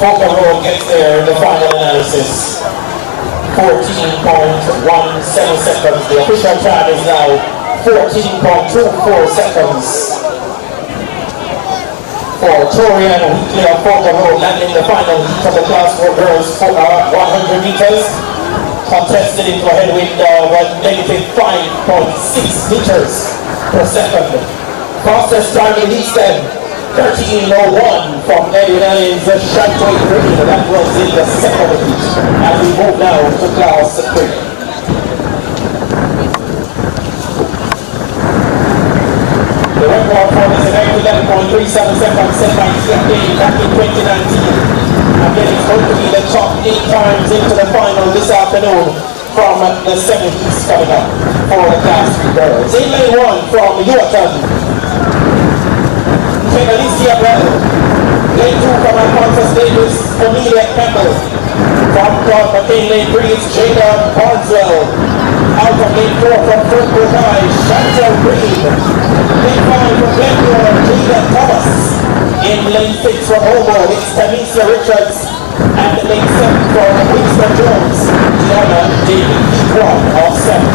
Fulton Road gets there in the final analysis. 14.17 seconds. The official time is now 14.24 seconds. For Torian Wheatley of Fulton Road landing the final heat of the Class 4 girls 100 meters. Contested into a headwind of negative 5.6 meters per second. Fastest time in the heat then, 13:01 from Edwin Allen's Shantway Green. That was in the second heat. As we move now to Class 3. The record for this event, 11.37 seconds set by TFA back in 2019. Again, it's going to be the top 8 times into the final this afternoon from the 70s coming up for the Class 3 girls. In lane 1 from Yorkton, Alicia Bell. Lane 2 from Alphonsus Davis, Amelia Campbell. From Claude McCain, lane 3 is Jada Barneswell. Out of lane 4 from Fernwood High, Chantal Green. Lane 5 from Glenmore, Jada Thomas. In lane 6 from Homewood, it's Tamisa Richards. And lane 7 from Winston Jones, Diana David Equan of 7.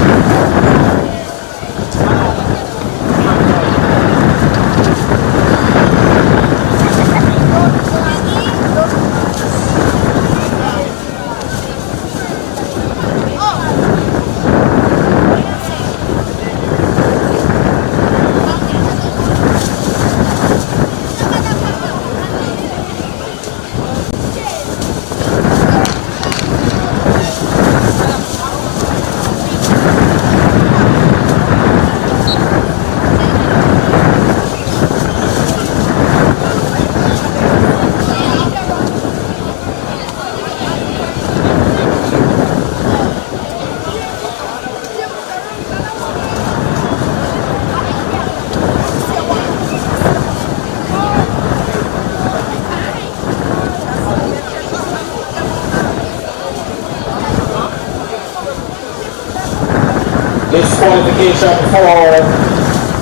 Disqualification for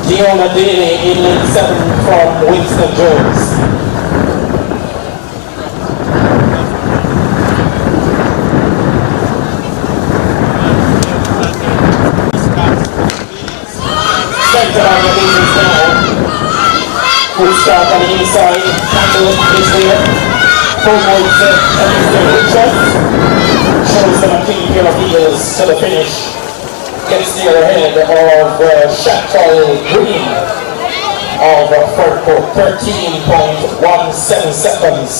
Diona Daly in lane 7 from Winston Jones. Center on the bases now. Full start on the inside. Campbell is there. Forward Mr. Richards. Shows them a clean pair of heels to the finish. Gets near ahead of Chantal Green of Furco, 13.17 seconds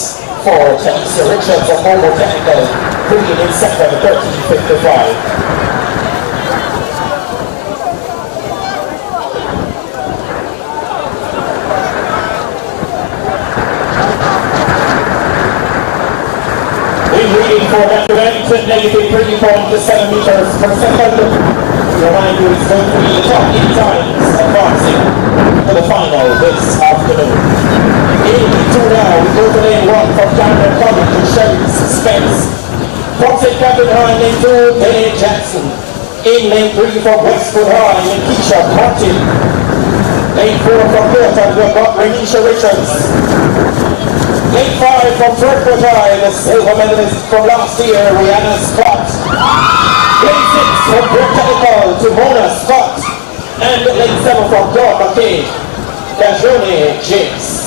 for Talisa Richards of Homo Technical. Green in second, 13.55. We're waiting for that event, negative 3.7 meters per second. Remind you, it's going to be the top 8 times advancing to the final this afternoon. In lane 2 now, we go to lane 1 from Cameron College to Sherry Spence. From St. Catherine High, lane 2, Benny Jackson. In lane 3 from Westwood High, and Keisha Martin. Lane 4 from Milton, we've got Renisha Richards. Lane 5 from Fredwood High, the silver medalist from last year, Rihanna Scott. Lane 6 from Brooke Technical to Mona Scott. And lane 7 from Claude McCain, Dajone James.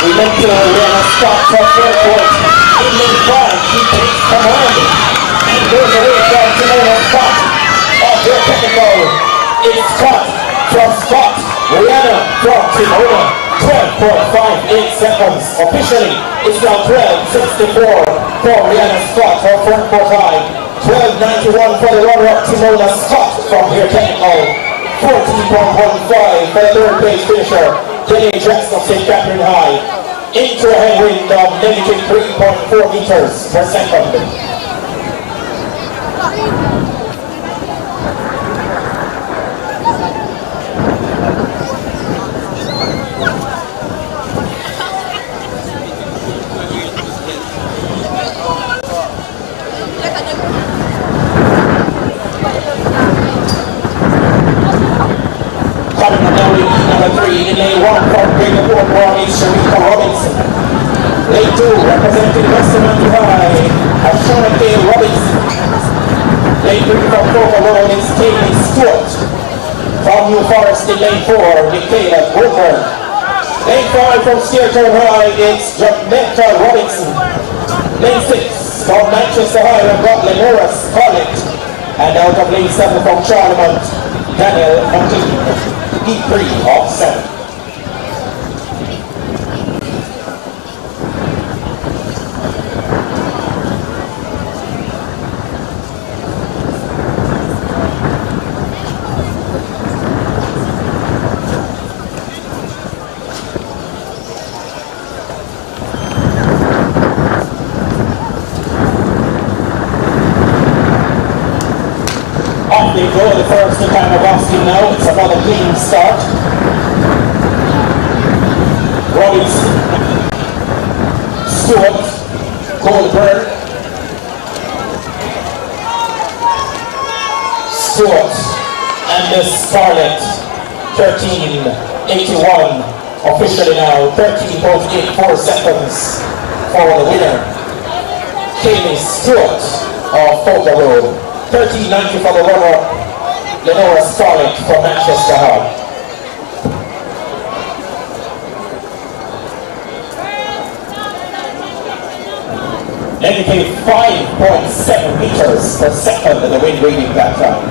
We look to Rihanna Scott from Fairport. In lane 5, she takes command and goes away from Simona Scott of their technical. It's Scott from Scott. Rihanna from Simona. 12.58 seconds. Officially, it's now 12.64 for Rihanna Scott for Fairport High. 12.91 for the runner-up Simona Scott from their technical. 14.15 for the third place finisher, Jenny Jackson of St. Catherine High, into a headwind of negative 3.4 meters per second. Number 3 in lane 1 from Greater Portmore is Sharika Robinson. Lane 2 representing Western Mountain High, Ashona K. Robinson. Lane 3 from Coca Road is Kaylee Stewart. From New Forest in lane 4, Michaela Goldberg. Lane 5 from Steertown High is Jamaica Robinson. Lane 6 from Manchester High, we've got Lenora Scarlett. And out of lane 7 from Charlemont, Daniel McKee. P3 of 7. Off they go, the first time of Austin now. It's another clean start. Robinson, Stewart, Goldberg, Stewart, and the Scarlett, 13.81, officially now 13.84 seconds for the winner. Kaylee Stewart of Folger Road, 13.90 for the runner, Lenora Scarlett from Manchester High. Indicate 5.7 meters per second in the wind reading that time.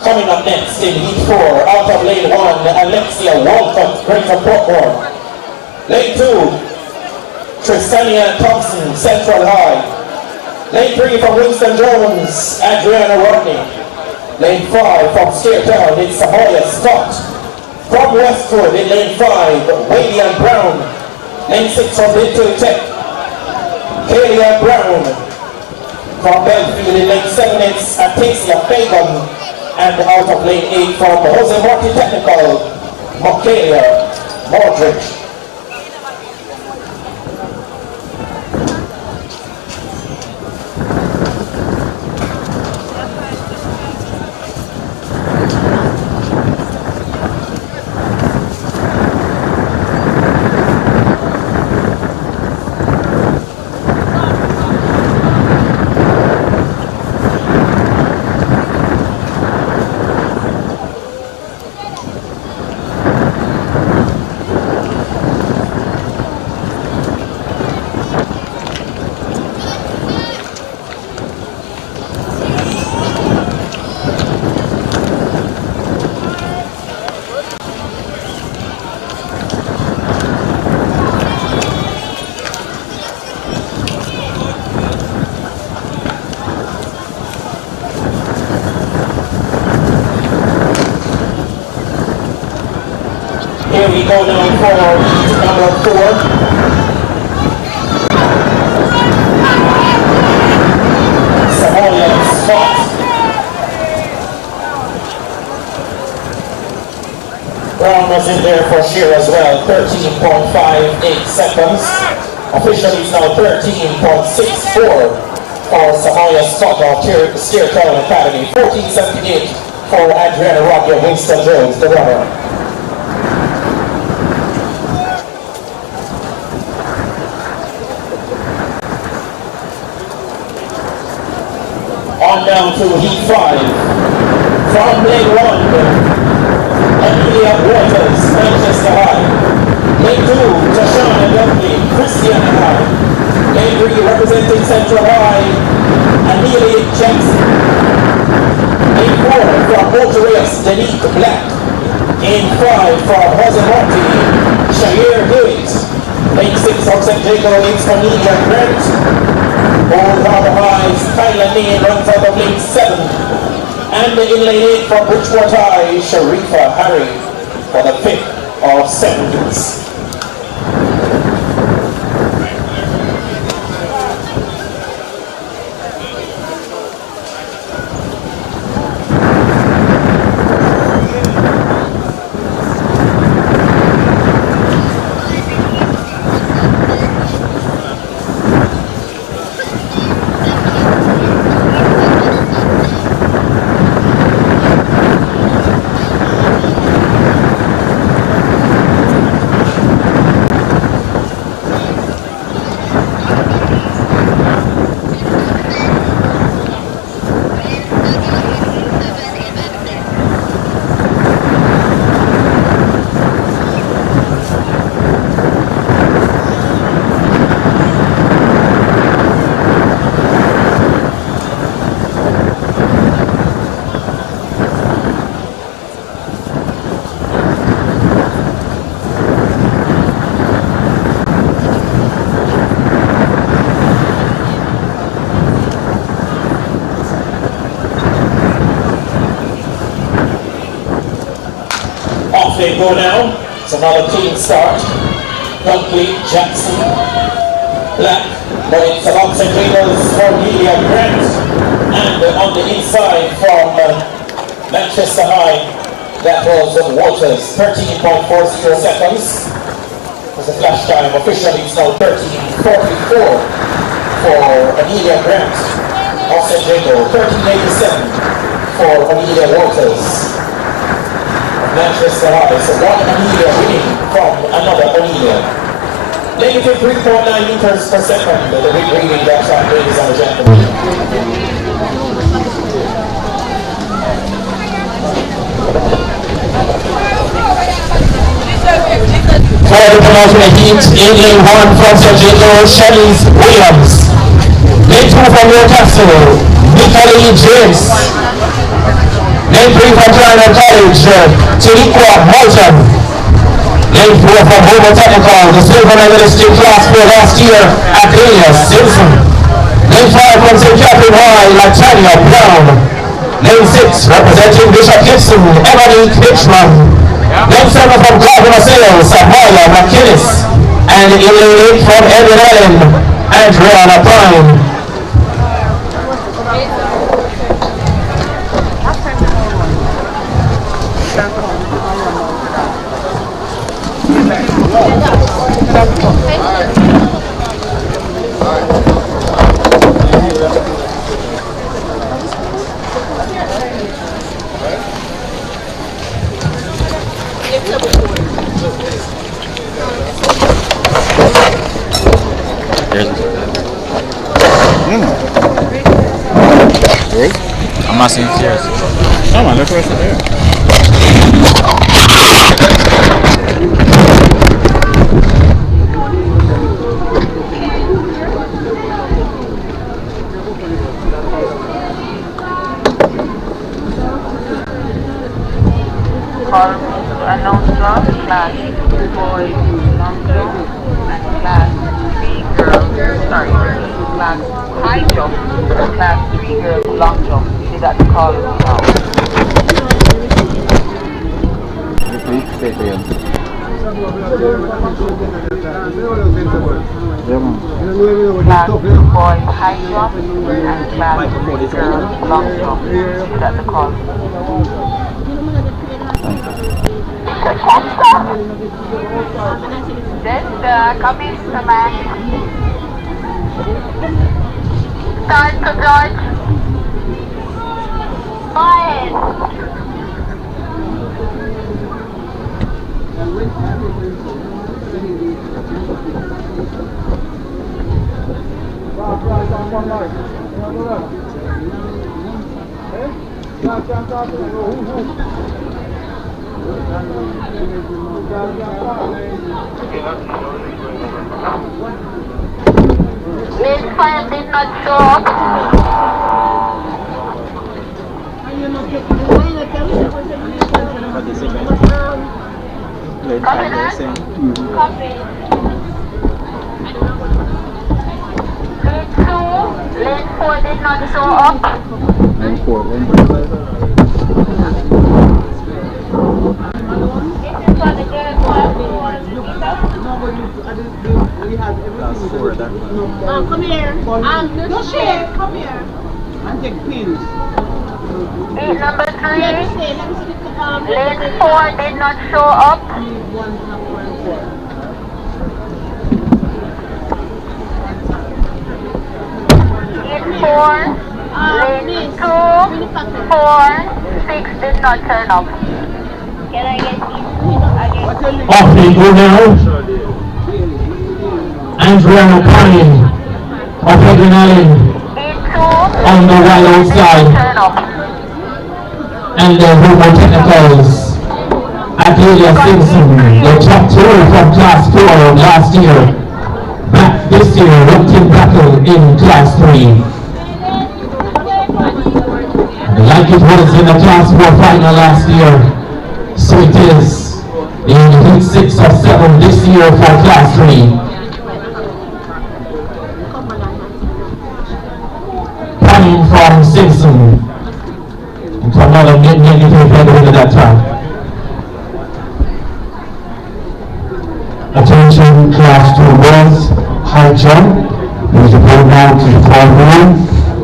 Coming up next in heat 4, out of lane 1, Alexia Walcott, Greater Portmore. Lane 2, Tristania Thompson, Central High. Lane 3 from Winston Jones, Adriana Rodney. Lane 5 from Steertown, it's Samoya Scott. From Westwood in lane 5, Wadian Brown. Lane 6 from Little Tech, Kalia Brown. From Belfield in lane 7, it's Atasia Fagan. And out of lane 8 from Jose Marti Technical, Michaela Modric. Here we go now for number 4. Samoya Scott. Brown was in there for sheer as well, 13.58 seconds. Officially it's now 13.64 for Samoya Scott of Steertown Academy. 14.78 for Adriana Rodney of Winston Jones, the runner. On down to heat 5. From lane 1, Amelia Waters, Manchester High. Lane 2, Tashana Dunkley, Christiana High. Lane 3, representing Central High, Amelia Jackson. Lane 4, from Motor Race, Danique Black. Lane 5, from Hosamonte, Shahir Hewitt. Lane 6, from St. Jacob, it's Cornelia Grant. Old Harbour High's Kyla Lane runs out of lane 7. And in lane 8 from Bridgeport High, Sharifa Harry for the pick of 7s. They go now. It's another clean start. Dunkley, Jackson, Black, but it's about St. James for Amelia Grant. And on the inside from Manchester High, that was Waters, 13.40 seconds. Was the flash time. Officially it's now 13:44 for Amelia Grant of St. James, 13:87 for Amelia Waters. Manchester High, so one Amelia winning from another Amelia. Negative 3.9 meters per second, the big reading that track, ladies and gentlemen. For the penultimate heat, in lane 1 from St. Jacob, Shelley's Williams. Lane 2 from Newcastle, Nicolai James. Lane 3 from Joanna College, Tiliqua Moulton. Lane 4 from Homer Technical, the silver medalist in class 4 last year, Adelia Simpson. Lane 5 from St. Catherine High, Latanya Brown. Lane 6 representing Bishop Gibson, Emily Kitchman. Lane 7 from Gardner Sales, Samoya McKinnis. And in lane 8 from Edwin Allen, Adriana Prime. I'm not seeing tears. Come on, look right there. Call announce draw, class boys long jump and class 3 girls, class high jump, class 3 girls long jump. You did that to call now. Please stay for you. Class boys high jump and class 3 girls long jump. You did that to call. Just come in, command. Start to George. Fine. Lane 5 did not show up. Copy that? Copy. Lane 4 did not show up. Lane 4, lane 4. This is for the girl who has been Class 4, that one. Come here. No share. Come here. And take pins. Gate number 3. Let me see the Lane 4 did not show up. Gate 4. Lane 2, 4, 6 did not turn up. Can I get these? Off they go now. Andrea O'Connell of Edwin Allen on the right outside. And the Homo Technicals, Adelia Simpson, the top 2 from Class 4 last year. Back this year, Lupton battle in Class 3. Like it was in the Class 4 final last year, so it is in heat 6 or 7 this year for Class 3. Coming from Simpson into another negative headwind at that time. Attention Class 2 boys, high jump, please report now to the front room.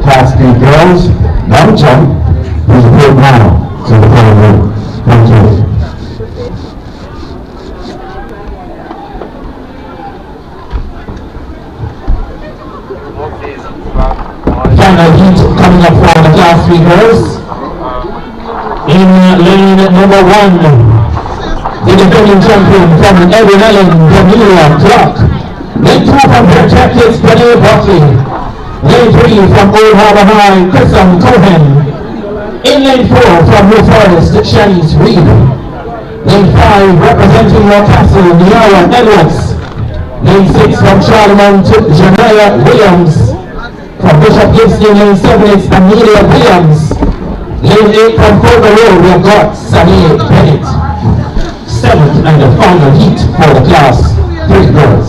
Class 3 girls, long jump, please report now to the front room. Thank you. Final heat coming up for the Class 3 girls. In lane number 1, the defending champion from Edwin Allen, Daniela Clark. Lane 2 from Fair Tactics, Penny Buckley. Lane 3 from Old Harbor High, Chrisam Cohen. In lane 4 from New Forest, Shanice Reed. Lane 5 representing Newcastle, Niara Edwards. Lane 6 from Charlemont, Janaya Williams. From Bishop Gibson, lane 7 it's Amelia Williams. Lane 8 from Further Road, we've got Sally Bennett. 7th and the final heat for the Class 3 girls.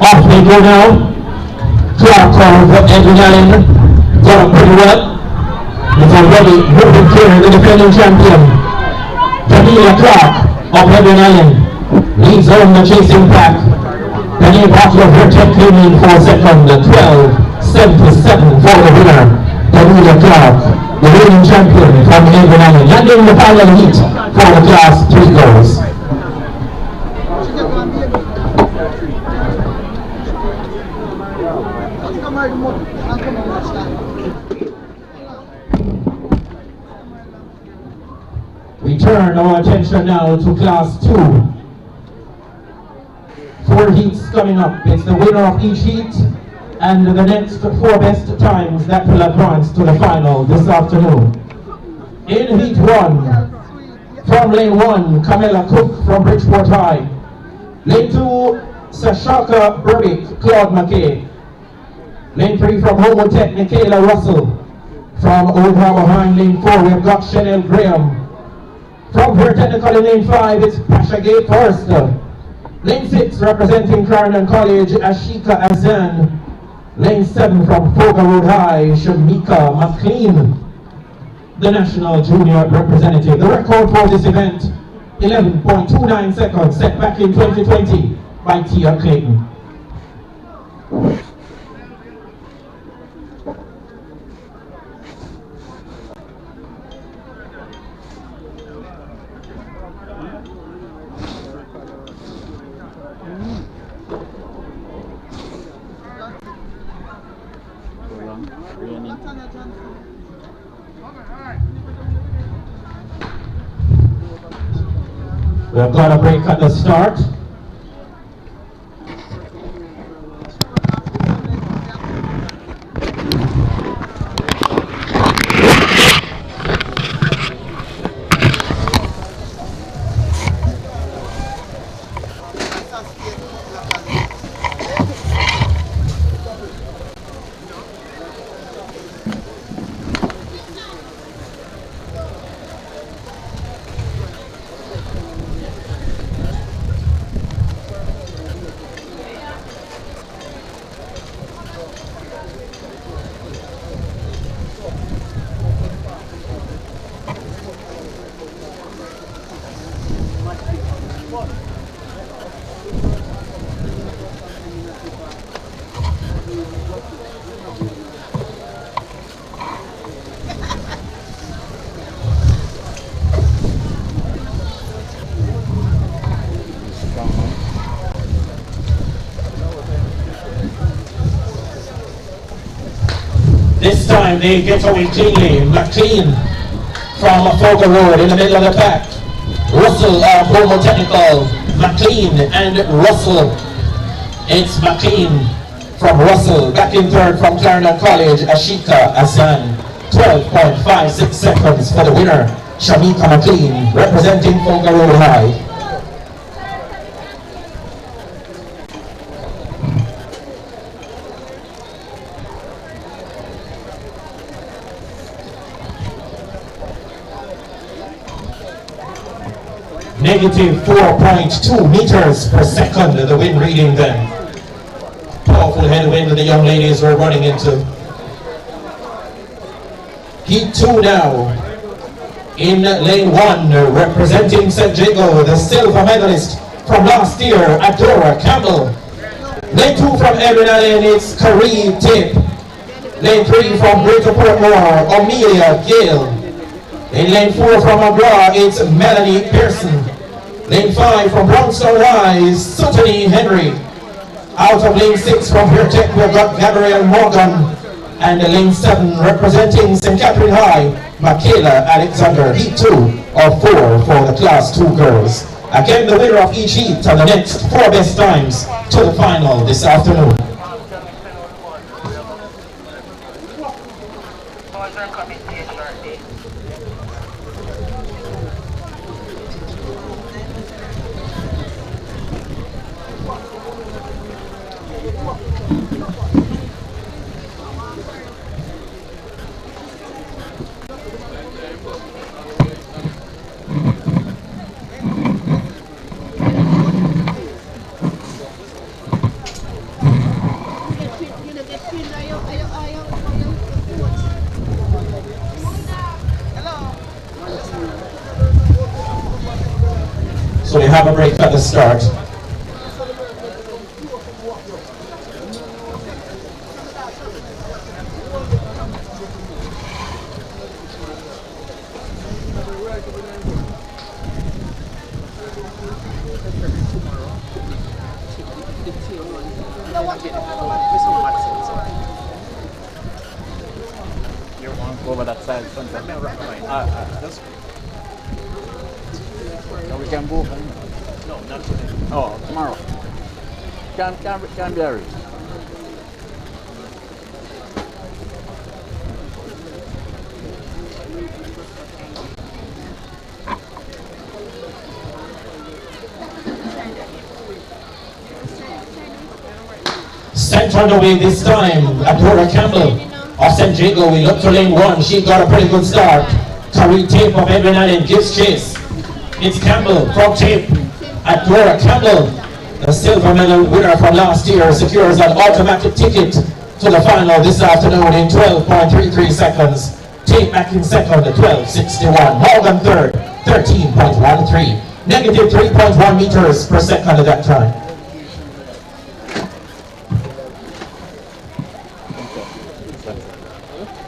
Off they go now. Clark of Edwin Allen done pretty well. It's already moving clear the defending champion. Daniela Clark of Edwin Allen leads on the chasing pack. Daniel Butler of Vertec came in for second, 12-77 for the winner. Daniela Clark, the reigning champion from Edwin Allen, landing the final heat for the Class 3 girls. We turn our attention now to Class 2. 4 heats coming up. It's the winner of each heat and the next 4 best times that will advance to the final this afternoon. In Heat 1, from Lane 1, Camilla Cook from Bridgeport High. Lane 2, Sashaka Burbick, Claude McKay. Lane 3 from Homotech, Michaela Russell. From Old Harbor High, Lane 4, we've got Chanel Graham. From Fair Technical in Lane 5, it's Pasha Gay Forrester. Lane 6, representing Clarendon College, Ashika Azan. Lane 7 from Foga Road High, Shamika McLean, the national junior representative. The record for this event, 11.29 seconds, set back in 2020 by Tia Clayton. We have got a break at the start. This time they get away cleanly. McLean from Fogo Road in the middle of the pack. Russell of Homo Technical, McLean and Russell. It's McLean from Russell. Back in third from Clarendon College, Ashika Azan. 12.56 seconds for the winner, Shamika McLean, representing Fogo Road High. Negative 4.2 meters per second, the wind reading then. Powerful headwind the young ladies were running into. Heat 2 now. In lane 1, representing St. Jago, the silver medalist from last year, Adora Campbell. Lane 2 from Edwin Allen, it's Carrie Tip. Lane 3 from Greater Portmore, Amelia Gale. In lane 4 from McGraw, it's Melanie Pearson. Lane 5 from Brownstone Rise, Suttony Henry. Out of lane 6 from Fairtech, we've got Gabrielle Morgan. And lane 7 representing St. Catherine High, Michaela Alexander. Heat 2 of 4 for the Class 2 girls. Again, the winner of each heat and the next 4 best times to the final this afternoon. So we have a break at the start. You want to go over that side? Just no, we can move. No, not today. Oh, tomorrow. Can be arranged. Sent on the way this time, Adora Campbell of St. Jago. We look to lane 1. She got a pretty good start. Carrie Tape of Edwin Allen gives chase. It's Campbell from Tape. Adora Campbell, the silver medal winner from last year, secures an automatic ticket to the final this afternoon in 12.33 seconds. Tape back in second at 12.61. Morgan third, 13.13. Negative 3.1 meters per second at that time.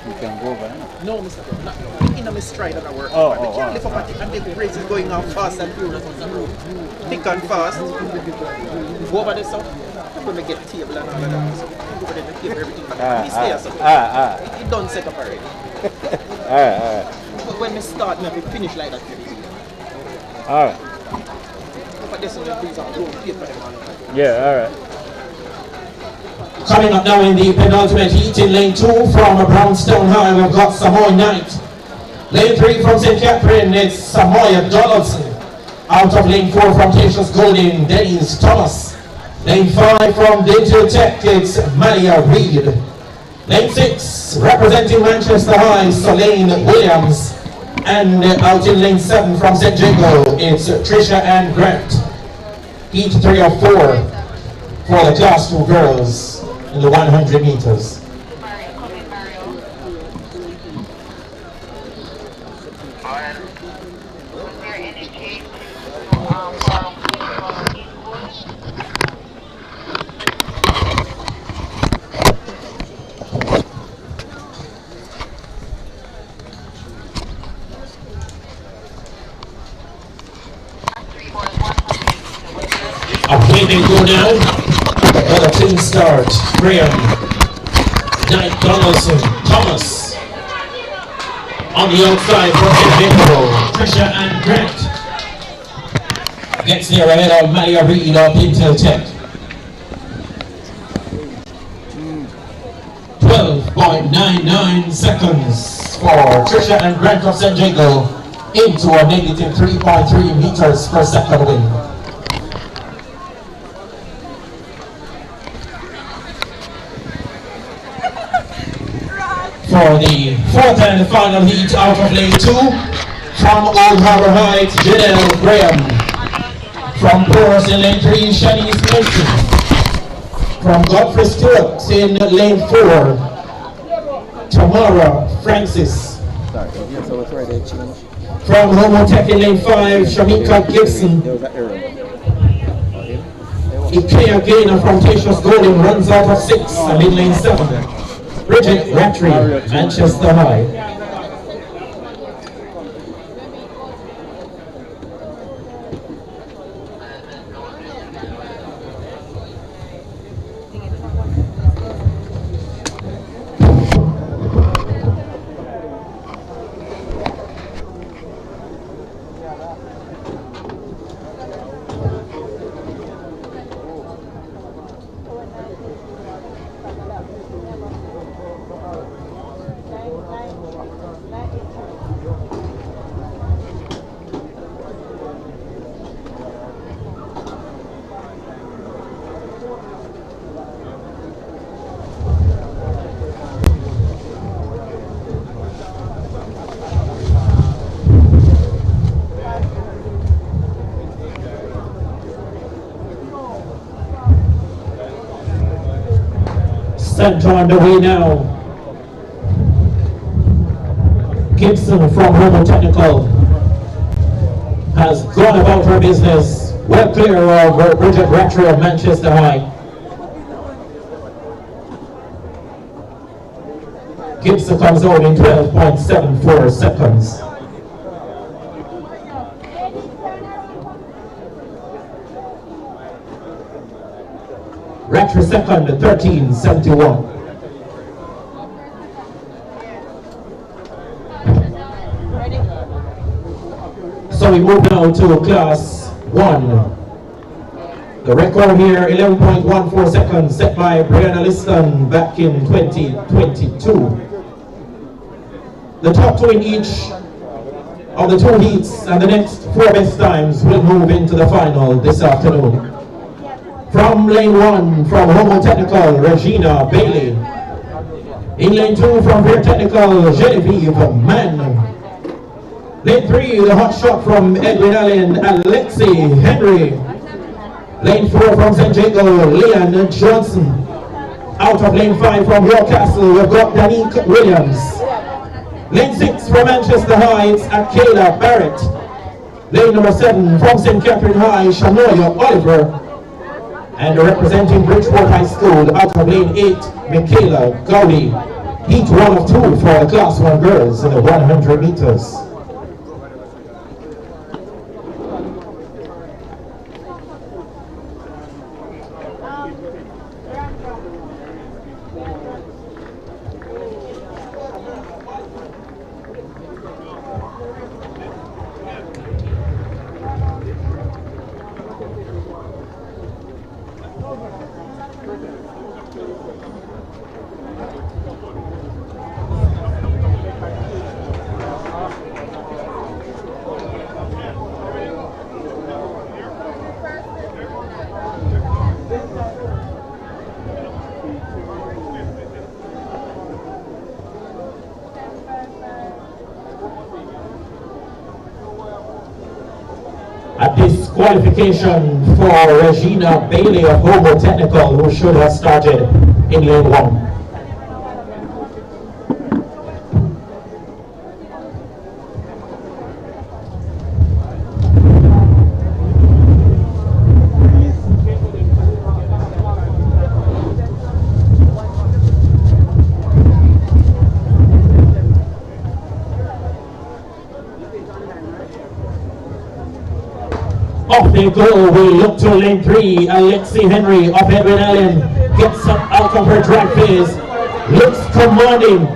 You can go over. No, Mr. Not in a stride of the work. Oh, They can't lift up at it and the race is going on fast and furious. Thick and fast. Go over there, so I'm going to get table and all of that. So go over there and keep everything back. He stays up. done set up already. Alright. But when we start, we have to finish like that. Alright. But this one, these are don't pay for them. Yeah, alright. Coming up now in the penultimate heat in lane 2 from Brownstone High, we've got Samoy Knight. Lane 3 from St. Catherine, it's Samoy Donaldson. Out of lane 4 from Tatius Golding, Dennis Thomas. Lane 5 from Digital Tech, it's Malia Reed. Lane 6, representing Manchester High, Solane Williams. And out in lane 7 from St. Jago, it's Trisha Ann Grant. Heat 3 of 4 for the Class 2 girls in the 100 meters. Mario, come in, Mario. Was there any change to borrow from Eastwood? Okay, they go now. Another team start. Graham, Knight, Donaldson, Thomas. On the outside for Edinburgh, Trisha and Grant. Gets there ahead of Malia Reed of Intel Tech. 12.99 seconds for Trisha and Grant of St. Jago into a negative 3.3 meters per second win. For the fourth and final heat out of lane 2, from Old Harbour Heights, Janelle Graham. From Porus in lane 3, Shanice Mason. From Godfrey Stewart in lane 4, Tamara Francis. From Homotech in lane 5, Shamika Gibson. Ikea Gainer from Tatius Golding runs out of 6 and in lane 7. Bridget Rattray, Manchester High. Center on the way now. Gibson from Homo Technical has gone about her business well clear of Bridget Rattray of Manchester High. Gibson comes out in 12.74 seconds. Rattray second, 13.71. So we move now to class 1. The record here, 11.14 seconds, set by Brianna Liston back in 2022. The top 2 in each of the 2 heats and the next 4 best times will move into the final this afternoon. From lane 1, from Homo Technical, Regina Bailey. In lane 2, from Rear Technical, Genevieve Mann. Lane 3, the hot shot from Edwin Allen, Alexi Henry. Lane 4 from St. Jago, Leon Johnson. Out of lane 5 from Newcastle, we've got Danique Williams. Lane 6 from Manchester High, it's Akela Barrett. Lane number 7 from St. Catherine High, Shanoya Oliver. And representing Bridgeport High School, out of lane 8, Michaela Gowdy. Heat 1 of 2 for the Class 1 girls in the 100 meters. A disqualification for Regina Bailey of Homo Technical, who should have started in lane 1. Off they go, we look to lane 3, Alexi Henry of Edwin Allen gets up out of her drag phase, looks commanding,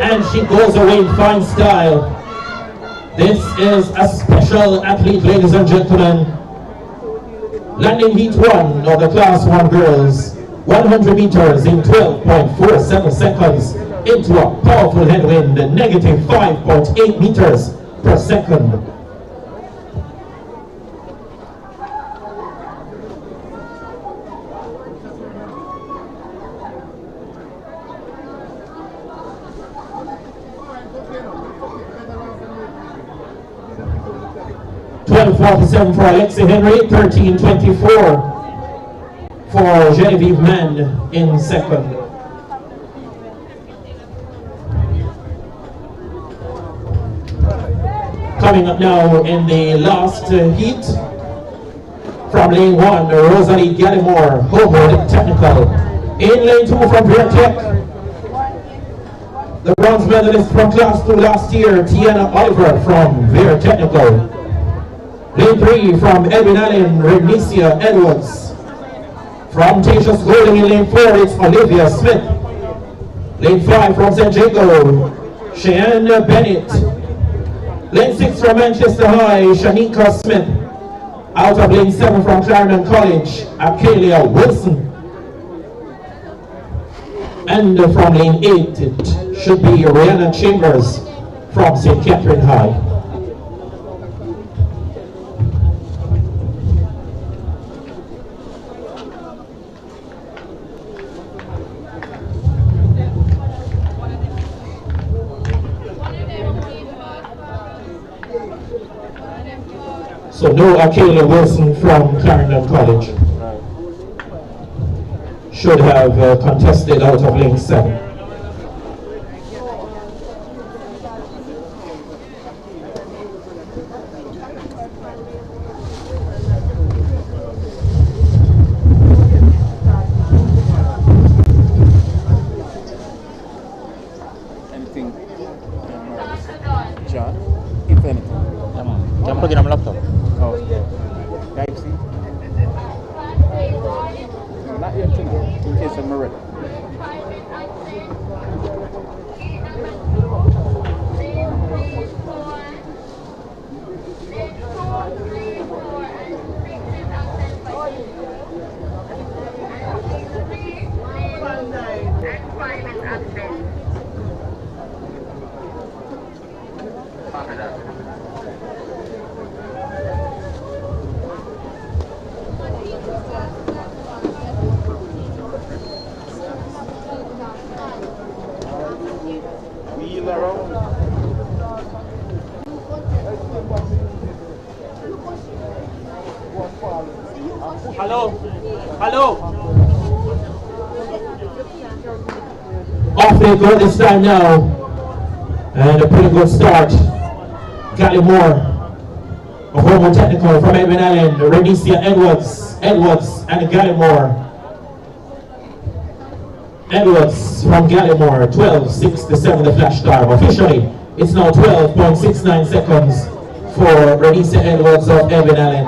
and she goes away in fine style. This is a special athlete, ladies and gentlemen. Landing heat 1 of the class 1 girls, 100 meters in 12.47 seconds into a powerful headwind, negative 5.8 meters per second. $12.47 for Alexi Henry, $13.24 for Genevieve Mann in second. Coming up now in the last heat, from lane 1, Rosalie Gallimore, Hobo Technical. In lane 2 from Vertec, the bronze medalist from class 2 last year, Tiana Oliver from Ver Technical. Lane 3 from Edwin Allen, Regnicia Edwards. From Tatius Golding in lane 4, it's Olivia Smith. Lane 5 from St. Jago, Cheyenne Bennett. Lane 6 from Manchester High, Shanika Smith. Out of lane 7 from Clarendon College, Akelia Wilson. And from lane 8, it should be Rihanna Chambers from St. Catherine High. So no Akelia Wilson from Clarendon College. Should have contested out of lane 7. Anything? John? If anything. Can plug in on my laptop. Oh. Type C? Not yet tonight, in case I'm ready. Wheel around. Hello. Hello. Off they go this time now. And a pretty good start. Gallimore of Homo Technical from Edwin Allen, Renicia Edwards, and Gallimore. Edwards from Gallimore, 12.67 the flash time. Officially, it's now 12.69 seconds for Renicia Edwards of Edwin Allen.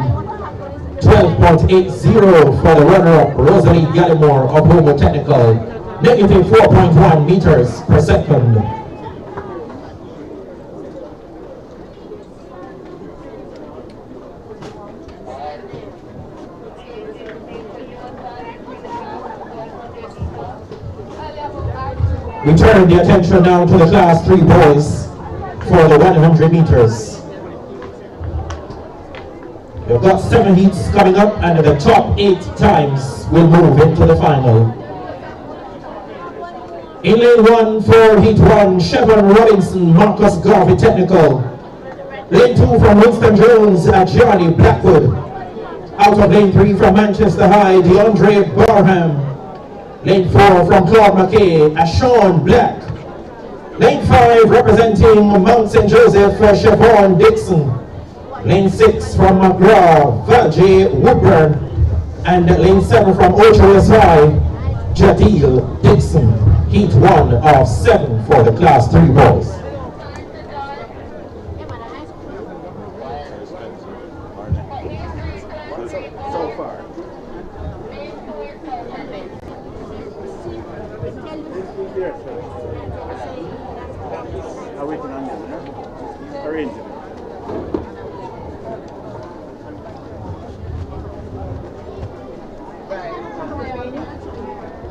12.80 for the runner-up, Rosalie Gallimore of Homo Technical. Negative 4.1 meters per second. We turn the attention now to the class 3 boys for the 100 meters. We've got 7 heats coming up, and the top 8 times will move into the final. In lane 1 for heat 1, Chevron Robinson, Marcus Garvey Technical. Lane 2 from Winston Jones, Johnny Blackwood. Out of lane 3 from Manchester High, DeAndre Barham. Lane 4 from Claude McKay, Sean Black. Lane 5 representing Mount St. Joseph, Siobhan Dixon. Lane 6 from McGraw, Valje Woodburn. And lane 7 from Ocho High, Jadil Dixon. Heat 1 of 7 for the Class 3 boys. So far. I'm waiting on them, yeah? Arrange it.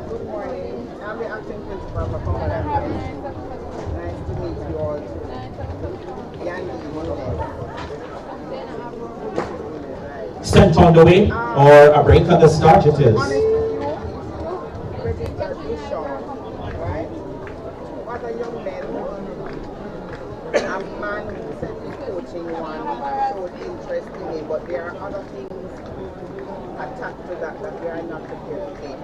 Good morning. I'm the acting principal for Cumberland. Nice to meet you all. Yandy Monday. Sent on the way, or a break at the start it is. Honest with you, Register Bishop, right? What a young man. A man who said he's coaching one showed interest in me, but there are other things attached to that we are not prepared to take.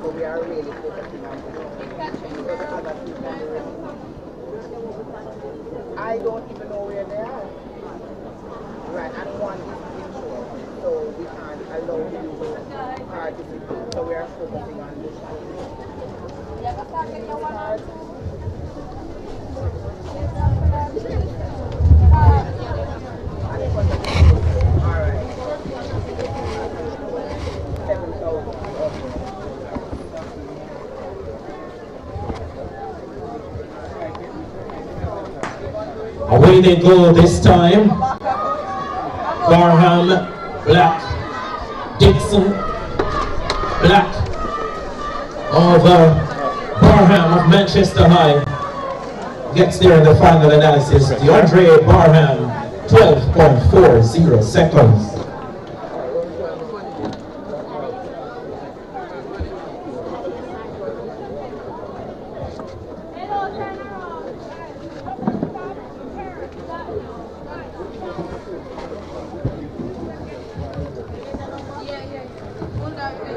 So we are really focusing on this. Because the other people on the road, I don't even know where they are. Right, and one is insured, so we can't allow him to participate. So we are focusing on this. Alright. 7,000. Away they go this time. Barham, Black, Dixon, Black of Barham of Manchester High gets there in the final analysis. DeAndre Barham, 12.40 seconds.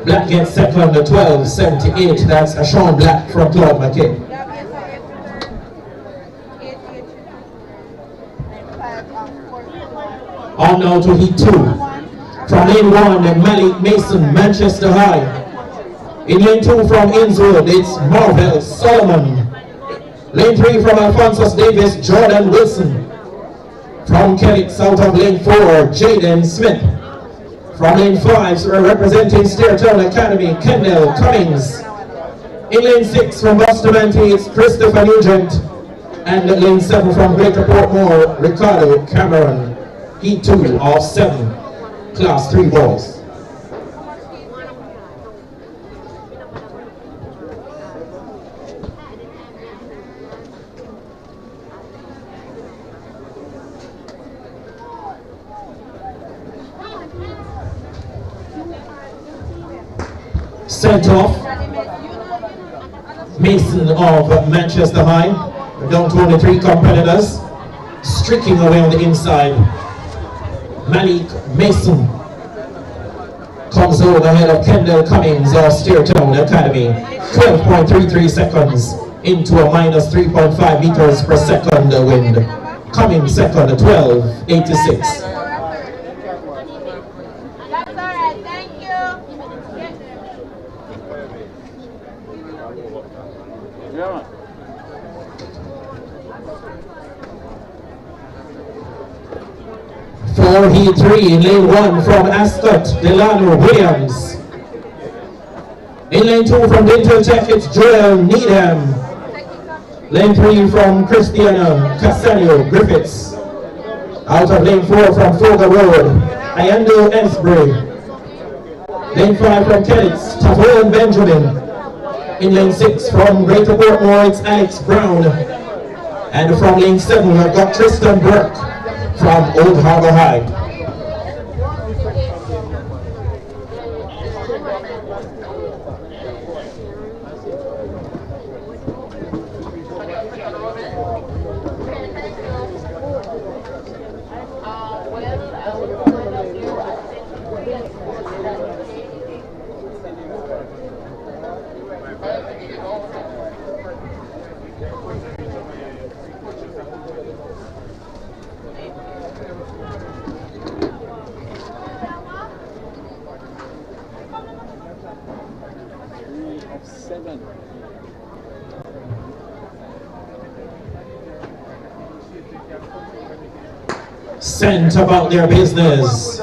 Black gets second, 12.78. That's Sean Black from Claude McKay. On now to heat 2. From lane 1, Malik Mason, Manchester High. In lane 2 from Innswood, it's Marvel Solomon. Lane 3 from Alphonsus Davis, Jordan Wilson. From Kelly's out of lane 4, Jaden Smith. From lane 5, representing Stairtown Academy, Kendall Cummings. In lane 6 from Bustamante, it's Christopher Nugent. And lane 7 from Greater Portmore, Ricardo Cameron. Heat 2 of 7, Class 3 boys. Sent off Mason of Manchester High. We're down to only 3 competitors. Streaking away on the inside, Malik Mason comes over ahead of Kendall Cummings of Stairtown Academy. 12.33 seconds into a minus 3.5 meters per second wind. Cummings second, 12.86. For heat 3, in lane 1 from Ascot, Delano Williams. In lane 2 from Dental Tech, it's Joel Needham. Lane 3 from Christiana Casanio Griffiths. Out of lane 4 from Foga Road, Ayando Ensbury. Lane 5 from Kellett's, Tavon Benjamin. In lane 6 from Greater Portmore, it's Alex Brown. And from lane 7, we've got Tristan Burke from Old Harbour High. sent about their business.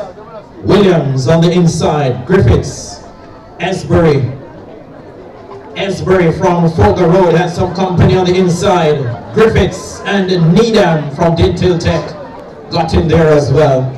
Williams on the inside, Griffiths, Esbury from Folger Road has some company on the inside. Griffiths and Needham from Dental Tech got in there as well.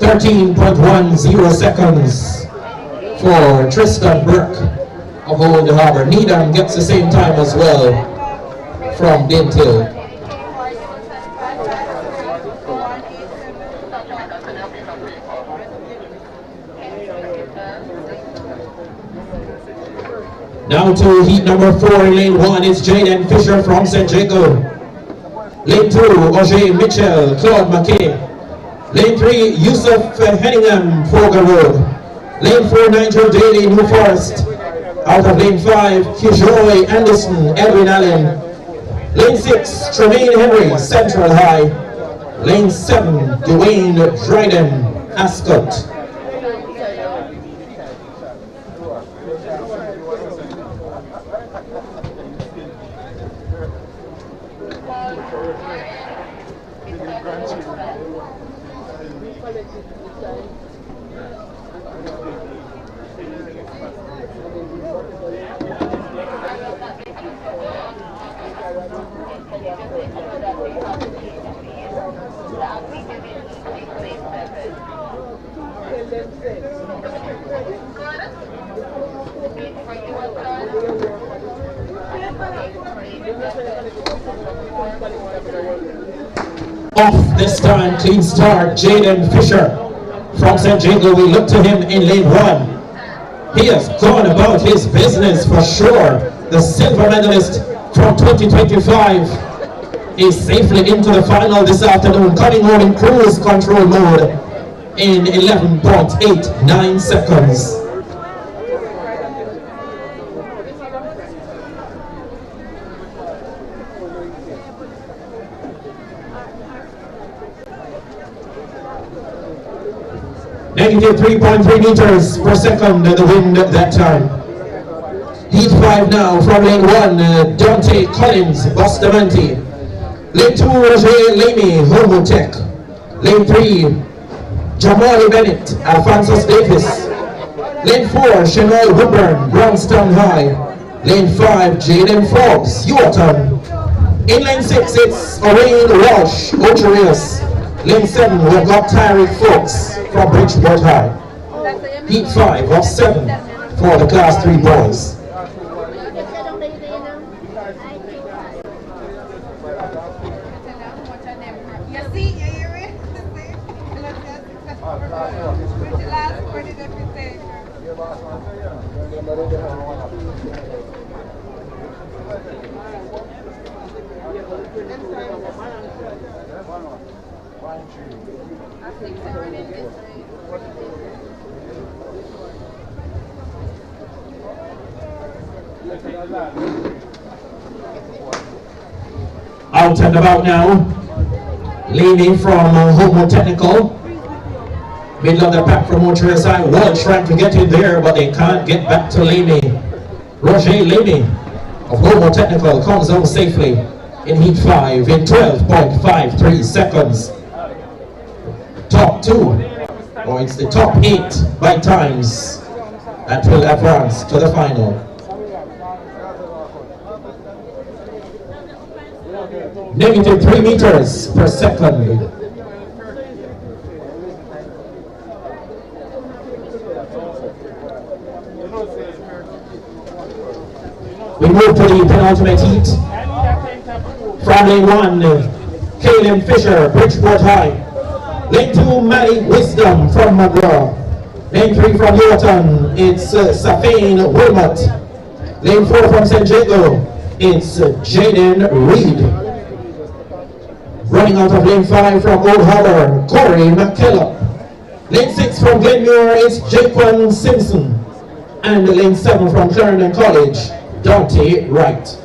.10 seconds for Tristan Burke of Old Harbour. Needham gets the same time as well from Dentil. Now to heat number 4 in lane 1 is Jaden Fisher from St. Jago. Lane 2, Auger Mitchell, Claude McKay. Lane 3, Yusuf Henningham, Folger Road. Lane 4, Nigel Daly, New Forest. Out of lane 5, Kijoy Anderson, Edwin Allen. Lane 6, Tremaine Henry, Central High. Lane 7, Dwayne Dryden, Ascot. Off this time, clean start, Jaden Fisher from St. Jago. We look to him in lane 1. He has gone about his business for sure. The silver medalist from 2025 is safely into the final this afternoon, coming home in cruise control mode in 11.89 seconds. Negative 3.3 meters per second the wind that time. Heat 5 now from lane 1, Dante Collins, Bustamante. Lane 2, Roger Lamy, Homotech. Lane 3, Jamali Bennett, Alphonsus Davis. Lane 4, Shenoy Woodburn, Brownstown High. Lane 5, Jaden Forbes, Ewarton. In lane 6, it's Orain Walsh, Ocherius. Lane 7, we've got Tyreek Folks from Bridgeport High. Heat 5 of 7 for the Class 3 boys. Out and about now, Lady from Homo Technical. Middle of the pack from Montreal side. Walsh trying to get in there, but they can't get back to Lamy. Roger Lamy of Homo Technical comes home safely in Heat 5 in 12.53 seconds. Top 2, or it's the top 8 by times that will advance to the final. Negative 3 meters per second. We move to the penultimate heat. From lane 1, Caden Fisher, Bridgeport High. Lane 2, Maddie Wisdom from McGraw. Lane 3 from Yorton, it's Safane Wilmot. Lane 4 from St. Jago, it's Jaden Reed. Running out of lane 5 from Old Harbour, Corey McKellop. Lane 6 from Glenmuir is Jaquan Simpson. And lane 7 from Clarendon College, Dante Wright.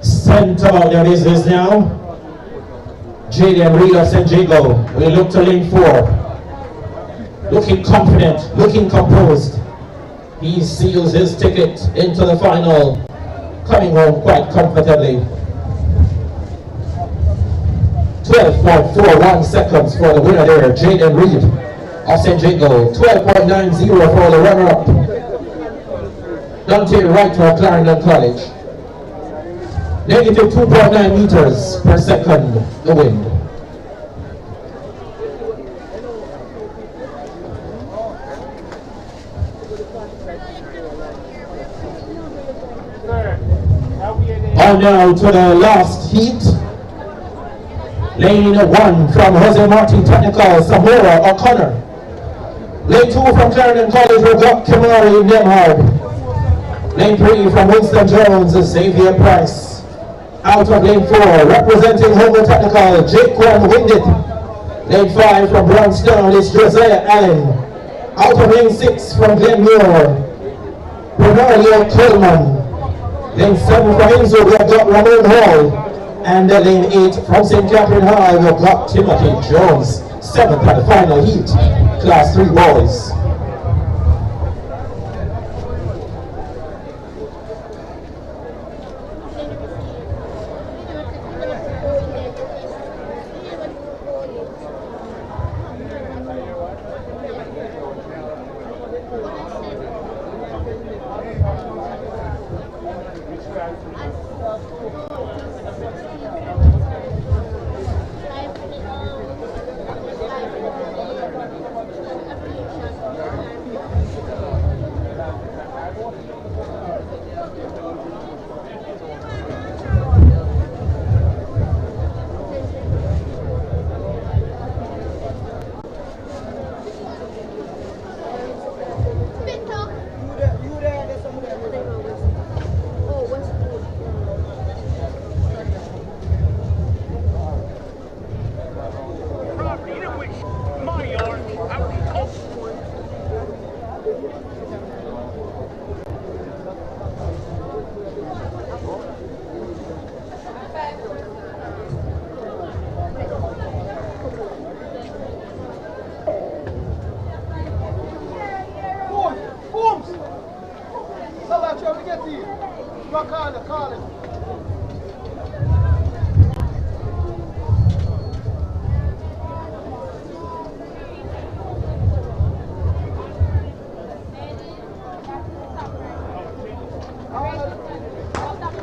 Center all their business now. Jaden Reed of St. Jago will look to lane 4. Looking confident, looking composed. He seals his ticket into the final, coming home quite comfortably. 12.41 seconds for the winner there, Jaden Reed of St. Jago. 12.90 for the runner-up, Dante Wright of Clarendon College. Negative 2.9 meters per second, the wind. On now to the last heat. Lane 1 from Jose Martin Technical, Samora O'Connor. Lane 2 from Clarendon College, we've got Kamari Nemhard. Lane 3 from Winston Jones, Xavier Price. Out of lane 4, representing Homer Technical, Jaquan Windit. Lane 5 from Brownstown is Josiah Allen. Out of lane 6 from Glenmore, Bernardo Coleman. Lane 7 from Enzo, we have got Ramon Hall. And lane 8 from St. Catherine High, we've got Timothy Jones. 7th at the final heat, Class 3 boys.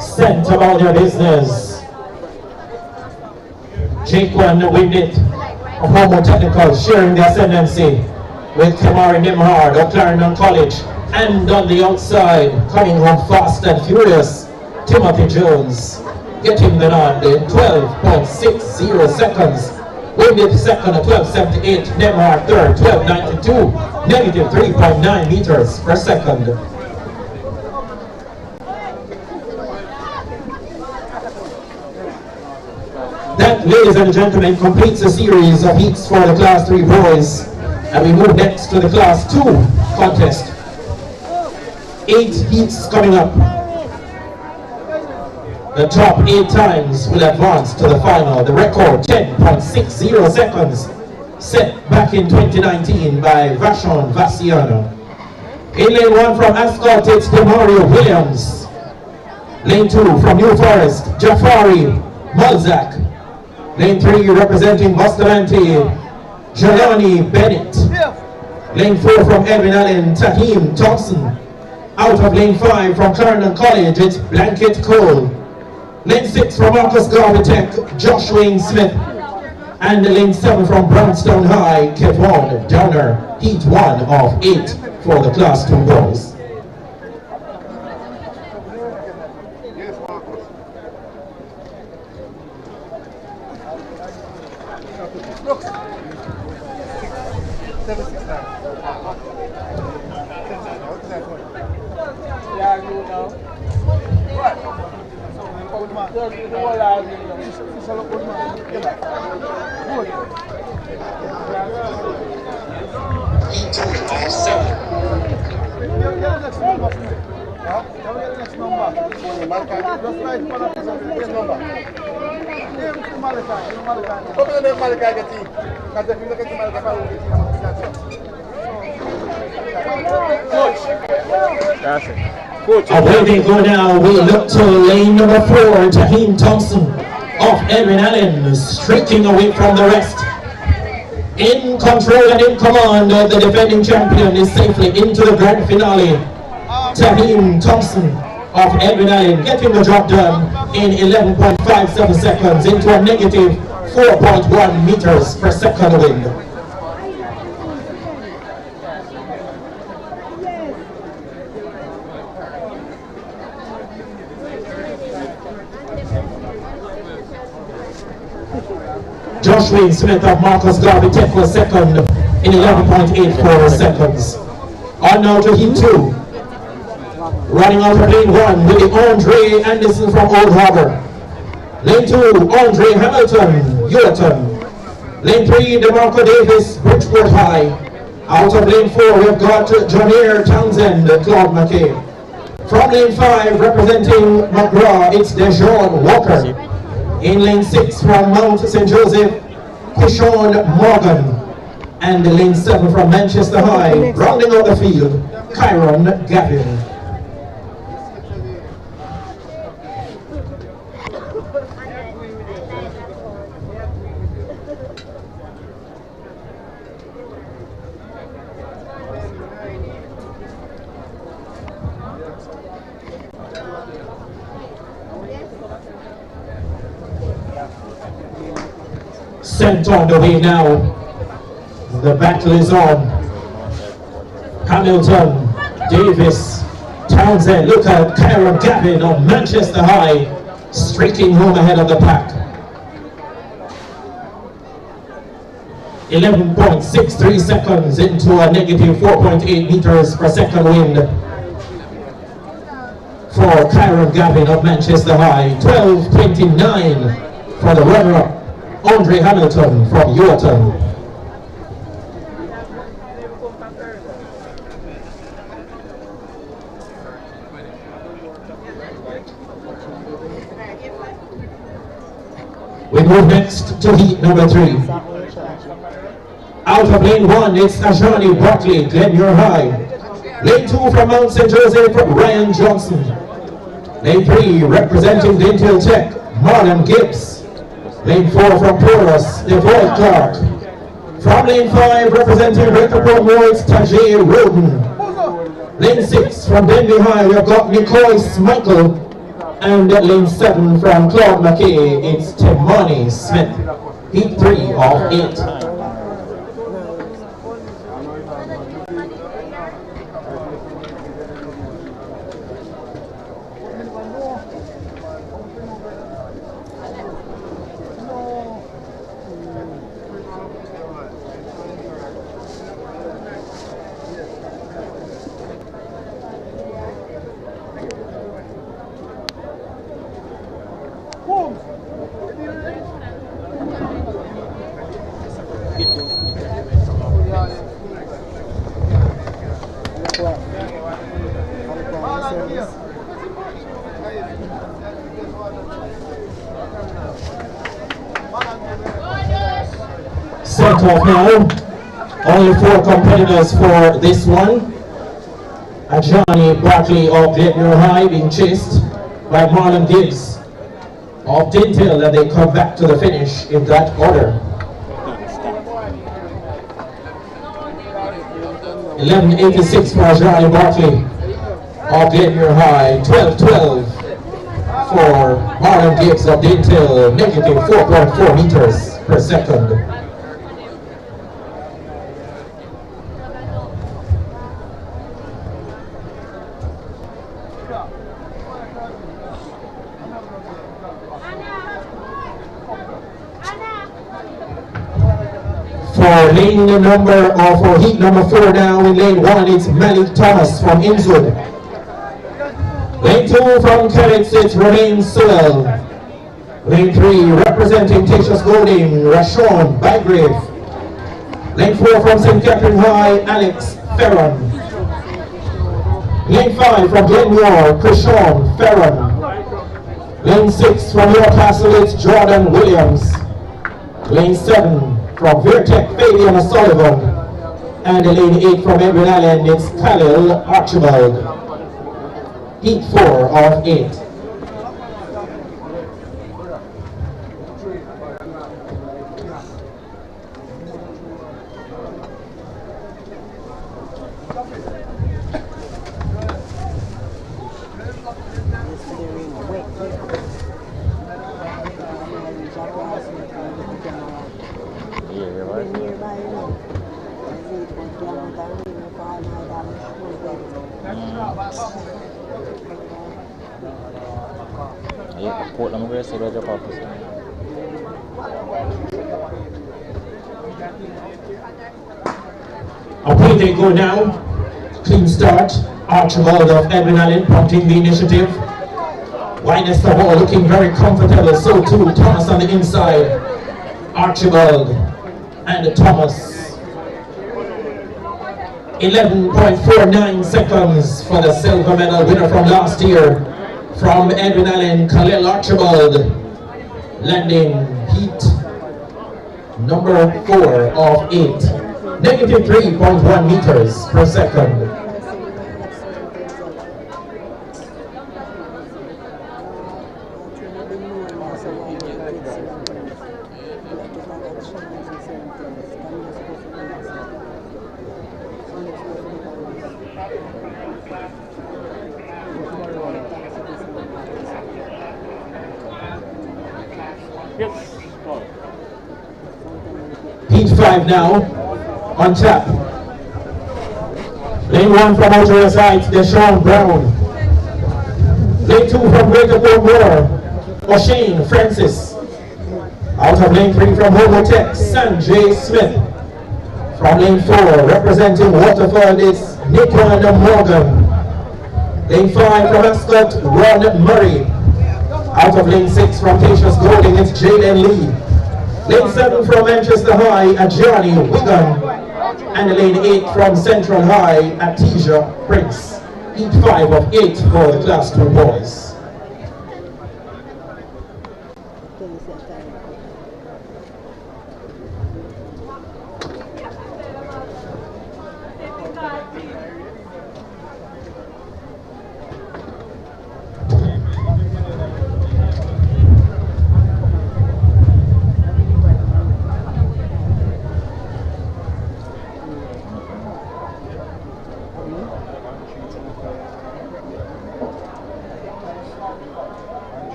Sent about their business. Jaquan Windit of Homo Technical sharing the ascendancy with Kamari Nemhard of Clarendon College. And on the outside, coming home fast and furious, Timothy Jones getting the nod in 12.60 seconds. Windit second at 12.78, Nemhard third, 12.92, negative 3.9 meters per second. That, ladies and gentlemen, completes a series of heats for the Class 3 boys. And we move next to the Class 2 contest. 8 heats coming up. The top 8 times will advance to the final. The record 10.60 seconds set back in 2019 by Vashon Vassiano. In lane 1 from Ascot, it's Demario Williams. Lane 2 from New Forest, Jafari Mulzak. Lane 3 representing Bustamante, Jelani Bennett. Lane 4 from Edwin Allen, Tahim Thompson. Out of lane 5 from Clarendon College, it's Blanket Cole. Lane 6 from Marcus Garvey Tech, Josh Wayne Smith. And lane 7 from Brownstone High, Kevon Downer. Heat 1 of 8 for the Class 2 boys. Away they go now. We look to lane number 4, Tahim Thompson of Edwin Allen, streaking away from the rest. In control and in command, the defending champion is safely into the grand finale. Tahim Thompson of Edwin Allen getting the job done in 11.57 seconds into a negative 4.1 meters per second wind. Josh Wayne Smith of Marcus Garvey Tech was second in 11.84 seconds. On now to heat 2. Running out of lane 1 with the Andre Anderson from Old Harbour. Lane 2, Andre Hamilton, Uleton. Lane 3, DeMarco Davis, Bridgeport High. Out of lane 4, we've got Johnier Townsend, Claude McKay. From lane 5, representing McGraw, it's Dejon Walker. In lane 6 from Mount St. Joseph, Quishon Morgan. And lane 7 from Manchester High, rounding out the field, Kyron Gavin. Sent on the way now. The battle is on. Hamilton, Davis, Townsend. Look at Kyron Gavin of Manchester High, streaking home ahead of the pack. 11.63 seconds into a negative 4.8 meters per second wind for Kyron Gavin of Manchester High. 12.29 for the runner-up, Andre Hamilton from Uleton. We move next to heat number 3. Out of lane 1, it's Ajani Barkley, Glenure High. Lane 2 from Mount St. Joseph, Ryan Johnson. Lane 3, representing Dental Tech, Marlon Gibbs. Lane 4 from Porus, Devoy Clark. From lane 5, representing Recapro Moores, Tajay Roden. Lane 6 from Denby High, we've got Nicois Michael. And at lane 7 from Claude McKay, it's Timoni Smith. Heat 3 of 8. sent off now. Only 4 competitors for this one. Johnny Barkley of Glenmore High being chased by Marlon Gibbs of Dintel, and they come back to the finish in that order. 11:86 for Johnny Barkley of Glenmore High. 12:12 for Marlon Gibbs of Dintel, negative 4.4 meters per second. For lane number, or for heat number 4 now in lane 1, it's Malik Thomas from Innswood. Lane 2 from Kellett, it's Romain Sewell. Lane 3 representing Tatius Golding, Rashawn Bygrave. Lane 4 from St. Catherine High, Alex Ferron. Lane 5 from Glenmore, Krishawn Ferron. Lane 6 from York Castle, it's Jordan Williams. Lane 7 from Vertec, Fabian O'Sullivan. And lane 8 from Edwin Allen, it's Khalil Archibald. Heat 4 of 8. Away they go now. Clean start. Archibald of Edwin Allen prompting the initiative. Widest of all looking very comfortable. So too Thomas on the inside. Archibald and Thomas. 11.49 seconds for the silver medal winner from last year. From Edwin Allen, Khalil Archibald, landing heat number 4 of 8. Negative 3.1 meters per second. Heat 5 now, on tap. Lane 1 from Outer Heights, Deshaun Brown. Lane 2 from Greater Portmore, O'Shane Francis. Out of lane 3 from Homotech, Sanjay Smith. From lane 4, representing Waterford, it's Nickon Morgan. Lane 5 from Ascot, Ron Murray. Out of lane 6 from Tatius Golding, it's Jayden Lee. Lane 7 from Manchester High, at Johnny Wigan. And lane 8 from Central High, at Tisha Prince. Heat 5 of 8 for the Class 2 boys.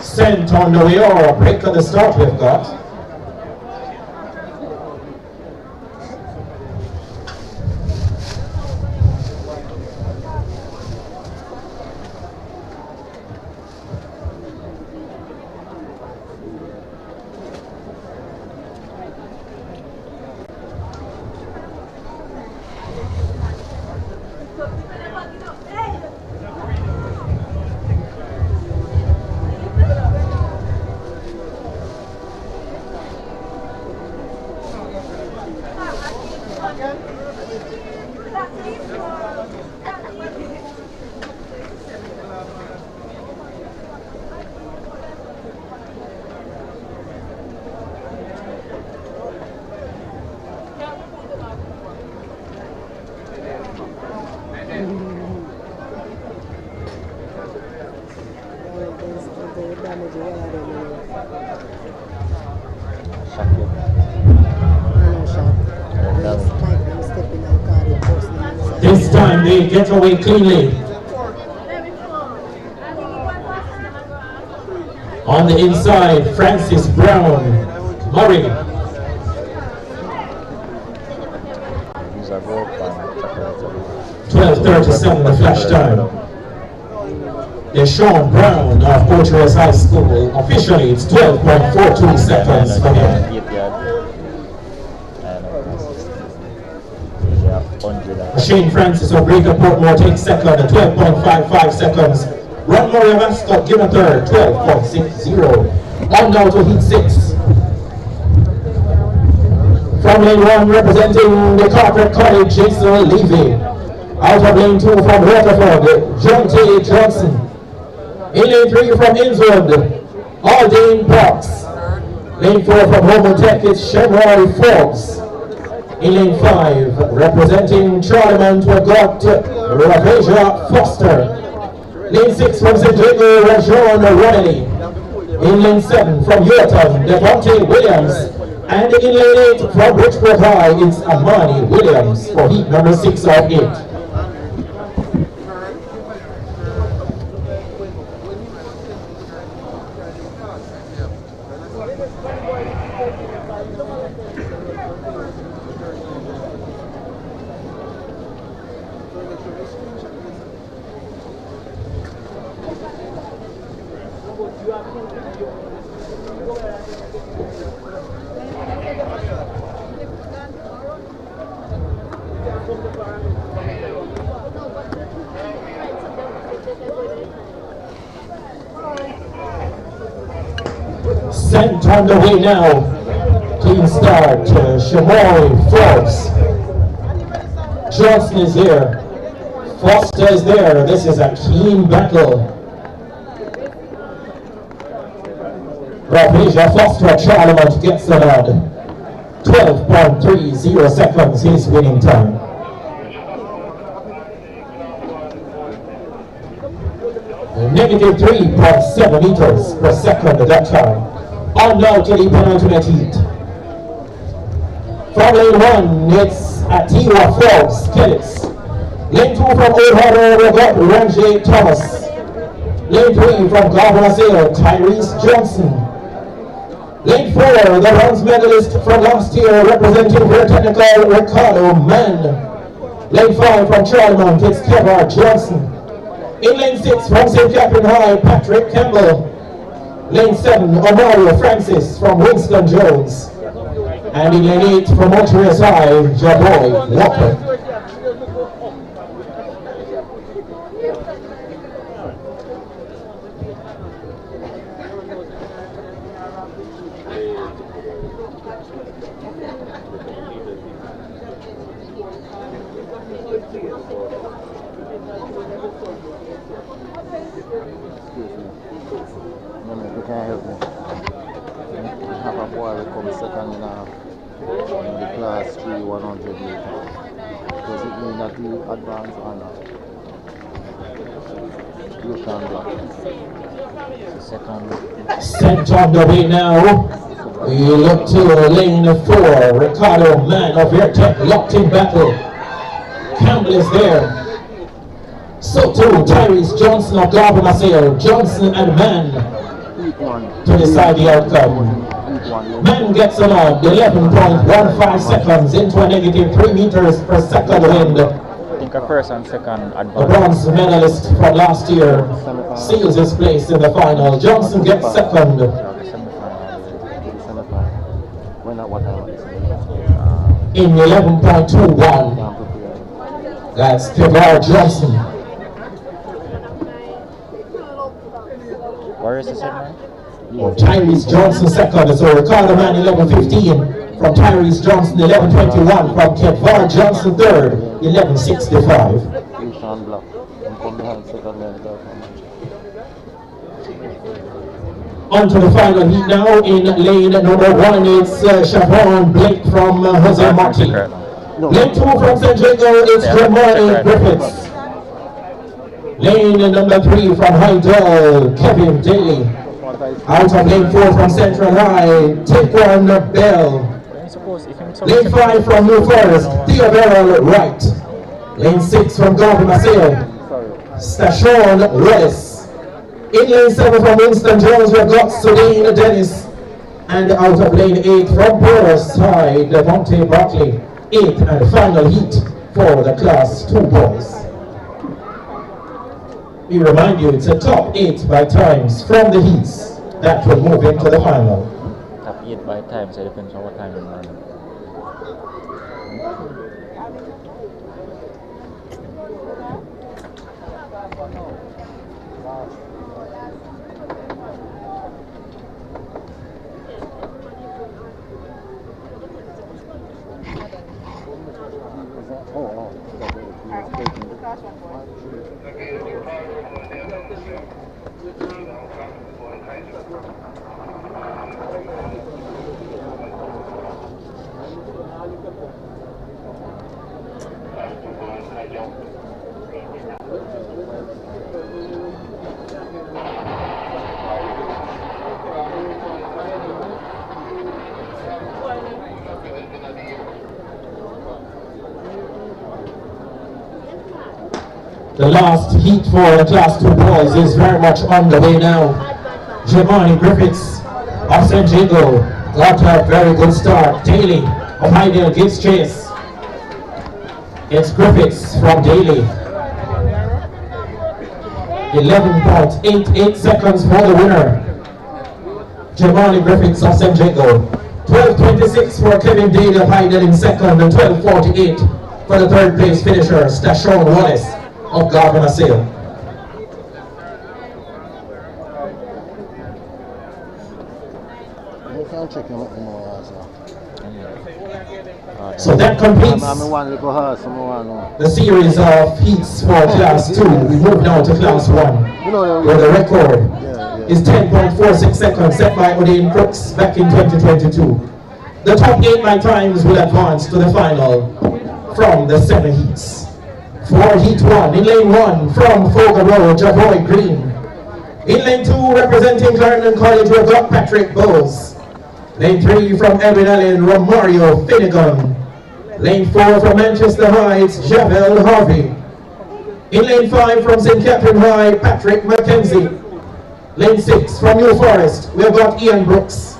Sent on the way, or a break at the start we've got. This time they get away cleanly. On the inside, Francis Brown, Murray. 12:37 the flash time. Deshaun Brown of Portuguese High School. Officially, it's 12.42 seconds for him. Shane Francis of Greater Portmore takes second at 12.55 seconds. Ron Murray of Ascot give a third, 12.60. On now to heat 6. From lane 1 representing the Carteret College, Jason Levy. Out of lane 2 from Waterford, John T. Johnson. In lane 3 from Innswood, Aldine Parks. Lane 4 from Homer Tech, it's Shamroy Forbes. In lane 5, representing Charlemont, we've got Ravasia Foster. Lane 6 from St. Jago, Rajon Riley. In lane 7 from Yorktown, Devontae Williams. And in lane 8 from Bridgeport High, it's Amani Williams for heat number 6 of 8. Sent on the way now. Clean start. Shamoy Forbes. Johnson is there. Foster is there. This is a keen battle. Ravasia Foster Charlemont gets the nod. 12.30 seconds his winning time. Negative 3.7 meters per second at that time. On now to the penultimate heat. From lane 1, it's Atiwa Forbes, Kellis. Lane 2 from Old Harbour, we've got Ranjay Thomas. Lane 3 from Governor Sale, Tyrese Johnson. Lane 4, the bronze medalist from last year, representing Fair Technical, Ricardo Mann. Lane 5 from Charlemont, it's Kevin Johnson. In lane 6 from St. Catherine High, Patrick Campbell. Lane 7, Omar Francis from Winston Jones. And in lane 8 from Montreal High, Jaboy Walker. Second in the class 3 100 meters. Does it mean that you advance on you can block? Second. Sent on the way now. We look to lane 4. Ricardo Mann of Airtech locked in battle. Campbell is there. So too Tyrese Johnson of Governor Sale. Johnson and Mann to decide the outcome. Mann gets a nod, 11.15 seconds into a negative 3 meters per second wind. I think a first and second The advance. bronze medalist from last year seals his place in the final. Johnson gets second. In 11.21. That's Kevar Johnson. Where is the second? Tyrese Johnson second, so Ricardo Mann 11.15 from Tyrese Johnson, 11.21 from Kevar Johnson third, 11.65. On to the final heat now. In lane number 1, it's Siobhan Blake from Jose Marti. Lane 2 from St. Jago, it's Jamari Griffiths. Lane number 3 from Hydel, Kevin Daly. Out of lane 4 from Central High, Taekwon Bell. Lane 5 from New Forest, Theo Beryl Wright. Lane 6 from Garvey Maceo, Stashon Wallace. In lane 7 from Winston Jones, we've got Sudeen Dennis. And out of lane 8 from Porus High, Devontae Barkley. 8th and final heat for the Class 2 boys. We remind you, it's a top 8 by times from the heats that will move into the final. Top 8 by time, so it depends on what time you're running. The last heat for the Class 2 boys is very much on the way now. Giovanni Griffiths of St. Jago got a very good start. Daly of Hydale gives chase. It's Griffiths from Daly. 11.88 seconds for the winner. Giovanni Griffiths of St. Jago. 12.26 for Kevin Daly of Hydale in second, and 12.48 for the third place finisher, Stashon Wallace of Garvey Maceo. So that completes the series of heats for Class 2. We move now to Class 1, where the record is 10.46 seconds set by Odin Crooks back in 2022. The top 8 by times will advance to the final from the 7 heats. For Heat 1, in lane 1 from Fogar Road, Javoy Green. In lane 2, representing Clarendon College, we've got Patrick Bowes. Lane 3 from Edwin Allen, Romario Finnegan. Lane 4 from Manchester Heights, Javel Harvey. In lane 5 from St. Catherine High, Patrick McKenzie. Lane 6 from New Forest, we've got Ian Brooks.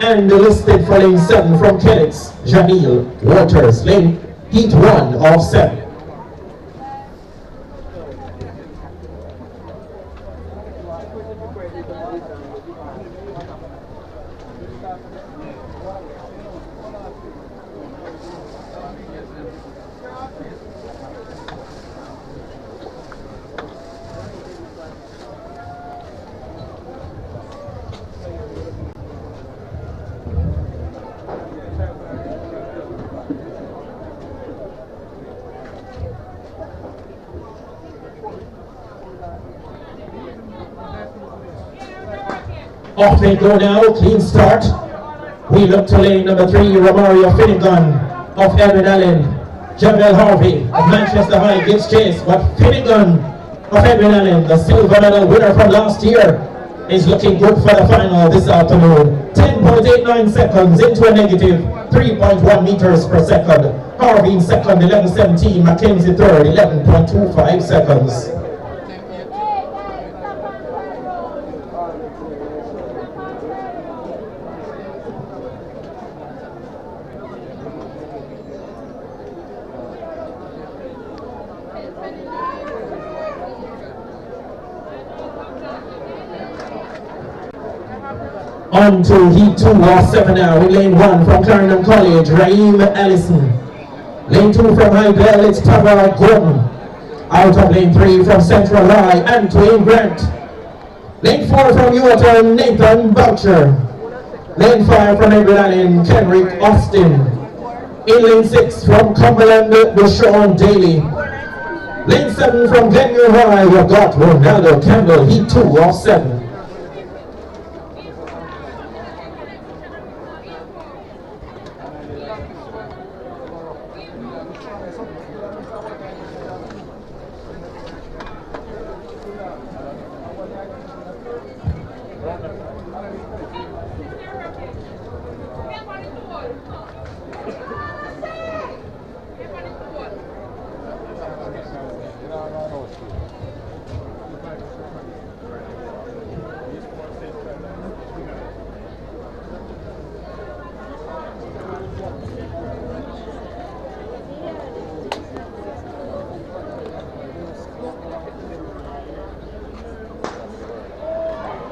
And listed for lane 7 from Kellett's, Janelle Waters. Lane Heat 1 of 7. Off they go now, clean start. We look to lane number 3, Romario Finnegan of Edwin Allen. Javel Harvey of Manchester High gives chase, but Finnegan of Edwin Allen, the silver medal winner from last year, is looking good for the final this afternoon. 10.89 seconds into a negative 3.1 meters per second. Harvey in second, 11.17. Mackenzie third, 11.25 seconds. On to Heat 2 of 7 now. In lane 1 from Clarendon College, Raheem Allison. Lane 2 from Hydale, it's Tara Gordon. Out of lane 3 from Central High, Antoine Grant. Lane 4 from Uwater, Nathan Boucher. Lane 5 from Edwin Allen, Kenrick Austin. In lane 6 from Cumberland, Deshaun Daly. Lane 7 from Glenview High, we've got Ronaldo Campbell, Heat 2 of 7.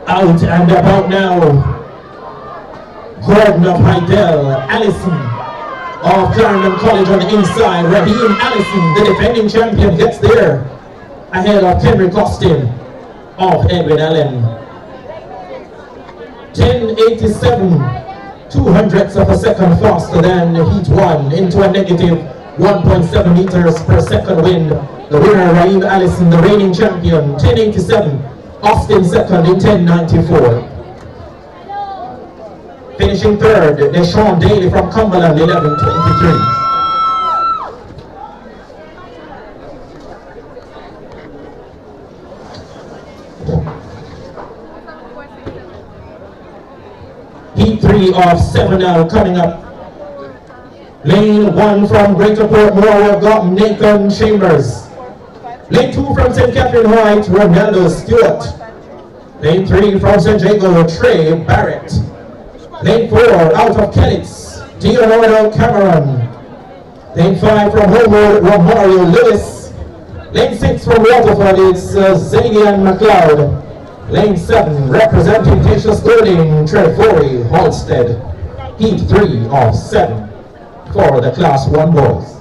Out and about now. Gordon of Hydel, Allison of Clarendon College on the inside. Raheem Allison, the defending champion, gets there ahead of Henry Costin of Edwin Allen. 10.87, 200ths of a second faster than Heat 1 into a negative 1.7 meters per second wind. The winner, Raheem Allison, the reigning champion, 10.87. Austin second in 10.94. Finishing third, Deshaun Daly from Cumberland, 11.23. Heat 3 of 7 now coming up. Lane 1 from Greater Portmore, we've got Nathan Chambers. Lane 2 from St. Catherine White, Ronaldo Stewart. Lane 3 from St. Jago, Trey Barrett. Lane 4 out of Kellitz, Leonardo Cameron. Lane 5 from Homewood, Romario Lewis. Lane 6 from Waterford, it's Zadian McLeod. Lane 7 representing Tatius Golding, Trevory Halstead. Heat 3 of 7 for the Class 1 boys.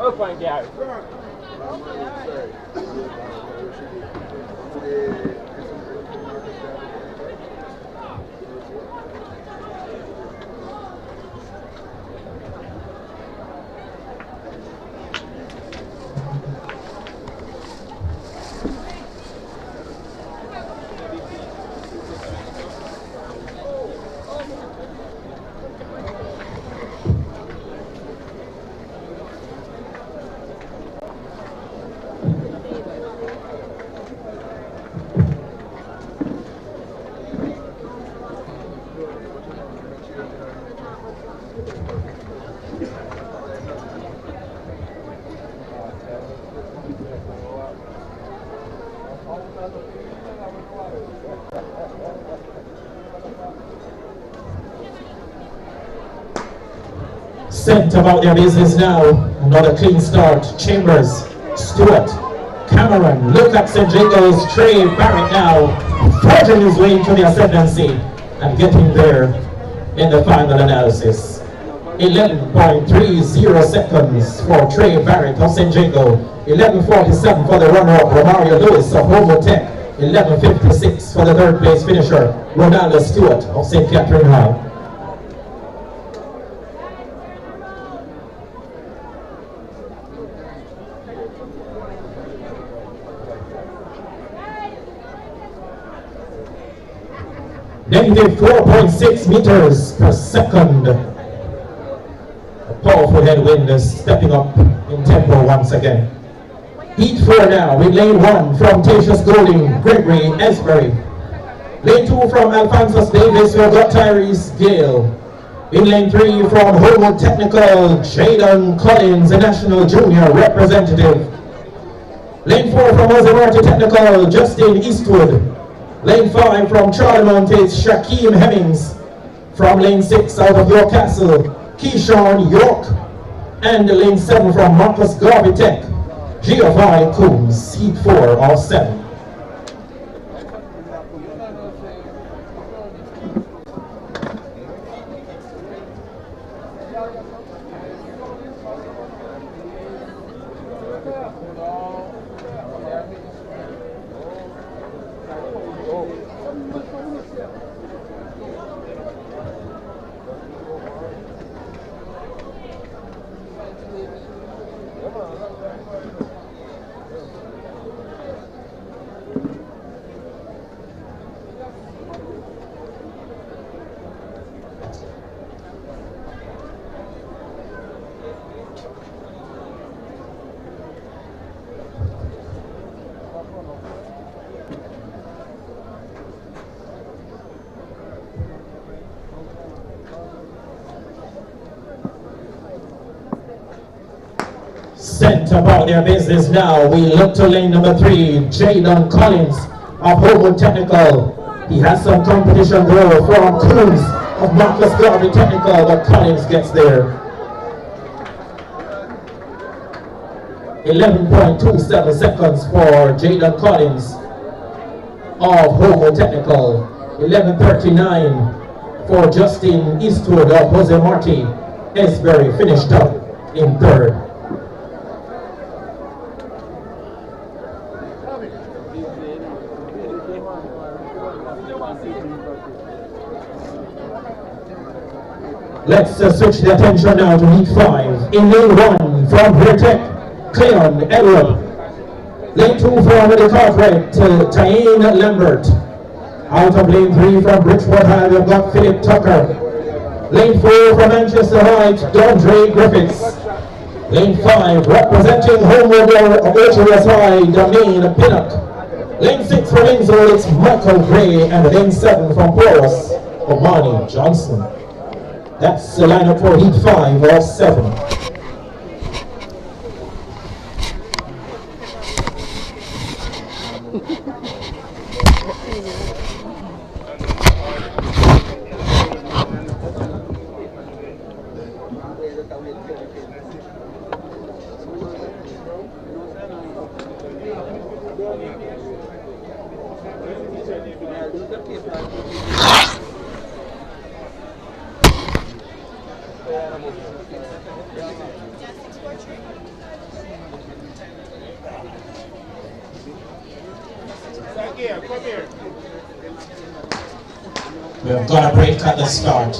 Open, Gary. Set about their business now. Another clean start. Chambers, Stewart, Cameron. Look at St. Jago's Trey Barrett now, forging his way into the ascendancy and getting there in the final analysis. 11.30 seconds for Trey Barrett of St. Jago. 11.47 for the runner-up, Romario Lewis of Homo Tech. 11.56 for the third place finisher, Ronaldo Stewart of St. Catherine High. Negative 4.6 meters per second. A powerful headwind is stepping up in tempo once again. Heat 4 now with lane 1 from Tatius Golding, Gregory Esbury. Lane 2 from Alphonsus Davis, we've got Tyrese Gale. In lane 3 from Homewood Technical, Jaden Collins, a national junior representative. Lane 4 from Jose Marti Technical, Justin Eastwood. Lane 5 from Charlie Mount is Shaquem Hemmings. From lane 6 out of York Castle, Keyshawn York. And lane 7 from Marcus Garvey Tech, Geoffrey Coombs. Heat 4 of 7. sent about their business now. We look to lane number 3, Jadon Collins of Homewood Technical. He has some competition though from Cruz of Marcus Garvey Technical, but Collins gets there. 11.27 seconds for Jadon Collins of Homewood Technical. 11.39 for Justin Eastwood of Jose Marti. Esbury finished up in 3rd. Let's switch the attention now to heat 5. In lane 1 from Vertec, Cleon Edward. Lane 2 from the Cartwright, Tyane Lambert. Out of lane 3 from Bridgeport High, we've got Philip Tucker. Lane 4 from Manchester Heights, Dondre Griffiths. Lane 5 representing Homewood Ochoas High, Domain Pinnock. Lane 6 from Inzo, it's Michael Gray. And lane 7 from Porus, Omani Johnson. That's the lineup for heat 5 or 7. We've got a break at the start.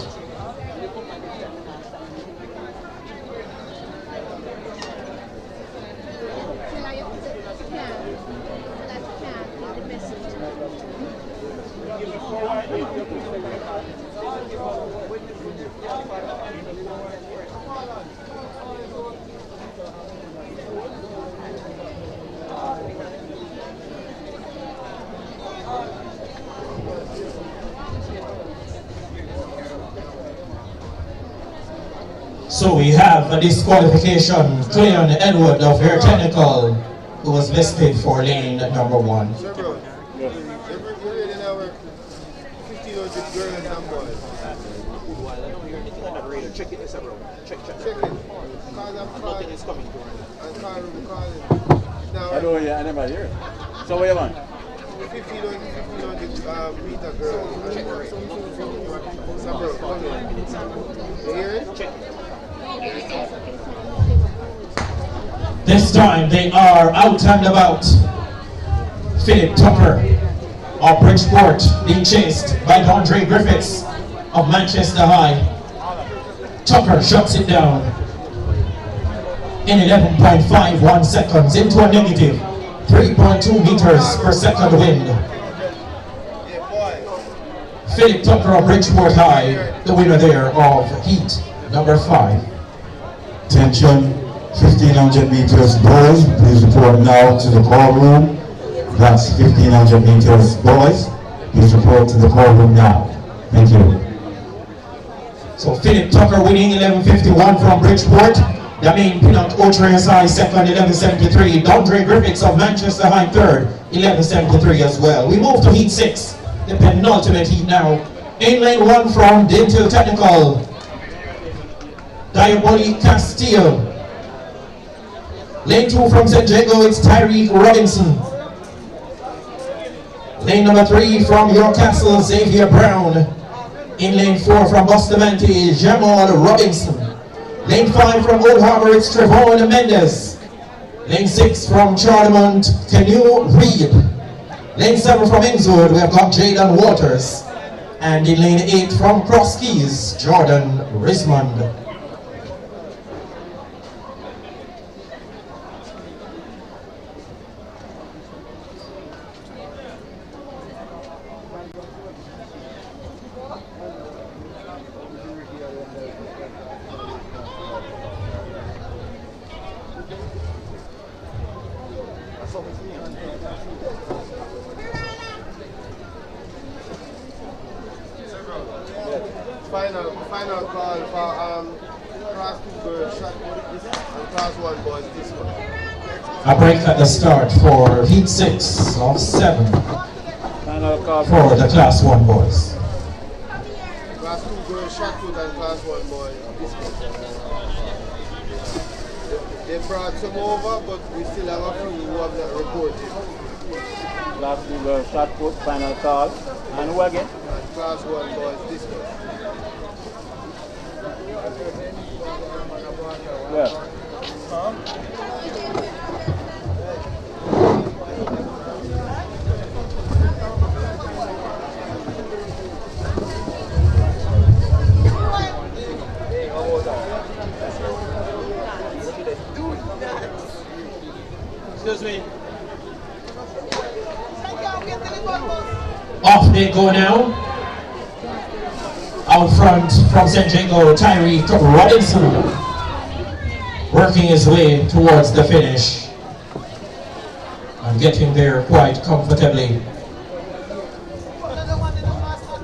So we have a disqualification, Cleon Edward of Air Technical, who was listed for lane number 1. Check it, several. Check it. Nothing is coming. I don't hear anybody here. So what you want? 1500 meter girl. Several. You hear it? Check it. This time they are out and about. Philip Tucker of Bridgeport being chased by Dondre Griffiths of Manchester High. Tucker shuts it down in 11.51 seconds into a negative 3.2 meters per second wind. Philip Tucker of Bridgeport High, the winner there of heat number 5. Attention, 1500 meters boys, please report now to the call room. That's 1500 meters boys, please report to the call room now. Thank you. So Philip Tucker winning 11.51 from Bridgeport. Domain Pinnock, Ochoas High second, 11.73. Dondre Griffiths of Manchester High third, 11.73 as well. We move to heat 6, the penultimate heat now. In lane 1 from Dental Technical, Diaboli Castillo. Lane 2 from St. Jago, it's Tyreek Robinson. Lane number 3 from York Castle, Xavier Brown. In lane 4 from Bustamante, Jamal Robinson. Lane 5 from Old Harbor, it's Trevon Mendes. Lane 6 from Charlemont, Canoe Reed. Lane 7 from Innswood, we have got Jaden Waters. And in lane 8 from Cross Keys, Jordan Rismond. Final call for Class 2 girls shot put and Class 1 boys this one. A break at the start for Heat 6 of 7 Final call for the Class 1 boys. Class 2 girls shot put and Class 1 boys this one. They brought some over, but we still have a few who have not reported. Class 2 girl shot put, final call. And who again? And Class 1 boys this one. Yeah. Excuse me. Off they go now. Out front from St. Jago, Tyreek Robinson, working his way towards the finish and getting there quite comfortably.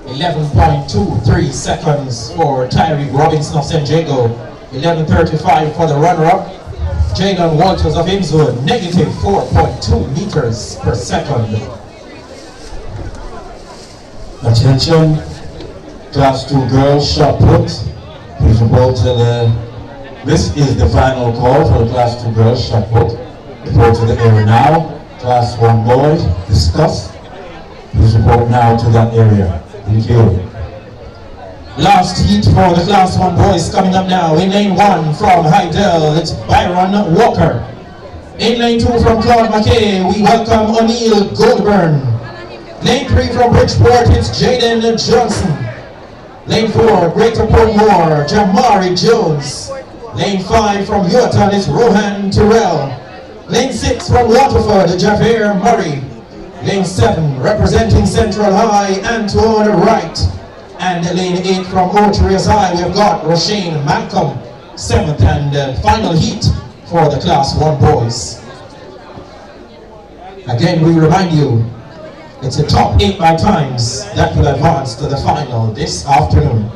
11.23 seconds for Tyreek Robinson of St. Jago, 11.35 for the runner-up, Jadon Walters of Innswood, negative 4.2 meters per second. Attention, Class 2 girls shot put. Please report to this is the final call for the Class 2 girls shot put. Report to the area now. Class 1 boys, discuss. Please report now to that area. Thank you. Last heat for the Class 1 boys coming up now. In lane 1 from Hydel, it's Byron Walker. In lane 2 from Claude McKay, we welcome O'Neill Goldburn. Lane 3 from Bridgeport, it's Jaden Johnson. Lane 4, Greater Portmore, Jamari Jones. Lane 5 from Yorkton, it's Rohan Terrell. Lane 6 from Waterford, Javier Murray. Lane 7, representing Central High, Antoine Wright. And lane 8 from Orchard's High, we've got Roshane Malcolm. 7th and final heat for the Class 1 boys. Again, we remind you, it's a top 8 by times that will advance to the final this afternoon.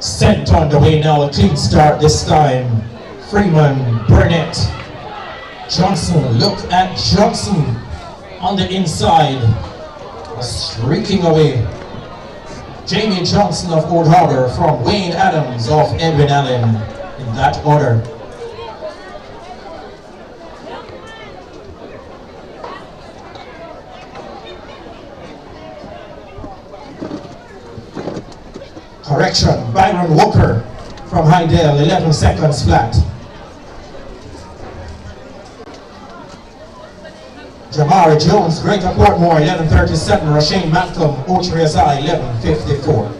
Sent on the way now, a clean start this time. Freeman, Burnett, Johnson, look at Johnson on the inside, streaking away. Jamie Johnson of Old Harbor from Wayne Adams of Edwin Allen, in that order. Correction, Byron Walker from Hydel, 11 seconds flat. Jamari Jones, Greater Portmore, 11.37. Roshane Malcolm, Orchard's High, 11.54.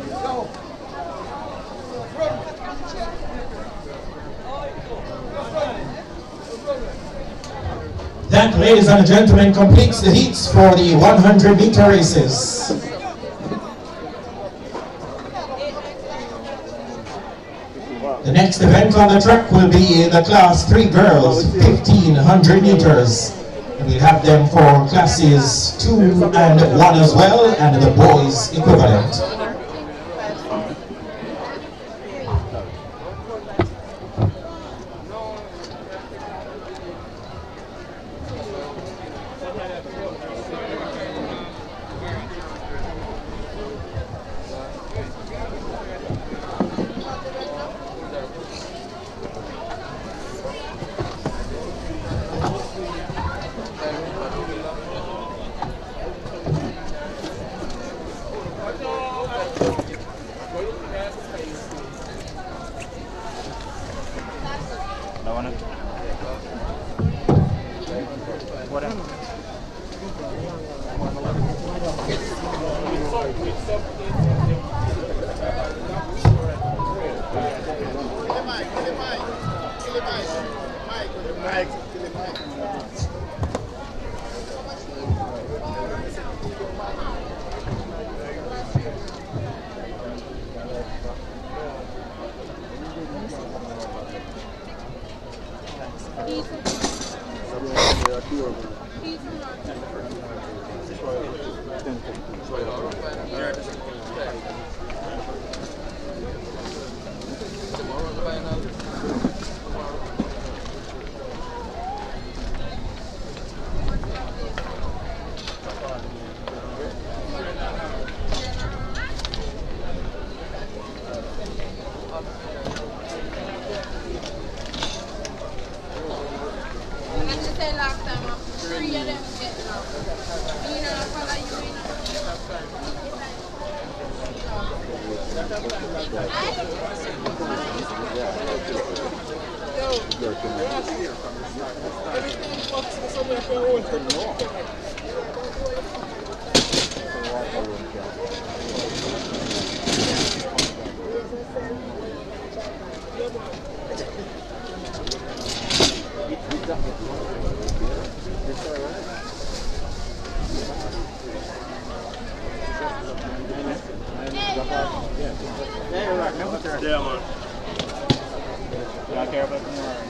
That, ladies and gentlemen, completes the heats for the 100-meter races. The next event on the track will be the Class 3 girls, 1,500 meters. And we'll have them for classes 2 and 1 as well, and the boys equivalent. Yeah, man. Y'all care about tomorrow?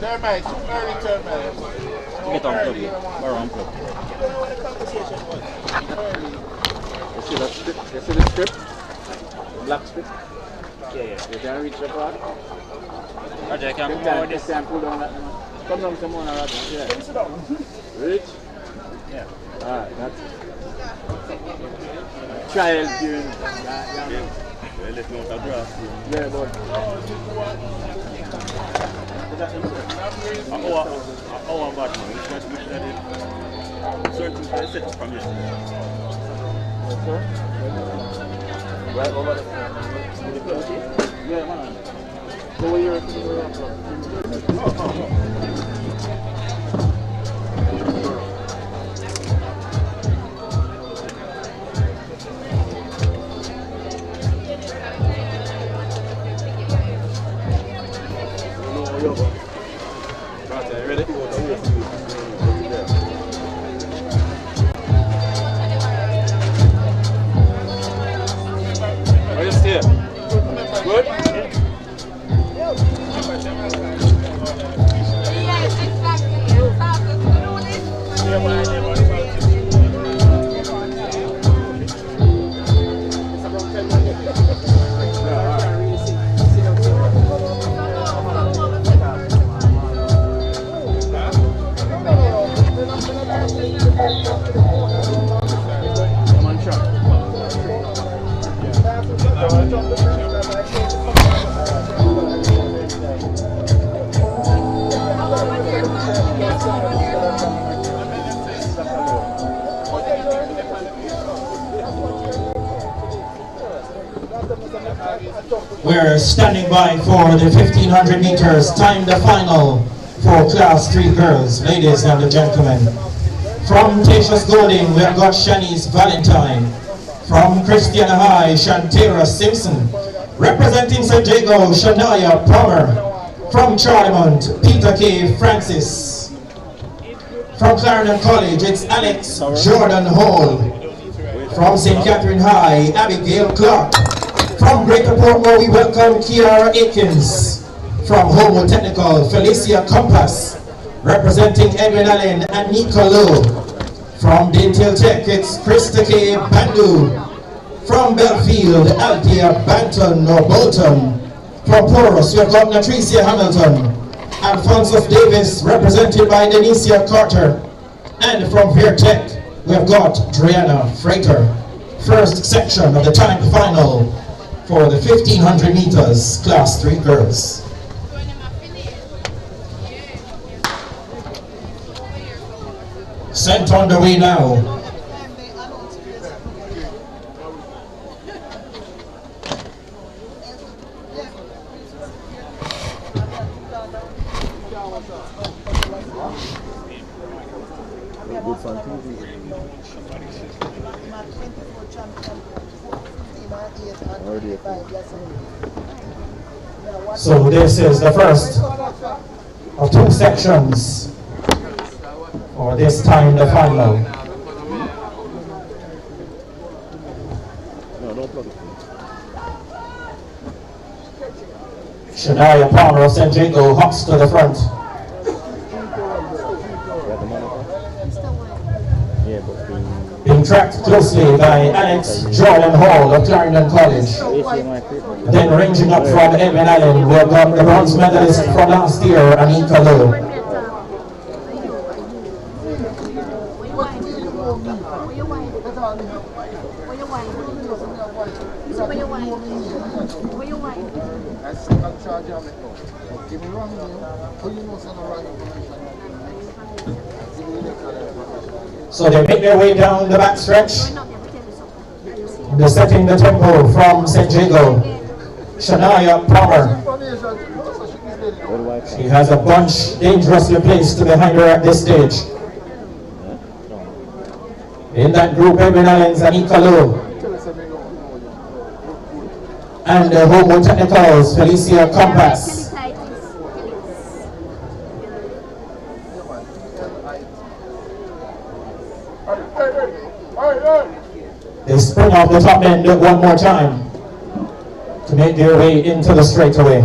Termite, too early termite. Get unplugged. Or unplugged. You see that strip? You see the strip? Black strip? Yeah. You can reach the part? Roger, I can You come over can, you this. can pull down that. Come down some more, Roger. Yeah. Reach? Yeah. Alright, that's it. Child during Yeah, let me out of grass. yeah, but Oh, bad man. Which one I did? Certain set from yesterday. right over the yeah, man. Go here to the Ready? Are you still? Good? Yes, exactly. Come on, Chuck. We're standing by for the 1500 meters, time the final for class 3 girls, ladies and gentlemen. From Tatius Golding, we have got Shanice Valentine. From Christiana High, Shantera Simpson. Representing St. Jago, Shania Palmer. From Charlemont, Peter K. Francis. From Clarendon College, it's Alex Jordan Hall. From St. Catherine High, Abigail Clark. From Greater Portmore, we welcome Kiara Aikens. From Homo Technical, Felicia Compass. Representing Edwin Allen and Nika Lowe. From Dental Tech, it's Krista K. Bandu. From Belfield, Althea Banton or Bolton. From Porus, we have got Natricia Hamilton. Alphonsus Davis, represented by Denicia Carter. And from Vertech, we have got Driana Freighter. First section of the time final for the 1500 meters, class 3 girls. Sent on the way now. So this is the first of 2 sections for this time the final. Shania Palmer of St. Jago hops to the front. Being tracked closely by Alex Jordan Hall of Clarendon College. Then ranging up from Edwin Allen, we have got the bronze medalist from last year, Anika Lowe. So they make their way down the back stretch. They're setting the tempo from St. Jago. Shania Palmer. She has a bunch dangerously placed behind her at this stage. In that group, Edwin Allen's Anika Lowe. And the Homo Technicals, Felicia Compass. They spring off the top end one more time to make their way into the straightaway.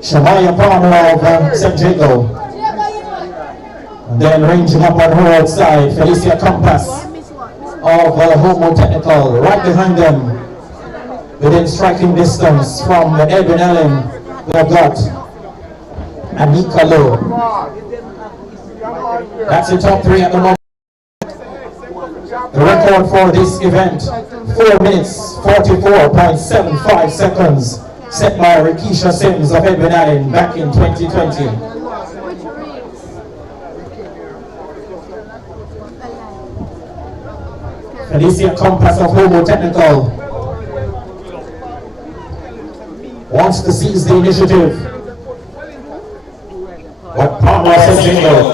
Shania Palmer of St. Jago. And then ranging up on her outside, Felicia Compass of Homo Technical. Right behind them, within striking distance from Edwin Allen, we have got Anika Lowe. That's the top three at the moment. The record for this event, 4 minutes, 44.75 seconds, set by Rikisha Sims of Edwin Allen back in 2020. Felicia Compass of Homo Technical wants to seize the initiative. But Palmer St. Jago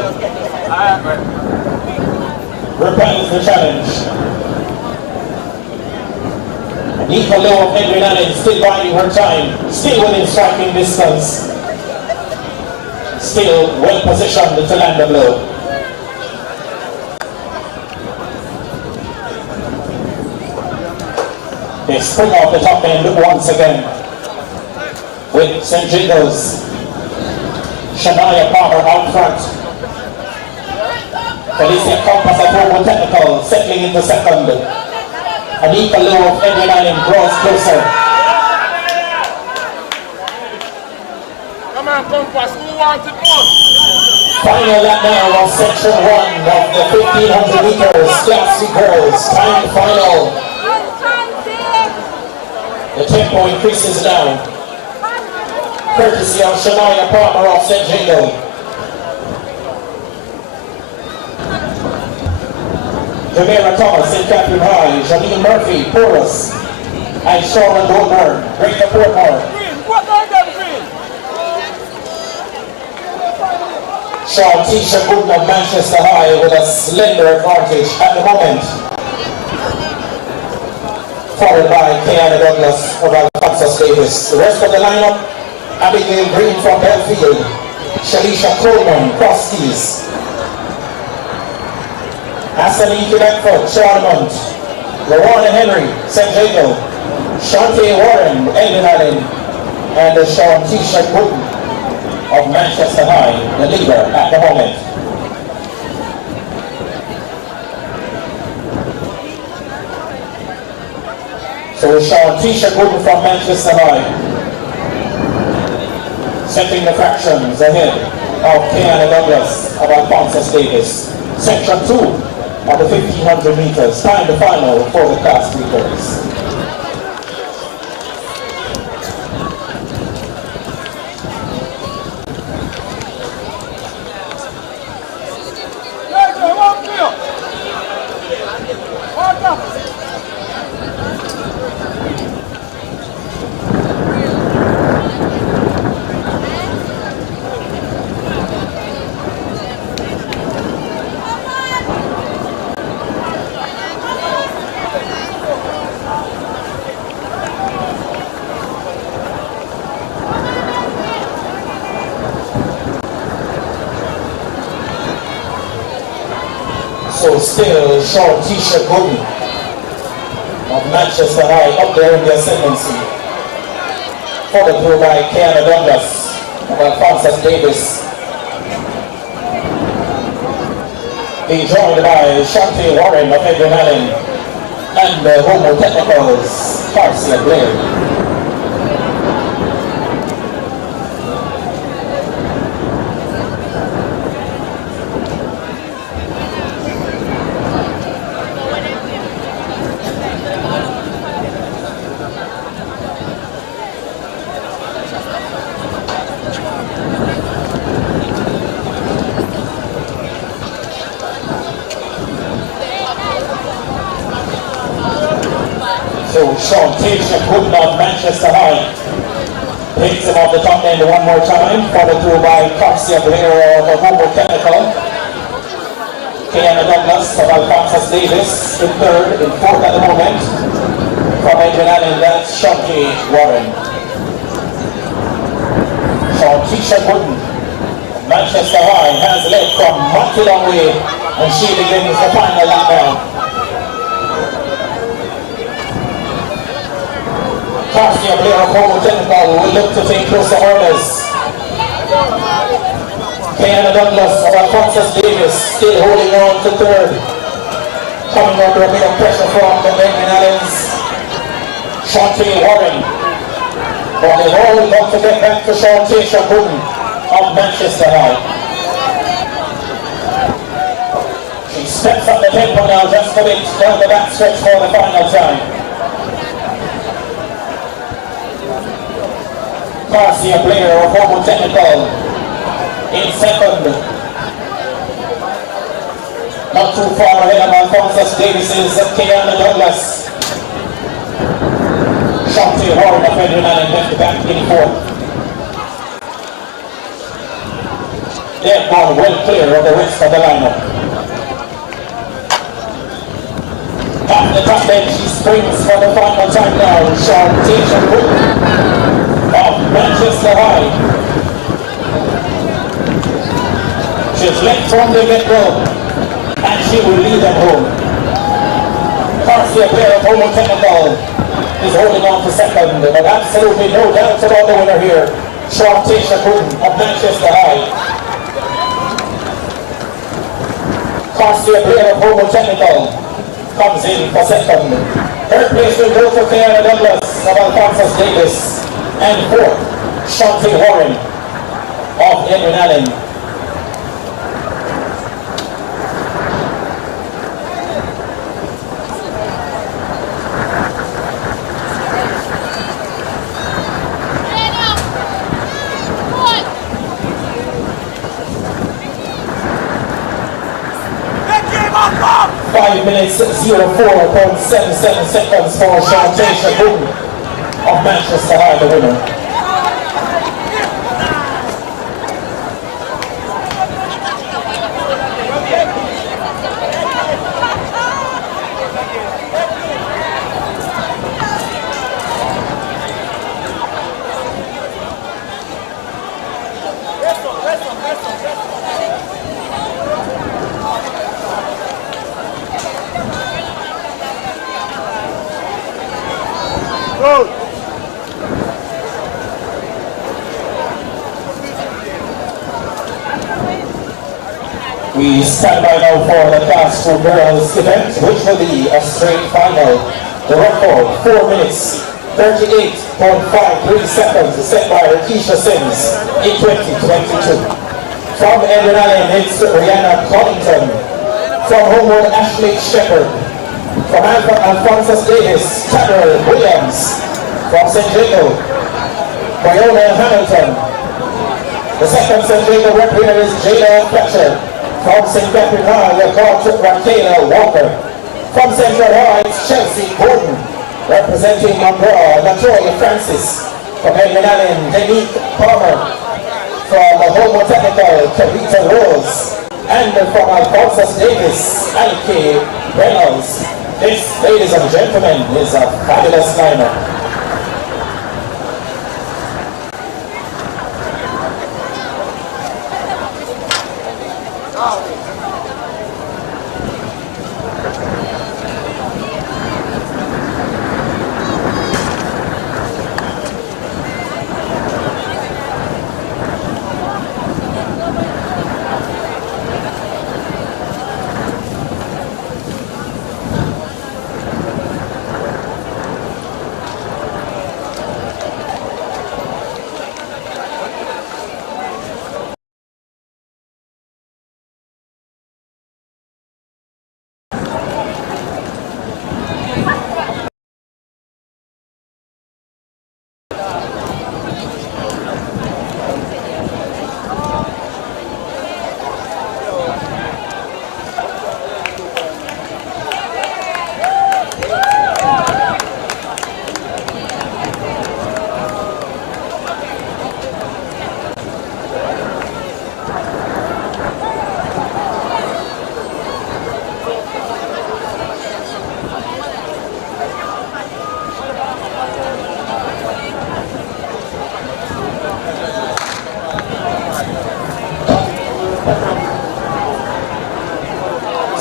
repels the challenge. Anika Lowe of Edwin Allen still biding her time, still within striking distance, still well positioned to land the blow. They spring off the top end once again with St. Jago's Shania Palmer out front. Felicia Compass of Homo Technical settling into second. Anika Lowe of Edwin Allen draws closer. Come on, Compass, who wants it most? Final lap now of section 1 of the 1500 meters Class C girls. Time final. The tempo increases now, courtesy of Shania Palmer of St. Jago. Jamera Thomas in Catherine High, Janine Murphy, Porus, and Sharon Goldberg, Greater Portmore. Sean Tisha Gooden of Manchester High with a slender advantage at the moment, followed by Kiana Douglas of Alphonsus Davis. The rest of the lineup, Abigail Green from Belfield, Shalisha Coleman, Croskeys, Assaliki Beckford, Charlemont, Lawana Henry, St. Jago, Shante Warren, Edwin Allen, and Sean Tisha Gooden of Manchester High, the leader at the moment. So Sean Tisha Gooden from Manchester High, setting the fractions ahead of Kiana Douglas of Alphonsus Davis. Section 2 of the 1500 meters, time the final for the Class 3 girls. So still Sean Tisha Gooden of Manchester High up there in the ascendancy. followed through by Kiana Douglas of Alphonsus Davis. Being joined by Shanti Warren of Edwin Allen and the Homo Technicals, Marcia Blair. So Sean Taylor putting on Manchester High. Takes him off the top end one more time, followed through by Corsia Blair of Homo Technical. Kiana Douglas of Alphonsus Davis in third, in fourth at the moment. From Edwin Allen, that's Shanti Warren. Sean Taylor Wooden, Manchester High has led from mighty long way, and she begins the final lap now. Corsia Blair of Homo Technical will look to take closer orders. Kiana Douglas of Alphonsus Davis still holding on to third. Coming under a bit of pressure from the Edwin Allen's Shanti Warren. But they all want to get back to Sean Taylor Wooden of Manchester High. She steps up the tempo now just a bit down the back stretch for the final time. Corsia Blair of Homo Technical in second. Not too far ahead of Alphonsus Davis's Kiana Douglas. Shanti Warren of Edwin Allen left back in fourth. They've gone well clear of the rest of the lineup. At the top end, she springs for the final time now. Sean Taylor Wooden of Manchester High. She's left from the get-go, and she will lead them home. Corsia Blair of Homo Technical is holding on to second, but absolutely no doubt about the winner here, Sean Taylor Wooden of Manchester High. Corsia Blair of Homo Technical comes in for second. Third place will go for Kiana Douglas of Alphonsus Davis. And fourth, Shanti Warren of Edwin Allen. Five minutes, 04.77 seconds for Sean Taylor Wooden of Manchester High, the winner. We stand by now for the Class 2 Girls event, which will be a straight final. The record, 4 minutes, 38.53 seconds, set by Keisha Sims in 2022. From Edwin Allen, it's Rihanna Collington. From Homewood, Ashley Shepherd. From Alphonsus Davis, Cameron Williams. From St. Jacob, Viola Hamilton. The second St. Jacob representative is Jada Fletcher. From St. Catherine High, we got Raquel Walker. From Central High, it's Chelsea Gordon. Representing Monroe, Latoya Francis. From Edwin Allen, Denique Palmer. From Homo Technical, Tarita Rose. And from Alphonsus Davis, Alki Reynolds. This, ladies and gentlemen, is a fabulous lineup.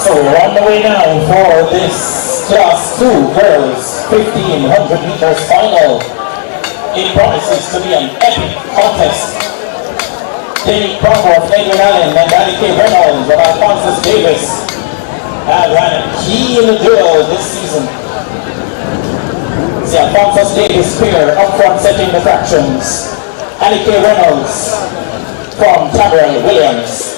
So we're on the way now for this Class 2 Girls 1500 meters final. It promises to be an epic contest. Danny Cromwell, Adrian Allen, and Danny K. Reynolds of Alphonsus Davis have had a key in the duel this season. The Alphonsus Davis pair up front setting the fractions. Danny K. Reynolds from Taberel Williams.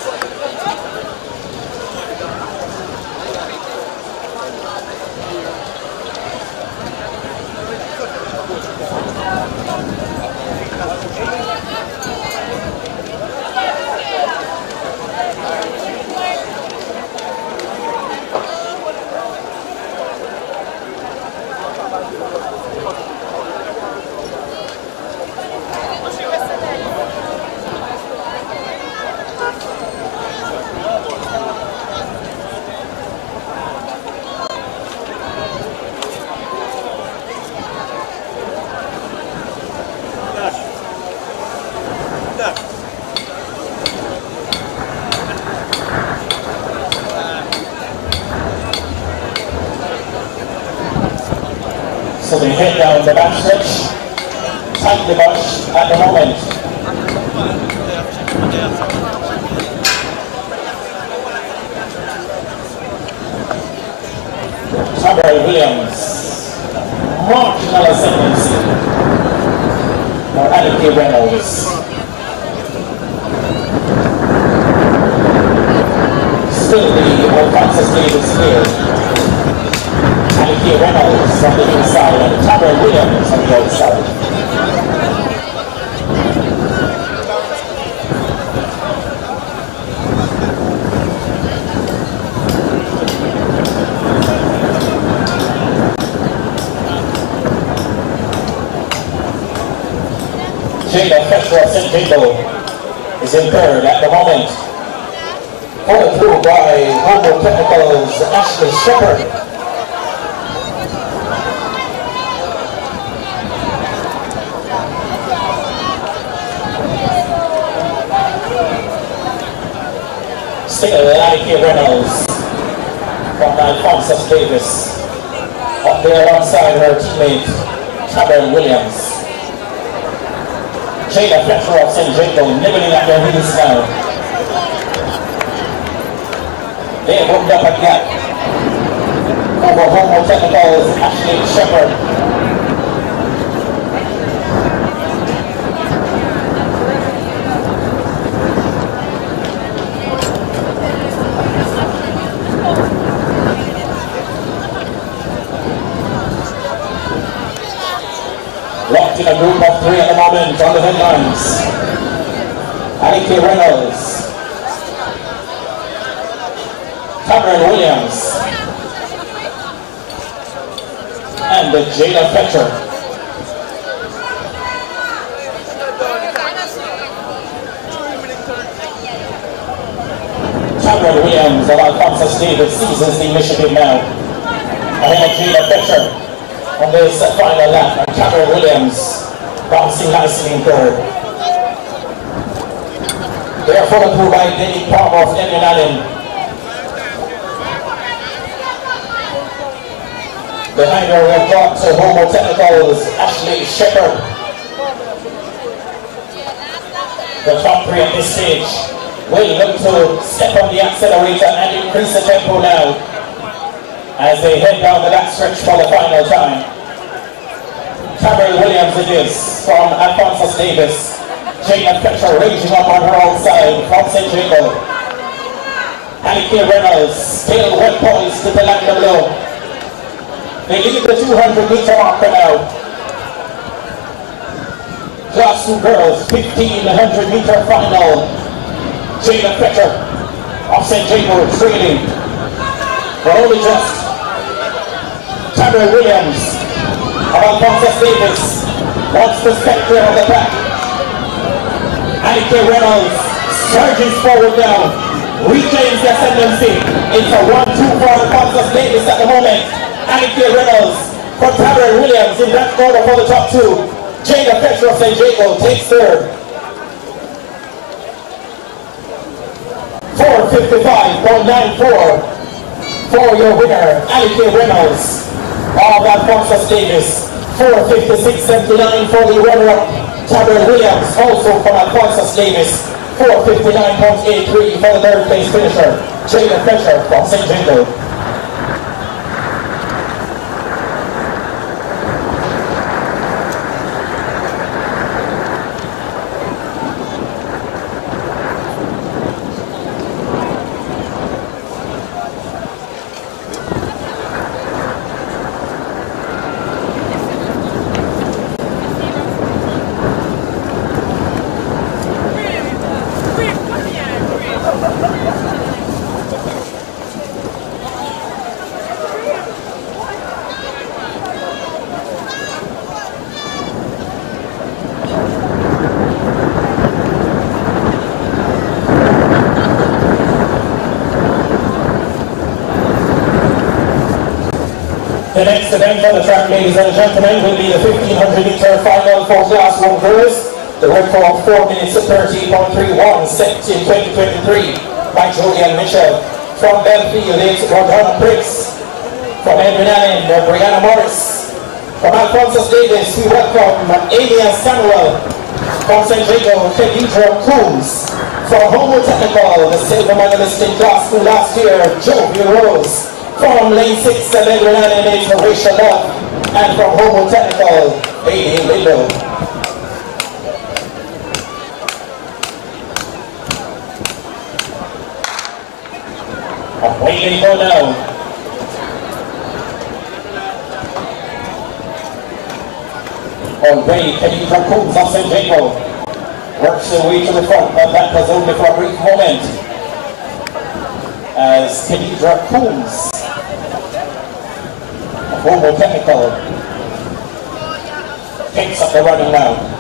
So they head down the back stretch, tight the bunch at the moment. Taberel Williams, marginal ascendancy for Danny K. Reynolds. Still the Alphonsus Davis here. Danny K. Reynolds on the inside and Taberel Williams on the outside. Jada Petra St. Jago is in third at the moment. Followed through by Homo Technical's Ashley Shepard. Still Danny K. Reynolds from Alphonsus Davis up there alongside her teammate Taberel Williams. Jada Petra of St. Jago nibbling at their heels now. They have opened up a gap over Homo Technical's Ashley Shepard. Locked in a group of three at the moment on the headlines. Danny K. Reynolds, Taberel Williams, and the Jada Petra. Taberel Williams of Alphonsus Davis seizes the initiative now. Ahead of Jada Petra on this final lap, and Taberel Williams bouncing nicely in third. They are followed through by Danny Palmer of Adrian Allen. Behind her we've got Homo Technical's Ashley Shepard. The top three at this stage will look to step on the accelerator and increase the tempo now as they head down the back stretch for the final time. Taberel Williams it is from Alphonsus Davis. Jada Petra raging up on her outside from St. Jago. Danny K. Reynolds still well poised to the land of blow. They leave the 200 meter marker now. Class 2 Girls 1500 meter final. Jada Petra of St. Jago trailing, but only just. Taberel Williams of Alphonsus Davis wants to step clear of the pack. Danny K. Reynolds surges forward now, reclaims the ascendancy. It's a 1-2 for Alphonsus Davis at the moment. Danny K. Reynolds for Taberel Williams in that order for the top two. Jada Petra of St. Jago takes third. 4:55.94 For your winner, Alike Reynolds of Alphonsus Davis. 4:56.79 for the runner-up, Tabor Williams, also from Alphonsus Davis. 4:59.83 for the third place finisher, Jada Fletcher from St. Jingle. The next event on the track, ladies and gentlemen, will be the 1500 meter final for Class 1 girls. The record 4 minutes 30.31 set in 2023 by Julian Mitchell. From Belfield, it's Gordon Briggs. From Edwin Allen, Brianna Morris. From Alphonsus Davis, we welcome Amy and Samuel. From St. Jago, Khadija Coombs. From Homo Technical, the silver medalist in Class 2 last year, Jovi Rose. From Lane 6, Edwin Allen, it's Rachel Love. And from Homo Technical, Bailey Lindo. Away they go now. Away, Khadija Coombs of St. Jago works her way to the front, but that was only for a brief moment. As Khadija Coombs, Homo Technical, takes up the running now.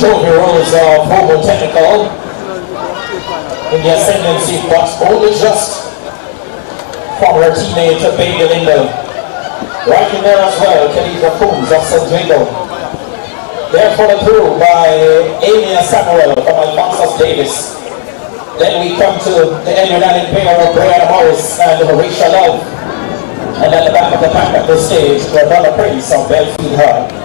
Jovi Rose of Homo Technical in the ascendancy, but only just from her teammate Bailey Lindo. Right in there as well, Khadija Coombs of St. Jago. They're followed through by Amy and Samuel from Alphonsus Davis. Then we come to the Edwin Allen pair of Brianna Morris and Horatio Love. And at the back of the pack at this stage, Rebecca Prince of Belfield High.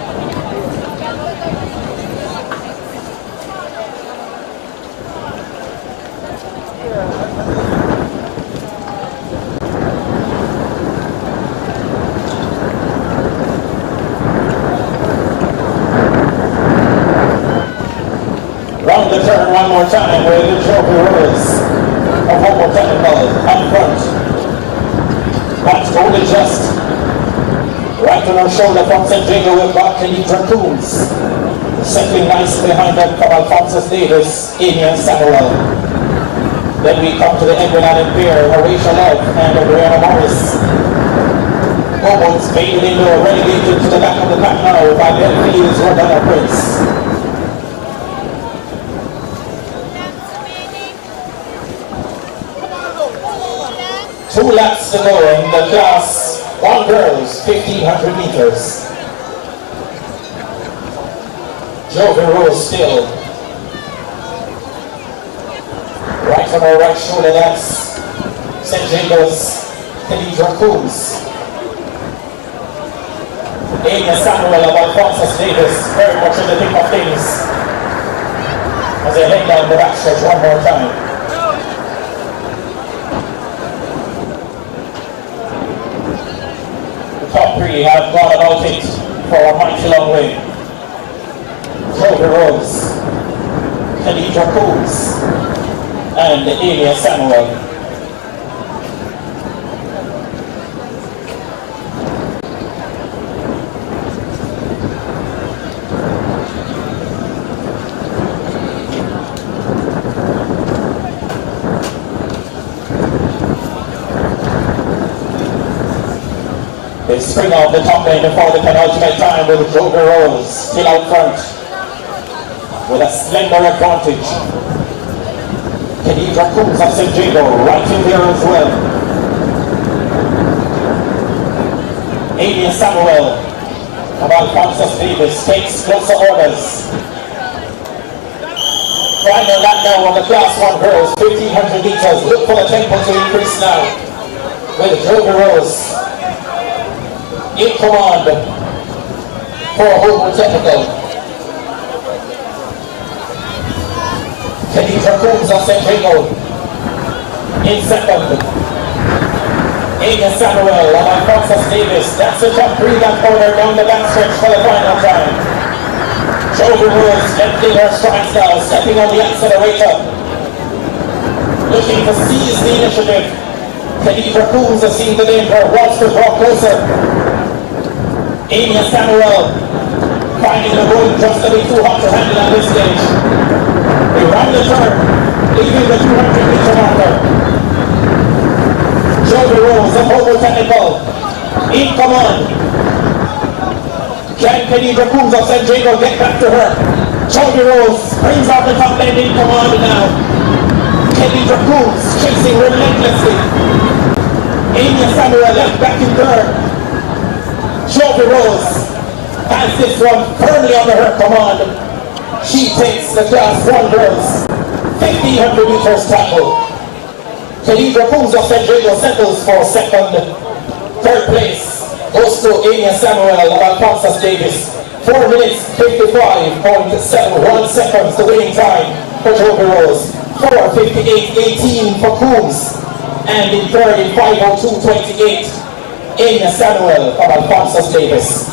Round the turn one more time with the Jovi Rose of Homo Technical up front. That's only just. Right on her shoulder from St. Jago, we've got Khadija Coombs. Settling nice behind them from Alphonsus Davis, Amy and Samuel. Then we come to the Edwin Allen pair, Horatio Love and Brianna Morris. Homo's Bailey Lindo relegated to the back of the pack now by Belfield's Rebecca Prince. 2 laps to go in the Class 1 girls 1500 meters. Jovi Rose still. Right on her right shoulder, that's St. Jago's Khadija Coombs. Amy Samuel of Alphonsus Davis very much in the thick of things as they head down the backstretch one more time. Top 3 have gone about it for a mighty long way. Jovi Rose, Khadija Coombs, and Amy Samuel. They spring off the top lane before the penultimate time with Joker Rose still out front with a slender advantage. Khadija Coombs of St. Jago right in there as well. Amy Samuel of Alphonsus Davis takes closer orders. Final lap now on the Class 1 girls, 1500 meters. Look for the tempo to increase now with Joker Rose in command for Homewood Technical. Khadija Coombs of St. Jago in second. Amy Samuel of Alphonsus Davis. That's the top three that corner down the backstretch for the final time. Joker Rose emptying her strides now, stepping on the accelerator. Looking to seize the initiative. Khadija Coombs has seen the danger, wants to draw closer. Amy Samuel finding the road just a bit too hot to handle at this stage. They round the turn, leaving the 200-meter marker. Joker Rose of Homewood Technical in command. Can Khadija Coombs of St. Jago get back to her? Joker Rose brings out the top end in command now. Khadija Coombs chasing relentlessly. Amy Samuel left back in third. Joker Rose has this one firmly under her command. She takes the Class 1 girls 1500 meters tackle. Khadija Coombs of St. Jago settles for second. Third place goes to Amy Samuel of Alphonsus Davis. 4 minutes 55.71 seconds the winning time for Joker Rose. 4:58.18 for Coombs. And in third in 5:02.28. Amy Samuel of Alphonsus Davis.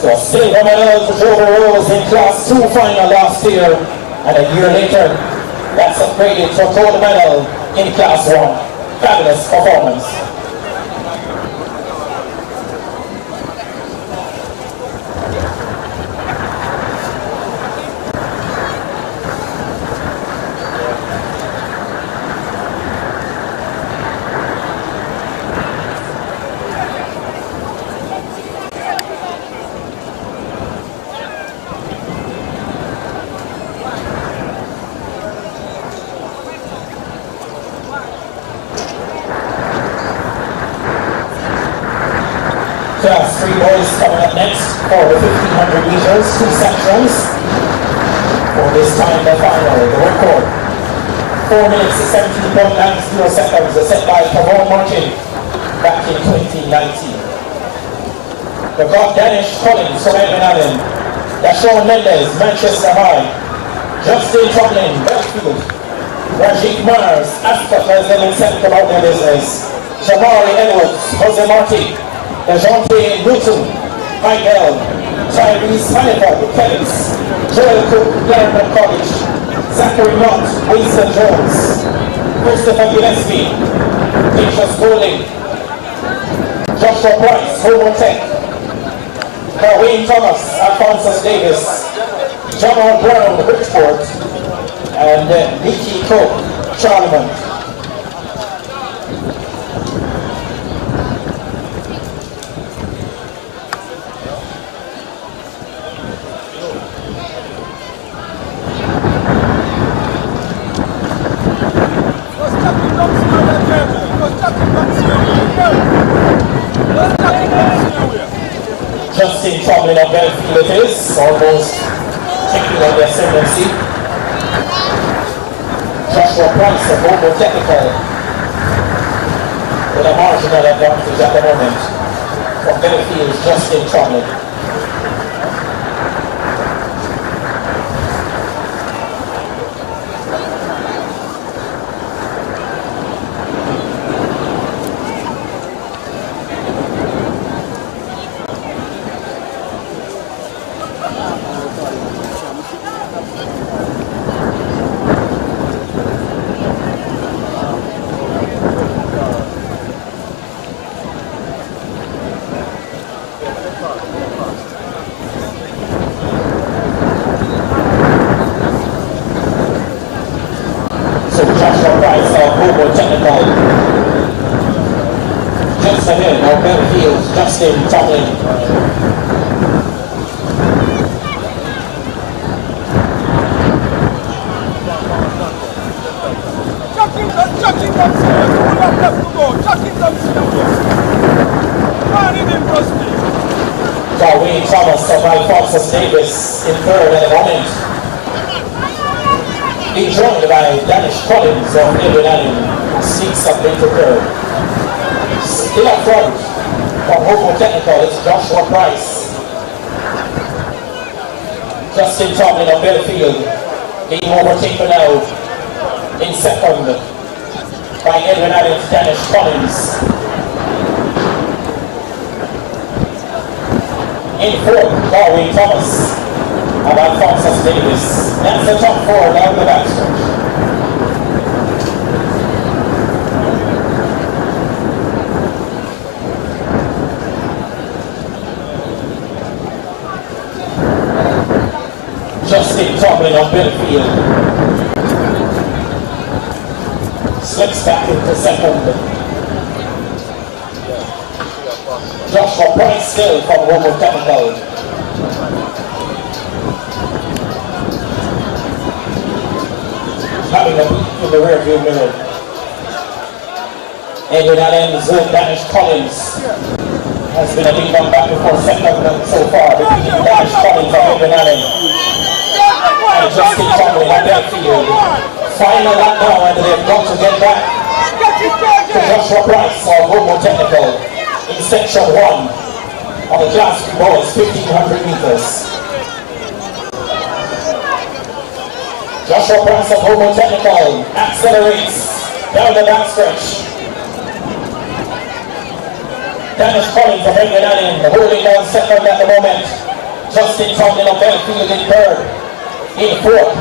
So a silver medal for Joker Rose in Class 2 final last year, and a year later, that's upgraded to a gold medal in Class 1. Fabulous performance. Class 3 boys coming up next for the 1500 meters, 2 sections. For this time the final, the record. 4 minutes 17.90 seconds, set by Pavon Martin back in 2019. The God Danish Collins from Edmund Allen, Dashawn Mendez, Manchester High, Justin Tomlin, Belfield, Rajiv Mars, Ascot has them himself about their business. Jamari Edwards, Jose Marti, DeJounte Newton, Michael, Tyrese Hanniford, Kellys, Joel Cook, Clarendon College, Zachary Knott, Winston Jones, Christopher Gillespie, Patience Bowling, Joshua Price, Homewood Tech, Wayne Thomas, Alphonsus Davis, Jamal Brown, Bridgeport, and Nikki Cook, Charlemont. Justin Tomlin of Belfield it is, almost taking on the ascendancy. Joshua Price of Homewood Technical with a marginal advantage at the moment from Belfield's Justin Tomlin. Homewood Technical. Just ahead of Bellfield's Justin Tomlin. Darwin Thomas of Alphonsus Davis in third at the moment. Being joined by Danish Collins of Edwin Allen, sneaks up into third. Still up front from Homewood Technical, it's Joshua Price. Justin Tomlin of Belfield being overtaken now in second by Edwin Allen's Danish Collins. In fourth, Darwin Thomas of Alphonsus Davis. That's the top four down the backstretch. Justin Tomlin of Belfield slips back into second. Joshua Price still from Homewood Technical. Having a beat in the rear view mirror. Edwin Allen's Danish Collins has been a big one back before second so far between Danish Collins and Edwin Allen. And Justin Tomlin at Belfield. Final lap now and they've got to get back to Joshua Price of Homewood Technical in section 1 of the Class 3 boys 1500 meters. Joshua Price of Homewood Technical accelerates down the backstretch. Danish Collins of Edwin Allen holding down second at the moment. Justin Tomlin of Belfield in third. In fourth,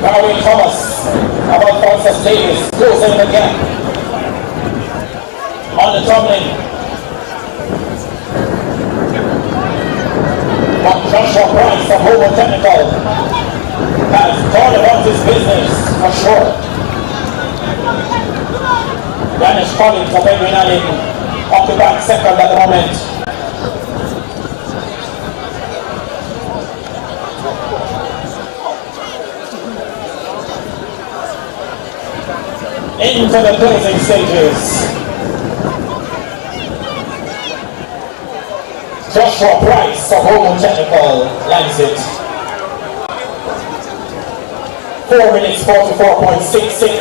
Darwin Thomas of Alphonsus Davis closing the gap. On the Tomlin. But Joshua Price of Homewood Technical has gone about his business for sure. Danish Collins of Edwin Allen occupied second at the moment. Into the closing stages. Joshua Price of Homewood Technical lands it. 4 minutes 44.66.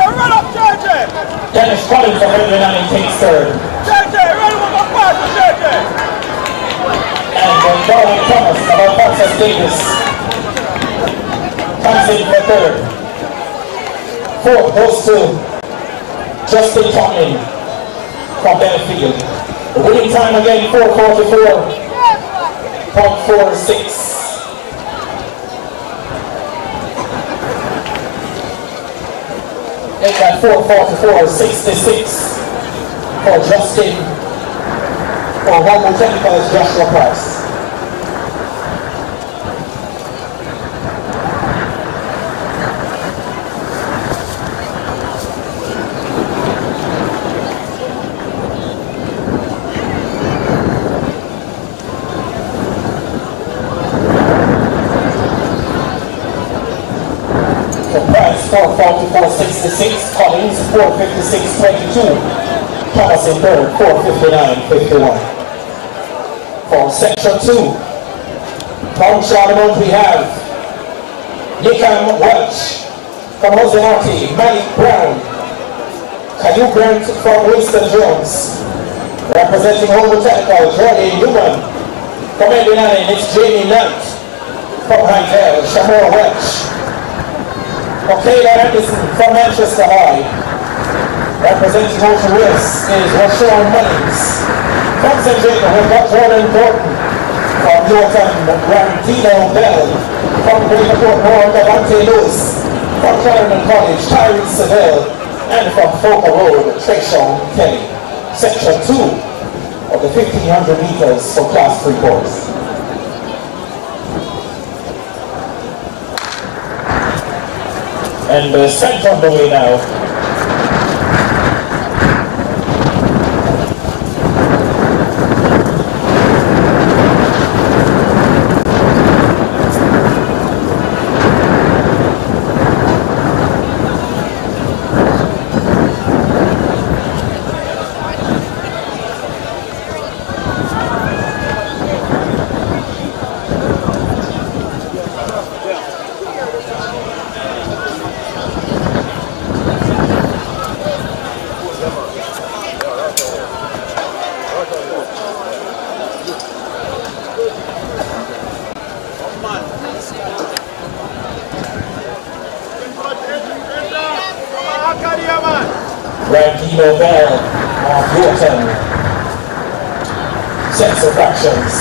Run up, JJ! Danish Collins of Edwin Allen takes third. JJ, run with my partner, JJ! And Darwin Thomas of Alphonsus Davis comes in for third. Fourth goes to Justin Tomlin from Belfield. The winning time again, 4:44.46. Make that 4:44.66 for Justin, for Homewood Technical's Joshua Price. So Price 4:44.66, Collins 4:56.22, Thomas in third 4:59.51. For section 2, from Charlemont we have Nickam Welch from Jose Marti, Malik Brown, Caillou Grant from Winston Jones, representing Homewood Technical, Jordan Newman from Edwin Allen, it's Jamie Nant from Heidel, Shamor Welch. Kayla Anderson from Manchester High. Representing Ocean West is Rashawn Mullins. From St. Jacob, we've got Jordan Gordon. From Yorkton, Rantino Bell. From Greater Portmore, Davante Lewis. From Clarendon College, Tyree Seville. And from Folker Road, Trayshawn Kelly. Section 2 of the 1500 meters for Class 3 boys. And set on the way now. Rankino Bell of Yorkton. Sets of fractions.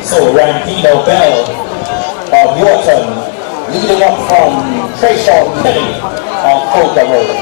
So Rankino Bell of Yorkton leading up from Trayshawn Kelly of Polka Road.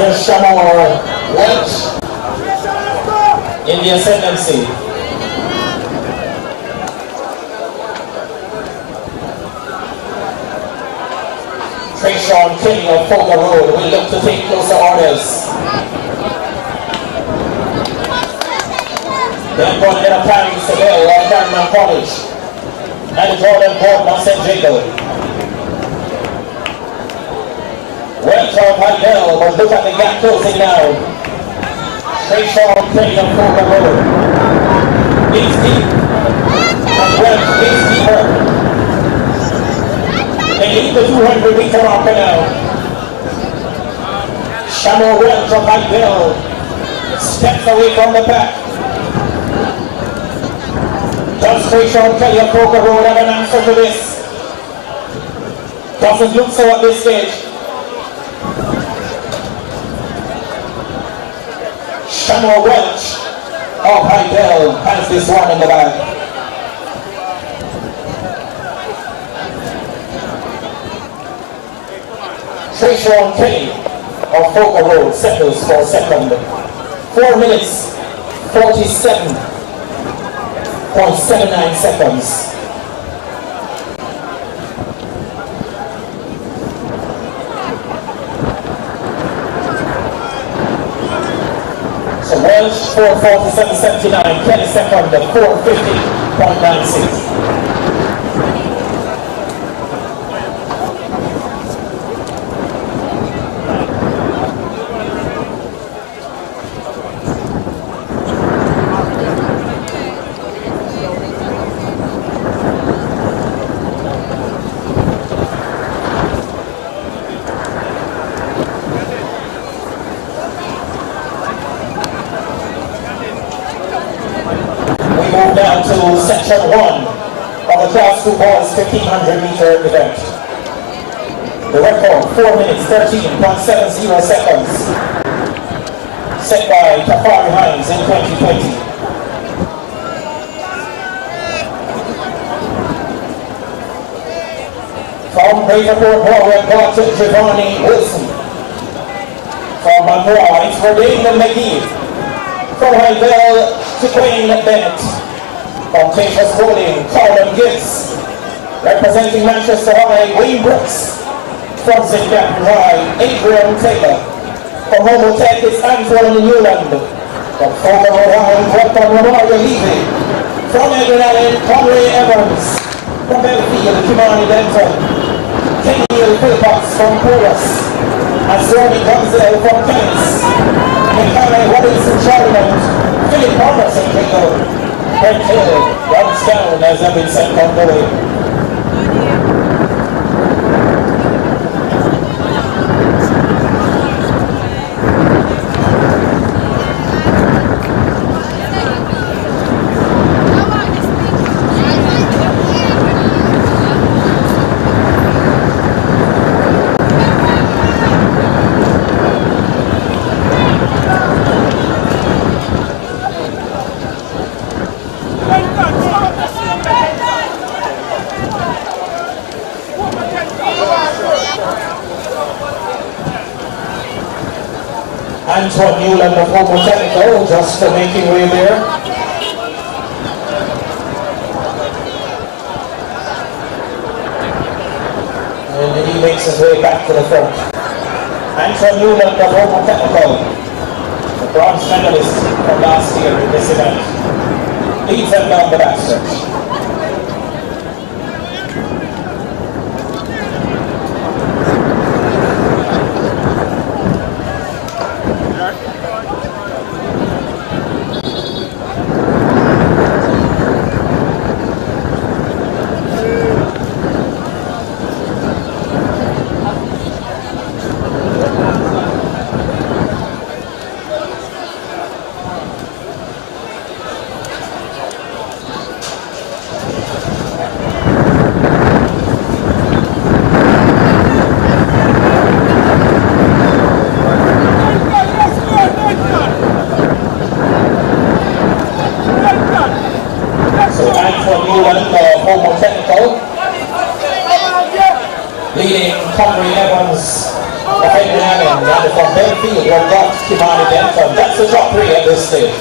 There's Shamor Welch in the ascendancy. Trayshawn Kelly of Polka Road will look to take closer orders. Then going to get a Paris Seville of Carolina College and Jordan Gordon of St. Jacob. Welch of Hydell, but look at the gap closing now. Trayshawn Kelly of Polka Road. It's deep. And Welch is deeper. They lead the 200 meter marker now. Shamor Welch of Hydell steps away from the pack. Does Trayshawn Kelly of Polka Road have an answer to this? Doesn't look so at this stage. Shamor Welch of Hydell has this one in the bag. Trayshawn Kelly of Polka Road settles for second. 4 minutes 47.79 seconds. So Welch 4:47.79, Kelly second at 4:50.96. Move down to section 1 of the Class 2 Boys 1500 meter event. The record 4 minutes 13.70 seconds. set by Tafari Hines in 2020. From Braverport, Warwick, got to Giovanni Wilson. From Monroe, it's for Damon McGee. From Highville to Wayne Bennett. From Chambers Bowling, Colin Gibbs. Representing Manchester High, Wayne Brooks. From St. Catherine High, Adrian Taylor. From Homotech, it's Antoine Newland. From Fulham, Ohio, Welcome Romario Levy. From Edwin Allen, Conway Evans. From Belfield, Kimani Denton. Kenny Philpots from Chorus. And Sony Gonzel from Kent. Mikhail Robinson Charlotte. Philip Palmer St. Kingo. Brent Hill runs down as have been sent on the way. Antoine Newland of Homo Technical just making way there. And he makes his way back to the front. Antoine Newland of Homo Technical, the bronze medalist from last year in this event, leads them down the backstretch. Leading Connery Evans of Edwin Allen, and from Belfield, we've got Kimani Denton. That's the top three at this stage.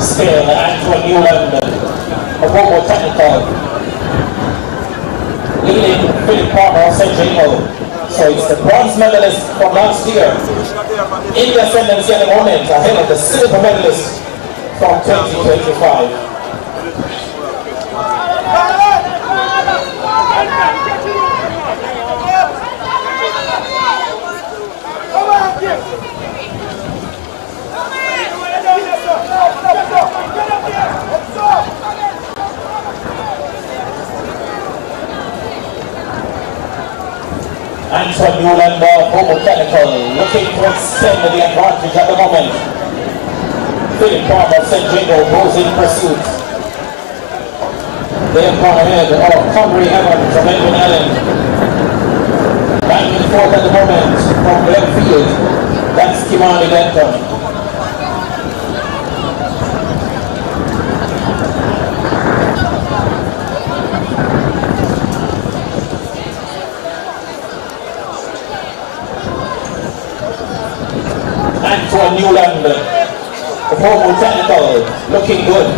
Still, Antoine Newland of Homo Technical, leading Philip Palmer of St. Jago. So it's the bronze medalist from last year in the ascendancy at the moment, ahead of the silver medalist from 2025. Antoine Newland of Homo Technical looking to extend the advantage at the moment. Philip Palmer of St. Jago goes in pursuit. They have gone ahead of Connery Evans of Edwin Allen. Back and forth at the moment from Glenfield. That's Kimani Denton. Antoine Newland of Homo Technical looking good.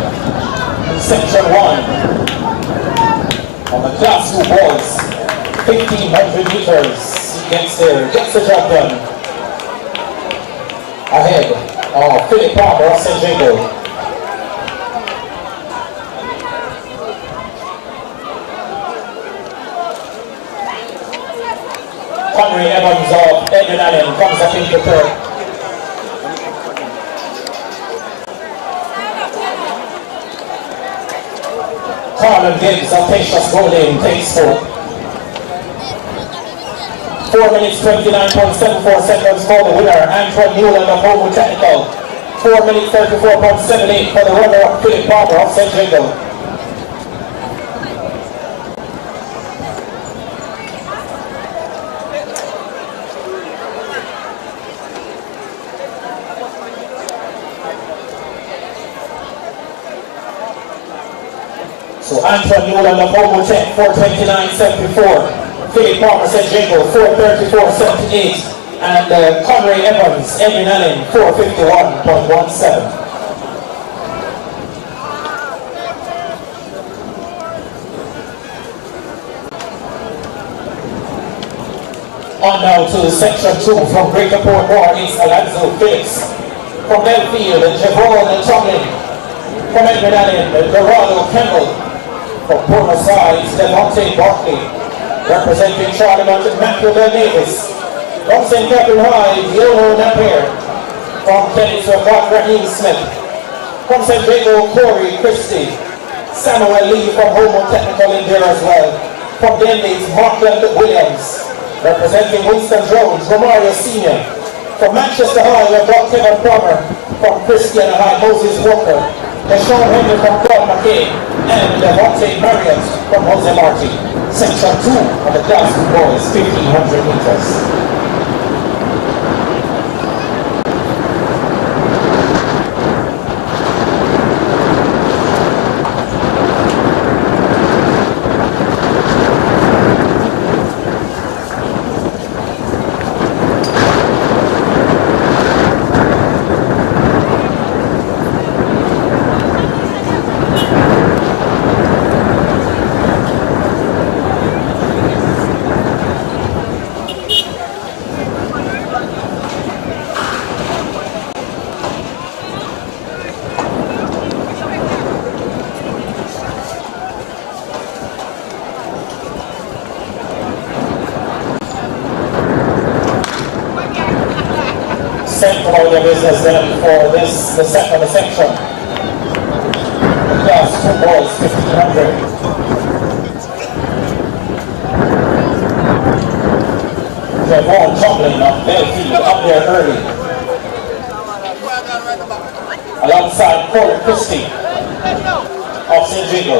Section 1 on the Class 2 boys, 1500 meters. He gets there, gets the job done. Ahead of Philip Palmer of St. Jago. Connery Evans of Edwin Allen comes up into third. Carlin Gibbs of Patience Golding takes fourth. 4 minutes 29.74 seconds for the winner, Antoine Newland of Homo Technical. 4 minutes 34.78 for the runner-up, Philip Palmer of St. Jago. So Antoine Newland of Homo Tech, 429.74. Philip Palmer, St. Jago, 434.78. And Connery Evans, Edwin Allen, 451.17. On now to Section 2 from Greater Port Moore is Alonzo Phillips. From Belfield, Javon Tomlin. From Edwin Allen, Dorado Campbell. From Port Side, Devontae Barkley. Representing Charlie Mountain, Matthew Davis. From St. Catherine High, Yono Napier. From Kennesaw, Raheem Smith. From St. Jago, Corey Christie. Samuel Lee from Homo Technical in there as well. From Denny's, Markland Williams. Representing Winston Jones, Romario Sr. From Manchester High, we've got Kevin Plummer. From Christian High, Moses Walker. Deshaun Henry from Claude McKay. And Devontae Marriott from Jose Marti. Section 2 of the Class 2 boys, 1500 meters. All the business then for this, the second section. The Class 2 boys, 1500. Javon Tomlin of Belfield up there early. Alongside Corey Christie of St. Jago.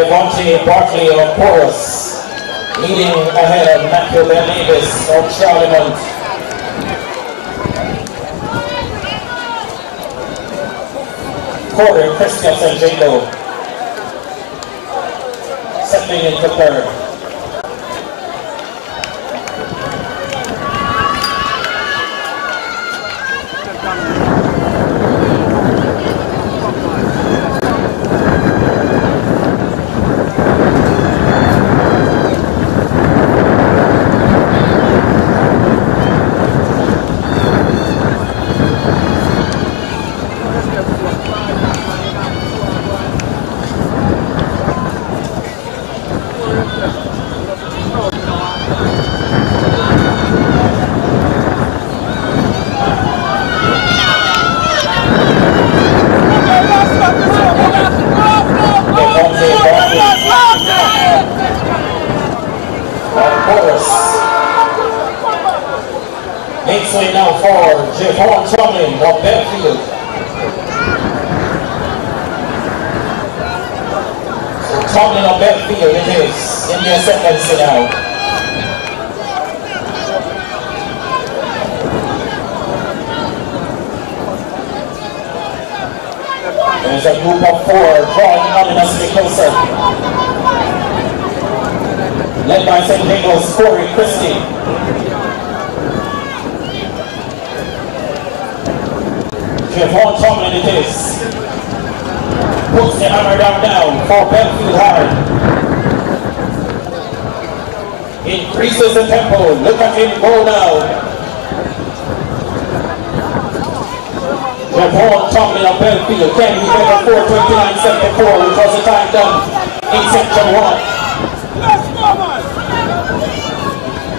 Devontae Barkley of Porus, leading ahead of Matthew Ben Davis of Charlemont. Corey Christensen Jingo, settling into third. Makes way now for Javon Tomlin of Benfield. So Tomlin of Benfield it is in the ascendancy now. There's a group of four drawing ominously closer. Led by St. Diego's Corey Christie. Javon Tomlin it is. Puts the hammer down for Benfield High. Increases the tempo. Look at him go now. Javon Tomlin of Benfield can be better 4:29.74, which was the time done in section 1.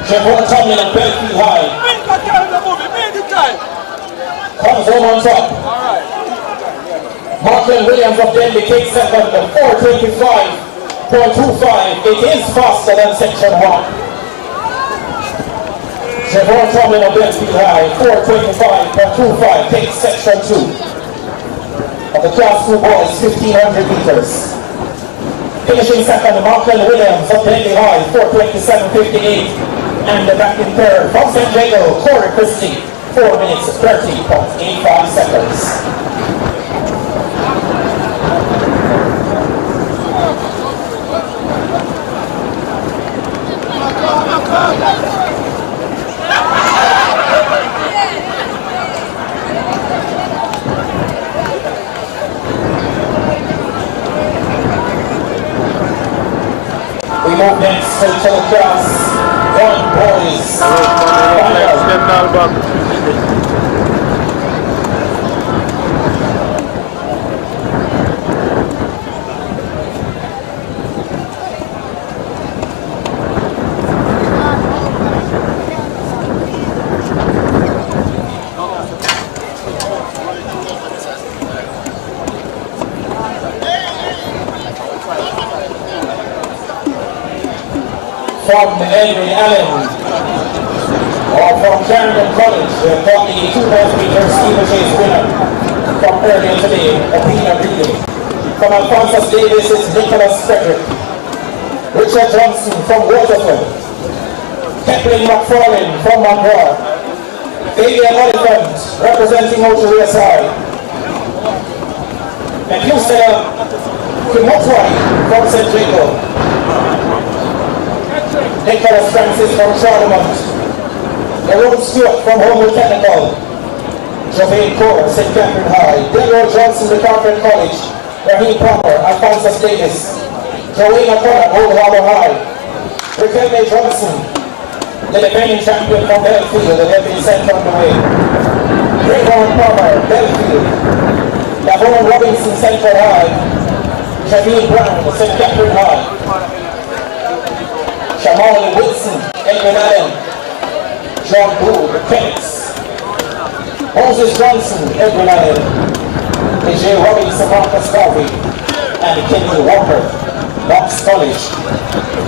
Javon Tomlin of Benfield High comes home on top. Marklin Williams of Denby takes second, 4:25.25. It is faster than section 1. Javon Tomlin of Benfield High, 4:25.25, takes section 2 of the class 2 boys, 1500 meters. Finishing second, Marklin Williams of Denby High, 4:27.58. And back in third, from St. Diego, Corey Christie, 4 minutes 30.85 seconds. We move next to the class 1 boys. From Henry Allen, or from Clarendon College, we've got the 200 meter steeplechase winner from earlier today, Opina Breeding. From Alphonsus Davis, it's Nicholas Frederick. Richard Johnson from Waterford. Kepling McFarlane from Monroe. Fabian Oliphant representing OTSI. Methuselah Kimotwai from St. Jacob. Nicholas Francis from Charlemont. Jerome Stewart from Homewood Technical. Javain Core, St. Catherine High. Delroy Johnson, the Carpenter College. Raheem Palmer, Alphonsus Davis. Joanne O'Connor, Old Harbour High. Riquelme Johnson, the defending champion from Belfield, the deputy center on the way. Trayvon Palmer, Belfield. Lavon Robinson, Central High. Javine Brown, St. Catherine High. Shamali Wilson, Edwin Allen, John Gould, Phoenix, Moses Johnson, Edwin Allen, AJ Robinson, Marcus Garvey, and Kenny Walker, Knox College,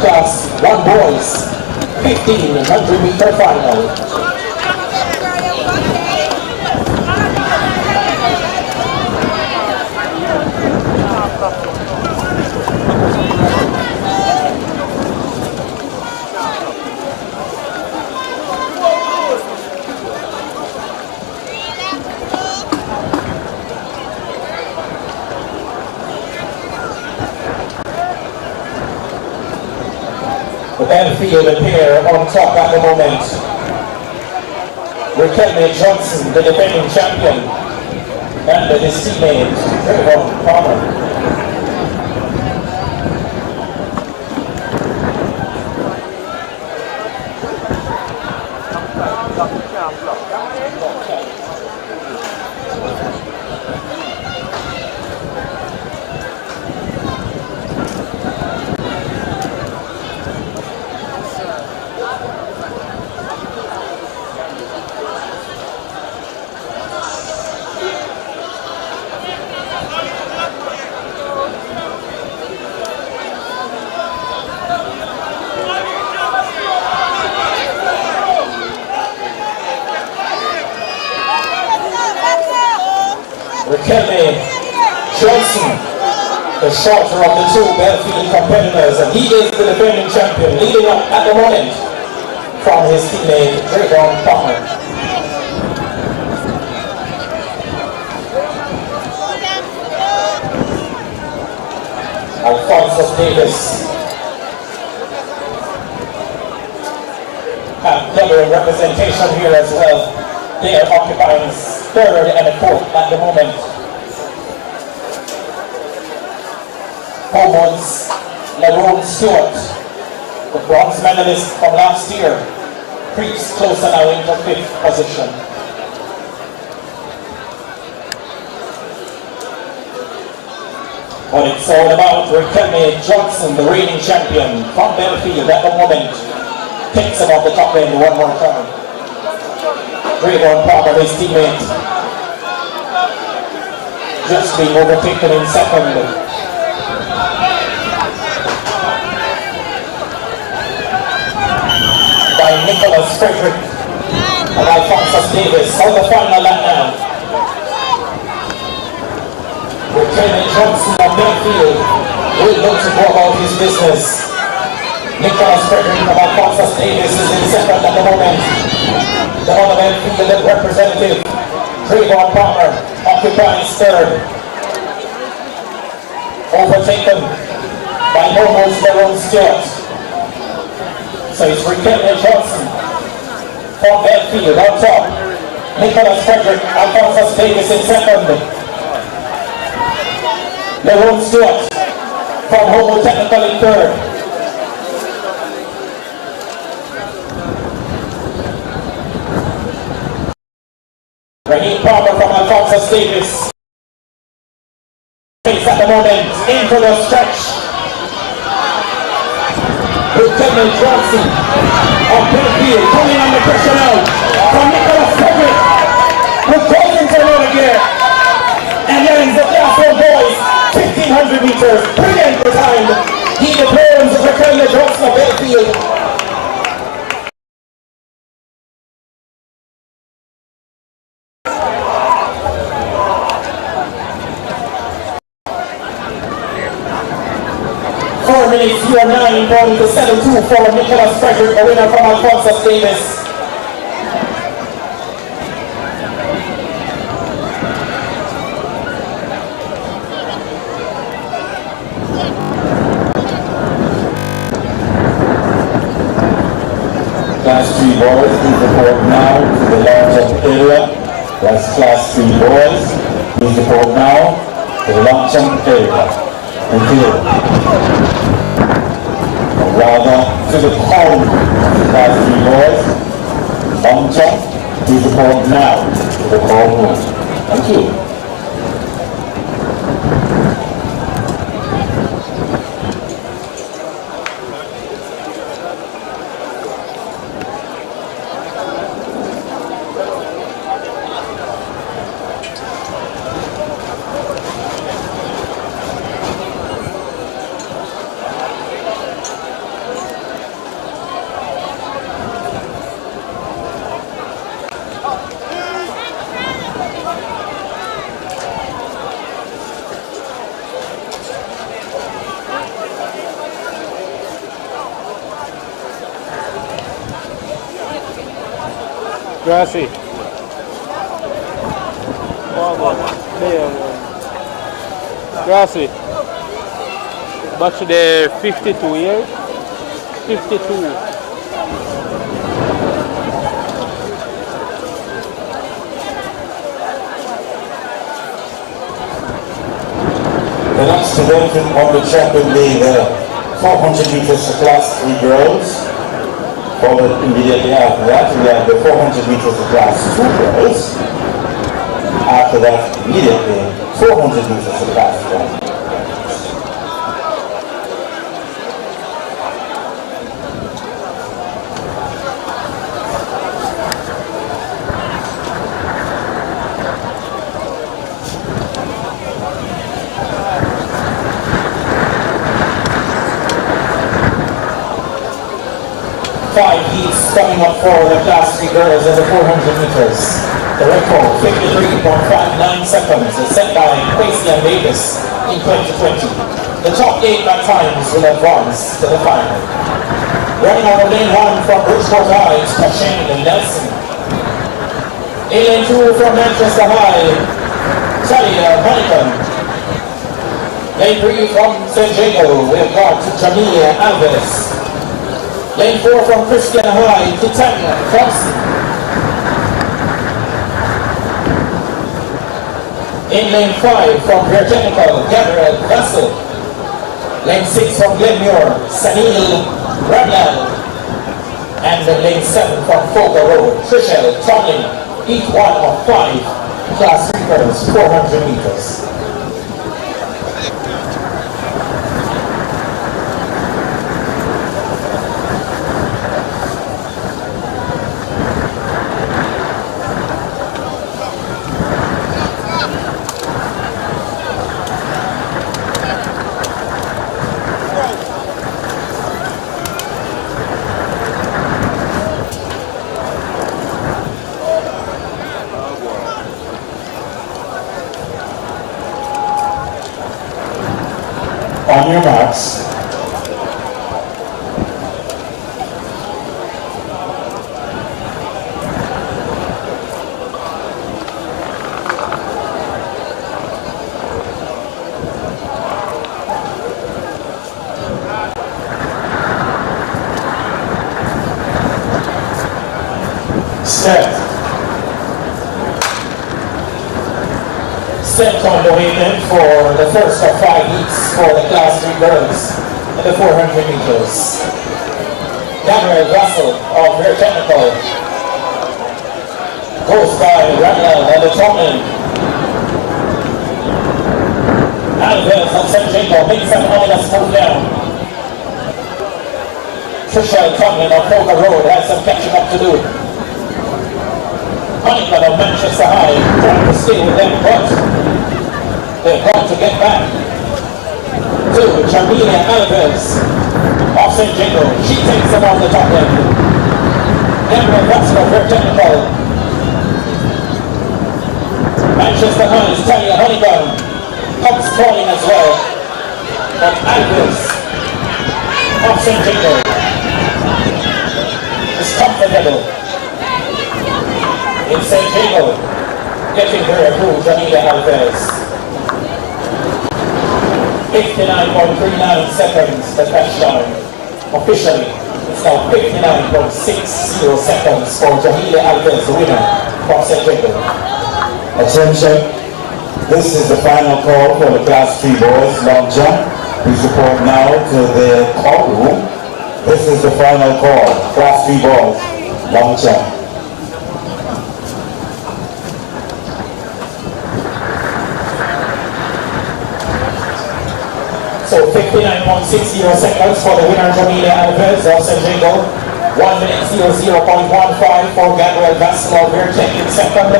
Class 1 boys, 1500 meter final. The Belfield pair on top at the moment. Riquelme Johnson, the defending champion, and his teammate, Trayvon Palmer. Riquelme Johnson, the shorter of the two Belfield competitors, and he is the defending champion, leading up at the moment from his teammate Trayvon Palmer. Alphonsus Davis have double representation here as well. They are occupying third and fourth at the moment. Homewood's LaRone Stewart, the bronze medalist from last year, creeps closer now into fifth position. But it's all about Riquelme Johnson, the reigning champion from Belfield at the moment. Takes him off the top end one more time. Trayvon Palmer, his teammate, just being overtaken in second. By Nicholas Frederick and Alphonsus Davis on the final lap now. Riquelme Johnson of Belfield will look to go about his business. Nicholas Frederick and Alphonsus Davis is in second at the moment. The other Belfield representative, Trayvon Palmer, occupies third. Overtaken by Homewood's LaRone Stewart. So it's Riquelme Johnson from Belfield on top. Nicholas Frederick, Alphonsus Davis in second. LaRone Stewart from Homewood Technical in third. Raheem Palmer from Alphonsus Davis. Pace at the moment into the stretch. Riquelme Johnson of Belfield coming under pressure now from Nicholas Frederick, who goes into another gear. And there is the Class 4 boys, 1500 meters, brilliant time. He deploys Riquelme Johnson of Belfield. Minutes, you are 9 going to 7-2 for Nicholas Frederick, the winner from Alphonsus Davis. Class 3 boys, please report now to the long-jump area. That's Class 3 boys, please report now to the long-jump area. Thank you. Rather to the home Class 3 boys. Long jump, please report now to the home room. Thank you. Grazie. Grazie. Batch de 52 years. 52. The next event on the track will be the 400 meters for class 3 girls. Followed immediately after that, we have the 400 meters for class 2 girls. After that, immediately, 400 meters for class 1. 5 heats coming up for the class 3 girls in the 400 meters. The record, 53.59 seconds, is set by Quasian Davis in 2020. The top 8 at times will advance to the final. Running over lane 1 from Bridgeport High is Shane Nelson. In lane 2 from Manchester High, Talia Honeycomb. Lane 3 from San Diego, we've got Jamilia Alves. Lane 4 from Christian High, Titania Thompson. In lane 5 from Puritanical, Gabriel Russell. Lane 6 from Glenmuir, Sanil Ramlal. And then lane 7 from Folger Road, Trishelle Tomlin. Each one of 5 class 3 girls, 400 meters. On your marks. Set. Set on the way in for the first of 5 heats for the class 3 girls in the 400 meters. Gabriel Russell of Rear Technical goes by Ramlal and the Tomlin. Alves of San Diego makes an honest move down. Trishelle Tomlin of Folger Road has some catching up to do. Honeycomb of Manchester High trying to stay with them, but they've got to get back to Jamilia Alves of St. Jago. She takes them off the top end. Gabriel Russell of her technical. Manchester High's Talia Honeycomb comes falling as well. But Alves of St. Jago is comfortable in St. Jago, getting her through Jamilia Alves. 59.39 seconds the touchdown. Officially, it's now 59.60 seconds for Jamilia Alves, the winner from St. Jago. Attention, this is the final call for the class 3 boys long jump. Please report now to the call room. This is the final call, class 3 boys long jump. So 59.60 seconds for the winner Jamilia Alves of San Diego. 1 minute 00.15 for Gabriel Russell of Rear Tech in second.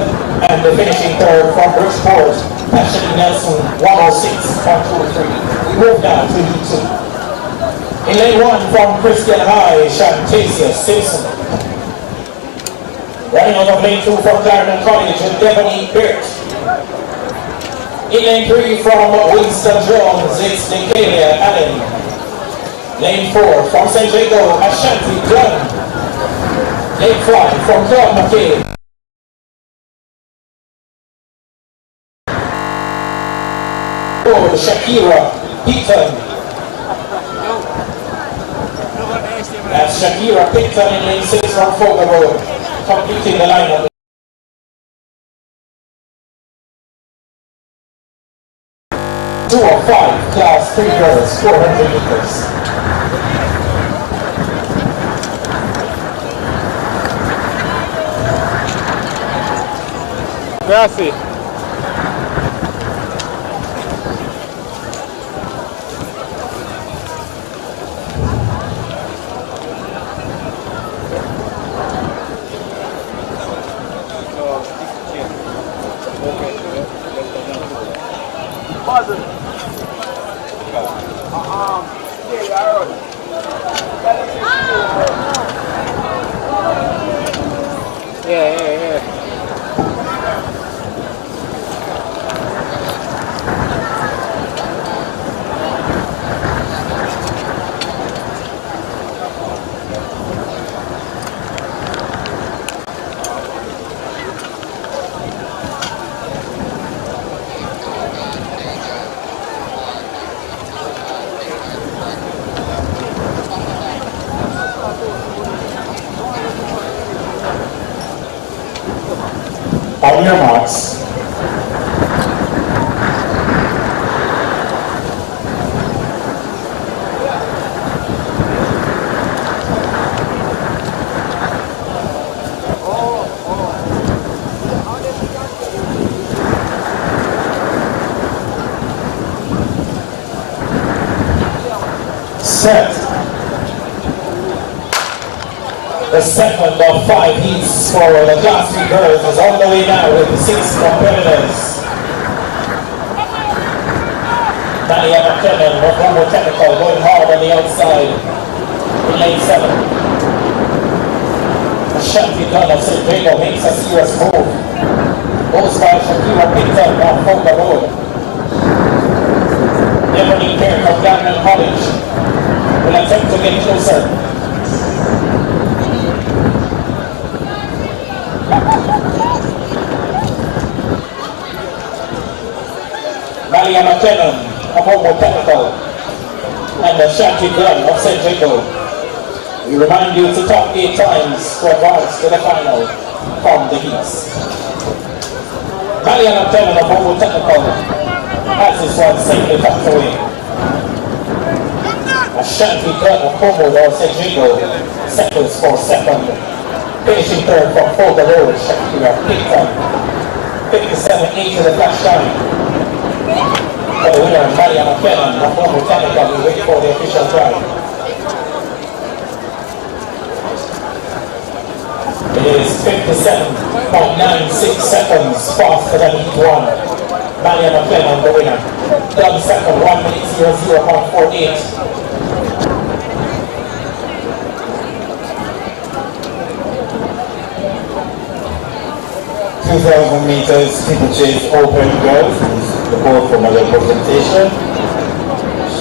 And the finishing third from Bridgeport, Passion Nelson, 106.23. We move down to heat 2. In lane 1 from Christian High, Shantasia Simpson. Running out of lane 2 from Clarendon College, Devon Peart. In lane 3 from Winston Jones, it's Nicalia Allen. Lane 4 from St. Jago, Ashanti Dunn. Lane 5 from Claude McKay. Shakira Heaton. Shakira Pinton in lane 6 from Folger Road, completing the lineup. Two of 5, class 3 girls, 400 meters. Grazie. Yeah. On your marks. Set. The second of 5 heats for the class 3 girls is on the way now with the 6 competitors. Malia McKinnon, Mokomo Technical, going hard on the outside in lane 7. Ashanti Gunn of St. Jago makes a serious move. Goes by Shakira Pinton on Folger Road. Ebony Care from Gagnon College will attempt to get closer. Malia McKinnon of Mokomo Technical and Ashanti Gunn of St. Jago. We remind you to top 8 times to advance to the final from the heats. Malia McKinnon of Mokomo Technical has this one safely tucked away. Ashanti Gunn of Mokomo of St. Jago settles for second. Finishing third from Folger Road, Shakira Pinton. 57-8 to the flash time. For the winner, Malia McKinnon of Mokomo Technical, we wait for the official time. It is 57.96 seconds faster than heat 1. Malia McKinnon, the winner. Done second, 1 minute 00.48. 2,000 meters steeplechase open girls is the board for medal presentation.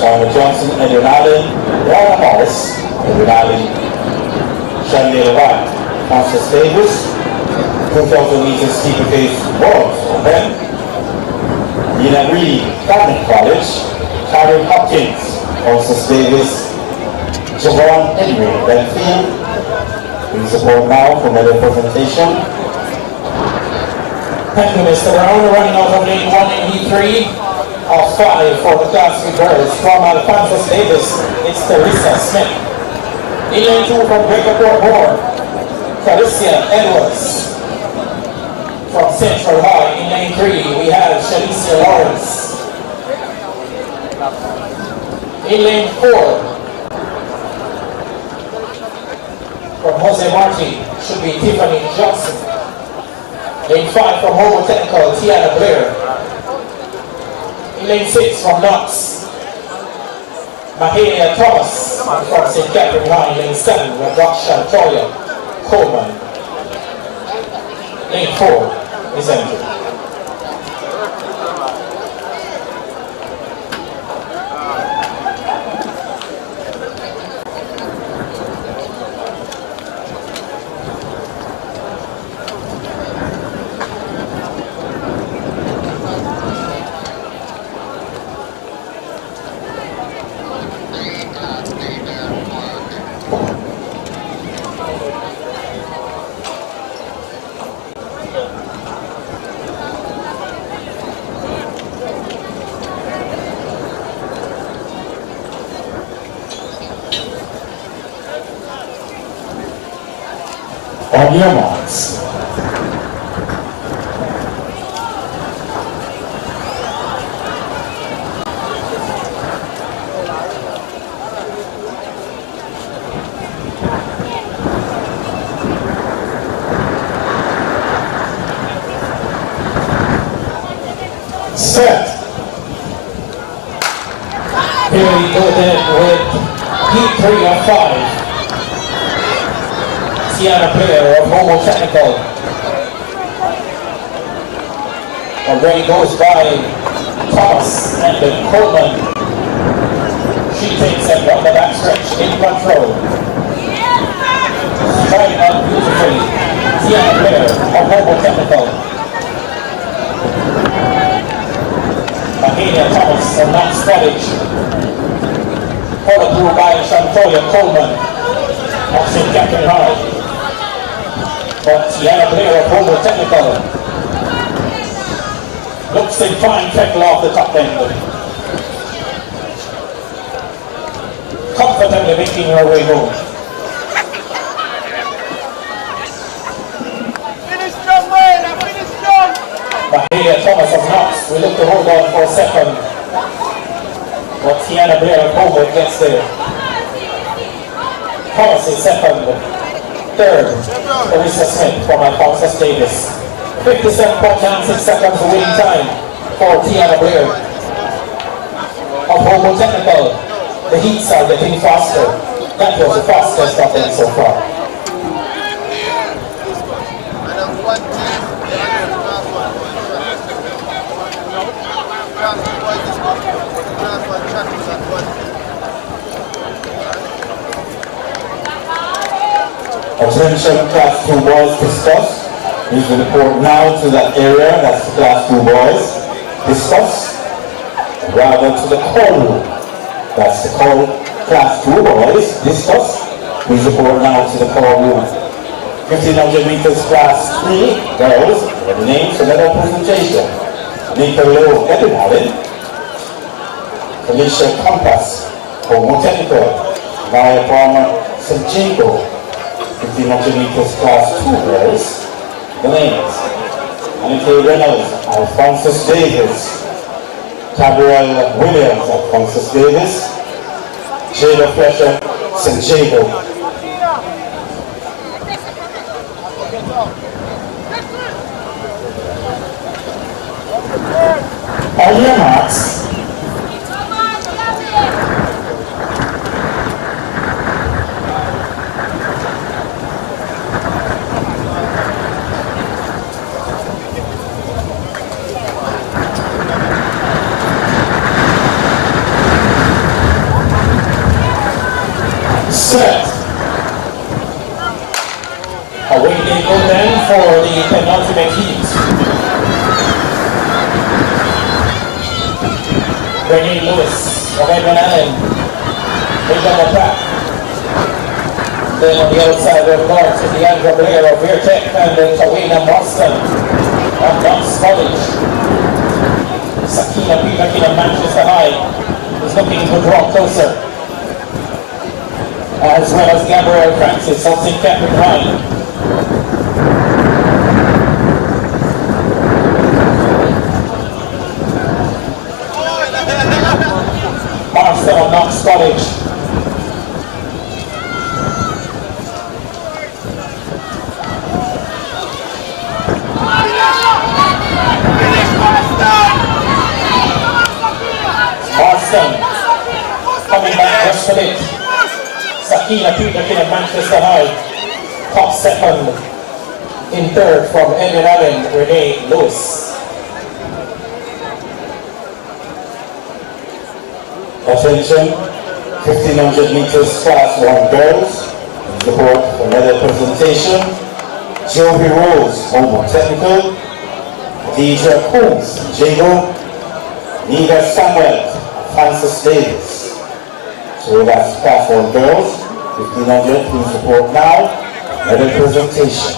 Shauna Johnson, Edwin Allen, Ryan Morris, Edwin Allen, Shanley White, Francis Davis, 2,000 meters steeplechase boards open. Nina Reed, Catholic College, Karen Hopkins, Francis Davis, Javon Henry, Benfield. We support now for medal presentation. Thank you, Mr. Brown. Running out of lane 1 in heat 3 of 5 for the class 3 girls. From Alphonsus Davis, it's Teresa Smith. In lane 2 from Breakerport Board, Caricia Edwards. From Central High in lane 3, we have Shalicia Lawrence. In lane 4, from Jose Marti, should be Tiffany Johnson. Lane 5 from Mokomo Technical, Tiana Blair. In lane 6 from Knox, Mahalia Thomas. And from St. Catherine High, lane 7, with Raksha Toya Coleman. Lane 4 is Andrew. On your marks. Set. Here we go then with heat 3 of 5. Tiana Blair of Homo Technical. Already goes by Thomas and then Coleman. She takes it on the back stretch in control. Straight up beautifully. Tiana Blair of Homo Technical. Mahalia Thomas of Knox College. Followed through by Shantoya Coleman of St. Catherine High. But Tiana Blair of Homo Technical looks in fine tackle off the top end. Comfortably making her way home. Finish strong, man. Finish strong. Mahalia Thomas of Knox will look to hold on for a second. But Tiana Blair of Homo gets there. Thomas is second. Third, Larissa Smith from Alphonsus Davis. 57.96 seconds winning time for Tiana Blair of Homo Technical. The heats are getting faster. That was the fastest of them so far. Attention class 2 boys discuss. Please report now to that area, that's the class 2 boys. Discuss. Rather to the call room. That's the call class 2 boys. Discuss. Please report now to the call room. 1500 meters class 3 girls. The names and their presentation. Nika Lowe Edinallen. Felicia Compass. Homo Technical. Maya Palmer St. Jago. 1500 meters class 2 girls. The names: Annika Reynolds, Alphonsus Davis, Gabrielle Williams, Alphonsus Davis, Jada Fletcher, St. Jago. On your marks. Set. Away they go then for the penultimate heat. Renee Lewis of Edwin Allen. They double back. Then on the outside of North, Leandra Blair of Virtech and then Tawina Boston of Knox College. Sakina Peterkin of Manchester High is looking to draw closer. As well as Gabrielle Francis of St. Catherine High. Marston of Knox College. Marston coming back just for it. Sakina Peterkin of Manchester High, top second. In third from Edwin Allen, Renee Lewis. Attention, 1500 meters class 1 girls. Report for medal presentation. Jovi Rose, Homo Technical. Deidre Coombs, Jago. Nida Samuel, Francis Davis. So that's class 1 girls. 1500, please report now. Medal presentation.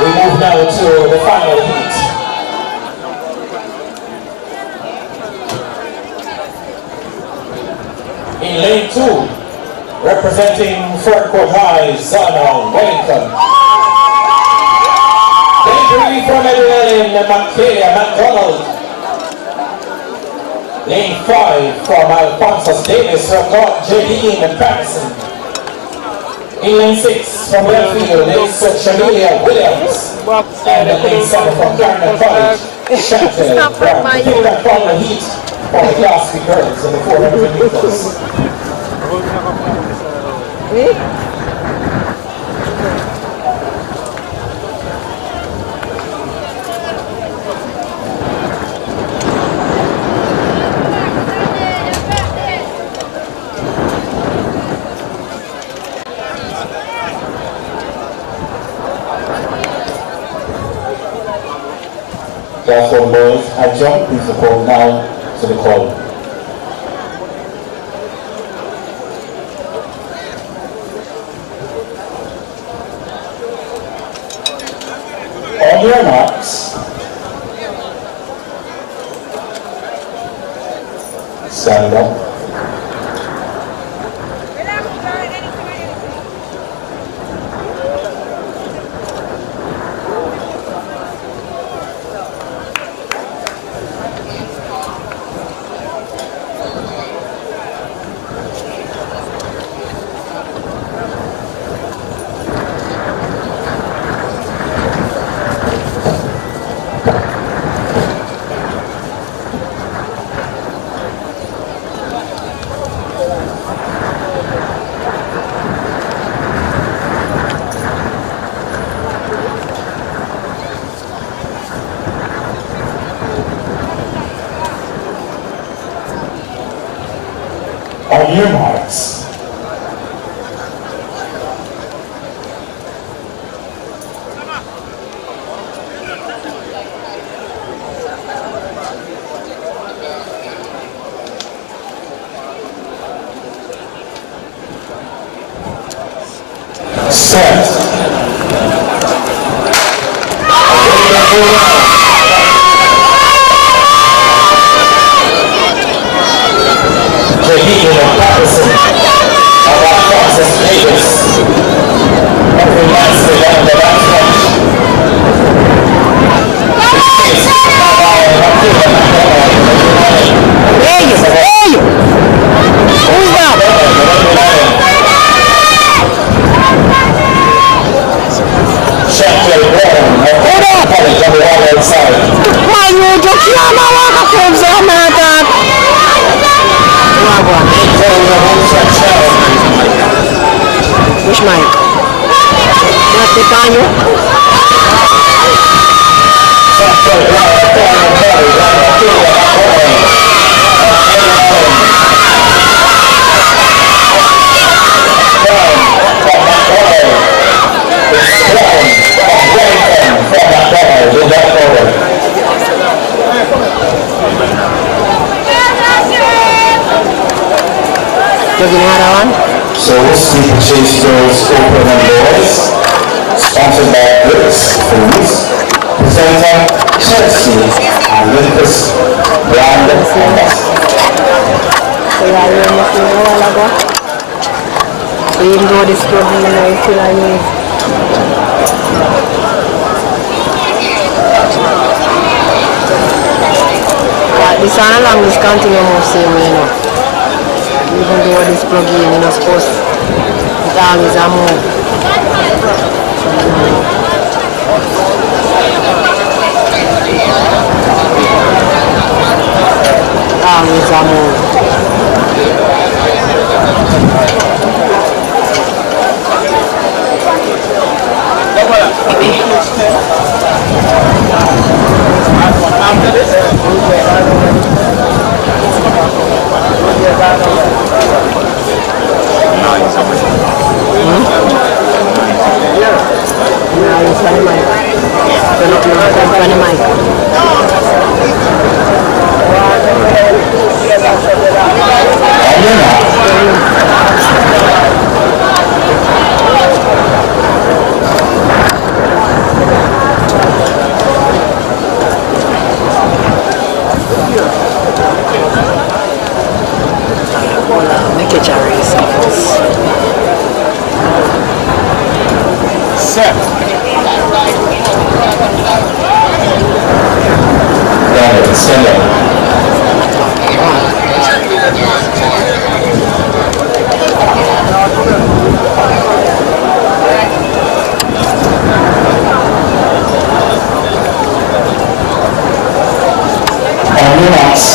We move now to the final heat. In lane 2, Representing Ferncourt High, Zana Wellington. Lane 3 from Edwin Makaya McDonald. Lane 5 from Alphonsus Davis from North J.D. and Patterson. In lane 6 from Wellfield is Shamilia Williams. And in lane 7 from Garner College, Chantel Brown. Taking that final heat for the Class 3 girls in the 400 meters. Class 1 boys, high jump, please report now to the call. On your marks, stand up. On your marks. Set. J.D. and Patterson of Alphonsus Davis. Every last day on the last match. Hey! Who's that? Chantel Brown of College on the wall outside. Man, you just can't walk a club so man. Which mic? Not the panyo? So Steeplechase Girls Open and Boys, sponsored by Brooks Foods, presenter Chelsea and Olympus Brand Ambassador. So even though this club is still I use. This one along this continuum same way, you know. Even though this plug in, you're not supposed to, it always a move. Always a move. Make it a race. Set. Right, stand up. On your marks.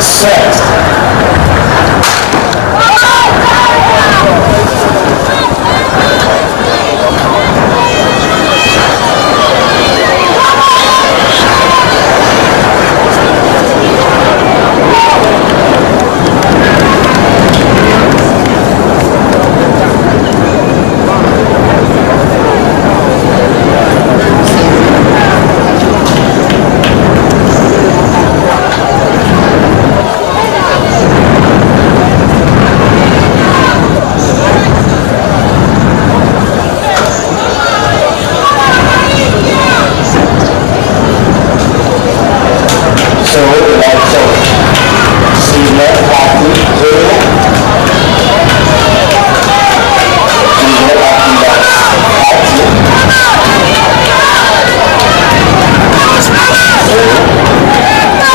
Set. So, see left, happy, zero. See left, happy, that's happy.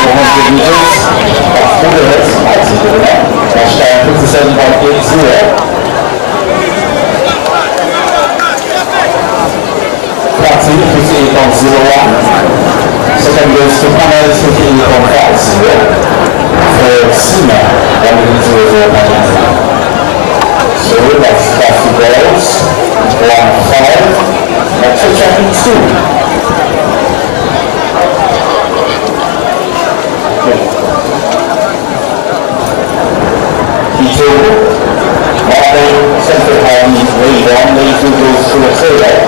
400 meters, that's 4 minutes, happy, hashtag 57.80. Happy, 58.01. Second goes to Panel 58.50 for Sina, 100.90. So that's the goals, 1-5, that's a tracking 2. P2, Martin, Central Hardy, way down, way 2 goes to a trailer.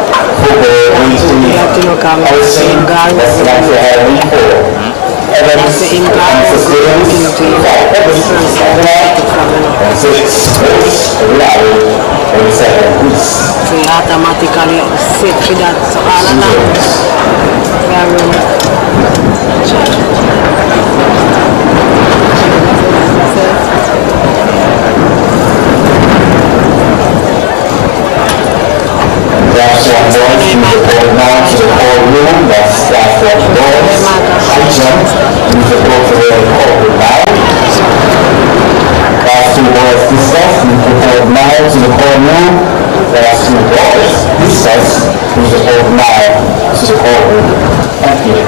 That's the one for Harry 4. Evans, and for Stevens, 5 Evans, and 6 goals, Larry, and 7 Boots. So you automatically set for that. So all along, we are running. That's one boys, you report now to the whole room, that's one boys. High jump, you report to the corporate now. That's 2 boys discuss, you report now to the whole room, that's 2 boys discuss, you report now to the whole room. Thank you.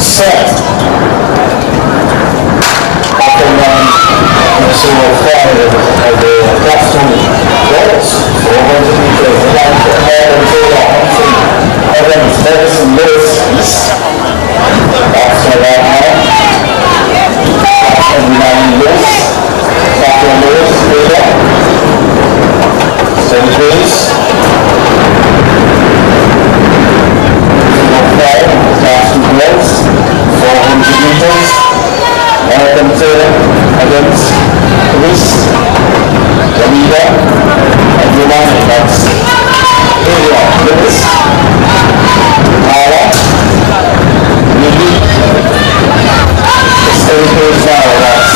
Set. After one national fire of the classroom goals, 400 meters, the line for air and Taylor Humphrey, Evans, Harrison, Lewis, East. That's the right now. And 9 Lewis, Captain Lewis, Taylor. 7 Lewis. Last 2 goals, 400 meters, Jonathan Taylor against Chris, Jamila, and Yolanda, that's Area, Lewis, Mara, Lily, the same page now, that's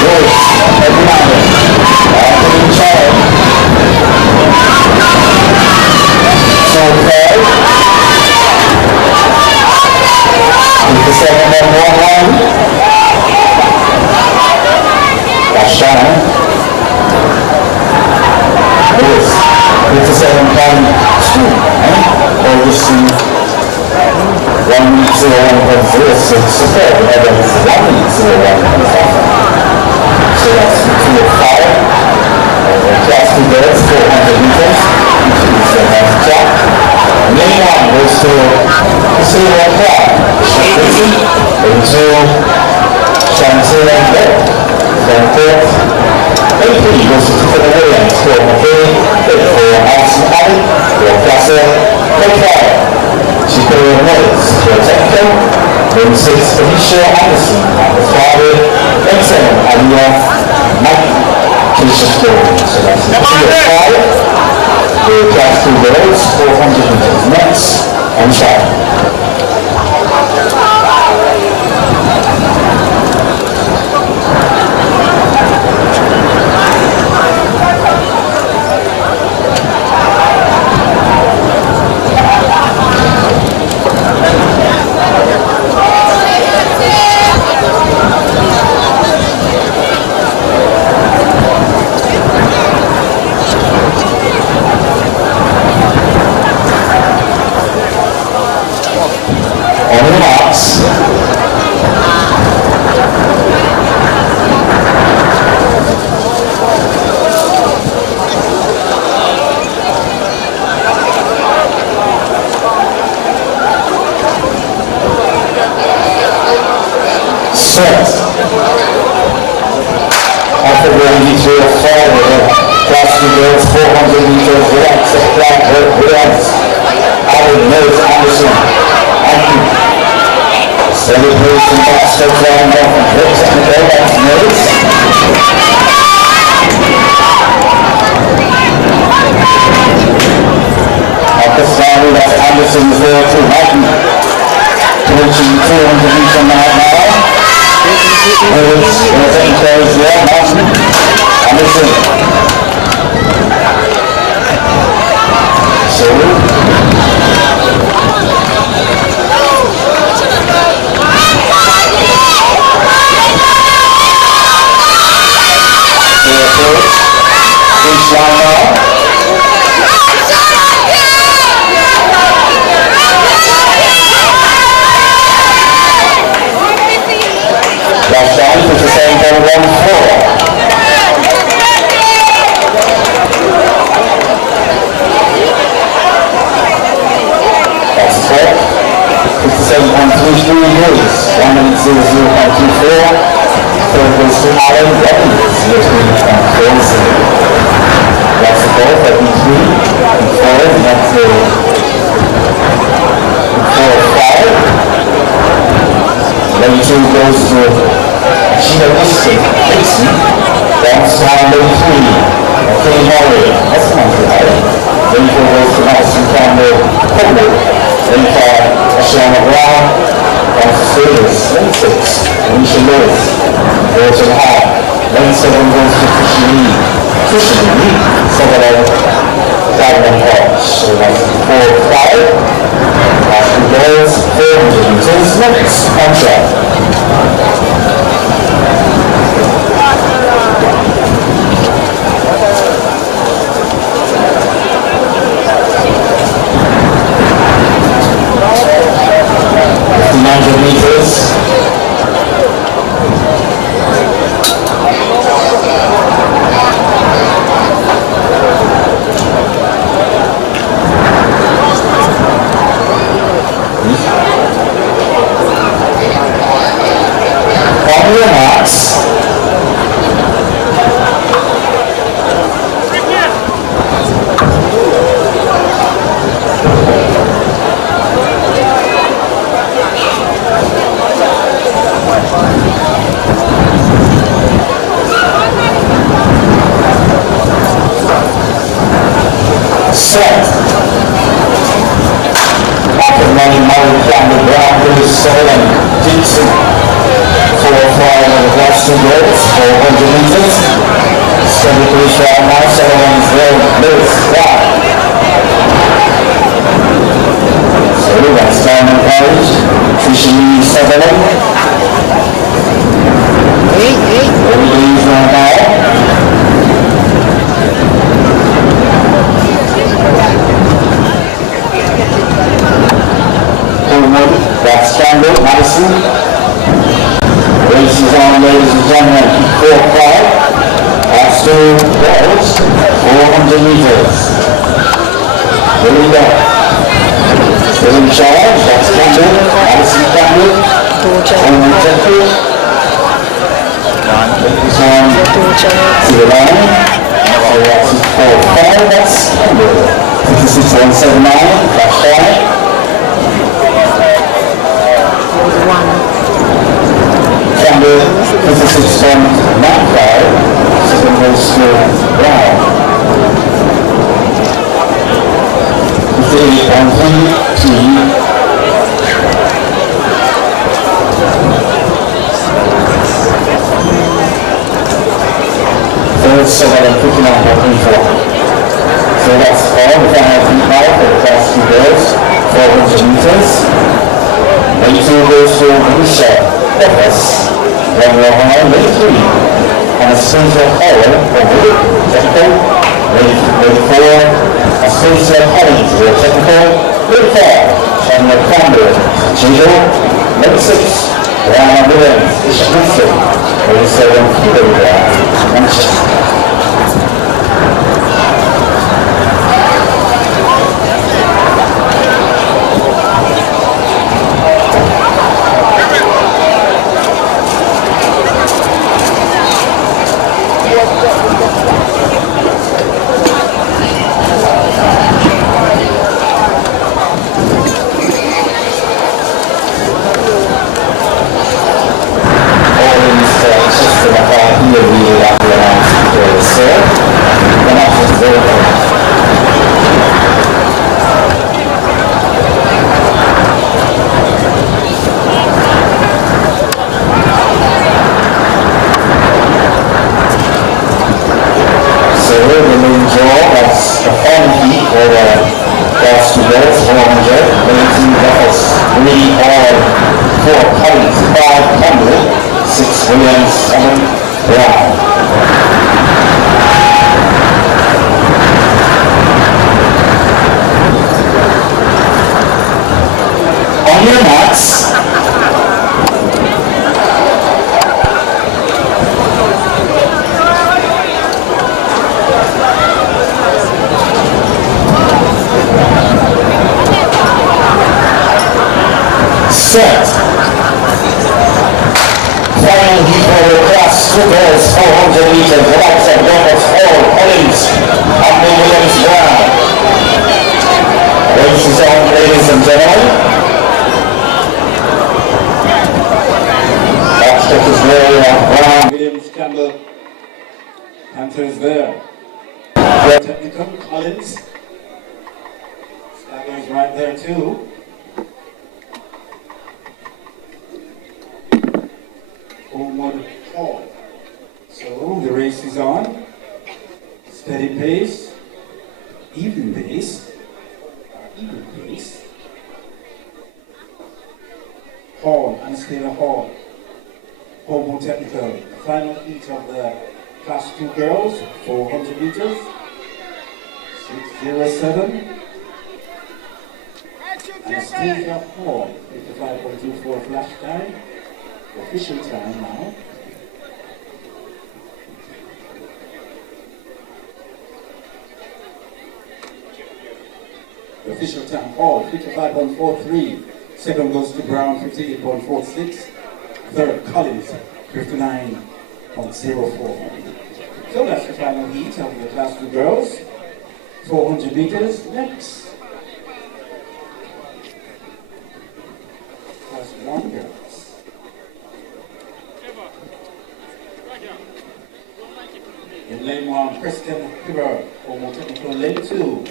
Lewis, and Yolanda, Anthony Child, so 5, 57.11. 1:01.06 support. Remember, this is 1:01.05. So that's 2:05. Class 2 girls, 400 meters. So that's the top. Main one goes to Priscilla Clark. Shakti. Into Chantel and Bell. Then fourth. AP goes to Tiffany Williams for McKay. For Alison Alley. For Placer. Playfire. Chico Mills for Technical. Then 6, Alicia Anderson. For Father. Then 7, Aliyah Mike. Keisha Story. So that's 2:05. The class 2 girls, 400 meters. Next, on track. On the marks. Set. After going into a forward, class 2 girls, 400 meters, relax, relax. Alan Mills Anderson. Celebration back straight down there from hips and the goal, that's Mills. Pakistani, that's Anderson there too. Martin. Approaching 200 meter now. Mills, encouraged there, Martin. Anderson. So, Last time, 57.14. That's the 57.33 years. 1 minute 00.24. Third goes to Alan Robbins, 0.40. That's the ball, 33, and 4, and that's the 4-5. Then 2 goes to Sheila Winston, Dixon. That's time 33, okay, Murray, that's not too high. Then 4 goes to Madison Campbell, Coleman. Then 5, Ashana Brown, that's Service. Then 6, Alicia Lewis, Walter Hart. Then 7 goes to Christian Lee. 7 Diamond Hodge. So that's 4-5. After girls, 400 meters. Next, on track. Meters. On your marks. Set. After many Murray Campbell, Brown, Lewis, Solon, Dixon. 4-5 on the last 2 goals, 400 meters. Steady police right now, Solomon there, Lewis, wide. So that's Diamond Page, Trisha Lee, Sutherland. 8. Leave right now. Forward. That's Campbell, Madison. Race is on, ladies and gentlemen. 4-5. That's 2 girls, 400 meters. Here we go. Still in charge, that's Campbell, Madison Campbell. Coleman Temple. Focus on to the line. So that's 4-5, that's Campbell. 56.179, that's 5. Campbell, 56.95, second goes to Brown. 58.3 to third, 7:59.4. So that's all the final free power for the class 2 girls, 400 meters. Lane 2 goes to Alicia Efes, 1 row high, lane 3. Anastasia Howell, technical. Lane 4, Anastasia Collins, technical. Lane 5, Chandler Campbell, Jigo. Lane 6, Rana Williams, Bishop Winston. Lane 7, Peter Manchester. Set. Final heat for the class 2 girls, 400 meters. The likes of Douglas Hall, Collins, and Williams Brown. Race is on, ladies and gentlemen. That's Dr. Brown. Williams Campbell. Panthers there. Technical, Collins. Staggers right there too. Hall. So the race is on. Steady pace, even pace, Hall, Anastasia Hall, Hobo Technical. The final heat of the class 2 girls, 400 meters, 6:07. Anastasia Hall, 55.24 flash time. Official time now. Official time, Hall, 55.43. Second goes to Brown, 58.46. Third, Collins, 59.04. So that's the final heat of the class 2 girls. 400 meters next. Class 1 girls. In lane 1, Kristen Hibber, Homo Technical. Lane 2,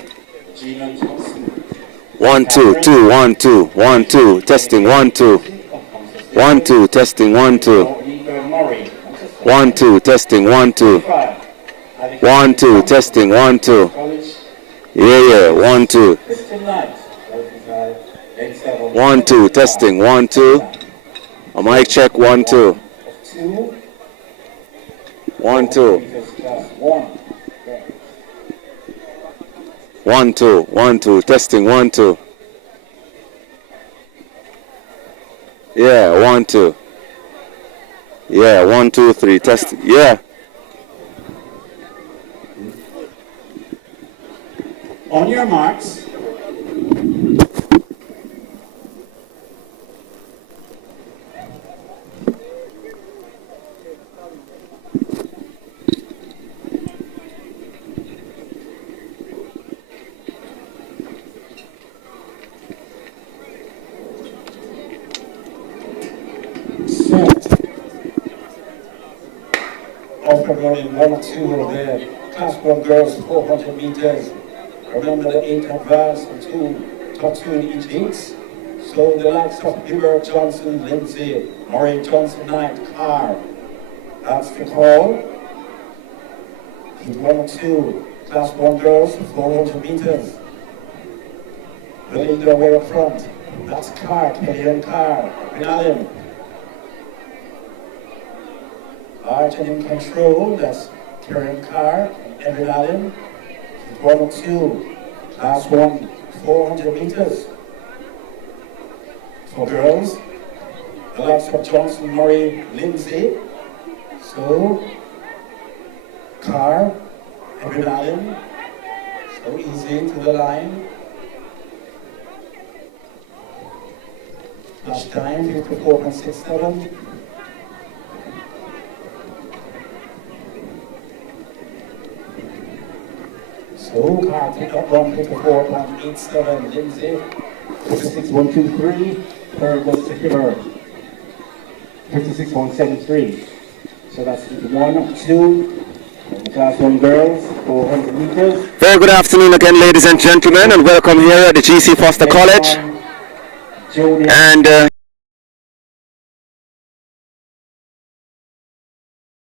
Gina Thompson. 1 2 2 1 2 1 2 testing 1 2 1 2 testing 1 2 1 2 testing 1 2 1 2 testing 1 2 yeah 1 2 1 2 testing 1 2 a mic check 1 2 1 2 1 2 1 2 testing 1 2 Yeah, 1, 2. Yeah, 1, 2, 3. Test. Yeah. On your marks. Set. After running 1 or 2 of the Class 1 girls 400 meters. Remember the 8 advance and 2 top 2 in each heat. So the likes of Hubert Johnson, Lindsay, Murray Johnson, Knight, Carr. That's the call. Heat 1 or 2, Class 1 girls 400 meters. Building their way up front. That's Carr, Kelly and Carr, Allen. Archer in control, that's Karen Carr, Evan Allen. 1 or 2, Class 1, 400 meters. For girls, the likes of Johnson, Murray, Lindsay. So, Carr, Evan Allen. So easy into the line. Last time, 54.67. So, Carr picked up 154.87, Lindsay, 56.123, third goes to Hibber, 56.73. So that's 1, 2, Class 1 girls, 400 meters. Very good afternoon again, ladies and gentlemen, and welcome here at the GC Foster College. And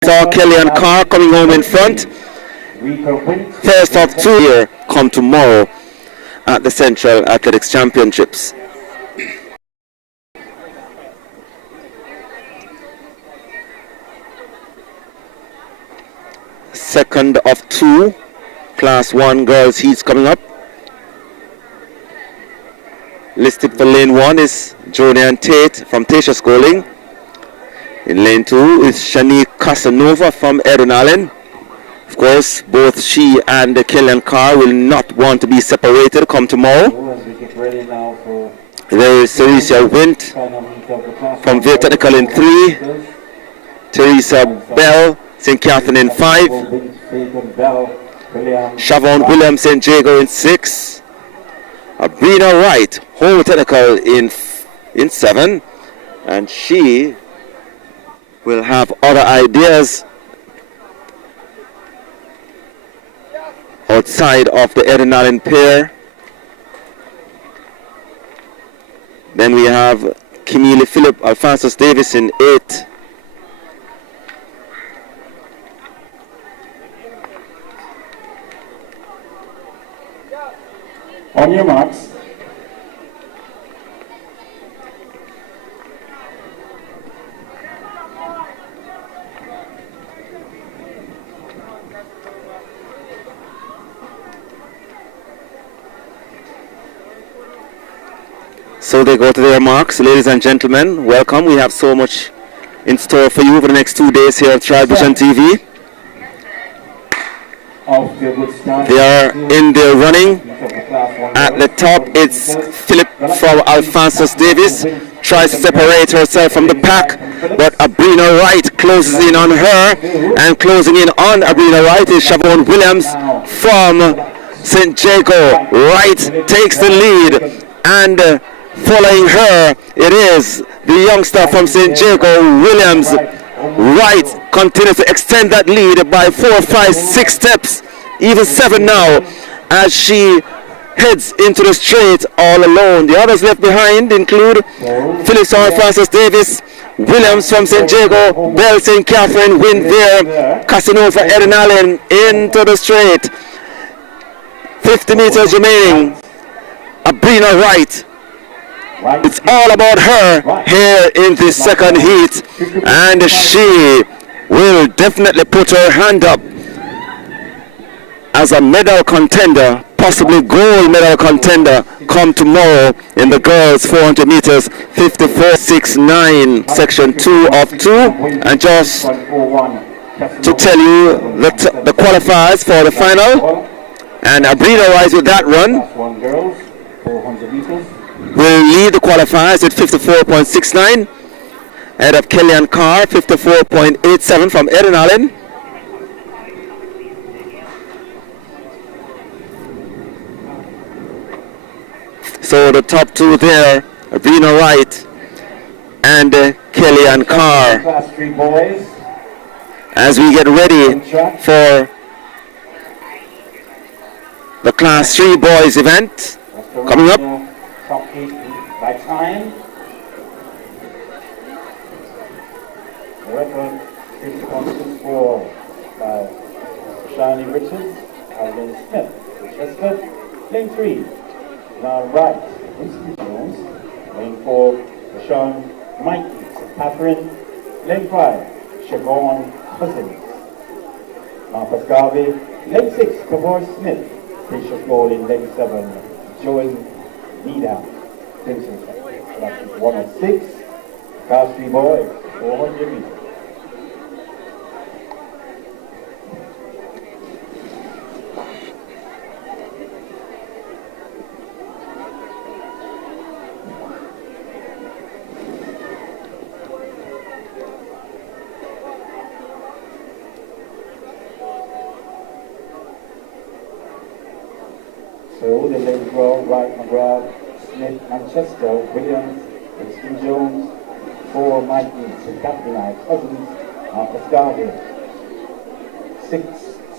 saw Kelly and Carr coming home in front. First of 2 here come tomorrow at the Central Athletics Championships. Second of 2 Class 1 girls heats coming up. Listed for lane 1 is Jonian Tate from Tasha Schooling. In lane 2 is Shanique Casanova from Erin Allen. Of course, both she and Killian Carr will not want to be separated come tomorrow. There is Teresa Wint from Ville Technical in 3. Teresa Bell, St. Catherine in 5. Siobhan Williams, St. Jago in 6. Abrina Wright, Home Technical in 7. And she will have other ideas outside of the Erin Allen pair. Then we have Kimili Phillip, Alphonsus Davis in 8. On your marks. So they go to their marks. Ladies and gentlemen, welcome. We have so much in store for you over the next 2 days here at Trivision TV. They are in their running. At the top, it's Philip from Alphonsus Davis. Tries to separate herself from the pack, but Abrina Wright closes in on her. And closing in on Abrina Wright is Siobhan Williams from St. Jago. Wright takes the lead, and following her, it is the youngster from St. Jago, Williams. Wright continues to extend that lead by 4, 5, 6 steps, even 7 now, as she heads into the straight all alone. The others left behind include Phillips Alphonsus Davis, Williams from St. Jago, Bell St. Catherine, Win there, Casanova, Erin Allen into the straight. 50 meters remaining. Abrina Wright. It's all about her here in this second heat, and she will definitely put her hand up as a medal contender possibly gold medal contender come tomorrow in the girls 400 meters 54.69 section 2 of 2. And just to tell you the qualifiers for the final, and Abrina Wise with that run will lead the qualifiers at 54.69 ahead of Kellyanne Carr 54.87 from Erin Allen. So the top two there, Abrina Wright and Kellyanne Carr, as we get ready for the Class 3 boys event coming up. Top 8 by time. The record is for Shani Richards, Alvin Smith, Chester, lane 3. Now right, Winston Jones, lane 4, Sean Mikey, Catherine, lane 5, Siobhan Cousins, Marcus Garvey, lane 6, Kavor Smith, Precious Gold in lane 7, Joel Nida, Vincent, that's 106, Class 3 boys, 400 meters. So the legs roll, Wright, McGrath, Smith, Manchester, Williams, Winston Jones, 4, Mike Eads, Captain Cousins, Marcus Garvey, 6,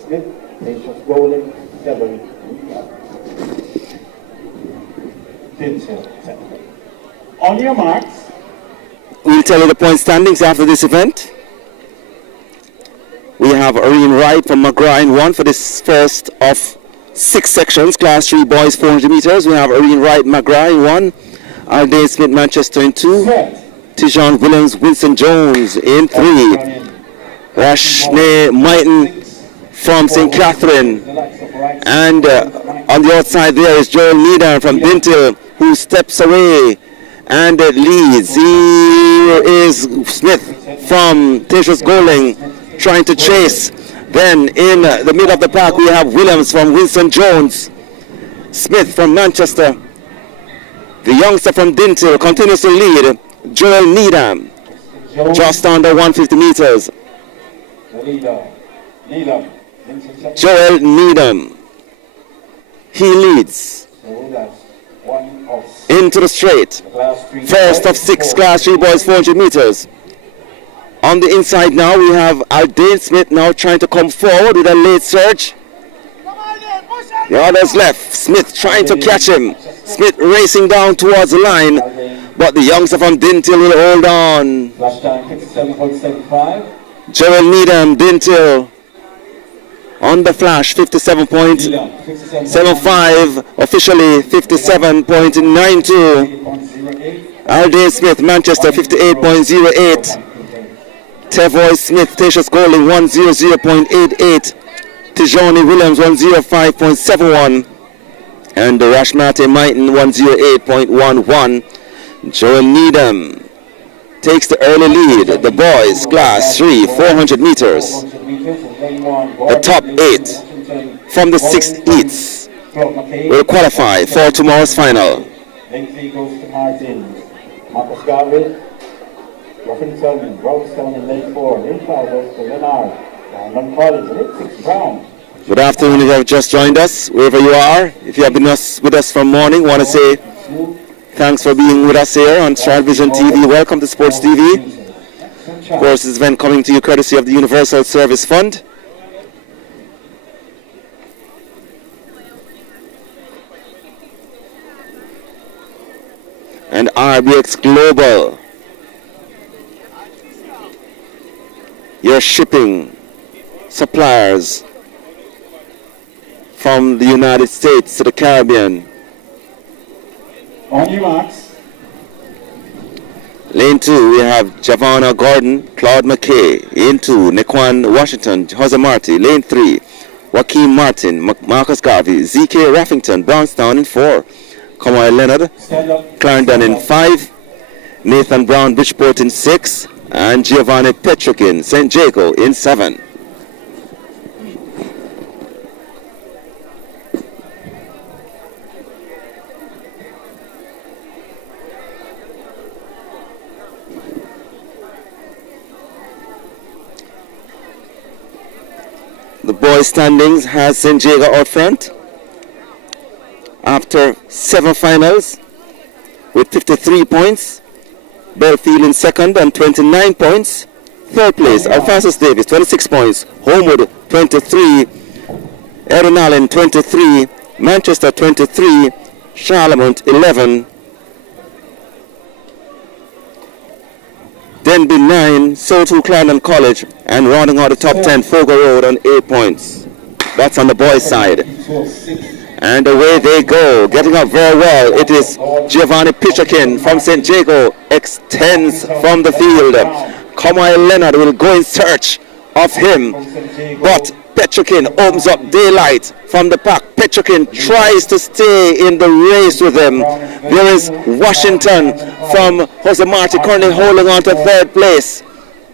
Smith, Patience Golan, 7, Vincent. On your marks. We'll tell you the point standings after this event. We have Irene Wright from McGrath in 1 for this first of 6 sections, Class 3 boys 400 meters. We have Irene Wright McGrath in 1, Aldane Smith Manchester in 2, Tijon Williams Winston Jones in 3, Rashne Mighton from St. Catherine, and on the outside there is Joel Needham from Dintil, who steps away and leads. Here is Smith from Tatius Goling trying to chase. Then in the middle of the pack we have Williams from Winston Jones, Smith from Manchester, the youngster from Dintil continues to lead, Joel Needham, just under 150 meters. Joel Needham, he leads into the straight, first of 6 Class 3 boys 400 meters. On the inside now we have Aldane Smith now trying to come forward with a late surge. The others left, Smith trying to catch him. Smith racing down towards the line, but the youngster from Dintil will hold on. Joel Needham, Dintil, on the flash, 57.75, officially 57.92. Aldane Smith, Manchester, 58.08. Tevoy Smith, Tatius Golding, 100.88. Tijoni Williams, 105.71. And Rashmate Mighton, 108.11. Joel Needham takes the early lead. The boys, Class 3, 400 meters. The top 8 from the 6 heats will qualify for tomorrow's final. Marcus Garvey, Ruffin Selman, Robertson in lane 4, lane 5 goes to Leonard, London College, lane 6 Brown. Good afternoon if you have just joined us, wherever you are. If you have been with us from morning, want to say thanks for being with us here on Strand Vision TV. Welcome to Sports TV. Of course, this event coming to you courtesy of the Universal Service Fund. And RBX Global, your shipping suppliers from the United States to the Caribbean. On your marks. Lane 2, we have Javonna Gordon, Claude McKay. Lane 2, Nequan Washington, Jose Marti. Lane 3, Joaquin Martin, Marcus Garvey, Z.K. Raffington, Brownstown in 4. Kamal Leonard, Clarendon in 5. Nathan Brown, Bridgeport in 6. And Giovanni Petrokin, St. Jago in 7. The boys' standings has St. Jago out front after 7 finals with 53 points. Belfield in second and 29 points. Third place, Alphonsus Davis, 26 points. Homewood, 23. Erin Allen, 23. Manchester, 23. Charlemont, 11. Denby 9, so too Clarendon College, and rounding out the top 10, Fogo Road on 8 points. That's on the boys' side. And away they go, getting up very well. It is Giovanni Pichakin from St. Jago, extends from the field. Kamal Leonard will go in search of him, but Petrokin opens up daylight from the pack. Petrokin tries to stay in the race with him. There is Washington from Jose Marti currently holding on to third place.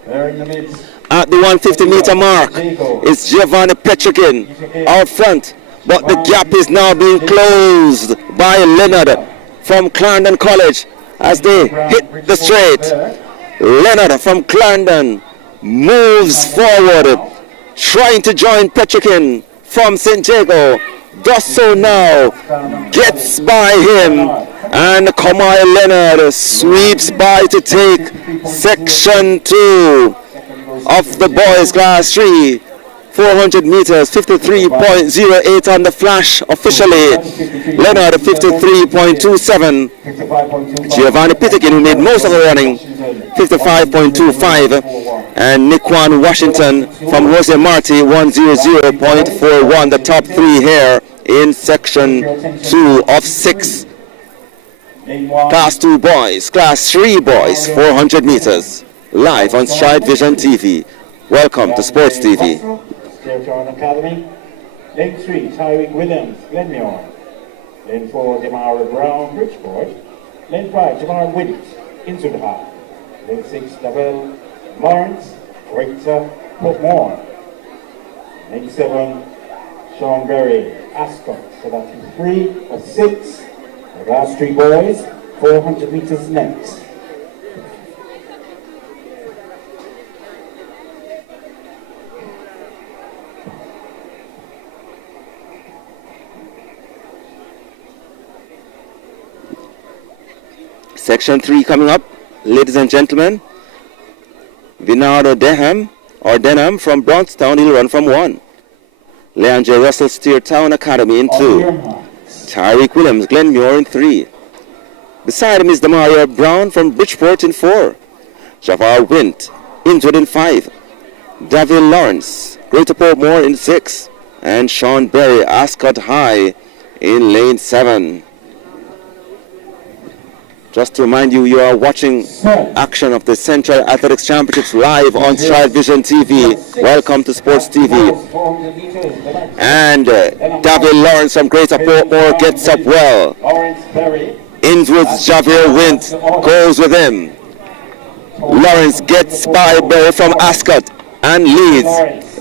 At the 150-meter mark is Giovanni Petrokin out front, but the gap is now being closed by Leonard from Clarendon College as they hit the straight. Leonard from Clarendon moves forward, trying to join Petrokin from St. Jago. Does so now, gets by him, and Kamal Leonard sweeps by to take section 2 of the boys class 3. 400 meters, 53.08 on the flash officially. Leonard 53.27. Giovanni Pitikin, who made most of the running, 55.25. And Niquan Washington from Jose Marti, 100.41. The top 3 here in section 2 of 6. Class 2 boys, class 3 boys, 400 meters. Live on Stride Vision TV. Welcome to Sports TV. Fairtown Academy. Lane 3, Tyreek Williams, Glenmuir. Lane 4, Jamara Brown, Bridgeport. Lane 5, Jamara Witt, Insuldham. Lane 6, Davell Lawrence, Greater Portmore. Lane 7, Sean Berry, Ascot. So that's 3 of 6. The last 3 boys, 400 meters next. Section 3 coming up, ladies and gentlemen. Vinardo Denham from Brownstown, he'll run from 1. Leandre Russell, Steer Town Academy in 2. Tyreek Williams, Glenmuir in 3. Beside him is Demario Brown from Bridgeport in 4. Javar Wint, Inwood in 5. David Lawrence, Greater Portmore in 6. And Sean Berry, Ascot High in lane 7. Just to remind you, you are watching action of the Central Athletics Championships live on Stride Vision TV. Welcome to Sports TV. And David Lawrence from Greater Portmore gets up well. Inwood's Javier Wint goes with him. Lawrence gets by Berry from Ascot and leads.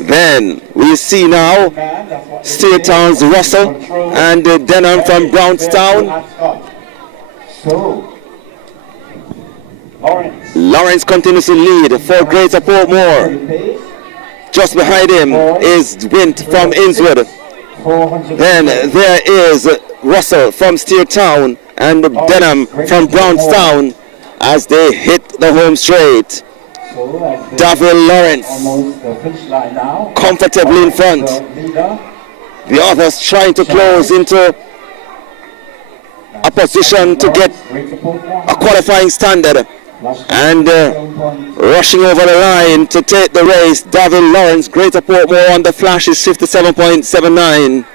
Then we see now Steer Town's Russell and Denham from Brownstown. Lawrence continues to lead for Greater Portmore. Just behind him is Wint from Inwood. Then there is Russell from Steer Town and Denham from Brownstown as they hit the home straight. David Lawrence comfortably in front. The others trying to close into a position to get a qualifying standard. And rushing over the line to take the race, David Lawrence, Greater Portmore on the flash is 57.79.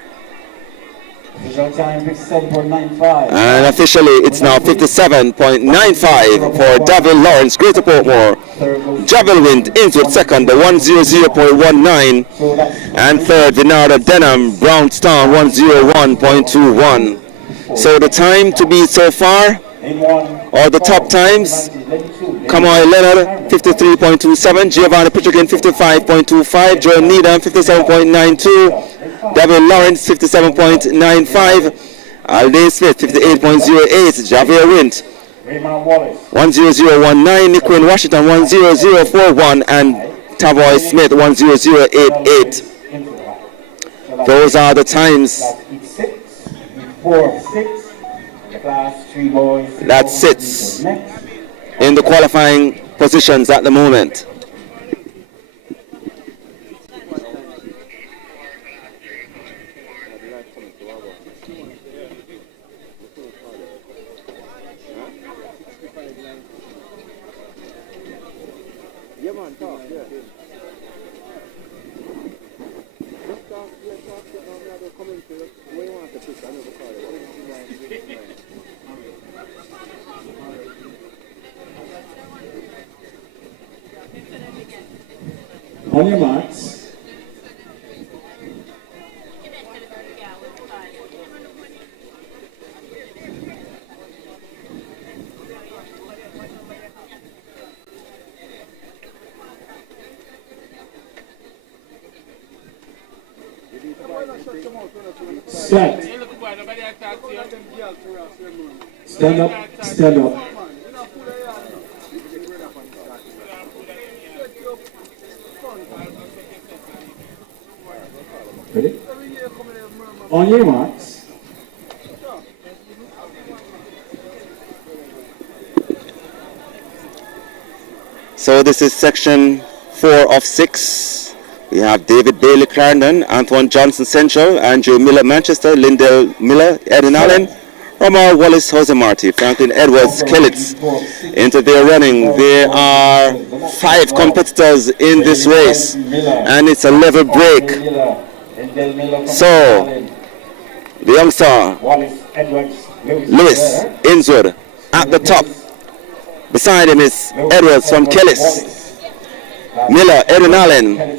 And officially it's now 57.95 for David Lawrence, Greater Portmore. Javel Wind Inwood second, the 100.19. And third, Vinarda Denham, Brownstown 101.21. So the time to beat so far, or the top times, Kamoy Leonard 53.27, Giovanni Pichikin 55.25, Joel Needham 57.92, David Lawrence 57.95, Aldane Smith 58.08, Javier Wint 10019, Niquin Washington 10041, and Tavoy Smith 10088. Those are the times. That sits in the qualifying positions at the moment. On your marks. Set. Stand up, stand up. Ready? On your marks. So this is section 4 of 6. We have David Bailey Clarendon, Antoine Johnson Central, Andrew Miller Manchester, Lindell Miller, Eden Allen, Omar Wallace Jose Marti, Franklin Edwards Kellitz into their running. There are 5 competitors in this race, and it's a level break. So the young star Lewis Innswood at the top. Beside him is Edwards from Kellis. Miller, Eden Allen,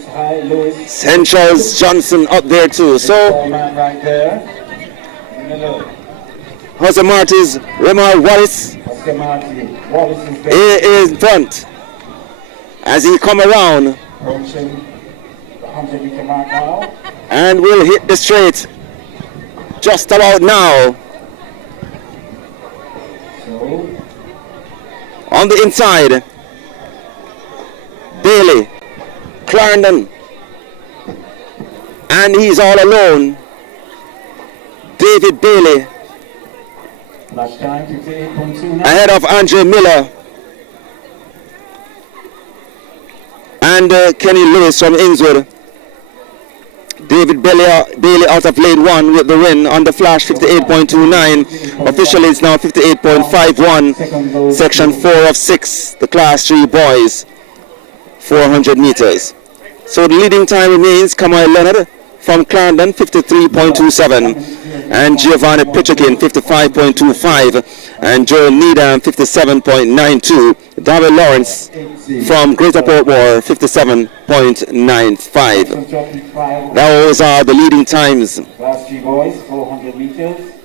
Central's Johnson up there too. So Jose Marti's Remar Wallace is in front as he come around and will hit the straight just about now. On the inside, Bailey, Clarendon, and he's all alone. David Bailey ahead of Andrew Miller and Kenny Lewis from Innswood. David Bailey out of lane 1 with the win on the flash 58.29. Officially it's now 58.51. Section 4 of 6, the class 3 boys, 400 meters. So the leading time remains Kamoy Leonard from Clarendon 53.27, and Giovanni Pichikin 55.25, and Joel Needham 57.92. David Lawrence from Greater Port War 57.95. Those are the leading times.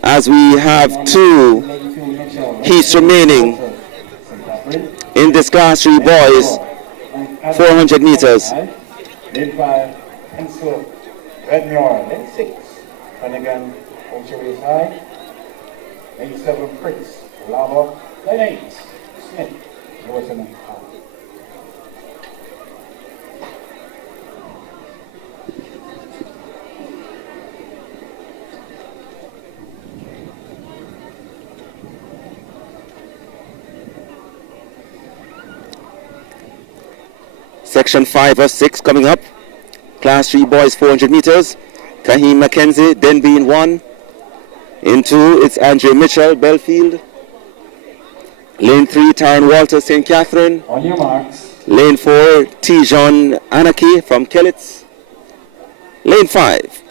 As we have 2 heats remaining in this class 3 boys 400 meters. Led by Pencil Redmore, lane 6, Flanagan, Ochoa High, lane 7, Prince, Lava, lane 8, Smith, Norton High. Section 5 or 6 coming up. Class 3 boys 400 meters. Kahim McKenzie, Denby in 1. In 2, it's Andrew Mitchell, Belfield. Lane 3, Taron Walter, St. Catherine. On your marks. Lane 4, Tijon Anaki from Kellitz. Lane 5,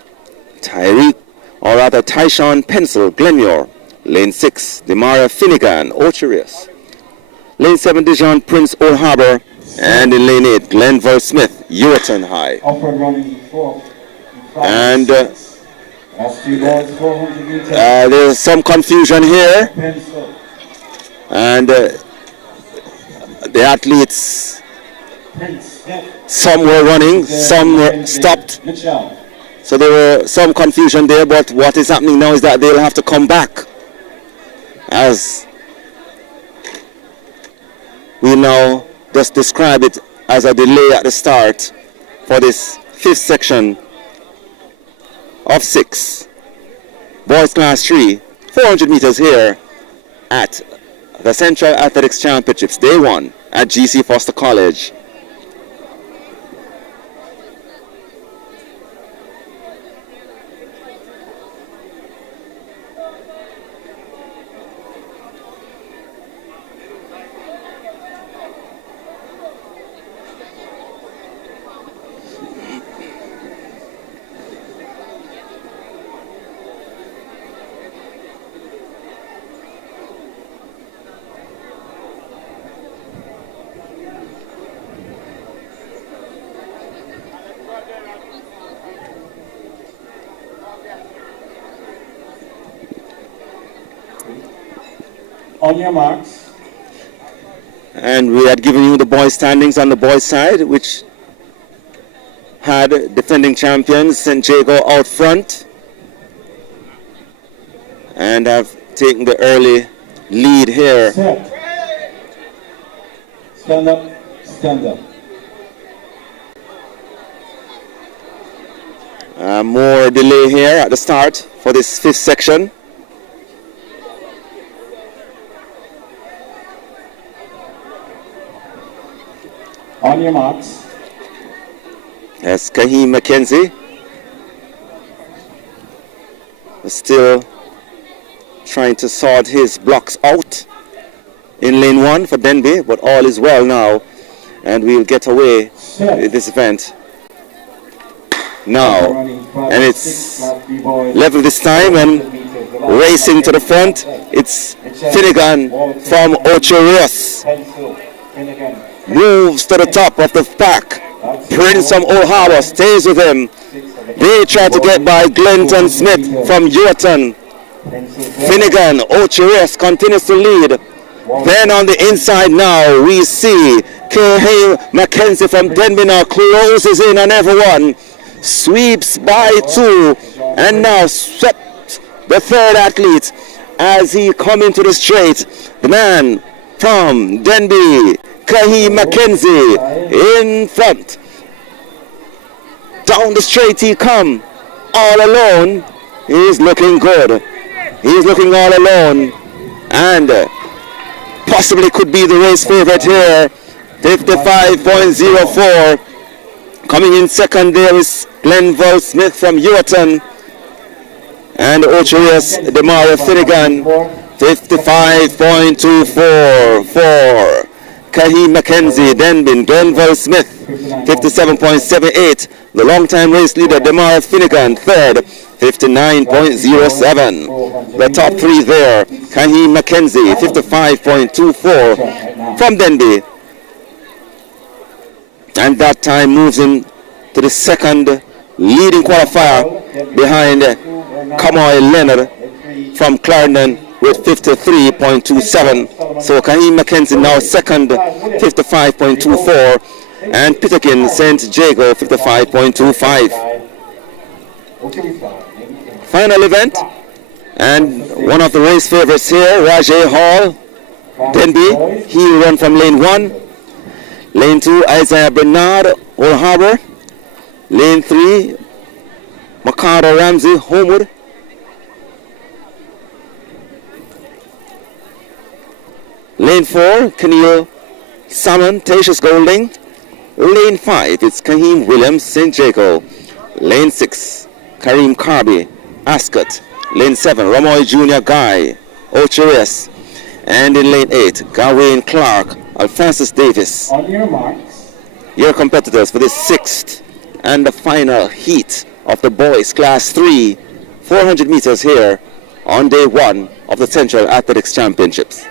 Tyshawn Pencil, Glenmore. Lane 6, Demaria Finnegan, Ocherius. Lane 7, Dijon Prince, Old Harbor. And in lane 8, Glenville Smith, Ureton High. Upper running 4. And Class 3 boys 400 meters. there's some confusion here. Pencil. And the athletes, some were running, some were stopped. So there were some confusion there, but what is happening now is that they'll have to come back, as we now just describe it as a delay at the start for this fifth section of 6. Boys class 3, 400 meters here at the Central Athletics Championships, day 1 at GC Foster College. On your marks. And we had given you the boys' standings on the boys' side, which had defending champions St. Jago out front and have taken the early lead here. Set. Stand up, stand up. More delay here at the start for this fifth section. On your marks. That's Kahim McKenzie. Still trying to sort his blocks out in lane 1 for Denby, but all is well now, and we'll get away with this event now. And it's level this time, and racing to the front, it's Finnegan from Ocho Rios. Moves to the top of the pack. Prince from Old Harbor stays with him. They try to get by Glenton Smith from Ewerton. Finnegan, Ocho Rios continues to lead. Then on the inside now, we see K.H. McKenzie from Denby now closes in on everyone. Sweeps by 2, and now swept the third athlete as he come into the straight. The man from Denby, Kahim McKenzie, in front. Down the straight he come, all alone. He's looking good. He's looking all alone, and possibly could be the race favorite here. 55.04. Coming in second there is Glenville Smith from Ewerton, and Ocho Rios, Demario Finnegan, 55.244. Kahim McKenzie, Denbin, Glenville Smith, 57.78. The long-time race leader, Demario Finnegan, third, 59.07. The top 3 there, Kahim McKenzie, 55.24 from Denby. And that time moves him to the second leading qualifier behind Kamoy Leonard from Clarendon with 53.27. So Kahim McKenzie now second, 55.24, and Peterkin St. Jago 55.25. Final event, and one of the race favorites here, Rajay Hall, Denby. He will run from lane 1. Lane 2, Isaiah Bernard, Old Harbor. Lane 3, Makado Ramsey, Homewood. Lane 4, Keneal Salmon, Tatius Golding. Lane 5, it's Kahim Williams, St. Jago. Lane 6, Kareem Carby, Ascot. Lane 7, Ramoy Jr. Guy, Ocho Rios. And in lane 8, Gawain Clark, Alphonsus Davis. On your marks. Your competitors for the 6th and the final heat of the boys class 3, 400 meters here on day 1 of the Central Athletics Championships.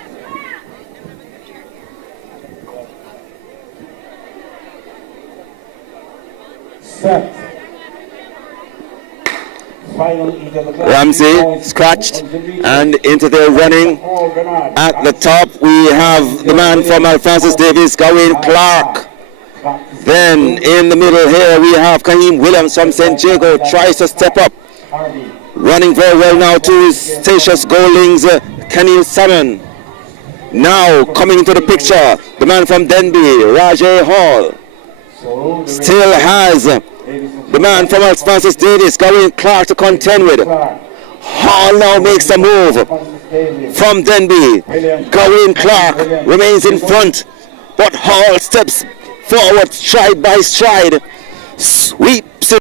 Set. Ramsey scratched and into their running. At the top we have the man from Alphonsus Davis, Gawain Clark. Then in the middle here we have Kaheem Williams from St. Jago, tries to step up. Running very well now to his Statius Golding's Kenil Salmon. Now coming into the picture, the man from Denby, Rajay Hall. Still has the man from Alphonsus Davis, Gawain Clark to contend with. Hall now makes a move from Denby. Gawain Clark remains in front, but Hall steps forward stride by stride, sweeps it.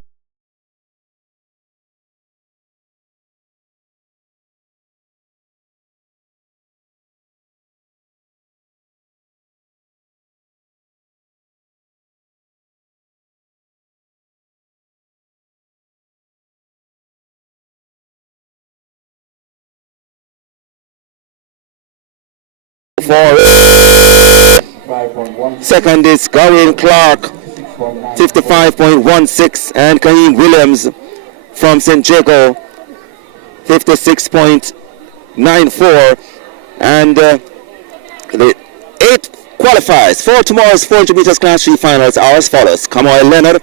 Second is Gawain Clark, 55.16, and Kaheem Williams from St. Jago, 56.94, and the 8 qualifiers for tomorrow's 400 meters class 3 finals are as follows. Kamoy Leonard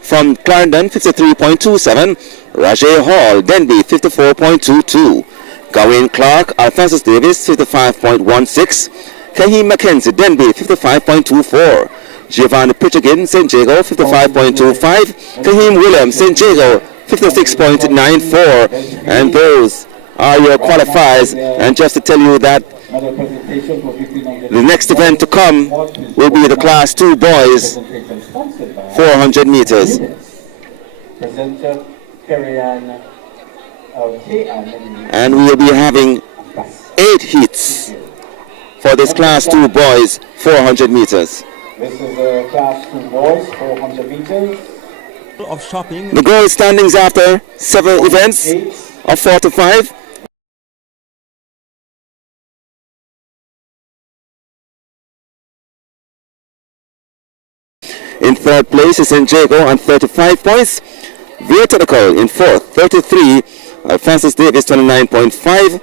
from Clarendon, 53.27, Rajay Hall, Denby, 54.22, Gawain Clark, Alphonsus Davis, 55.16, Kaheem Mackenzie, Denby, 55.24, Giovanni Pritchagin, St. Jago, 55.25, Kaheem Williams, St. Jago, 56.94, and those are your qualifiers. And just to tell you that the next event to come will be the Class 2 boys 400 meters. And we will be having 8 heats for this Class 2 boys 400 meters. This is the Class 2 boys 400 meters. Of shopping. The goal standings after 7 events of 4 to 5. In third place is St. Jago on 35 points. Via Technical in fourth, 33. Francis Davis, 29.5.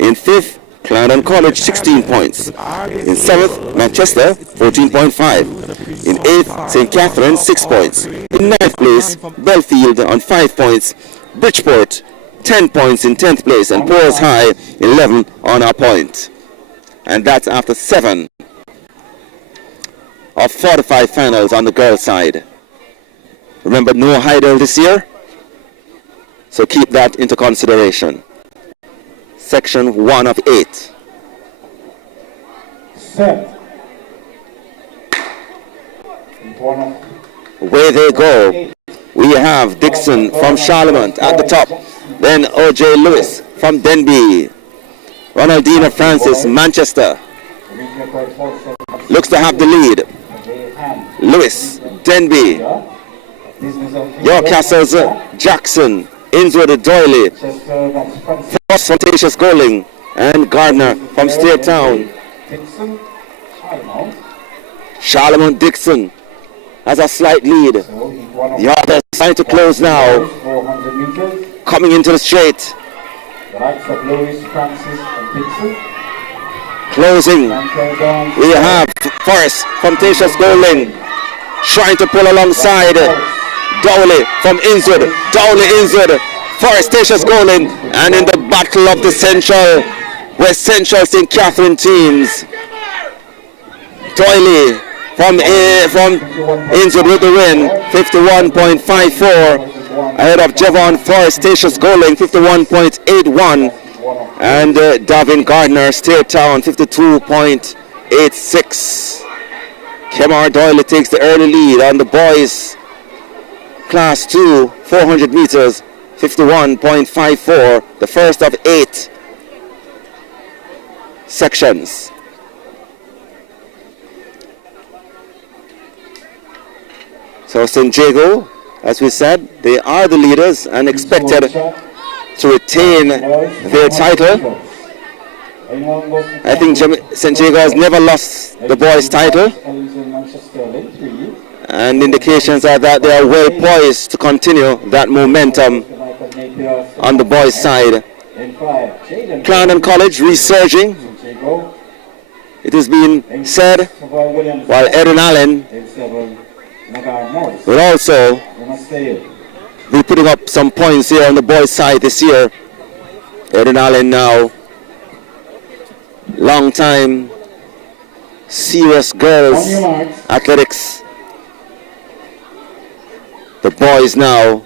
In fifth, Clarendon College, 16 points. In seventh, Manchester, 14.5. In eighth, St. Catherine, 6 points. In ninth place, Belfield on 5 points. Bridgeport, 10 points in 10th place. And Ports High, 11 on a point. And that's after 7 of 45 finals on the girls' side. Remember, no Heidel this year, so keep that into consideration. Section 1 of 8. Set. Away they go. We have Dixon from Charlemont at the top. Then O.J. Lewis from Denby. Ronaldina Francis, Manchester, looks to have the lead. Lewis, Denby, York Castles, Jackson, Innswood, Doyley, Frost from Statius Golding, and Gardner from State Town. Charlemont Dixon has a slight lead. The others trying to close now. Coming into the straight. Closing. We have Forrest from Statius Golding trying to pull alongside Dowley from Innswood. Dowley, Innswood, Forrest, Statius Golding, and in the battle of the Central, West Central St. Catherine teams. Doyley from Innswood with the win, 51.54, ahead of Javon Forrest, Statius Golding, 51.81, and Davin Gardner, State Town, 52.86. Kemar Doyley takes the early lead on the boys Class 2 400 meters, 51.54, the first of 8 sections. So St. Jago, as we said, they are the leaders and expected to retain their title. I think St. Jago has never lost the boys' title, and indications are that they are well poised to continue that momentum on the boys' side. Clarendon College resurging. It has been said, while Eden Allen will also be putting up some points here on the boys' side this year. Eden Allen now, long time, serious girls athletics. The boys now,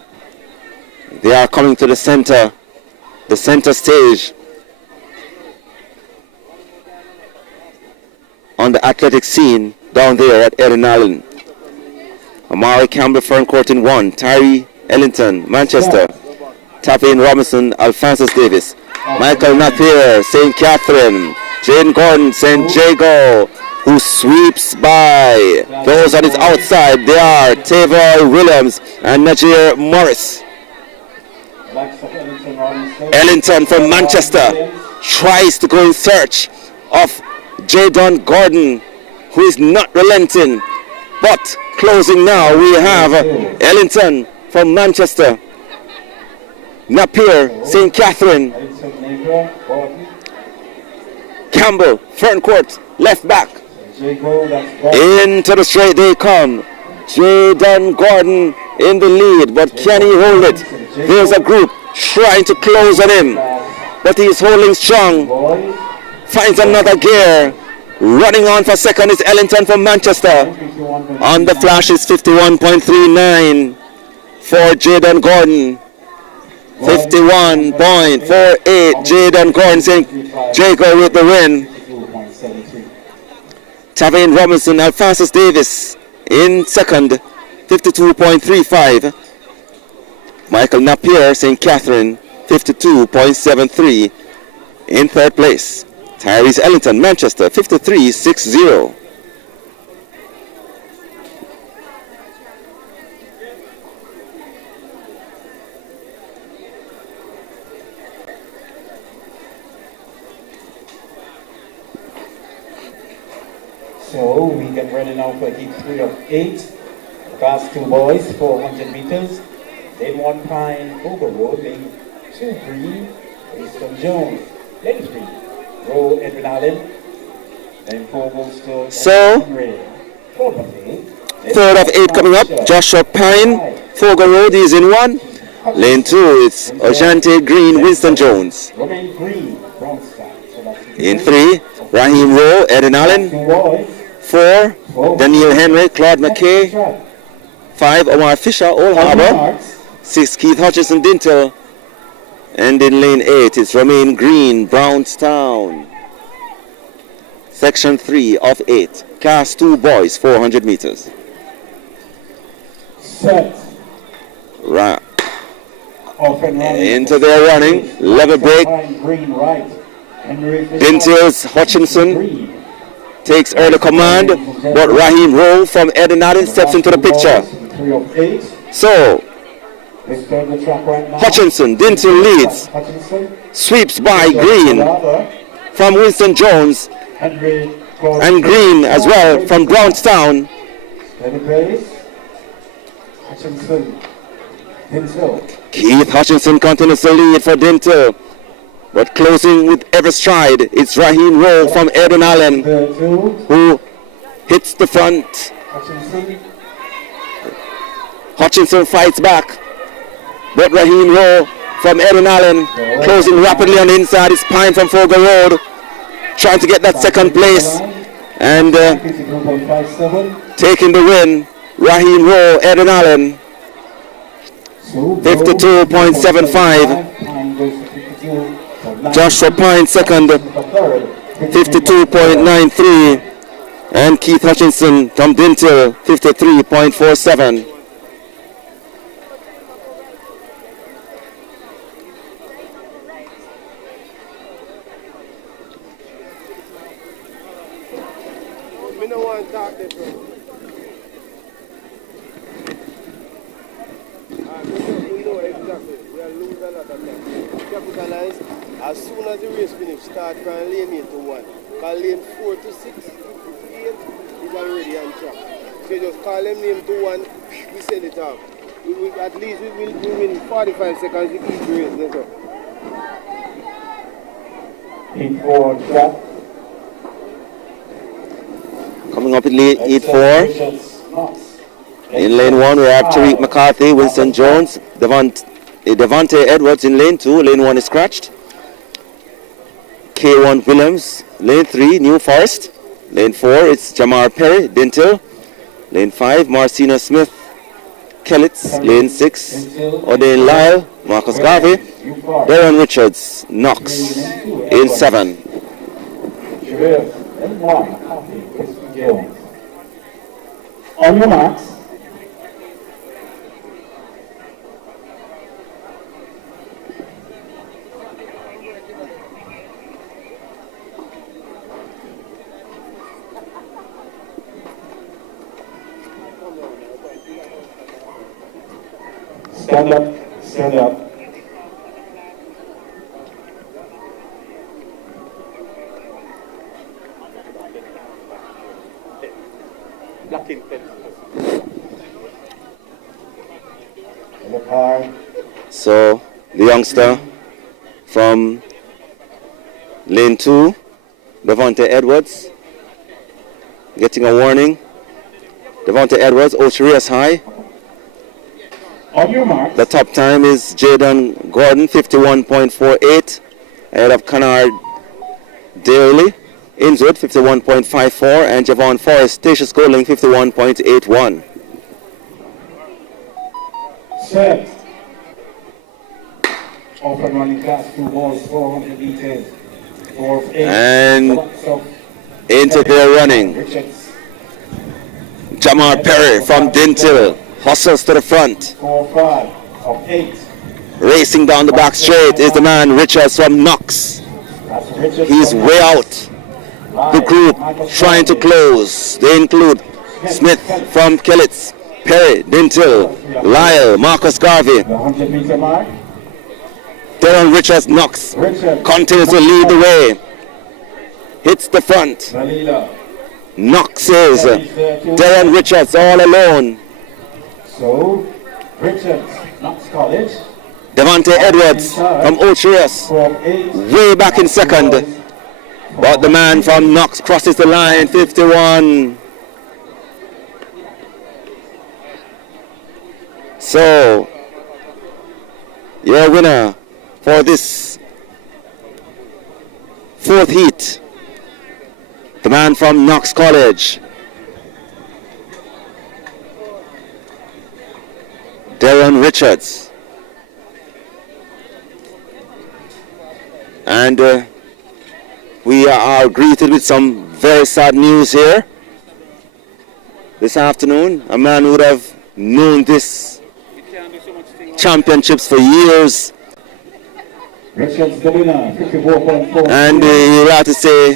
they are coming to the center stage on the athletic scene down there at Eden Allen. Amari Campbell, Fern Court in 1, Tyree Ellington, Manchester, Tavian Robinson, Alphonsus Davis, Michael Napier, St. Catherine, Jane Gordon, St. Jago, who sweeps by. Those on his outside, they are Tavor Williams and Najir Morris. Ellington from Manchester tries to go in search of Jadon Gordon, who is not relenting. But closing now, we have Ellington from Manchester, Napier, St. Catherine, Campbell, Fern Court, left back. Into the straight they come. Jadon Gordon in the lead, but can he hold it? There's a group trying to close on him, but he's holding strong. Finds another gear. Running on for second is Ellington from Manchester. On the flash is 51.39 for Jadon Gordon. 51.48. Jadon Gordon saying Jago with the win. Tavian Robinson, Alphonsus Davis in second, 52.35. Michael Napier, St. Catherine, 52.73 in third place. Tyrese Ellington, Manchester, 53.60. So we get ready now for heat 3 of 8. Class 2 boys, 400 meters. Lane 1 Pine, Bogle Road. Lane 2 Green, Easton Jones. Lane 3, Row Edwin Allen. Lane 4 goes to So, third of 8 coming up. Joshua Pine, Fogle Road is in 1. Lane 2 it's Ojante Green, Winston Jones. In 3, Raheem Rowe, Eden Allen. 4, Daniel Henry, Claude McKay. 5, Omar Fisher, Old Harbour. 6, Keith Hutchinson, Dintel. And in lane 8, it's Romaine Green, Brownstown. Section 3 of 8. Class 2 boys, 400 meters. Set. Right. Into their running. Level break. Green right. Dintel's Hutchinson takes early command, but Raheem Rowe from Eden Allen steps into the picture. So, Hutchinson, Dintel leads, sweeps by Green from Winston Jones, and Green as well from Brownstown. Keith Hutchinson continues to lead for Dintel. But closing with every stride, it's Raheem Rowe from Eden Allen who hits the front. Hutchinson fights back, but Raheem Rowe from Eden Allen closing rapidly on the inside. It's Pine from Fogle Road trying to get that second place and taking the win. Raheem Rowe, Eden Allen, 52.75. Joshua Pine second, 52.93, and Keith Hutchinson from Dintel, 53.47. Me no want to talk this one. We know exactly. We are losing a lot of time. Capitalize. As soon as the race finish, start from lane 8 to 1. Call lane 4 to 6 to 8 is already on track. So you just call them name to 1, we send it off. At least we win 45 seconds with each race. That's all. 8-4 track. Coming up in lane 8-4. In lane 1, we have Tariq McCarthy, Winston Jones, Devontae Edwards in lane 2. Lane 1 is scratched. K1 Williams. Lane 3, New Forest. Lane 4, it's Jamar Perry, Dintil. Lane 5, Marcina Smith, Kellitz. Lane 6, O'Dane Lyle, Marcus Garvey. Darren Richards, Knox in 7. On your marks. Stand up, stand up. So the youngster from lane 2, Devontae Edwards, getting a warning. Devontae Edwards, Ocherias High. On your mark. The top time is Jaden Gordon, 51.48, ahead of Kennard Daly, Innswood, 51.54, and Javon Forrest, Tatius Golding, 51.81. Set. Off and running class 2 balls, 400 meters. 4 of 8. And into their running. Jamar Perry from Dintil hustles to the front. 4-5 of 8. Racing down the back straight is the man Richards from Knox. He's way out. The group trying to close. They include Smith from Kellitz, Perry, Dintil, Lyle, Marcus Garvey. The 100-meter mark. Darren Richards Knox continues to lead the way. Hits the front. Knox is Darren Richards all alone. So, Richards, Knox College. Devontae Edwards from Ocherias, way back in second. But the man from Knox crosses the line, 51. So, your winner for this fourth heat, the man from Knox College, Darren Richards. And we are greeted with some very sad news here this afternoon. A man who would have known this championships for years. Richards the winner, 54.4. And we'd like to say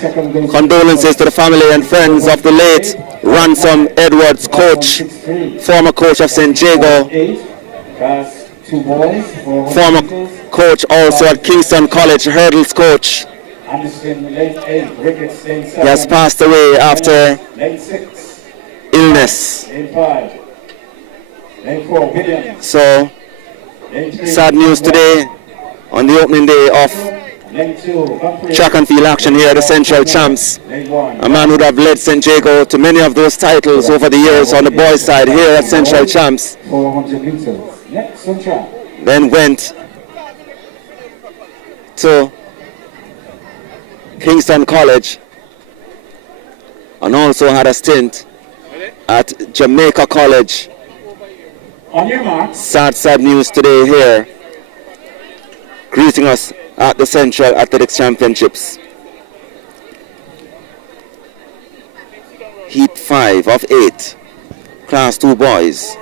condolences to the family and friends of the late Ransom Edwards coach, former coach of St. Jago, former coach also at Kingston College, hurdles coach. He has passed away after illness. So, sad news today on the opening day of track and field action here at the Central Champs. A man who would have led St. Jago to many of those titles over the years on the boys' side here at Central Champs. Then went to Kingston College and also had a stint at Jamaica College. Sad news today here, greeting us at the Central Athletics Championships. Heat 5 of 8, Class 2 boys,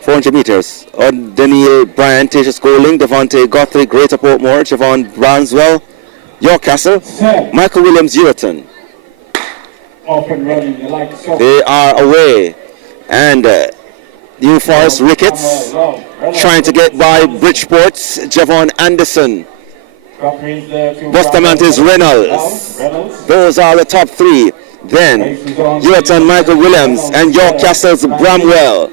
400 meters. Daniel Bryan, Tatius Golding, Devontae Guthrie, Greater Portmore, Javon Branswell, York Castle, Michael Williams, Ureton. They are away. And New Forest Ricketts trying to get by Bridgeport's Javon Anderson. Bustamante's Reynolds. Those are the top 3. Then Ureton Michael Williams and York Castle's Bramwell.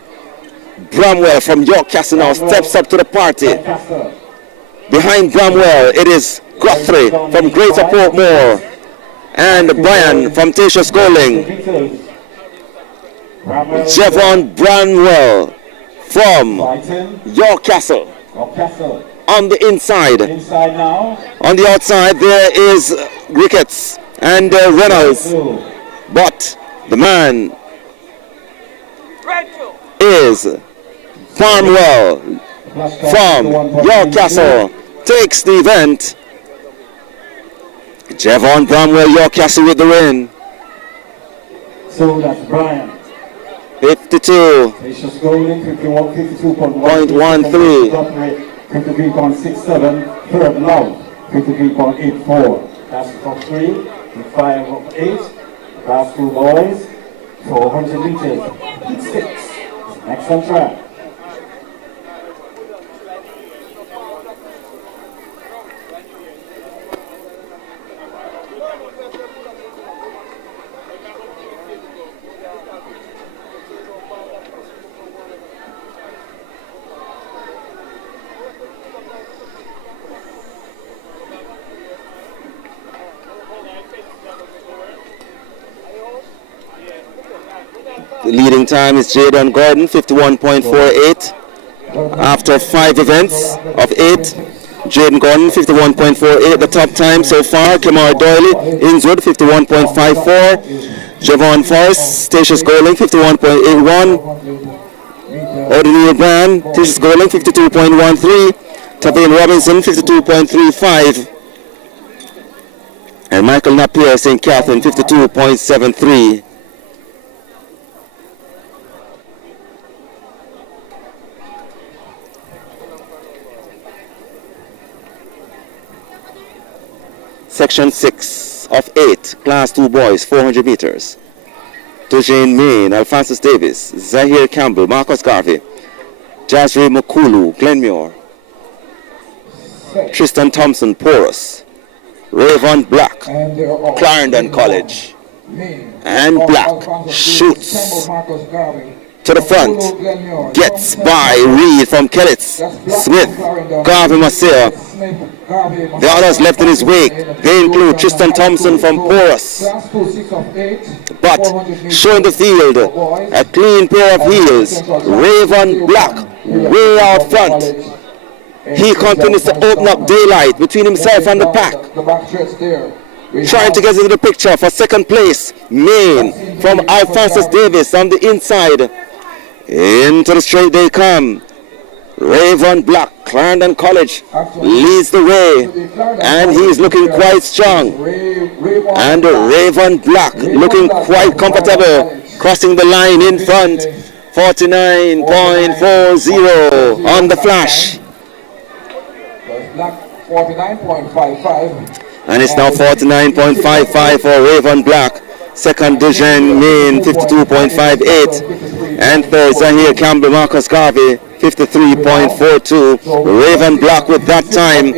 Bramwell from York Castle now steps up to the party. Behind Bramwell, it is Guthrie from Greater Portmore and Brian from Tasha Schooling. Jevon Bramwell from York Castle on the inside. On the outside, there is Ricketts and Reynolds. But the man is Barnwell from York Castle. Takes the event. Jevon Bramwell, York Castle with the win. So that's Brian. 52.13. 53.67. Third Love. 53.84. That's top 3. 5 of 8. Last 2 boys. 400 meters. Heat 6. Next on track. The leading time is Jaden Gordon, 51.48. After 5 events of 8, Jaden Gordon, 51.48. The top time so far, Kamar Doyley, Innswood, 51.54. Javon Forrest, Statius Goling, 51.81. O'Donnell Brand, Statius Goling, 52.13. Tavane Robinson, 52.35. And Michael Napier, St. Catherine, 52.73. Section 6 of 8, Class 2 boys, 400 meters. Dujane Main, Alphonsus Davis, Zahir Campbell, Marcus Garvey, Jazri Makulu, Glenmuir, Tristan Thompson, Porus, Rayvon Black, Clarendon College, and Black shoots to the front, gets by Reed from Kellitz, Smith, Garvey Marcia. The others left in his wake. They include Tristan Thompson from Porus. But showing the field, a clean pair of heels, Rayvon Black way out front. He continues to open up daylight between himself and the pack. Trying to get into the picture for second place, Maine from Alphonsus Davis on the inside. Into the straight they come. Rayvon Black, Clarendon College, leads the way, and he's looking quite strong. And Rayvon Black looking quite comfortable, crossing the line in front. 49.40 on the flash. 49.55. And it's now 49.55 for Rayvon Black. Second, Dujane Main, 52.58. And third, Zahir Campbell, Marcus Garvey, 53.42. Rayvon Black with that time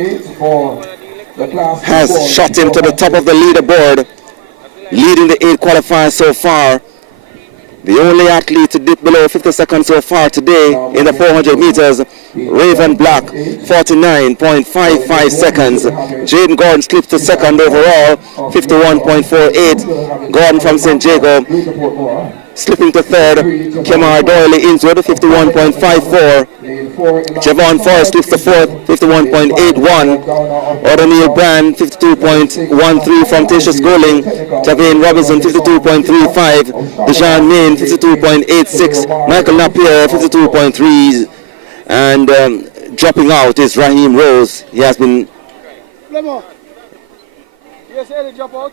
has shot him to the top of the leaderboard, leading the 8 qualifiers so far. The only athlete to dip below 50 seconds so far today in the 400 meters, Rayvon Black, 49.55 seconds. Jaden Gordon slips to second overall, 51.48. Gordon from St. Jago slipping to third. Kamar Doyley Innswood, 51.54. Javon Forrest slips to fourth, 51.81. O'Donnell Brand, 52.13 from Tasha Schooling. Tavane Robinson, 52.35. Dejan Main, 52.86. Michael Napier, 52.3. And dropping out is Raheem Rose. He has been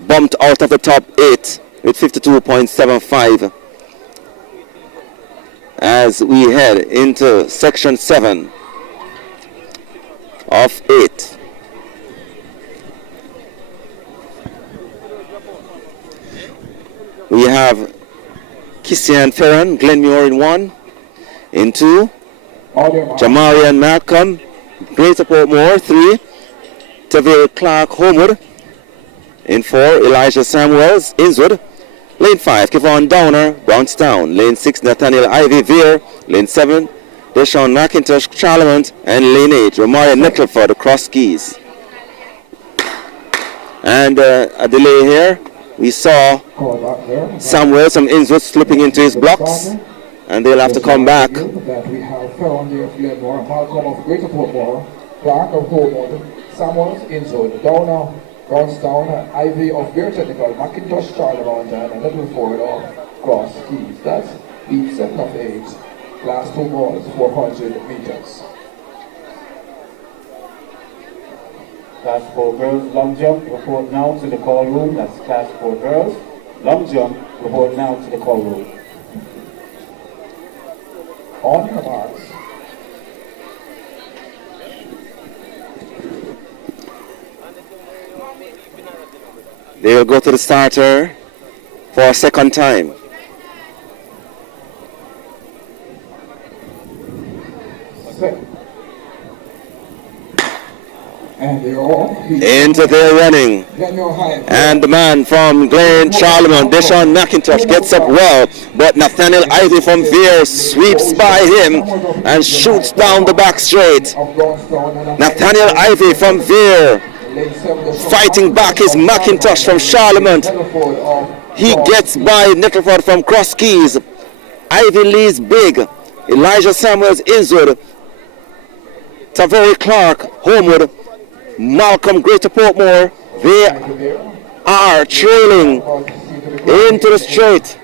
bumped out of the top 8 with 52.75. As we head into section 7 of 8. We have Kissian Ferran, Glenmuir in 1. In 2, Jamarian Malcolm, Greater Portmore. 3, Tavir Clark Homewood. In 4, Elijah Samuels, Innswood. Lane 5, Kevon Downer, Brownstown. Lane 6, Nathaniel Ivy Veer. Lane 7, Deshaun McIntosh, Charlemont, and Lineage. Romario Nettleford across keys. And a delay here. We saw Samuel, some Innsworth slipping into his blocks, and they'll have to come back. That we have Ferron of Glenmore, Malcolm of Greater Portmore, Clark of Homewood, Samuels Innsworth, Downer, Brownstown, Ivy of Beer Technical, McIntosh, Charlemont, and Nettleford of Cross Keys. That's beat 7 of 8, class 2 balls, 400 meters. Class 4 girls long jump, report now to the call room. That's class 4 girls long jump, report now to the call room. On your marks. They will go to the starter for a second time. Into their running. And the man from Glen Charlemont, Deshaun McIntosh, gets up well, but Nathaniel Ivy from Veer sweeps by him and shoots down the back straight. Nathaniel Ivy from Veer fighting back is McIntosh from Charlemont. He gets by Nettleford from Cross Keys. Ivy leads big. Elijah Samuels, Innswood. Taveri Clark, Homewood. Malcolm, Greater Portmore. They are trailing into the straight.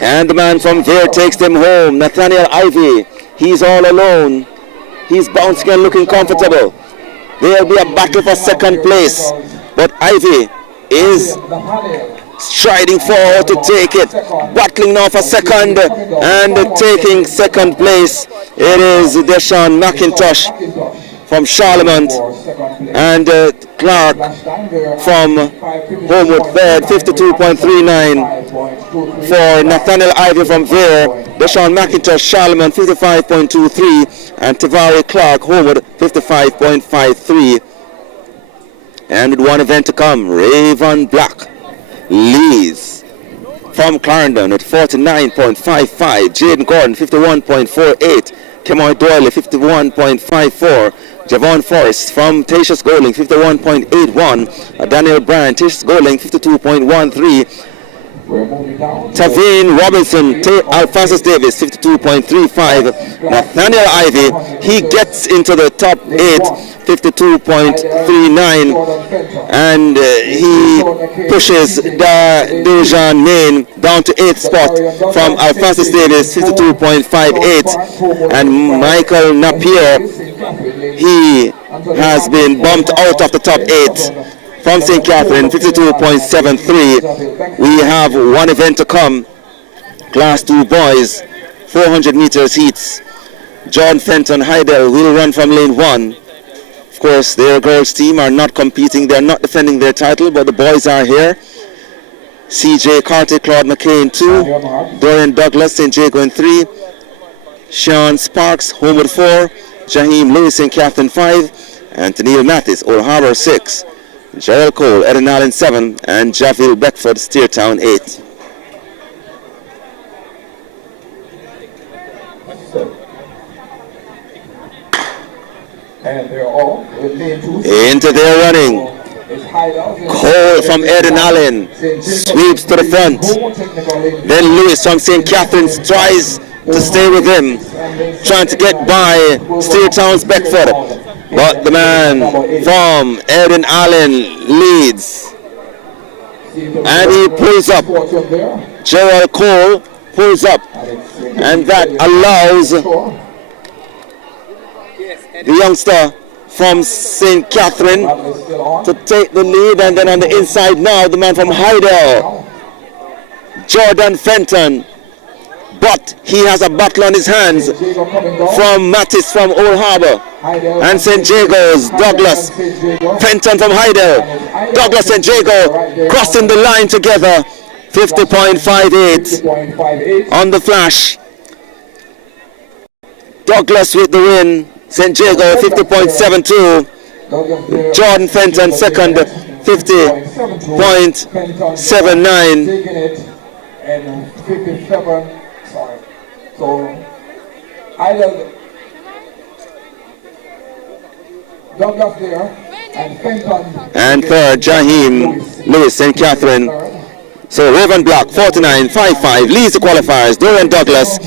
And the man from Veer takes them home. Nathaniel Ivy. He's all alone. He's bouncing and looking comfortable. There'll be a battle for second place. But Ivy is striding forward to take it. Battling now for second and taking second place. It is Deshaun McIntosh from Charlemont and Clark from Homewood third, 52.39 for Nathaniel Ivy from Veer. Deshaun McIntosh, Charlemont 55.23 and Taveri Clark, Homewood 55.53. And with one event to come, Raven Black leads from Clarendon at 49.55. Jaden Gordon 51.48. Kemoy Doyle 51.54. Javon Forrest from Tatius Goling 51.81. Daniel Bryan, Tatius Goling 52.13. Tavine Robinson, Alphonsus Davis 52.35. Nathaniel Ivy, he gets into the top 8, 52.39, and he pushes Dejan Main down to 8th spot from Alphonsus Davis 52.58, and Michael Napier, he has been bumped out of the top 8 from St. Catherine, 52.73. We have one event to come. Class 2 boys, 400 meters heats. John Fenton Heidel will run from lane 1. Of course, their girls team are not competing. They're not defending their title, but the boys are here. CJ Carter, Claude McCain 2. Dorian Douglas, St. Jago in 3. Sean Sparks, Homewood 4. Jaheim Lewis, St. Catherine 5. And Neil Mathis, Old Harbor 6. Gerald Cole, Eden Allen 7, and Javille Beckford, Steertown 8. And they're all into their running. Cole from Eden Allen sweeps to the front. Then Lewis from St. Catherine's tries to stay with him, trying to get by Steertown's Beckford. But the man from Eden Allen leads. And he pulls up. Gerald Cole pulls up. And that allows the youngster from St. Catherine to take the lead. And then on the inside now, the man from Heidel, Jordan Fenton. But he has a battle on his hands from Mattis from Old Harbor. And St. Jago's Douglas. Fenton from Heidel. Douglas and Jago crossing the line together. 50.58 on the flash. Douglas with the win. St. Jago 50.72. Jordan Fenton second, 50.79. And 57. So Idle Douglas there, and Fenton. And third, Jaheim Lewis, St. Catherine. So Raven Block 49.55 leads the qualifiers. Dorian Douglas,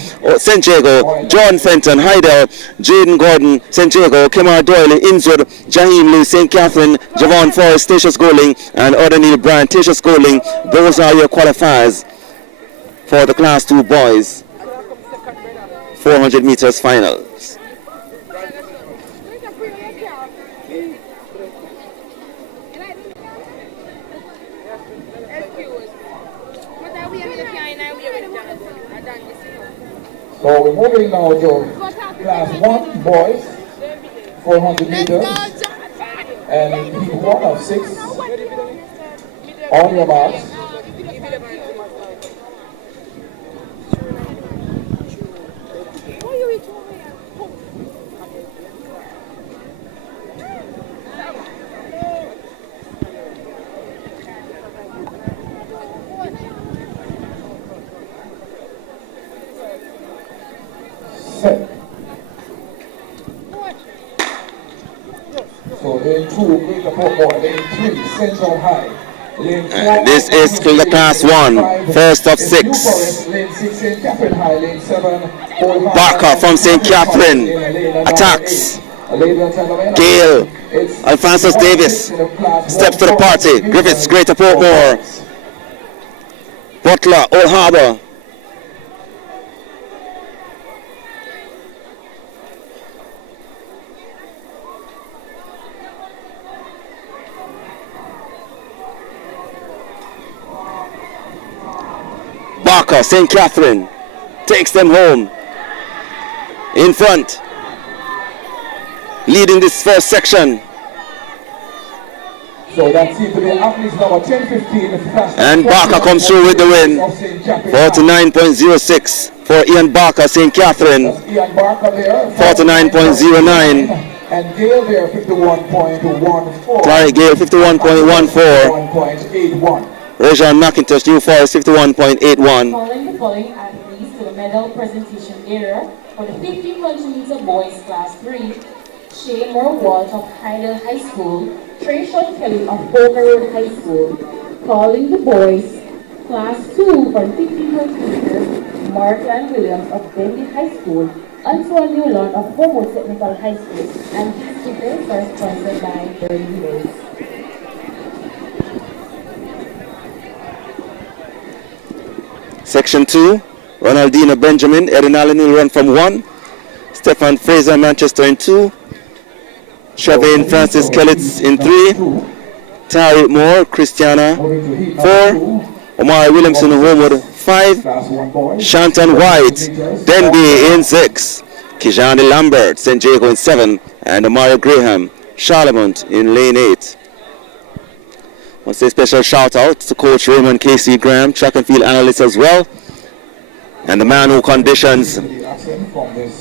St. Jago, John Fenton, Heidel, Jaden Gordon, St. Jago, Kemar Doyle, Innswood, Jaheim Lewis, St. Catherine, Javon Forrest, Tatius Golding, and O'Neil Bryant, Tatius Golding. Those are your qualifiers for the Class 2 boys 400 meters finals. So we're moving now to Class 1 boys, 400 meters, and heat 1 of 6. On your marks. So lane 2, Greater Portmore, lane 3, Central High, lane 4, this is the Class 1, first of 6. Lane 6, St. Catherine High, lane 7, Barker from St. Catherine attacks. Gale, Alphonsus Davis steps to the party. Griffiths, Greater Portmore. Butler, Old Harbour. Barker, St. Catherine takes them home. In front, leading this first section. So that seems to be athletes number 10-15. And Barker comes through with the win. 49.06 for Ian Barker, St. Catherine. 49.09. And Gale there, 51.14. Clary Gale, 51.14. 1.81. Rajan McIntosh, New Forest, 51.81. Calling the following athletes to the medal presentation area for the 1500 meter boys class 3. Shane Moore Walsh of Heidel High School, Trayshawn Kelly of Boulder Road High School. Calling the boys class 2 for 1500 meters, Markland Williams of Denby High School, Antoine Newland of Homewood Technical High School, and these events are sponsored by Bernie Rose. Section 2, Ronaldina Benjamin, Erin Allen will run from 1. Stefan Fraser, Manchester in 2. Trevane Francis Kellitz in 3. Tariq Moore, Christiana 4. Omar Williamson, Homewood 5. Shanton White, Denby in 6. Kijani Lambert, St. Jago in 7. And Amara Graham, Charlemont in lane 8. I want to say a special shout out to Coach Raymond Casey Graham, track and field analyst as well. And the man who conditions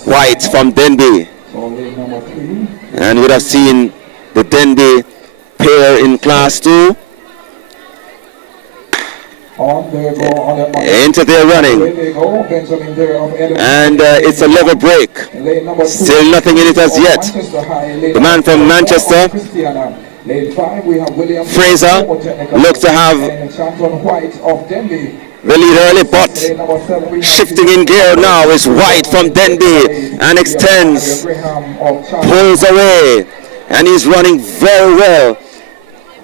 White from Denby. And we would have seen the Denby pair in class 2. Into their running. And it's a level break. Still nothing in it as yet. The man from Manchester, Fraser, looks to have the lead early, but shifting in gear now is White from Denby and extends, pulls away, and he's running very well.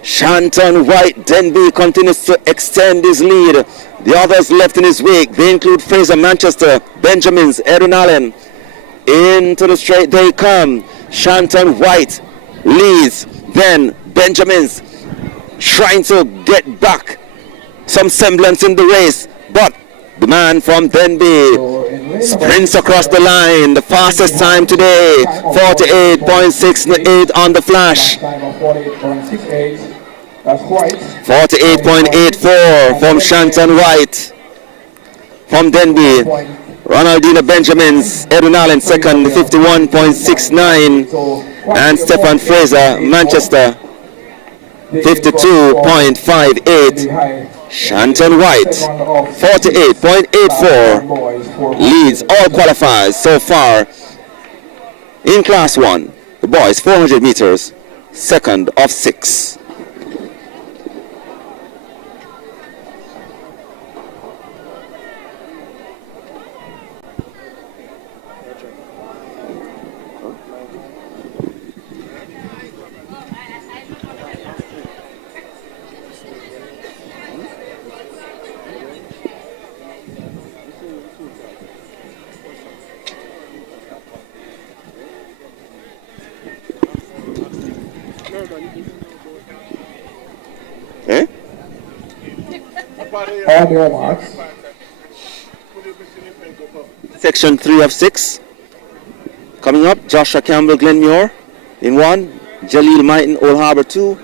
Shanton White, Denby continues to extend his lead. The others left in his wake. They include Fraser, Manchester, Benjamins, Erin Allen. Into the straight they come. Shanton White leads. Then Benjamins trying to get back some semblance in the race, but the man from Denby sprints across the line. The fastest time today, 48.68 on the flash. 48.84 from Shanton White. From Denby, Ronaldina Benjamins, Erin Allen second, 51.69. And Stefan Fraser, Manchester, 52.58. Shanton White, 48.84, leads all qualifiers so far in Class 1. The boys 400 meters, second of 6. On your marks. Section 3 of 6. Coming up, Joshua Campbell, Glenmuir in 1. Jaleel Maiton, Old Harbour 2.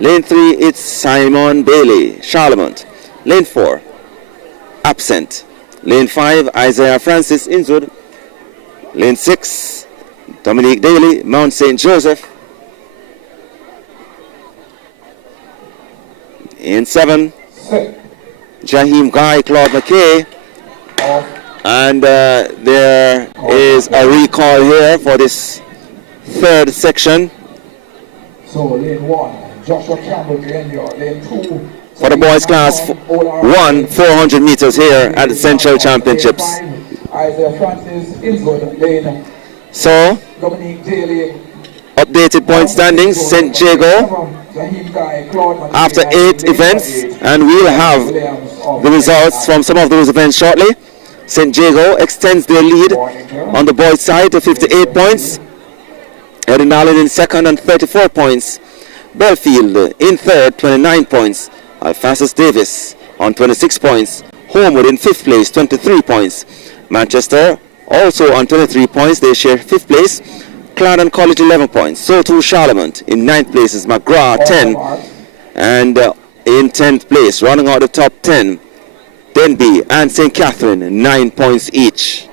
Lane 3, it's Simon Bailey, Charlemont. Lane 4, absent. Lane 5, Isaiah Francis, Innswood. Lane 6, Dominique Daly, Mount St. Joseph. In 7, Jaheim Guy, Claude McKay. And there is a recall here for this third section. So lane 1, Joshua Campbell, Glenmuir. Lane 2, for the boys class 1, 400 meters here at the Central Championships. Isaiah Francis, Innswood. Lane So, Dominique Daly. updated point standings, St. Jago after 8 events, and we'll have the results from some of those events shortly. St. Jago extends their lead on the boys' side to 58 points. Erin Allen in second on 34 points. Belfield in third, 29 points. Alphonsus Davis on 26 points. Homewood in fifth place, 23 points. Manchester also on 23 points. They share fifth place. Clarendon College 11 points. So too Charlemont in ninth place is McGrath 10. And in 10th place, running out the top 10, Denby and St. Catherine 9 points each.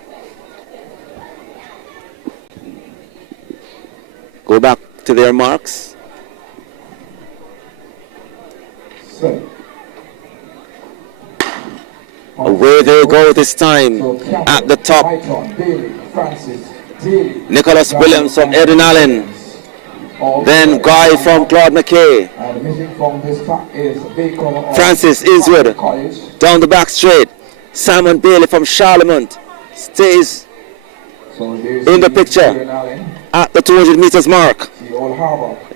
Go back to their marks. Away they go this time at the top. Nicholas Williams from Erin Allen. Then Guy from Claude McKay. Francis Innswood down the back straight. Simon Bailey from Charlemont stays in the picture at the 200 meters mark.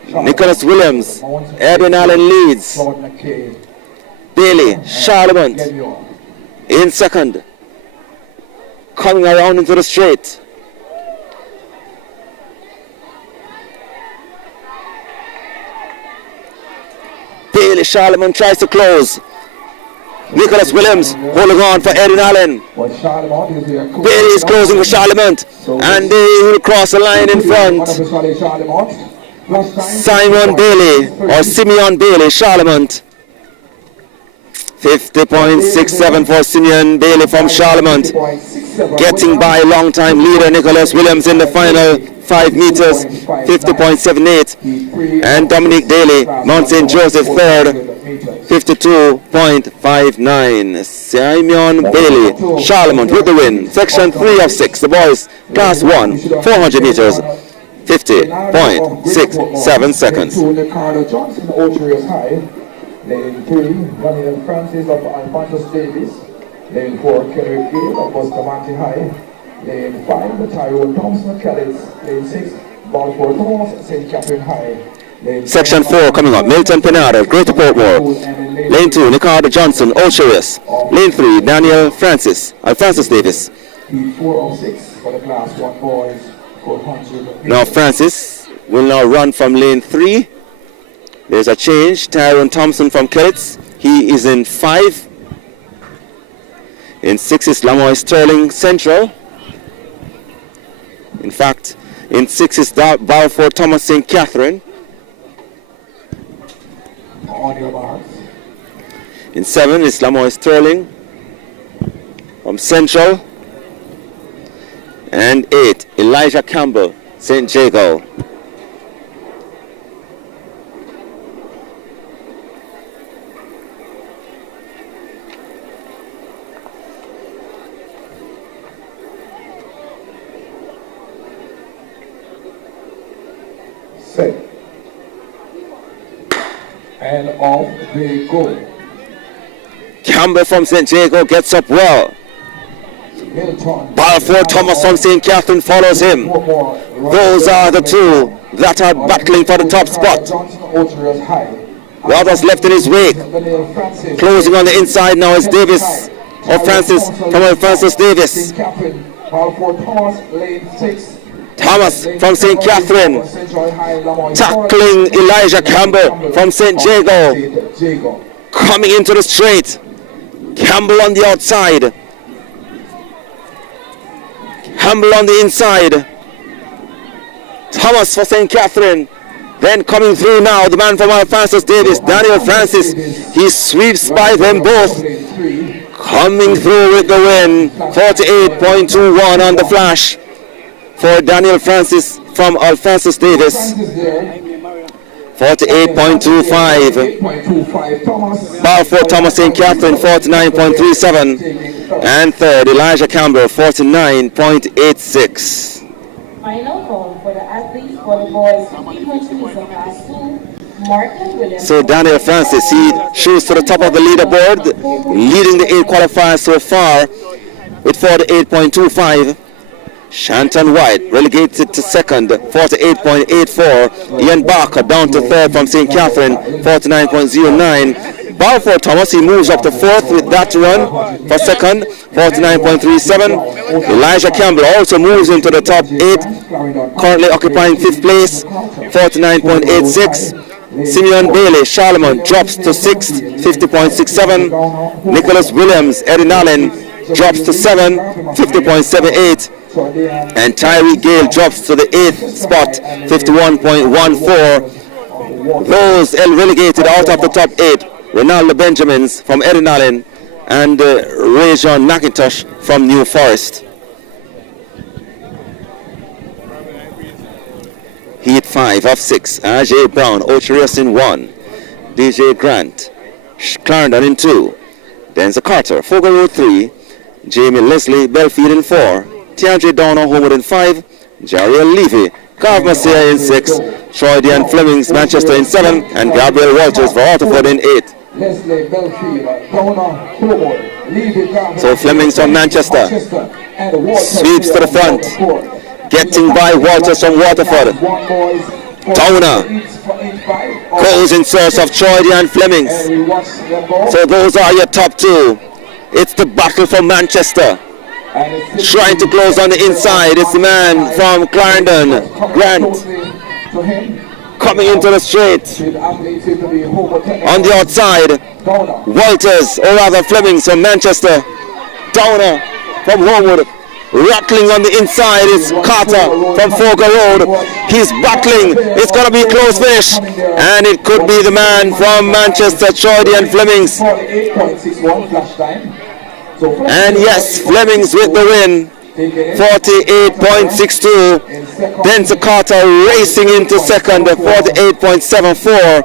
Nicholas Williams, Erin Allen leads. Bailey, Charlemont in second. Coming around into the straight. Bailey, Charlemont tries to close. Nicholas Williams holding on for Erin Allen. Bailey is closing for Charlemont, and they will cross the line in front. Simon Bailey, or Simeon Bailey, Charlemont. 50.67 for Simeon Bailey from Charlemont. Getting by long-time leader Nicholas Williams in the final 5 meters, 50.78. And Dominique Daly, Mount St. Joseph third, 52.59. Simeon Bailey, Charlemont with the win. Section 3 of 6, the boys, class 1, 400 meters, 50.67 seconds. Lane 3, Daniel Francis of Alphonsus Davis. Lane 4, Kendrick Gale of Bustamante High. Lane 5, Tyrone Thompson Callets. Lane 6, Balfour Thomas, St. Catherine High. Section 4 coming up, Milton Penardo, Greater Portmore. Lane 2, Ricardo Johnson, Old Charius. Lane 3, Daniel Francis, Alphonsus Davis. 4 of 6 for the class 1 boys, 400. Now Francis will now run from lane 3. There's a change. Tyrone Thompson from Kellets. He is in 5. In 6 is Lamoy Sterling Central. In fact, in 6 is Balfour Thomas St. Catherine. In 7 is Lamoy Sterling from Central. And 8, Elijah Campbell, St. Jago. set. And off they go. Campbell from St. Jago gets up well. Balfour Thomas from St. Catherine follows him. Those are the two that are battling for the top spot. Roberts left in his wake. Closing on the inside now is Davis or Francis from Francis Davis. Thomas from St. Catherine tackling Elijah Campbell from St. Jago. Coming into the straight. Campbell on the outside. Campbell on the inside. Thomas for St. Catherine. Then coming through now, the man from Francis Davis, Daniel Francis. He sweeps by them both. Coming through with the win. 48.21 on the flash for Daniel Francis from Alphonsus Davis. 48.25. Balfour Thomas St. Catherine 49.37. And third, Elijah Campbell 49.86. Final call for the athletes for the boys 50 meter class 2. Martin Williams. So Daniel Francis, he shoots to the top of the leaderboard, leading the 8 qualifiers so far with 48.25. Shanton White relegated to second, 48.84. Ian Barker down to third from St. Catherine, 49.09. Balfour Thomas, he moves up to fourth with that run for second, 49.37. Elijah Campbell also moves into the top 8, currently occupying fifth place, 49.86. Simeon Bailey, Charlemont drops to sixth, 50.67. Nicholas Williams, Erin Allen drops to 7, 50.78. And Tyree Gale drops to the 8th spot, 51.14. Those relegated out of the top 8, Ronaldo Benjamins from Erin Allen and Ray John McIntosh from New Forest. Heat 5 of 6, R.J. Brown, Ocherius in 1, DJ Grant, Clarendon in 2, Denzel Carter, Fogo Road 3, Jamie Leslie, Belfield in 4, Tiandre Downer, Homewood in 5, Jariel Levy, Carv Marcia in 6, Troy Dean Flemings, Manchester in 7, and Gabriel Walters for Waterford in 8. So Flemings from Manchester sweeps to the front, getting by Walters from Waterford. Downer goes in search of Troy Dean Flemings. So those are your top 2. It's the battle for Manchester. Trying to close on the inside. It's the man from Clarendon, Grant, coming into the straight. On the outside, Walters, or rather Flemings from Manchester. Downer from Homewood. Rattling on the inside is Carter from Fogo Road. He's battling. It's going to be a close finish. And it could be the man from Manchester, Troy Dean Flemings. And yes, Flemings with the win, 48.62. Denzel Carter racing into second, 48.74.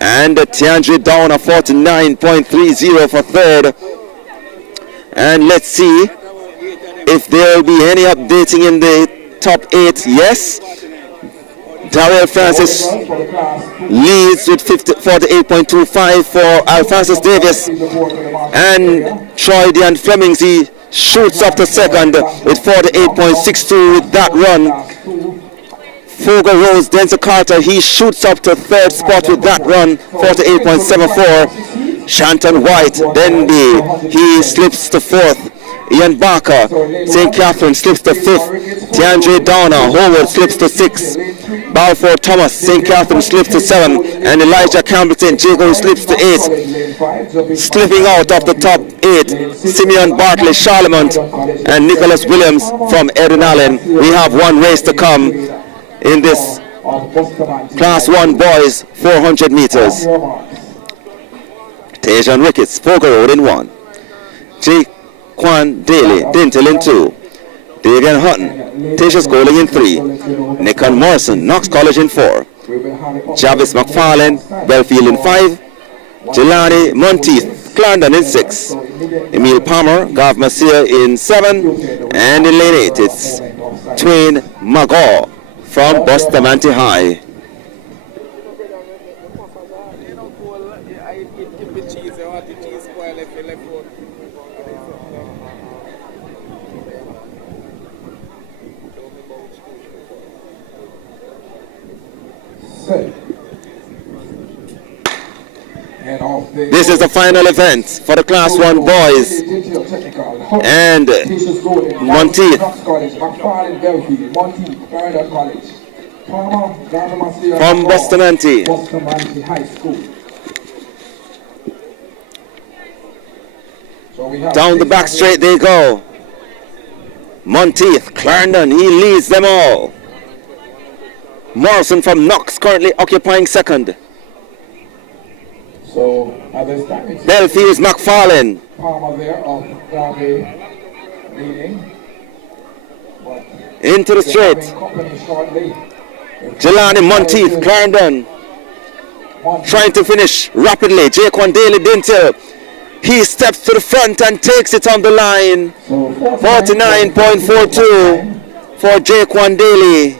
And Tiandre Downer, 49.30 for third. And let's see if there will be any updating in the top 8. Yes. Dariel Francis leads with 48.25 for Alphonsus Davis. And Troy Dean Flemings, he shoots up to second with 48.62 with that run. Fogo Rose, Denzel Carter, he shoots up to third spot with that run, 48.74. Shanton White, Denby, he slips to fourth. Ian Barker, St. Catherine slips to fifth. Tiandre Downer, Homewood slips to sixth. Balfour Thomas, St. Catherine slips to 7. And Elijah Campbell, St. Jago slips to 8. Slipping out of the top 8, Simeon Bartley, Charlemont, and Nicholas Williams from Erin Allen. We have one race to come in this Class 1 boys 400 meters. Tajan Ricketts, Fogo Road in 1. Quan Daly, Dintel in 2. Dagan Hutton, Tishas Goling in 3. Nikon Morrison, Knox College in 4. Jarvis McFarlane, Belfield in 5. Jelani Monteith, Clarendon in 6. Emil Palmer, Gav Marcia in 7. And in lane 8, it's Twain Magaw from Bustamante High. This is the final event for the Class 1 boys. And Monteith from Bustamante. Down the back straight they go. Monteith, Clarendon, he leads them all. Morrison from Knox currently occupying second. So at this time it's Belfield's McFarlane. Palmer there of Derby leading. Into the straight. Jelani Monteith, Clarendon. Trying to finish rapidly. Jaquan Daly Dintel. He steps to the front and takes it on the line. 49.42 for Jaquan Daly.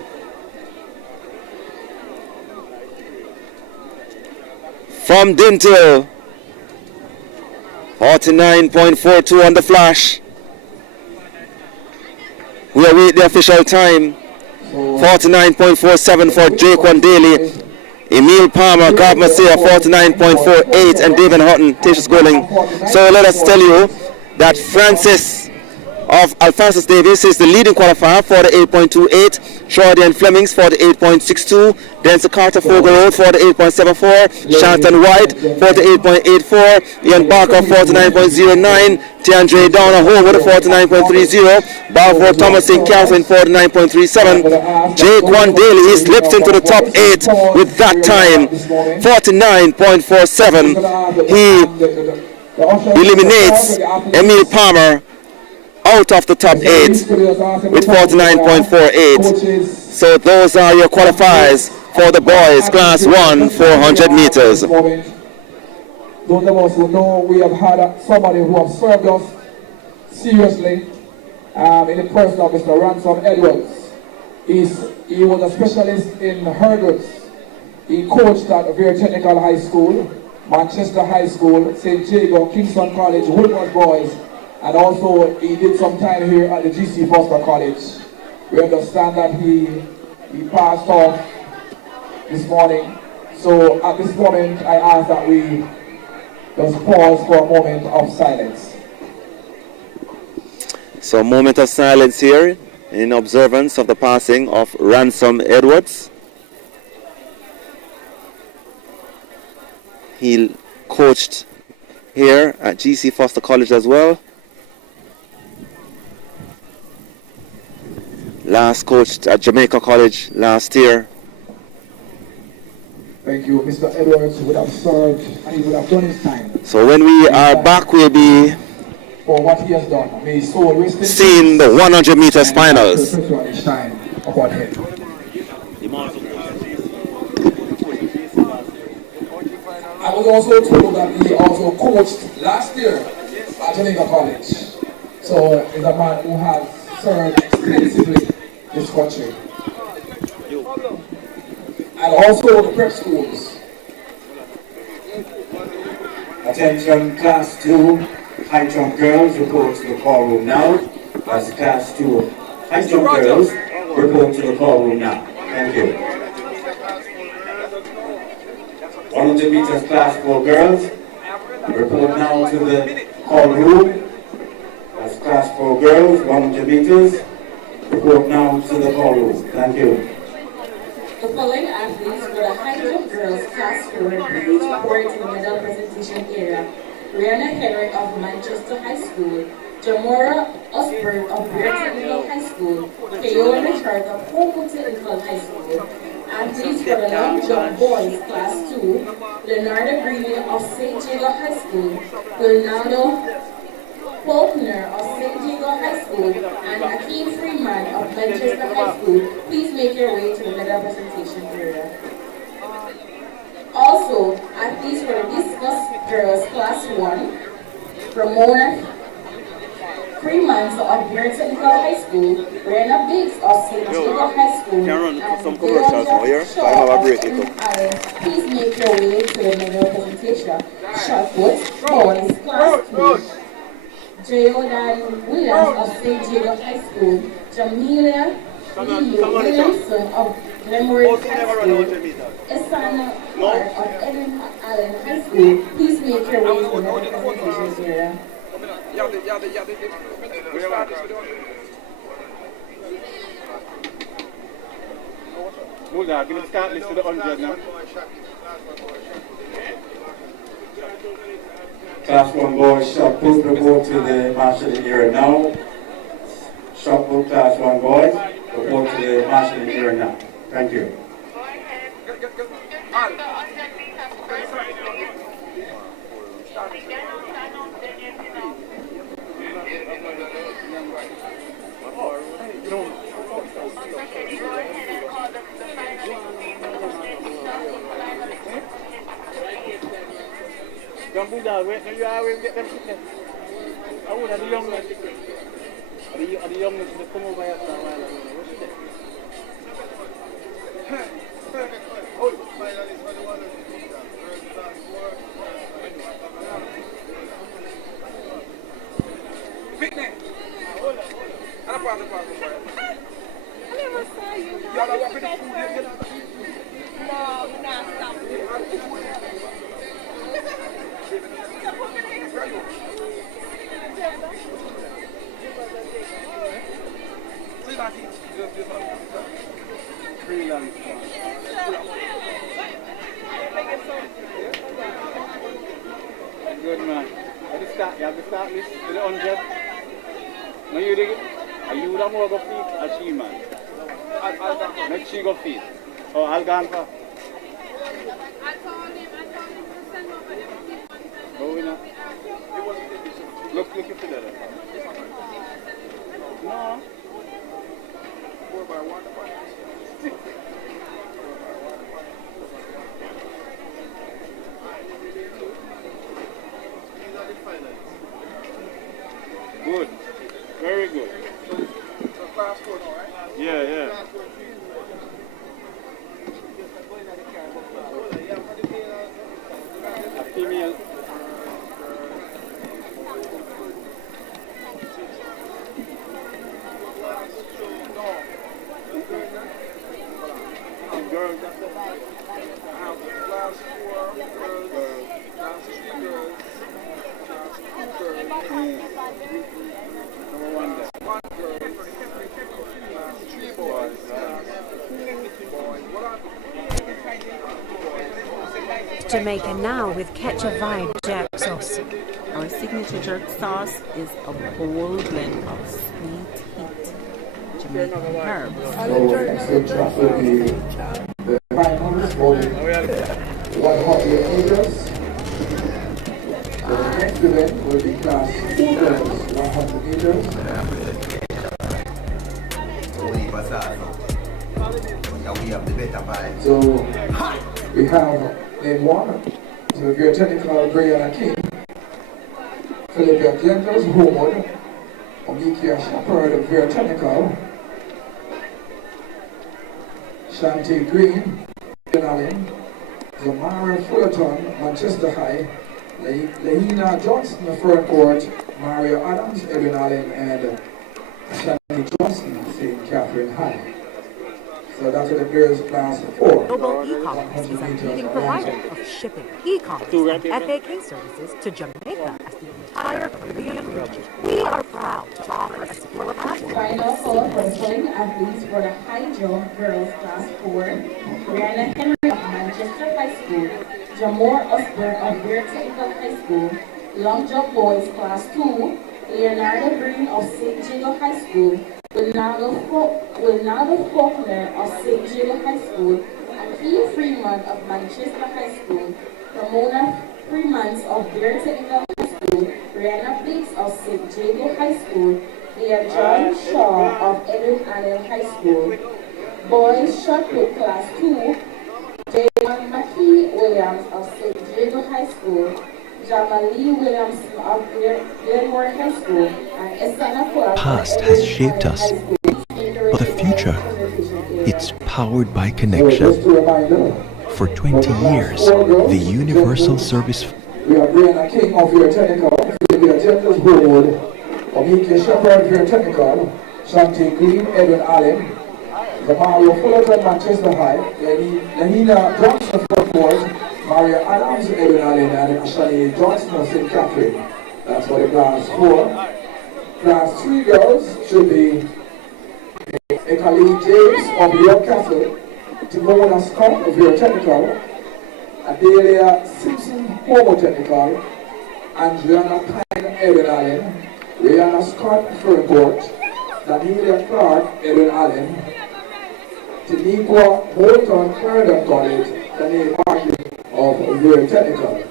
From Dintel. 49.42 on the flash. We await the official time. 49.47 for Jaquan Daly. Emil Palmer, Garb Masia, 49.48, and David Hutton, Tatius Goling. So let us tell you that Francis of Alphonsus Davis is the leading qualifier for the 8.28, Shorty and Flemings for the 8.62, Denzel Carter Fogle for the 8.74, Shanton White for the 8.84, Ian Barker 49.09, Tiandre Downer Home with a 49.30, Balfour Thomas in Calvin 49.37, Jaquan Daly, he slips into the top 8 with that time, 49.47. He eliminates Emil Palmer out of the top 8 with 49.48. So those are your qualifiers for the boys Class 1 400 meters. Those of us who know we have had somebody who has served us seriously in the person of Mr. Ransom Edwards. He was a specialist in hurdles. He coached at Vere Technical High School, Manchester High School, St. Jago, Kingston College, Woodward Boys, and also he did some time here at the GC Foster College. We understand that he passed off this morning. So at this moment, I ask that we just pause for a moment of silence. So a moment of silence here in observance of the passing of Ransom Edwards. He coached here at GC Foster College as well. Last coached at Jamaica College last year. Thank you. Mr. Edwards would have served and he would have done his time. So when we are back, we'll be for what he has done. May his soul rest in seeing the 100 meters finals. I was also told that he also coached last year at Jamaica College. So he's a man who has served extensively this country. And also the prep schools. Attention, Class 2 high jump girls, report to the call room now. That's Class 2 high jump girls, report to the call room now. Thank you. 100 meters Class 4 girls, report now to the call room. That's Class 4 girls, 100 meters, report now to the call room. Thank you. The following athletes for the high jump girls class 4 please report to the medal presentation area. Rihanna Herrick of Manchester High School, Jamora Osberg of Vere Technical High School, Keola Richard of Homo Technical High School. Athletes for the long jump boys class 2, Leonardo Greene of St. Jago High School, Leonardo Faulkner of St. Jago High School, and Akeem Freeman of Manchester High School. Please make your way to the medal presentation area. Also, athletes for the discus girls class 1, Ramona Freeman of Vere Technical High School, Rena Biggs of St. Jago High School, and please make your way to the medal presentation. Shot put, boys class 2, Jordan Williams of St. Jago High School, Jamelia Leo Williamson of Glenmore High School, Esana Clark of Edwin Allen High School. Please make your way to the representation area. Bulldog, give the start list to the 100 now. Class 1 boys, shot put report to the marshalling area now. Shot put class 1 boys, report to the marshalling area now. Thank you. Young Bulldog, wait, you are going to get them sickness. I would have the young ones. Are the young ones to come over here after a while? What's it? Picnic! I never saw you. Y'all are walking the food. No, not stop. Good man. You have to start this with the 100. No, you dig it? Are you the more go feet or she, man? Make she go feet. Oh, I'll go on for. Go in. Look you for that. No. 4x1. Good. Very good. Yeah, yeah. A female. Girls, that's the class 4 girls, class 3 girls, class 2 girls, number 1 there. 1 girl, class 3 boys, Jamaica now with Ketchup Vibe jerk sauce. Our signature jerk sauce is a bold blend of sweet heat, Jamaican herbs. So the finals for the 100 meters. So the next event will be class 4 girls, 100 meters. So we have name 1, so if you're technical, Brianna King, Philippa Gentles, Homewood, Omikia Shepherd, if you're technical, Shanti Green, Allen, Zamara Fullerton, Manchester High, Lahina Johnson, the front court, Mario Adams, Edwin Allen, and Shanti Johnson, St. Catherine High. So that's what the girls class 4. Global e-commerce is a leading provider of shipping, e-commerce, and FAQ services to Jamaica as the entire Caribbean region. We are proud to offer a secure platform. Final call for swing athletes for the high jump girls class 4. Brianna Henry of Manchester High School, Jamor Osborne of Weir Technical High School, long jump boys class 2, Leonardo Green of St. Jago High School, Wilnado Faulkner of St. Jago High School, Akeem Freeman of Manchester High School, Ramona Freeman of Weir Technical High School, Rihanna Biggs of St. Jago High School, Leah John Shaw of Edwin Allen High School, boys shot put class 2, Damon McKee Williams of St. Jago High School, Jamali Williams of Glenmore High School, and Esana Clark. Past has shaped us, but the future, it's powered by connection. For 20 years, the Universal Service. We are Brianna King of your technical, Philippa Gentles Homewood, Omikia Shepherd of your technical, Shanti Green, Edwin Allen, Mario Fullerton, Manchester High, Lahina Johnson, Fort Maria Adams, Edwin Allen, and Ashani Johnson of St. Catherine. That's for the class 4. Class 3 girls should be Ekali James of York Castle, Timona Scott of York Technical, Adelia Simpson Homo Technical, Andriana Pine Edwin Allen, Rihanna Scott Ferncourt, Danielia Clark Edwin Allen, Taniqua Bolton Clarendon College, Daniel Martin of York Technical.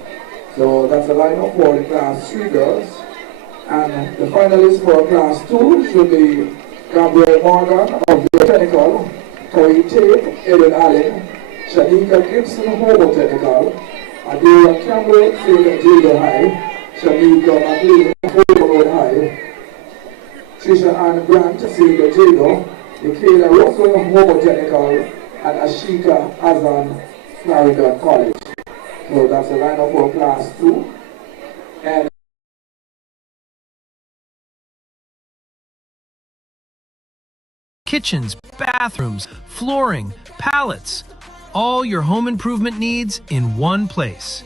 So that's the lineup for the class 3 girls. And the finalists for class 2 should be Gabriel Morgan of York Technical, Corey Tate, Edwin Allen, Shanika Gibson, Hobo Technical, Adira Campbell, St. Diego High, Shanika McLean, Hobo Road High, Trisha Ann Grant, St. Diego, Michaela Russell, Hobo Technical, and Ashika Azan, Clarendon College. So that's the lineup for class 2. And kitchens, bathrooms, flooring, pallets, all your home improvement needs in one place.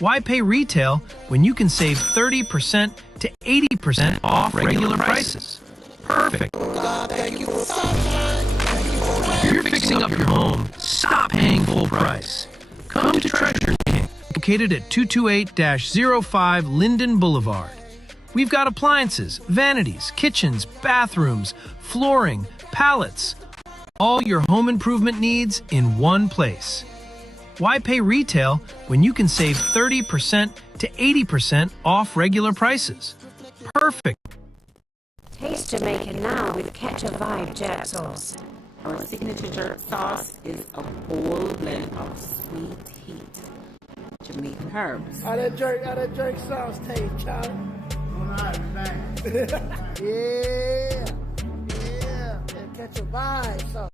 Why pay retail when you can save 30% to 80% off regular prices? Perfect. If you're fixing up your home, stop paying full price. Come to Treasure King, located at 228-05 Linden Boulevard. We've got appliances, vanities, kitchens, bathrooms, flooring, pallets, all your home improvement needs in one place. Why pay retail when you can save 30% to 80% off regular prices? Perfect. Taste Jamaican now with Ketchup Vibe Jerk Sauce. Our signature sauce is a bold blend of sweet heat, Jamaican herbs. How that jerk sauce taste, Charlie? Alright, thanks. Yeah. Catch a vibe sauce.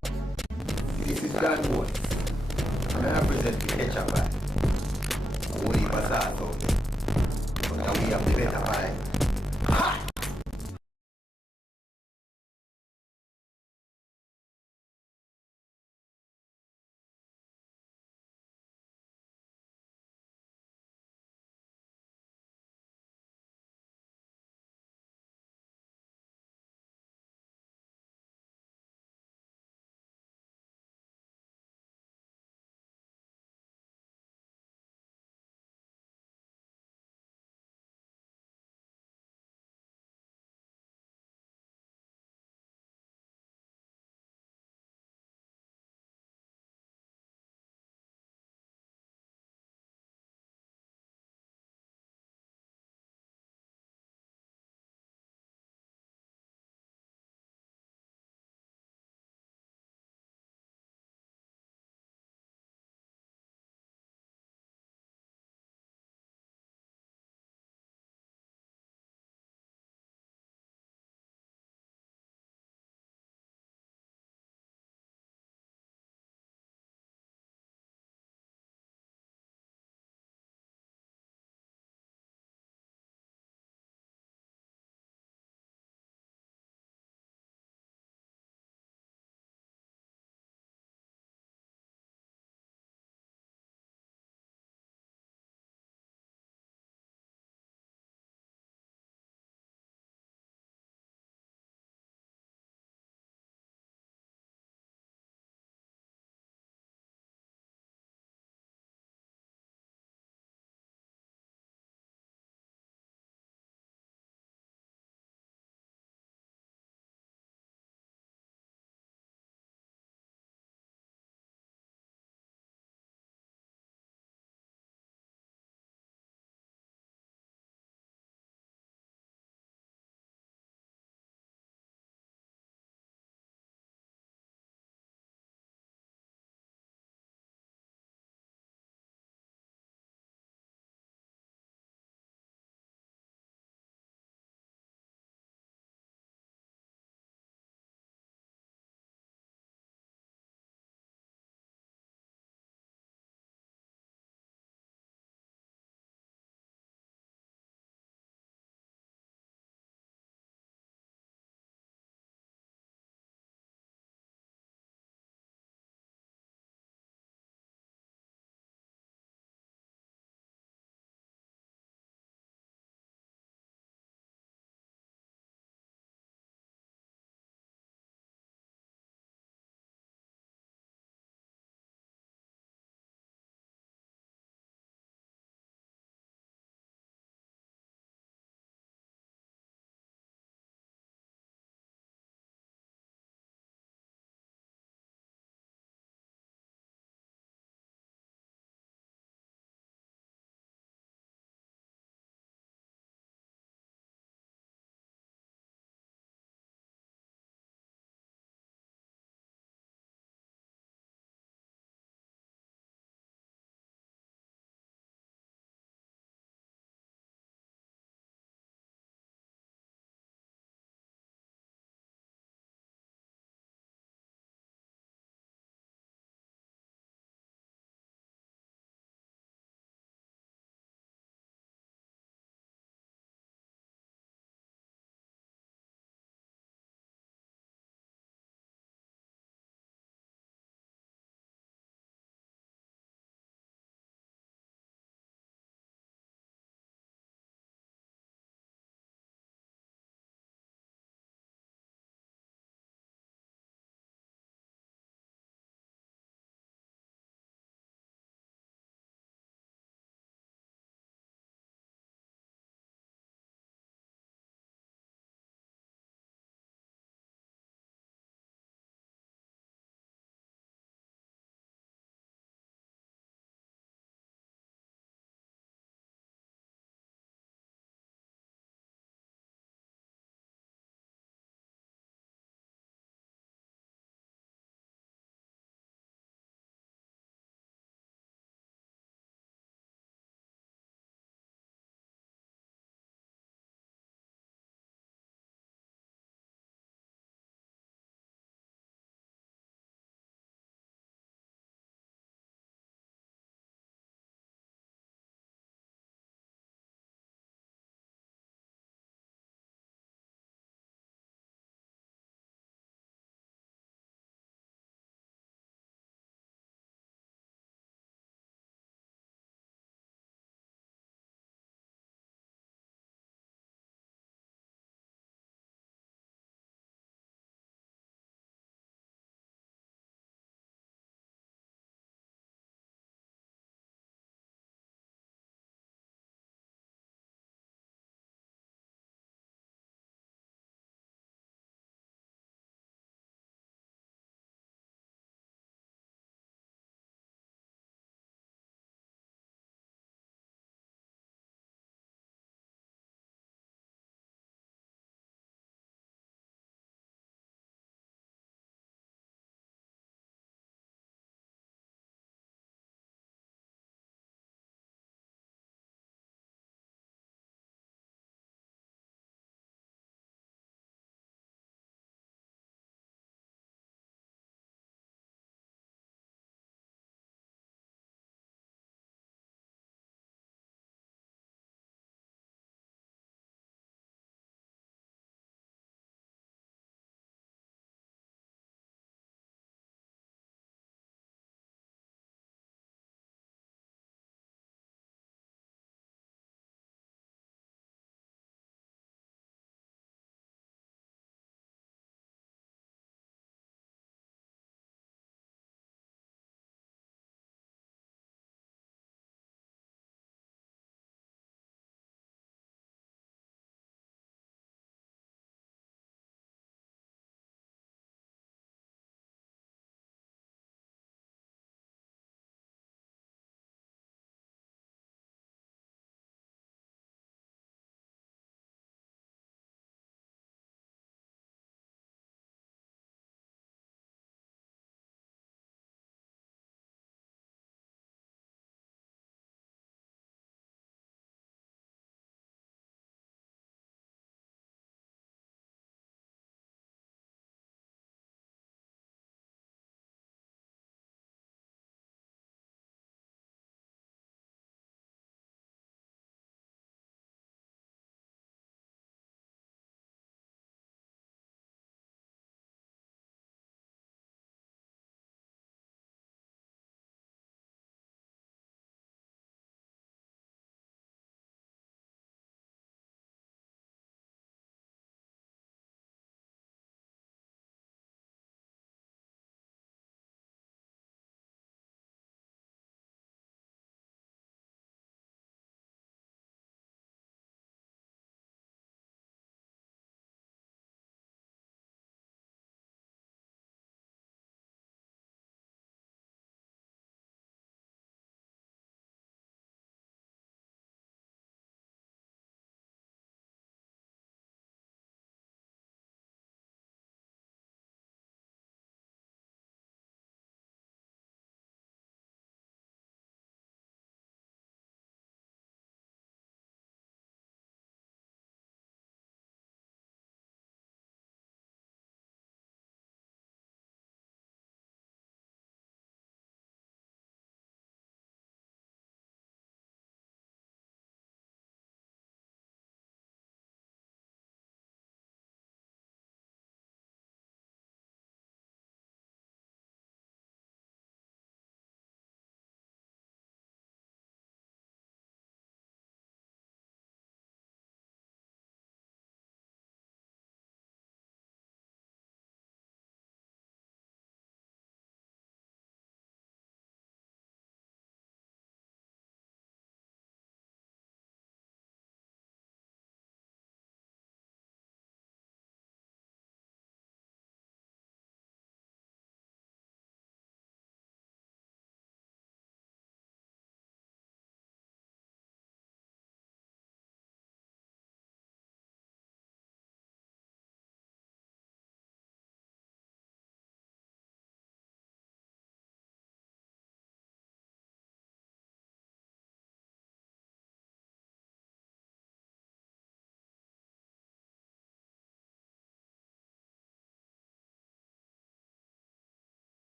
This is Dan Woods. And I represent the Ketchup Vibe. Only Bazaar, so now we have the better vibe.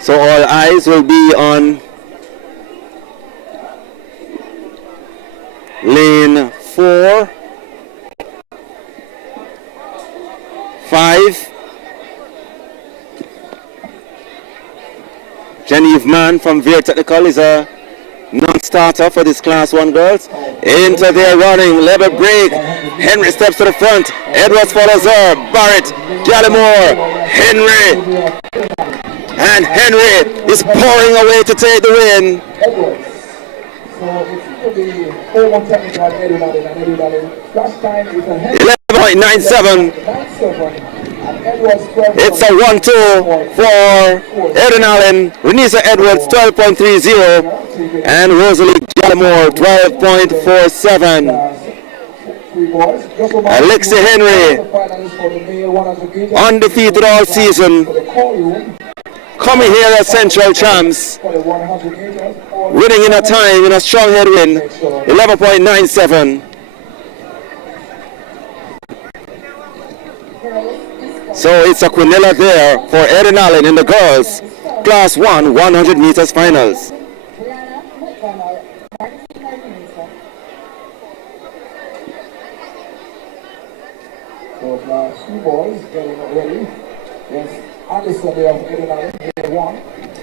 So all eyes will be on lane 4, 5. Genevieve Mann from Veer Technical is a non-starter for this Class 1 girls. Into their running, level break. Henry steps to the front. Edwards follows her. Barrett, Gallimore, Henry. And Henry is pouring away to take the win. So it's going to be Oman Technical Edwin. Last time it's a 11.97. It's a 1-2 for Eden Allen, Renisa Edwards 12.30, and Rosalie Gallimore 12.47. Alexi Henry, undefeated all season, coming here as Central Champs, winning in a time in a strong headwind, 11.97. So it's a Quinella there for Eden Allen in the girls Class 1 100 meters finals. So Class 2 boys getting ready. Yes, Anderson there of Eden Allen, here 1.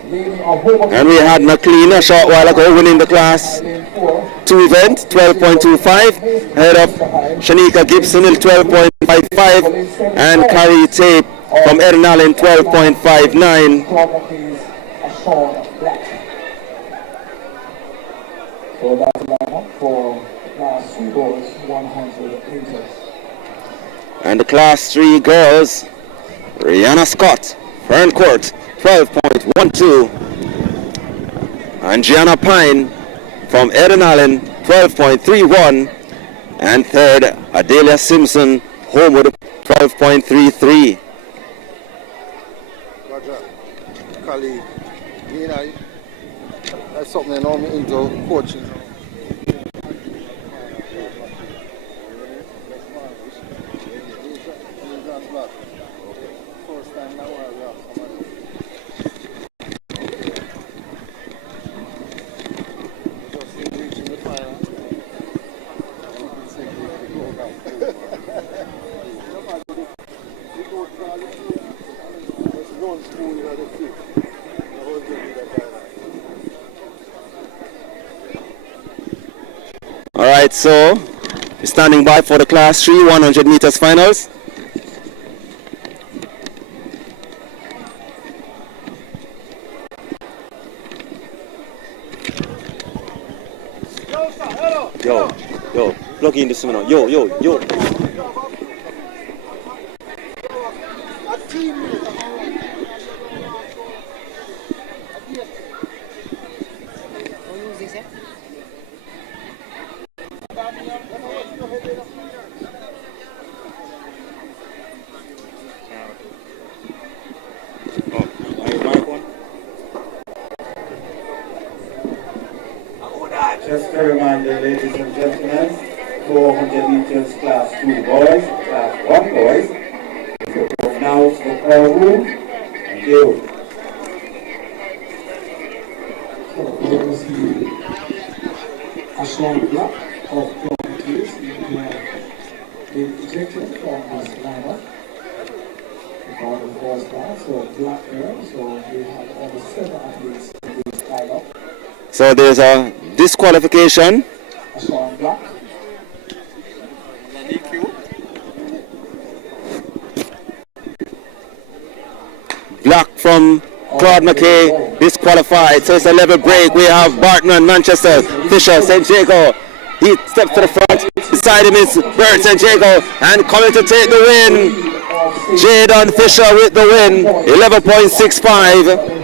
And we had McLean a short while ago winning the Class 2 event, 12.25, ahead of Shanika Gibson in 12.55, and Carrie Tape from Eden Allen 12.59. So that's the lineup for Class 3 boys 100 meters. And the Class 3 girls, Rihanna Scott, Fern Court, 12.12, and Gianna Pine from Eden Allen 12.31, and third Adelia Simpson Homewood 12.33. Roger, colleague, you know, that's something I know I'm into coaching. Alright, so we're standing by for the Class 3 100 meters finals. Yo, plug in this one. Yo. Just a reminder, ladies and gentlemen, 400 meters Class 2 boys, Class 1 boys. So now to the call room. Thank you. So here is the Ashland block of committees been ejected from this lineup. Because of boys class, so black here, so we have only 7 athletes in this lineup. So there's a disqualification. Black. Black from Claude McKay, disqualified. So it's a level break. We have Bartman, Manchester, Fisher, St. Jago. He steps to the front. Beside him is Bert St. Jago. And coming to take the win, Jadon Fisher with the win, 11.65.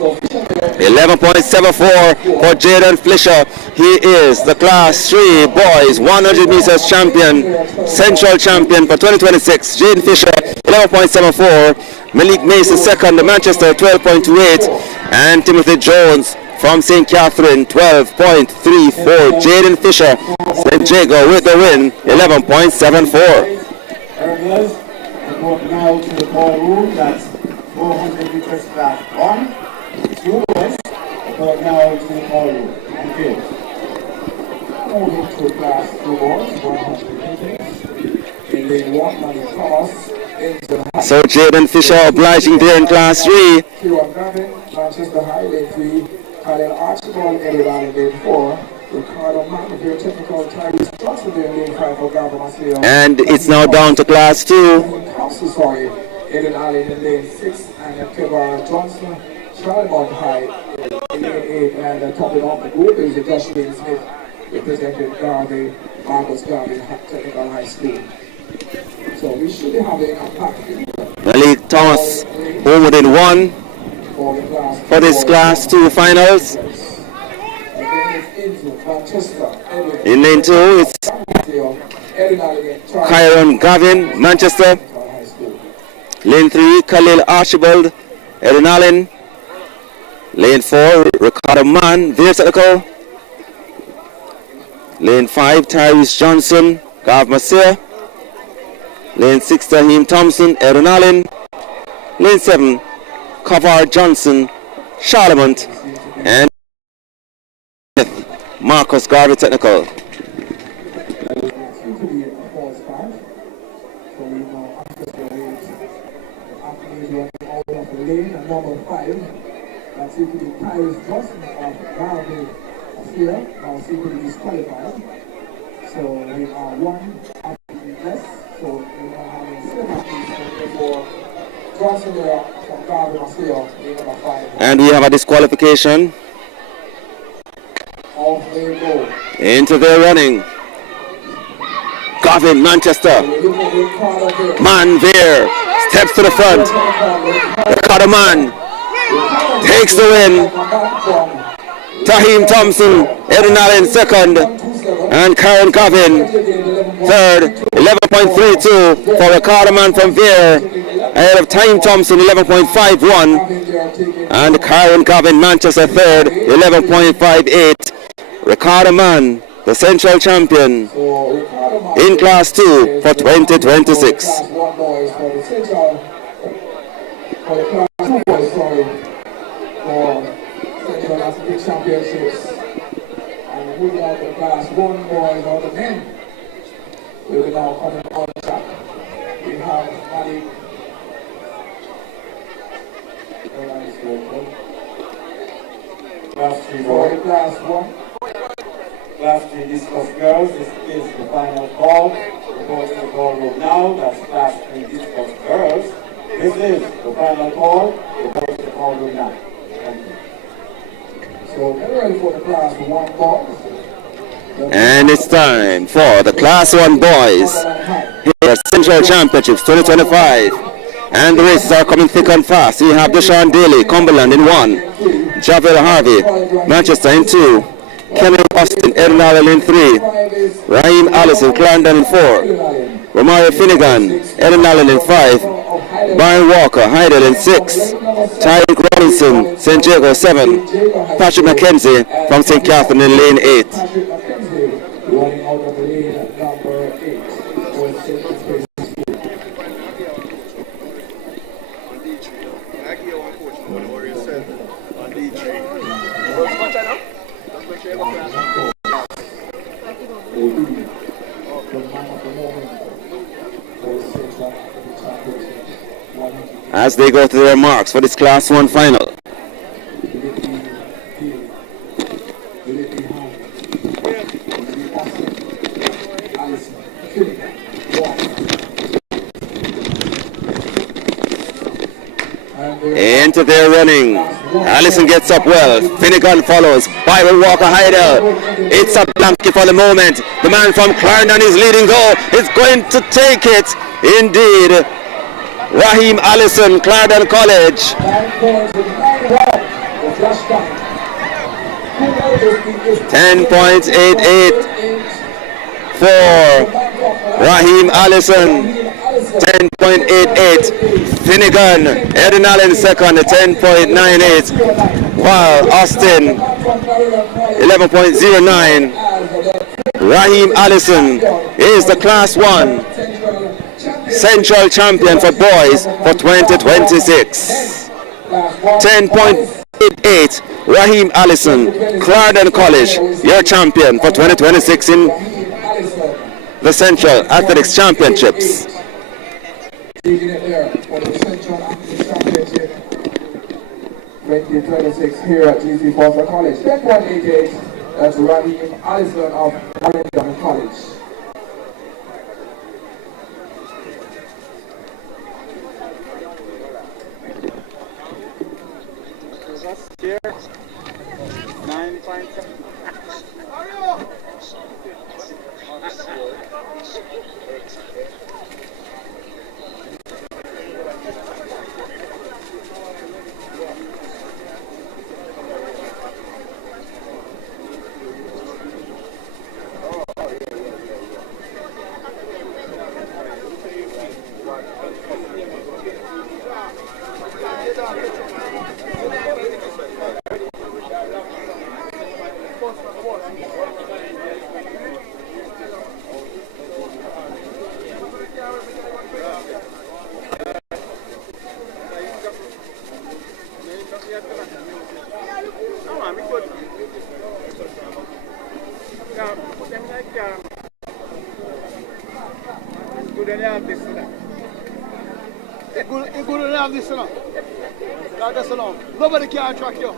11.74 for Jadon Fisher. He is the Class 3 boys 100 meters champion, central champion for 2026. Jadon Fisher 11.74. Malik Mason second, the Manchester 12.28, and Timothy Jones from St. Catherine 12.34. Jadon Fisher, St. Jago with the win, 11.74. Now to the ball room. That's 400 meters class 1. 2 boys, but now to the call room. Thank you. Moving to class 2 boys, 100 meters. In lane 1, Manny Thomas. So Jaden Fisher obliging there in class 3. Kieran Gavin, Manchester High, lane 3. Kyle Archibald, Edward, lane 4. Ricardo Mann, very technical. Tyrese Johnson, lane 5 for Gavin Maseo. And it's now down to class 2. Sorry, Eden Allen in lane 6. And Kevin Johnson, Charlemont High, in lane 8. And topping off the group is Joshua Smith, representing Garvey, Marcus Garvey Technical High School. So we should have a package. Malik Thomas home within 1 for this class 2 finals. In lane 2 it's Kyron Gavin, Manchester. Lane 3 Khalil Archibald, Eden Allen. Lane 4 Ricardo Mann, Veer Technical. Lane 5 Tyrese Johnson, Gav Masir. Lane 6 Tahim Thompson, Eden Allen. Lane 7 Kavar Johnson, Charlemont. And Marcus Garvey Technical. Number 5, that's equally Tyrese Johnson of Garvey here, now equally disqualified. So we are 1 athlete less, so we are having 7 athletes for Johnson there from Garvey here, number 5. And we have a disqualification. Off they go. Into their running. Gavin, Manchester. Man there. Steps to the front. Ricardo Mann takes the win. Tahim Thompson, Eden Allen second. And Karen Gavin third. 11.32 for Ricardo Mann from Veer. Ahead of Tahim Thompson, 11.51. And Karen Gavin, Manchester third, 11.58. Ricardo Mann, the central champion in class 2 for 2026. For the class 2 boys, sorry, for Central Athletics Championships. And we have the class 1 boys or the men. We will now come on track. We have Malik. Class 3 For the boys. class 1. Class 3 discus girls. This is the final call. We're going to the call room now. That's class 3 discus girls. This is the final call. We're going to the call room now. Thank you. So get ready for the class 1 boys. And it's time for the class 1 boys here at Central Championships 2025. And the races are coming thick and fast. We have Deshaun Daly, Cumberland in 1. Javel Harvey, Manchester in 2. Kenneth Austin, Eden Allen in 3. Raheem Allison, Clarendon in 4. Romario Finnegan, Eden Allen in 5. Brian Walker, Heidel in 6. Tyreek Robinson, St. Jago 7. Patrick McKenzie from St. Catherine in lane 8. Running out of the lane at number 8. As they go to their marks for this class 1 final. Into their running. Allison gets up well. Finnegan follows. Byron Walker Heidel. It's a blanket for the moment. The man from Clarendon is leading goal. Is going to take it. Indeed. Raheem Allison, Clarendon College. 10.88 for Raheem Allison. 10.88. Finnegan, Eden Allen second, 10.98. While Austin, 11.09. Raheem Allison is the Class 1 Central Champion for boys for 2026. 10.88. Raheem Allison, Clarendon College, your champion for 2026 in the Central Athletics Championships. 2026 here at GC Foster College. 10.88, that's Raheem Allison of Clarendon College. Here, 9.7. Nobody can track you.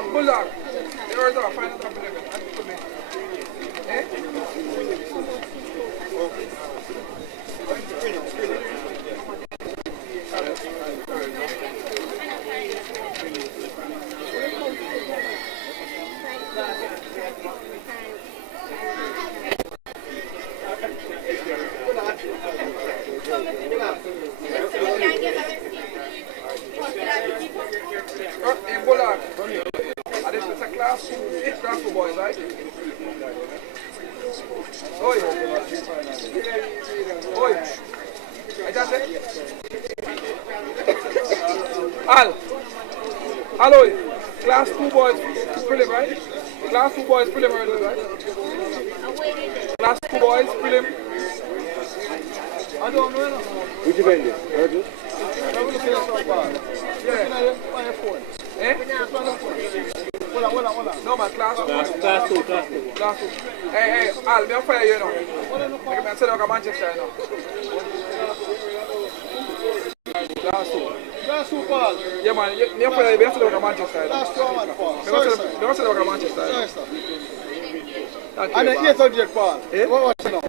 Bulldog. Yours are final top 11. Eh? In Bulldog. This is a class 2, it's class 2 boys, right? Oi. Oi. I just said. Al. Class 2 boys, prelim, right? Class 2 boys, prelim, right? Class 2 boys, prelim. I don't know. Which event is? Yeah. Eh? Hold on. No man, class 2. Class 2. Hey, Al, me fire you now. I'm going to say Manchester now. Class 2. Class 2, Paul. Yeah man, me fire you, I'm going to Manchester now. Class 2, man, Paul. I'm going to say Manchester now. And the 800, Paul. Eh? What was it now?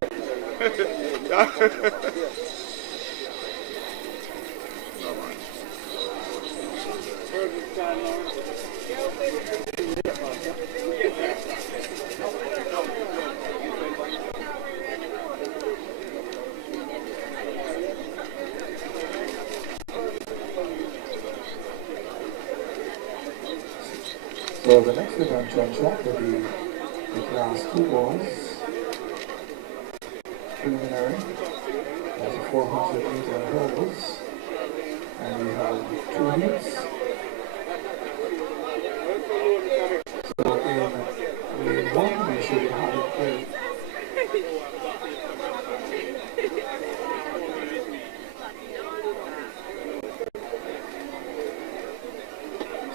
So the next event on track will be the class 2 boys preliminary. That's a 400 meter hurdles. And we have 2 heats. So in lane 1 we should have it played.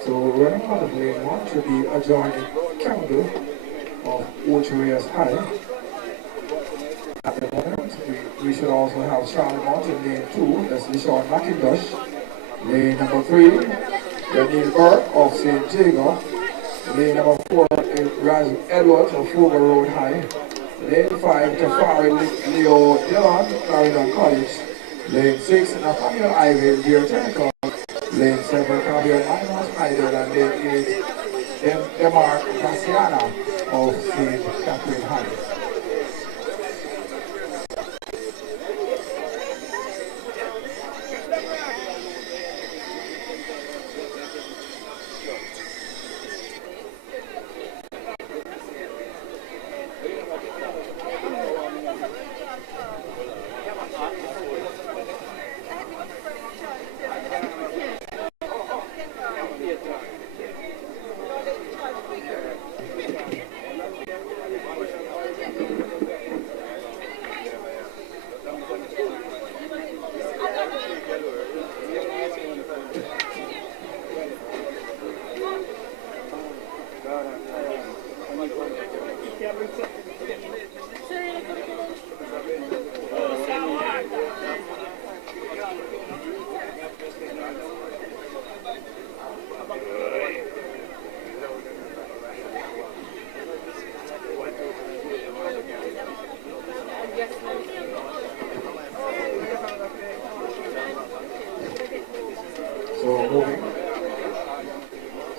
So running out of lane 1 should be adjoining Campbell of Ocherias High. At the moment, we should also have Charlemont in lane 2, that's LeSean McIntosh. Lane number 3, Daniel Burke of St. Jago. Lane number 4 is Raz Edwards of Fogo Road High. Lane 5, Tafari Leo Dillon, Clarendon College. Lane 6, Nathaniel Ivy, Deer Technical. Lane 7, Cabio Minos Idol, and lane 8, Demar Cassiana of St. Catherine High.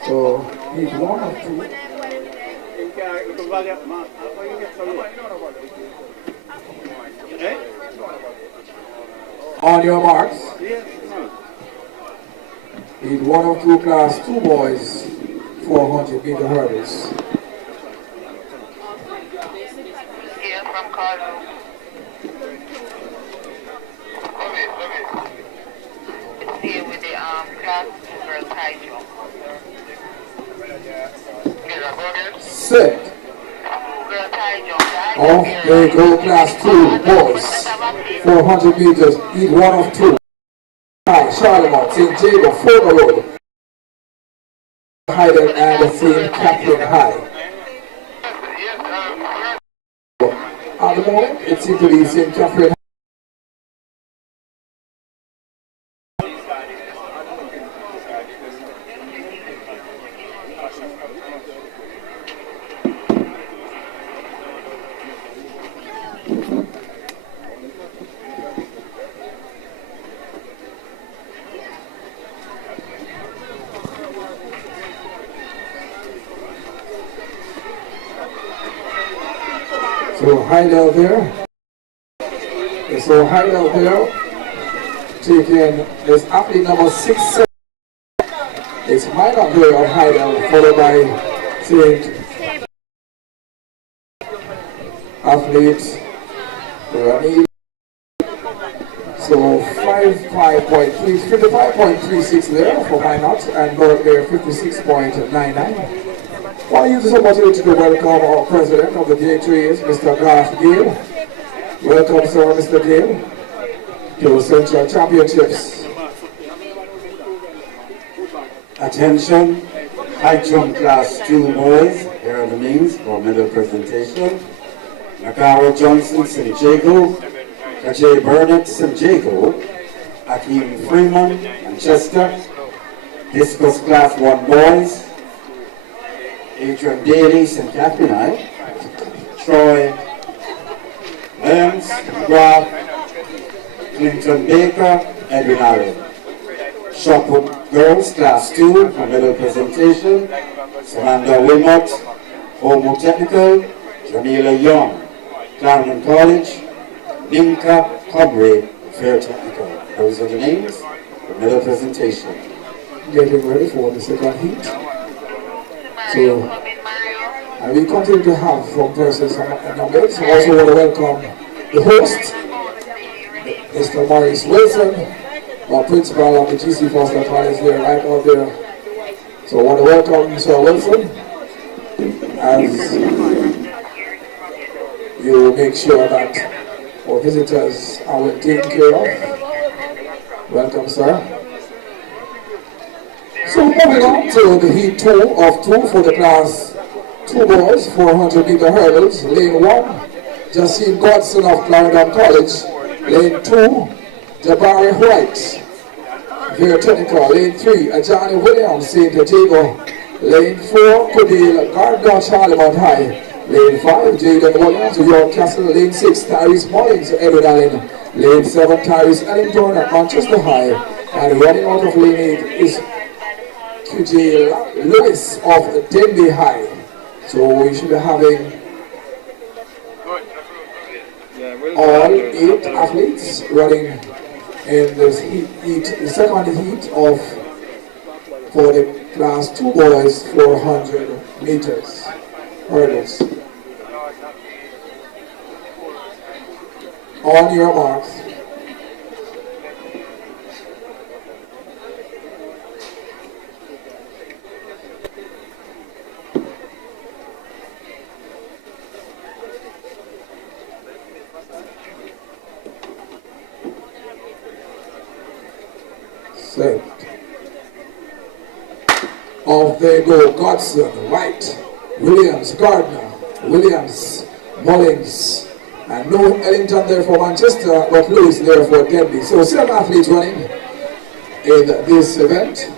So he's 1 of 2. On your marks. He's 1 of 2 class 2 boys, 400 meter hurdles. Here from Carlo. It's here with the class 2 girls high jump. Set. Off they go class 2 boys, 400 meters, each 1 of 2. High, Charlemont, St. Jago, Fogo Road, Hyden, and St. Catherine High. At the moment, it seems to be St. Catherine. So Heidel there. So Heidel there. Taking is athlete number 6. It's minor there of Heidel, followed by St. Athlete Rani. So 55.36 there for Minot, and Burke there 56.99. I want to use this opportunity to welcome our president of the J3s, Mr. Garth Gale. Welcome, sir, Mr. Gale, to Central Championships. Attention, high jump class 2 boys. Here are the names for medal presentation. Nakara Johnson, St. Jago. Kajay Burnett, St. Jago. Akeem Freeman, Manchester. Discus class 1 boys. Adrian Daly, St. Catherine. Troy Williams, McGrath. Clinton Baker, Edwin Allen. Shotput girls, class 2, for medal presentation. Samantha Wilmot, Homo Technical. Jamila Young, Clarendon College. Binka Cobre, Fair Technical. Those are the names for medal presentation. Getting ready for the second heat. So, and we continue to have from persons and numbers. I also want to welcome the host, Mr. Maurice Wilson, our principal of the GC Foster College there, right out there. So I want to welcome Mr. Wilson as you make sure that our visitors are well taken care of. Welcome, sir. So moving on to the heat 2 of 2 for the class 2 boys, 400-meter hurdles. Lane 1, Jasim Godson of Clarendon College. Lane 2, Jabari White, very technical. Lane 3, Ajani Williams, St. Jago. Lane 4, Kodil Gardner, Charlie Mount High. Lane 5, Jaden Williams, York Castle. Lane 6, Tyrese Mullins, Edward Allen. Lane 7, Tyrese Ellington at Manchester High. And running out of lane 8 is QJ Lewis of Denby High. So we should be having all 8 athletes running in this heat, the second heat of for the class 2 boys 400 meters hurdles. On your marks. Set. Off they go. Godson, White, Williams, Gardner, Williams, Mullins, and no Ellington there for Manchester, but Lewis there for Denby. So 7 athletes running in this event.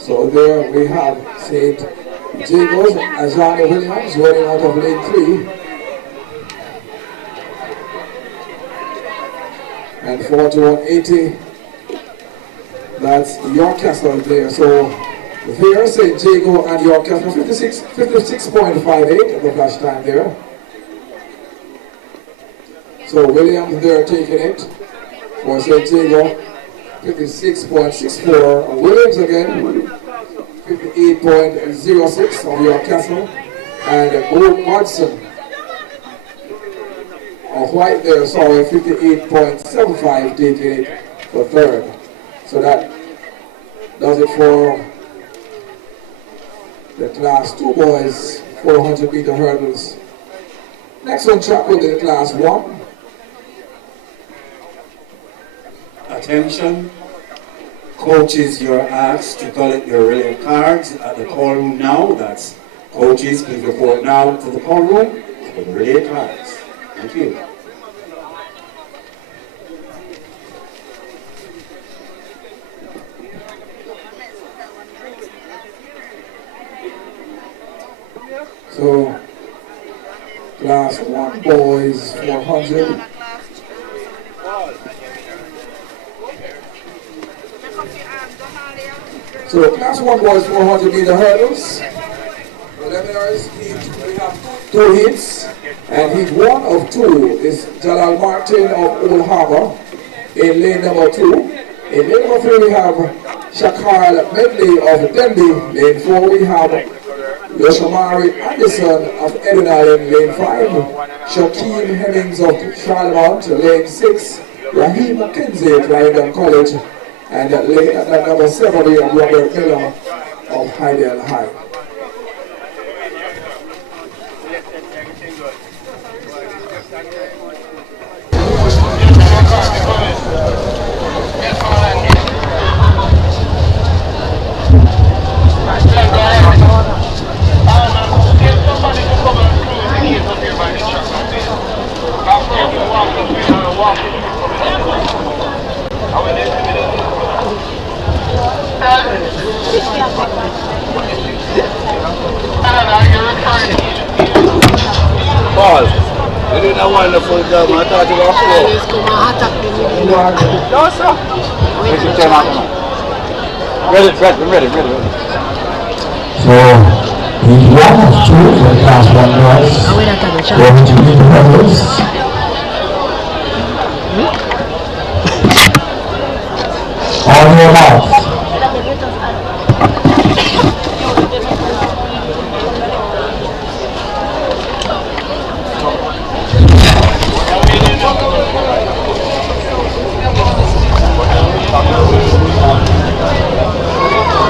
So there we have St. Jago's Ajani Williams running out of lane 3. And 4180, that's York Castle there. So there St. Jago and York Castle 56.58 the flash time there. So Williams there taking it for St. Jago. 56.64. Williams again, 58.06 of York Castle. And Gold Watson of White there, sorry, 58.75 taking it for third. So that does it for the class 2 boys 400 meter hurdles. Next on track will be the class 1. Attention, coaches, you're asked to collect your relay cards at the call room now. That's coaches, please report now to the call room for the relay cards. Thank you. So, class 1 boys 400. So class 1 boys 400 meter hurdles. Preliminaries, we have 2 heats, and heat 1 of 2 is Jalal Martin of Old Harbour in lane number 2. In lane number 3 we have Shakar Medley of Denby. Lane 4 we have Yoshamari Anderson of Edina in lane 5. Shaquem Hemmings of Charlemont, lane 6. Raheem McKenzie, Clarendon College. And lane at number 7 we have Robert Miller of Hydel High. Pause. You didn't have wonderful job. I thought you were slow. No, sir. Ready. So, he's 1 of 2 for the class 1 boys. 400 meter hurdles. On your marks.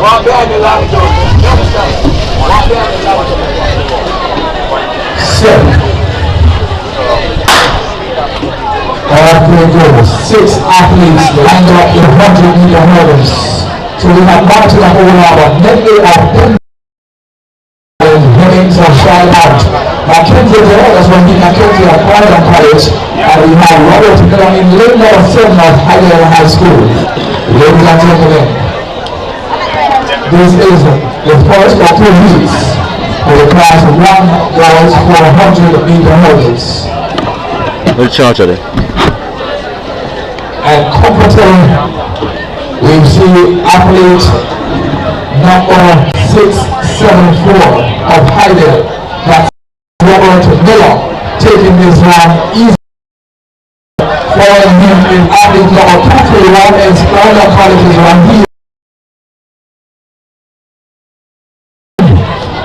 Walk behind the line, Joe. Walk behind the line. 7. All 3 goals. 6 athletes lined up in 100 meter hurdles. So we have Martin of Old Harbour, Medley of Denby, Hemmings of Charlemont, Mackenzie there, that's one thing Mackenzie of Clarendon College, and we have Robert Miller in lane number 7 of Hydel High School. Ladies and gentlemen, this is the first of 2 heats for the class 1 boys 400 meter hurdles. What charge are they? And comforting, we see athlete number 674 of Hydel. That's Robert Miller taking this one easy. Following him in athlete number 231 is Clarendon College's Raheel.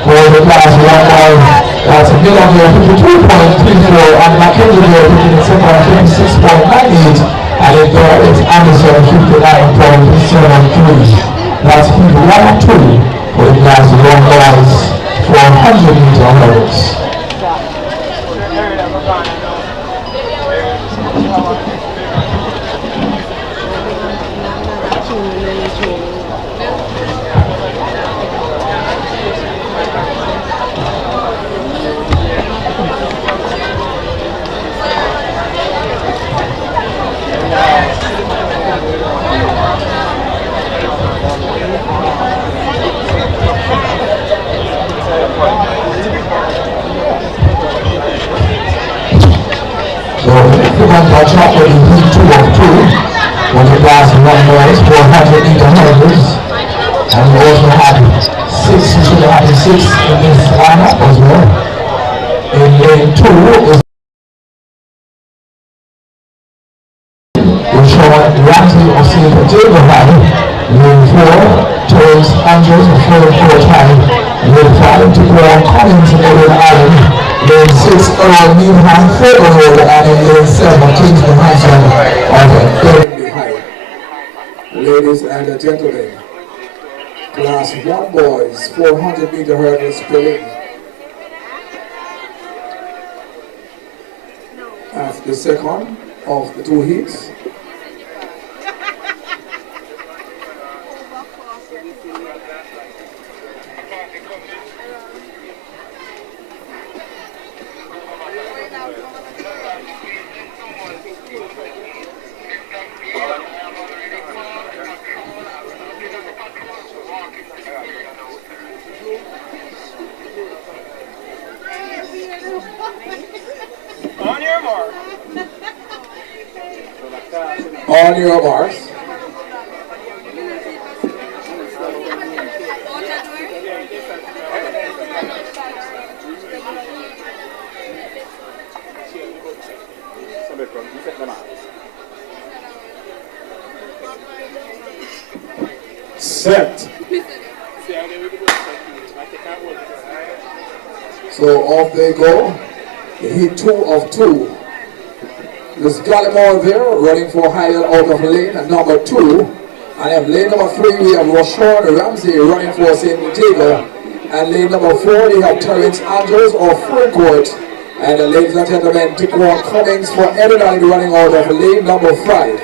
For the class 1 boy, that's Miller here 52.34 and Mackenzie here 56.98, and in there is Anderson 59.73. That's heat 1 and 2 for the class 1 boys 400 meter hurdles. So, I'll chop with the heat 2 of 2 for the class 1 boys 400 meter hurdles. And we also have 6 in this lineup as well. In lane 2 is Sean Ramsey of St. Jago High. Lane 4, Terence Andrews of Ford High. Lane 5, Tupper Collins of Edward Island. Lane 6, Earl Newham Fairwood Road, and in lane 7, Kingston Hanson of Denby High. Ladies and gentlemen, Class 1 boys, 400 meter hurdles prelim. That's the second of the two heats. On your mark. On your marks. Set. So off they go. Heat 2 of 2. There's Gallimore there running for Heidel out of lane number 2. And then lane number 3 we have Rashawn Ramsey running for St. Diego. And lane number 4 we have Terrence Andrews of Freecourt. And ladies and gentlemen, Dickmore Cummings for Edinburgh running out of lane number 5.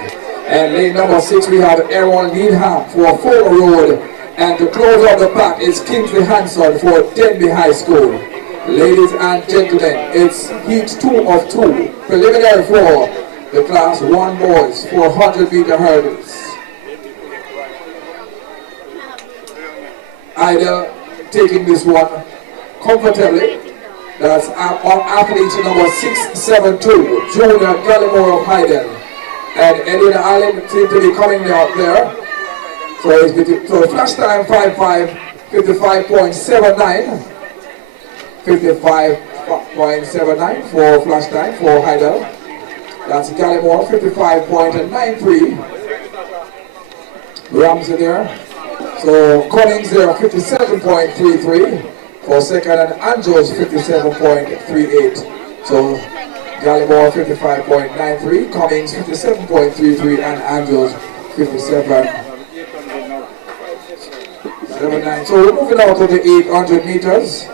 And lane number 6 we have Aaron Needham for Fuller Road. And to close out the pack is Kingsley Hanson for Denby High School. Ladies and gentlemen, it's heat 2 of 2, preliminary for the class 1 boys, 400 meter hurdles. Ida taking this one comfortably. That's on athlete number 672, Junior Gallimore of Hayden. And Edwin Allen seems to be coming out there. So it's so flash time 55, 55.79. 55.79 for flash time for Heidel. That's Gallimore, 55.93. Ramsey there. So Cummings there, 57.33 for second, and Andrews 57.38. So Gallimore 55.93, Cummings 57.33, and Andrews 57.79. So we're moving out to the 800 meters.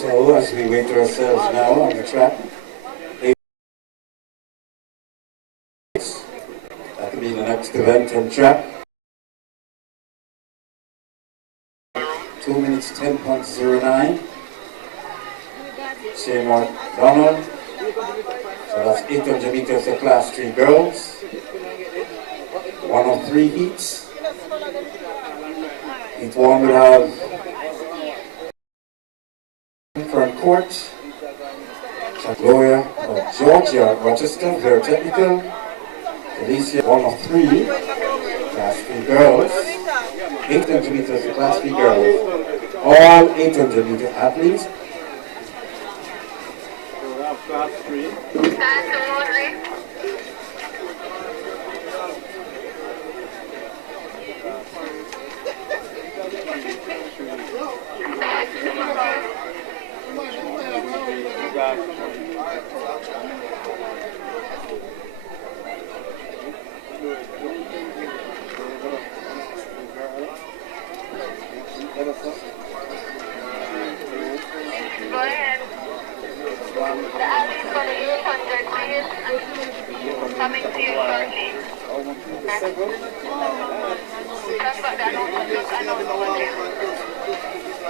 So as we wait ourselves now on the track, that will be the next event on track. 2 minutes 10.09. Seymour Donald. So that's 800 meters for class 3 girls. 1 of 3 heats. Heat 1 will have front court, Gloria of Georgia, Rochester, very technical. Alicia, 1 of 3, class 3 girls. 800 meters for class 3 girls. All 800 meter athletes. Class 3. Coming to you shortly.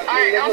Alright, no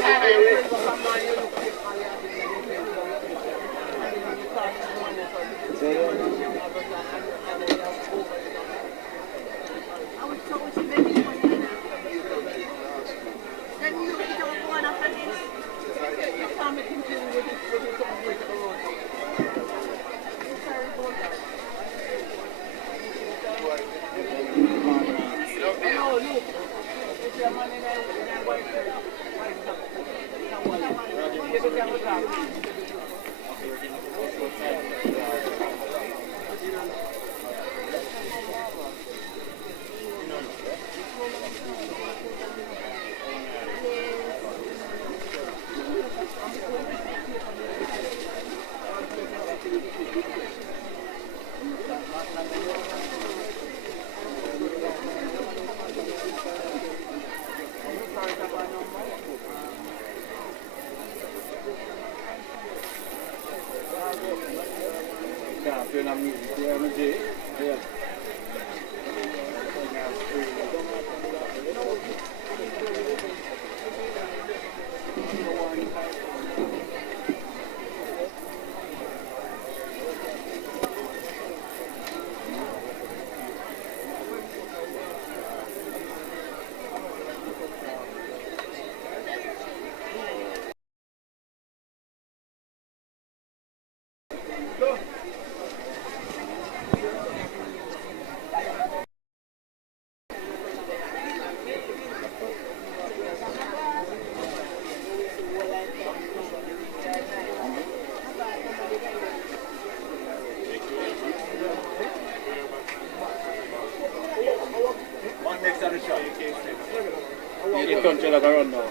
It don't tell like around now.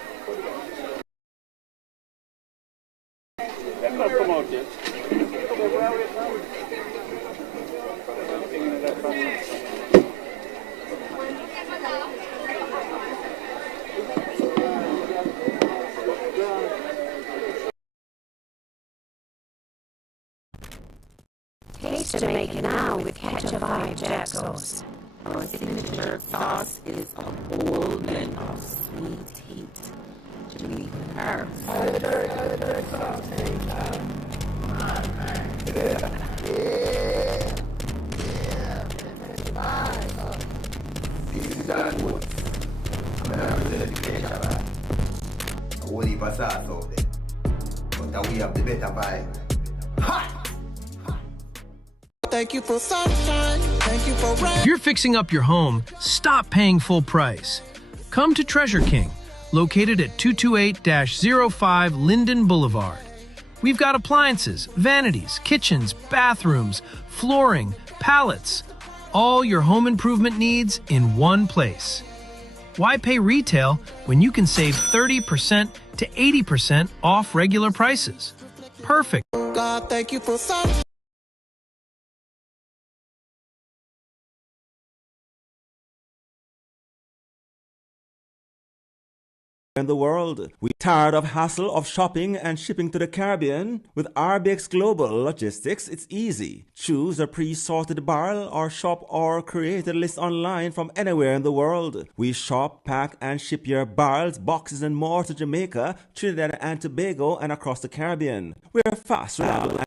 Them not come out yet. Taste Jamaica now with ketchup and jack sauce. Our signature sauce is a bold blend of sweet heat, Jamaican herbs. This is John Woods. I'm going to represent the ketchup. A whole heap of sauce out there. But we have the better vibe. Thank you for sunshine. Thank you for rain. If you're fixing up your home, stop paying full price. Come to Treasure King, located at 228-05 Linden Boulevard. We've got appliances, vanities, kitchens, bathrooms, flooring, pallets, all your home improvement needs in one place. Why pay retail when you can save 30% to 80% off regular prices? Perfect. God, thank you for sunshine. In the world, we tired of hassle of shopping and shipping to the Caribbean? With RBX Global Logistics, it's easy. Choose a pre-sorted barrel or shop or create a list online from anywhere in the world. We shop, pack, and ship your barrels, boxes, and more to Jamaica, Trinidad and Tobago, and across the Caribbean. We're fast, reliable,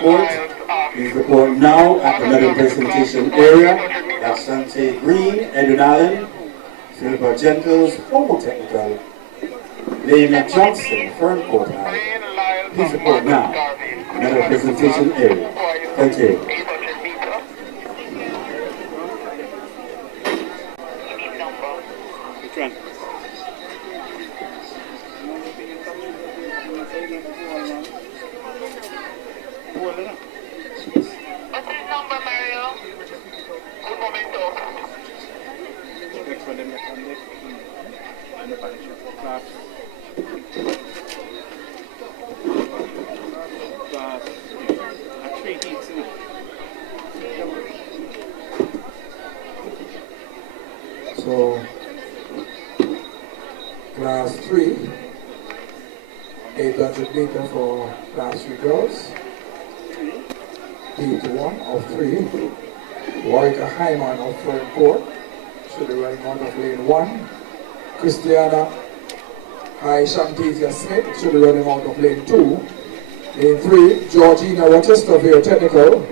report. Please report now at the medal presentation area. That's Shante Green, Edwin Allen, Philippa Gentles, Homo Technical, Lena Johnson, Ferncourt High. Please report now. Medal presentation area. Thank you. Which one? What's his number, Mario? Un momento. Next one, them next one, next. And the financial class. Class. A 3 heats in it. So, class 3, 800 meter for class 3 girls. Heat 1 of 3. Warwick Hyman of Ferncourt should be running out of lane 1. Christiana Shantizia Smith should be running out of lane 2. Lane 3, Georgina Rochester Vale Technical.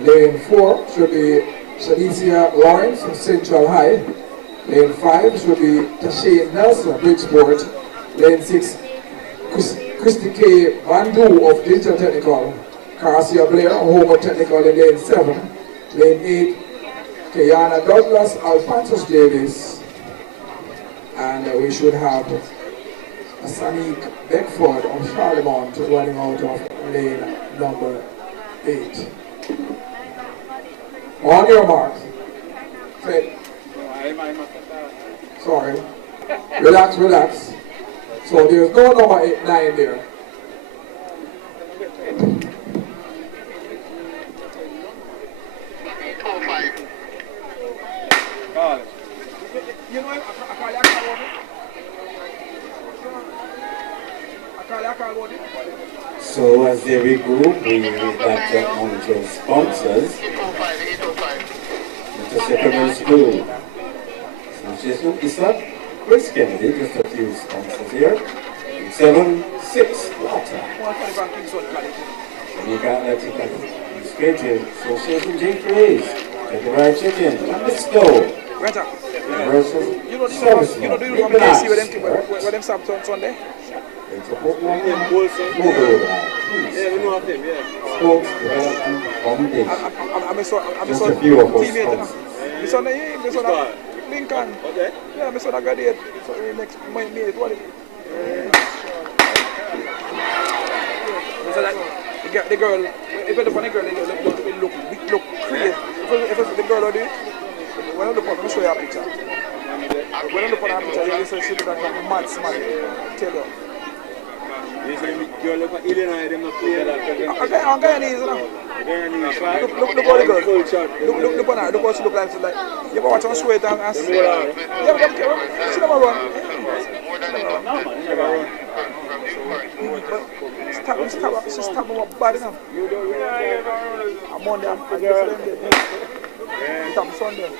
Lane 4 should be Shanicia Lawrence of Central High. Lane 5 should be Tashane Nelson of Bridgeport. Lane 6, Christy K. Bandu of Digital Technical. Carcia Blair of Homer Technical in lane 7. Lane 8, Kayana Douglas, Alphonsus Davis. And we should have Sanique Beckford of Charlemont running out of lane number 8. On your mark. Fred. Sorry. Relax, relax. So there's no number 8, 9 there. You know, So as they regroup, we like to acknowledge our sponsors. Mr. Secondary School, Association Isaac, Chris Kennedy, just a few sponsors here. 7-6 Water. Jamaica Athletic Administrative Association J3A's, Federal Chicken, Let's Go. You know, do you want to see where them stop on Sunday? Yeah, we know of them, yeah. Sports Development Foundation. Just a few of us sponsors. This one, Lincoln. Okay. Yeah, I saw that graduate. So next May, what is it? The girl, if it's a funny girl, it look crazy. If it's the girl, when I look at her, I'm show you a picture. When I look at her picture, you say she look like a mad smile. Tell you. You say the girl look at Illinois, them not play that. Okay, I'm going to use it now. Look how the girl. Look on her. Look how she look like. You ever watch her sweat and see? Yeah, she never run. No, man, never run. She's tapping up bad enough. I'm Monday, I'm Sunday. It's on Sunday.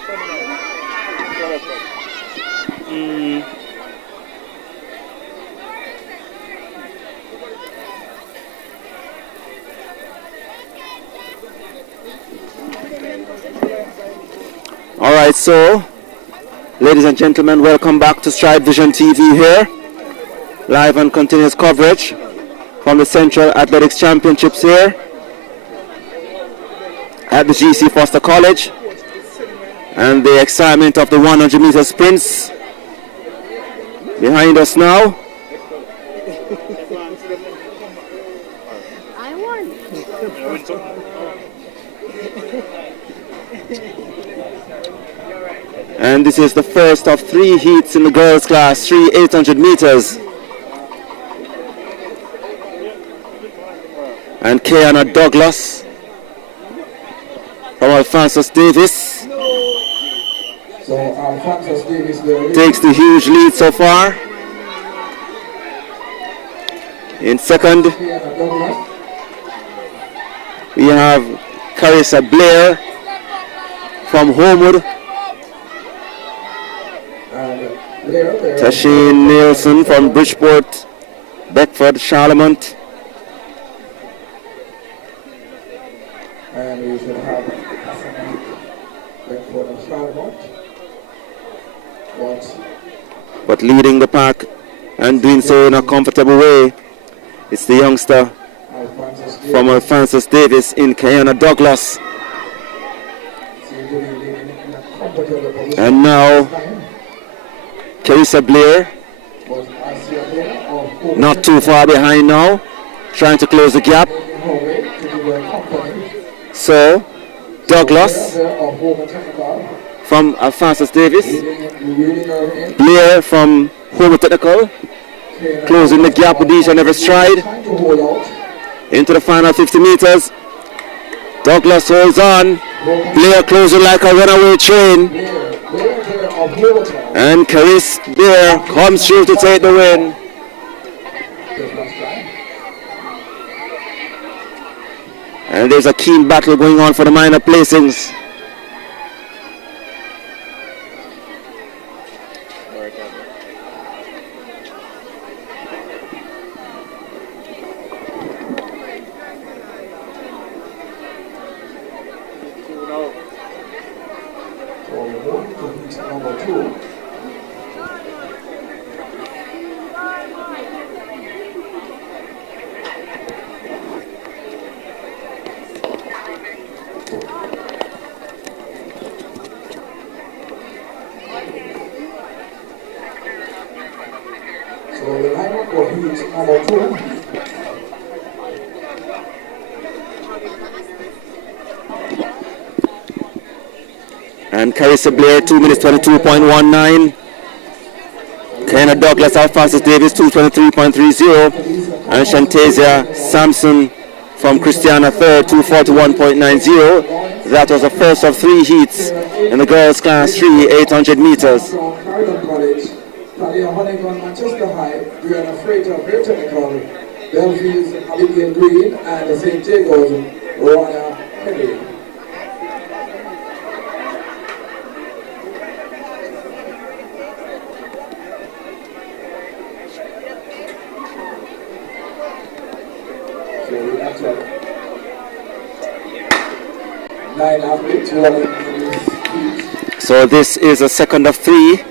All right, so, ladies and gentlemen, welcome back to Stride Vision TV here. Live and continuous coverage from the Central Athletics Championships here at the GC Foster College. And the excitement of the 100 meter sprints behind us now. I won. And this is the first of 3 heats in the girls' class, 3 800 meters. And Kayana Douglas from Alphonsus Davis So Alphonsus Davis takes the huge lead so far. In second, we have Carissa Blair from Homewood. Tashane Nielsen from Bridgeport, Beckford, Charlemont. And we should have Hassan Beckford and Charlotte. But leading the pack and doing so in a comfortable way, it's the youngster from Alphonsus Davis in Kiana Douglas. And now, Carissa Blair, not too far behind now, trying to close the gap. So, Douglas from Alphonsus Davis, Blair from Homer Technical, closing the gap with each and every stride into the final 50 meters. Douglas holds on, Blair closing like a runaway train, and Caris Blair comes through to take the win. And there's a keen battle going on for the minor placings. And Carissa Blair 2 minutes 22.19. Kiana Douglas, Alphonsus Davis 2:23.30, and Shantasia Sampson from Christiana third 2:41.90. That was the first of 3 heats in the girls class 3 800 meters. Talia Honeycomb, Manchester High, Brianna Freighter, very technical, Belfield's Abigail Green, and the St. Jacob's Rona Henry. So we have 9 athletes running in this heat. So this is a second of 3.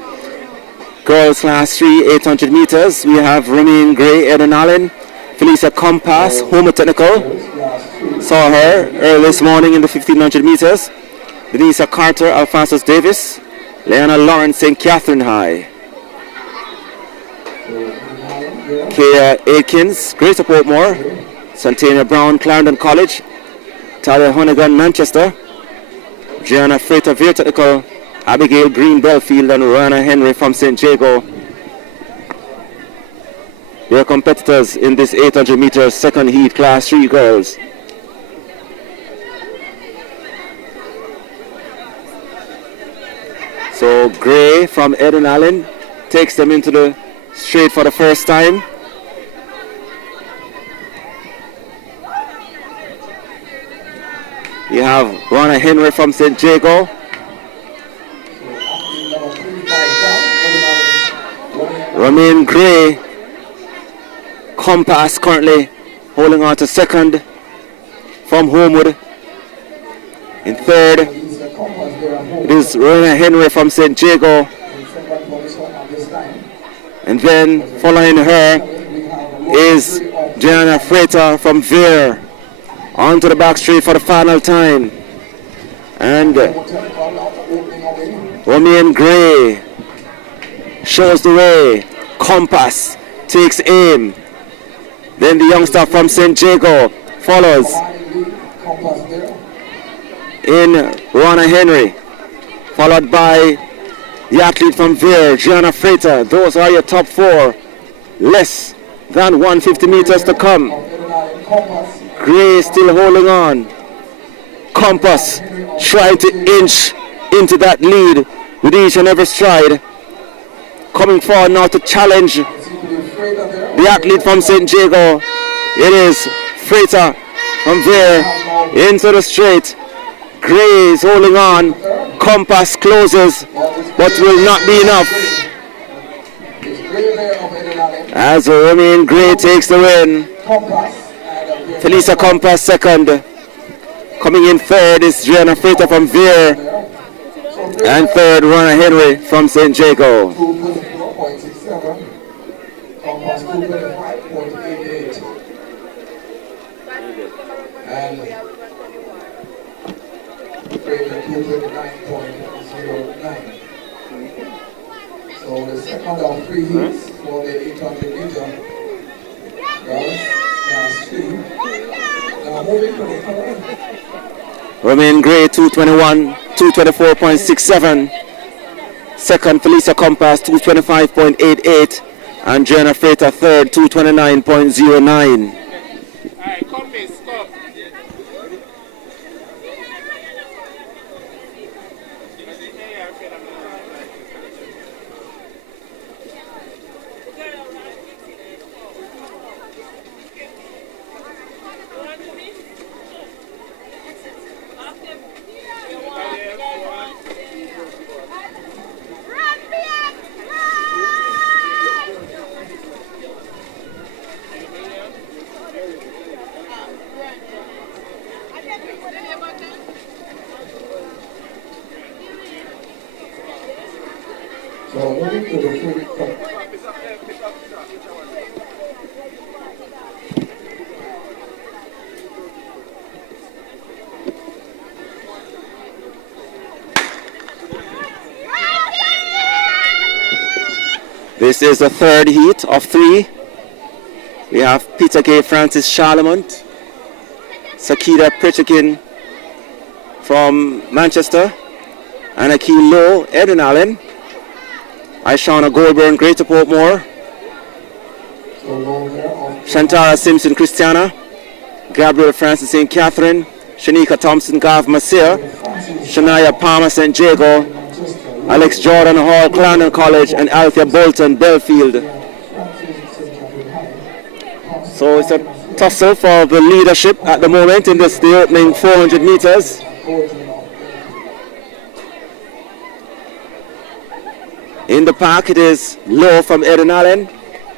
Girls class 3 800 meters. We have Romaine Gray, Eden Allen, Felicia Compass, Homer Technical. Saw her early this morning in the 1500 meters. Denisa Carter, Alphonsus Davis, Leona Lawrence, St. Catherine High. Kea Aikens, Greater Portmore, Santana Brown, Clarendon College, Talia Honeygan, Manchester, Gianna Freighter, Veer Technical, Abigail Green, Belfield, and Rana Henry from St. Jago. Their competitors in this 800 meters second heat class 3 girls. So Gray from Eden Allen takes them into the straight for the first time. You have Rana Henry from St. Jago. Romaine Gray, Compass currently holding on to second from Homewood. In third, it is Rona Henry from St. Jago. And then following her is Gianna Freighter from Veer. On to the back straight for the final time. And Romaine Gray shows the way. Compass takes aim. Then the youngster from St. Jago follows in Rona Henry, followed by the athlete from Veer, Gianna Freighter. Those are your top 4. Less than 150 meters to come. Gray still holding on. Compass trying to inch into that lead with each and every stride. Coming forward now to challenge the athlete from St. Jago. It is Freighter from Veer into the straight. Gray is holding on. Compass closes, but will not be enough. As Romaine Gray takes the win. Felicia Compass second. Coming in third is Gianna Frater from Veer. And third, Ronna Henry from St. Jago. 224.67. Compass 225.88. And Frater 229.09. So the second of three heats for the 800 meter girls, class 3. Now moving to the third. Romain Gray 224.67. Second, Felicia Compass 225.88. And Gianna Frater third, 229.09. Alright, come miss, come. So moving to the third. This is the third heat of three. We have Peter K. Francis Charlemont, Sakita Pritchikin from Manchester, Anaki Lowe, Edwin Allen, Ishana Goldburn, Greater Portmore, Shantara Simpson Christiana, Gabriel Francis St. Catherine, Shanika Thompson Gav Masir, Shania Palmer St. Jago, Alex Jordan Hall Clarendon College, and Althea Bolton Belfield. So it's a tussle for the leadership at the moment in this the opening 400 meters. In the pack it is Lowe from Eden Allen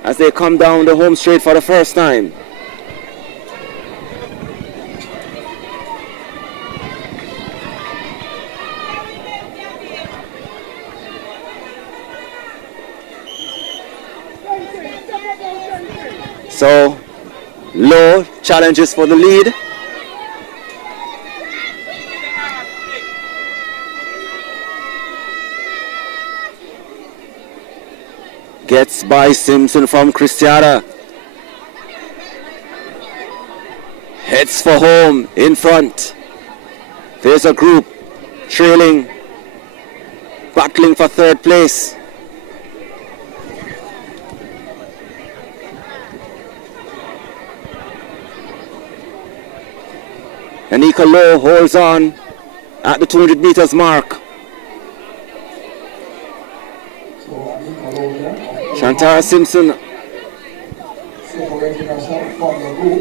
as they come down the home straight for the first time. So Lowe challenges for the lead. Gets by Simpson from Christiana. Heads for home in front. There's a group trailing, battling for third place. Anika Lowe holds on at the 200 meters mark. Shantara Simpson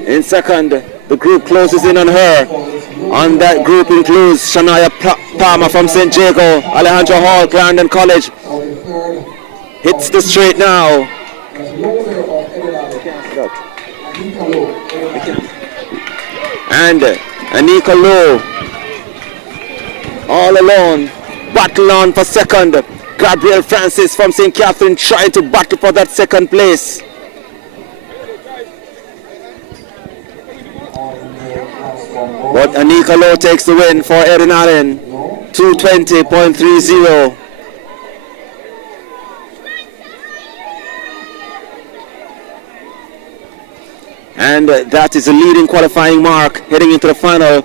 in second. The group closes in on her. On that group includes Shania Palmer from St. Jago, Alejandro Hall, Clarendon College. Hits the straight now. And Anika Lowe all alone, battle on for second. Gabriel Francis from St. Catherine trying to battle for that second place. But Anika Lowe takes the win for Eden Allen, 220.30. And that is a leading qualifying mark heading into the final,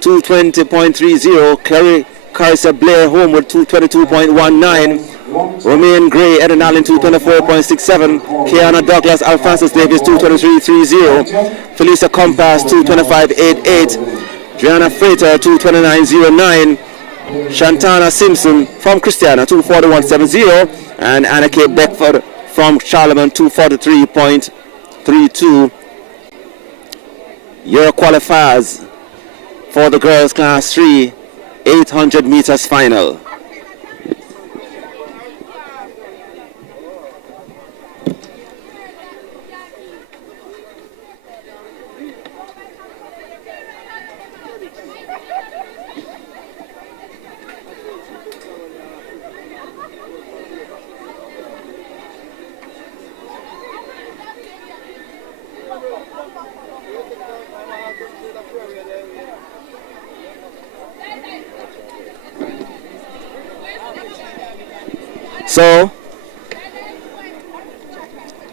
220.30. Carissa Blair home with 222.19. Romain Gray, Eden Allen 224.67. Kiana Douglas, Alphonsus Davis 223.30. Felicia Compass 225.88. Gianna Frater 229.09. Shantana Simpson from Christiana 241.70. And Anna K. Beckford from Charlemont 243.32. Your qualifiers for the girls class 3 800 meters final. So,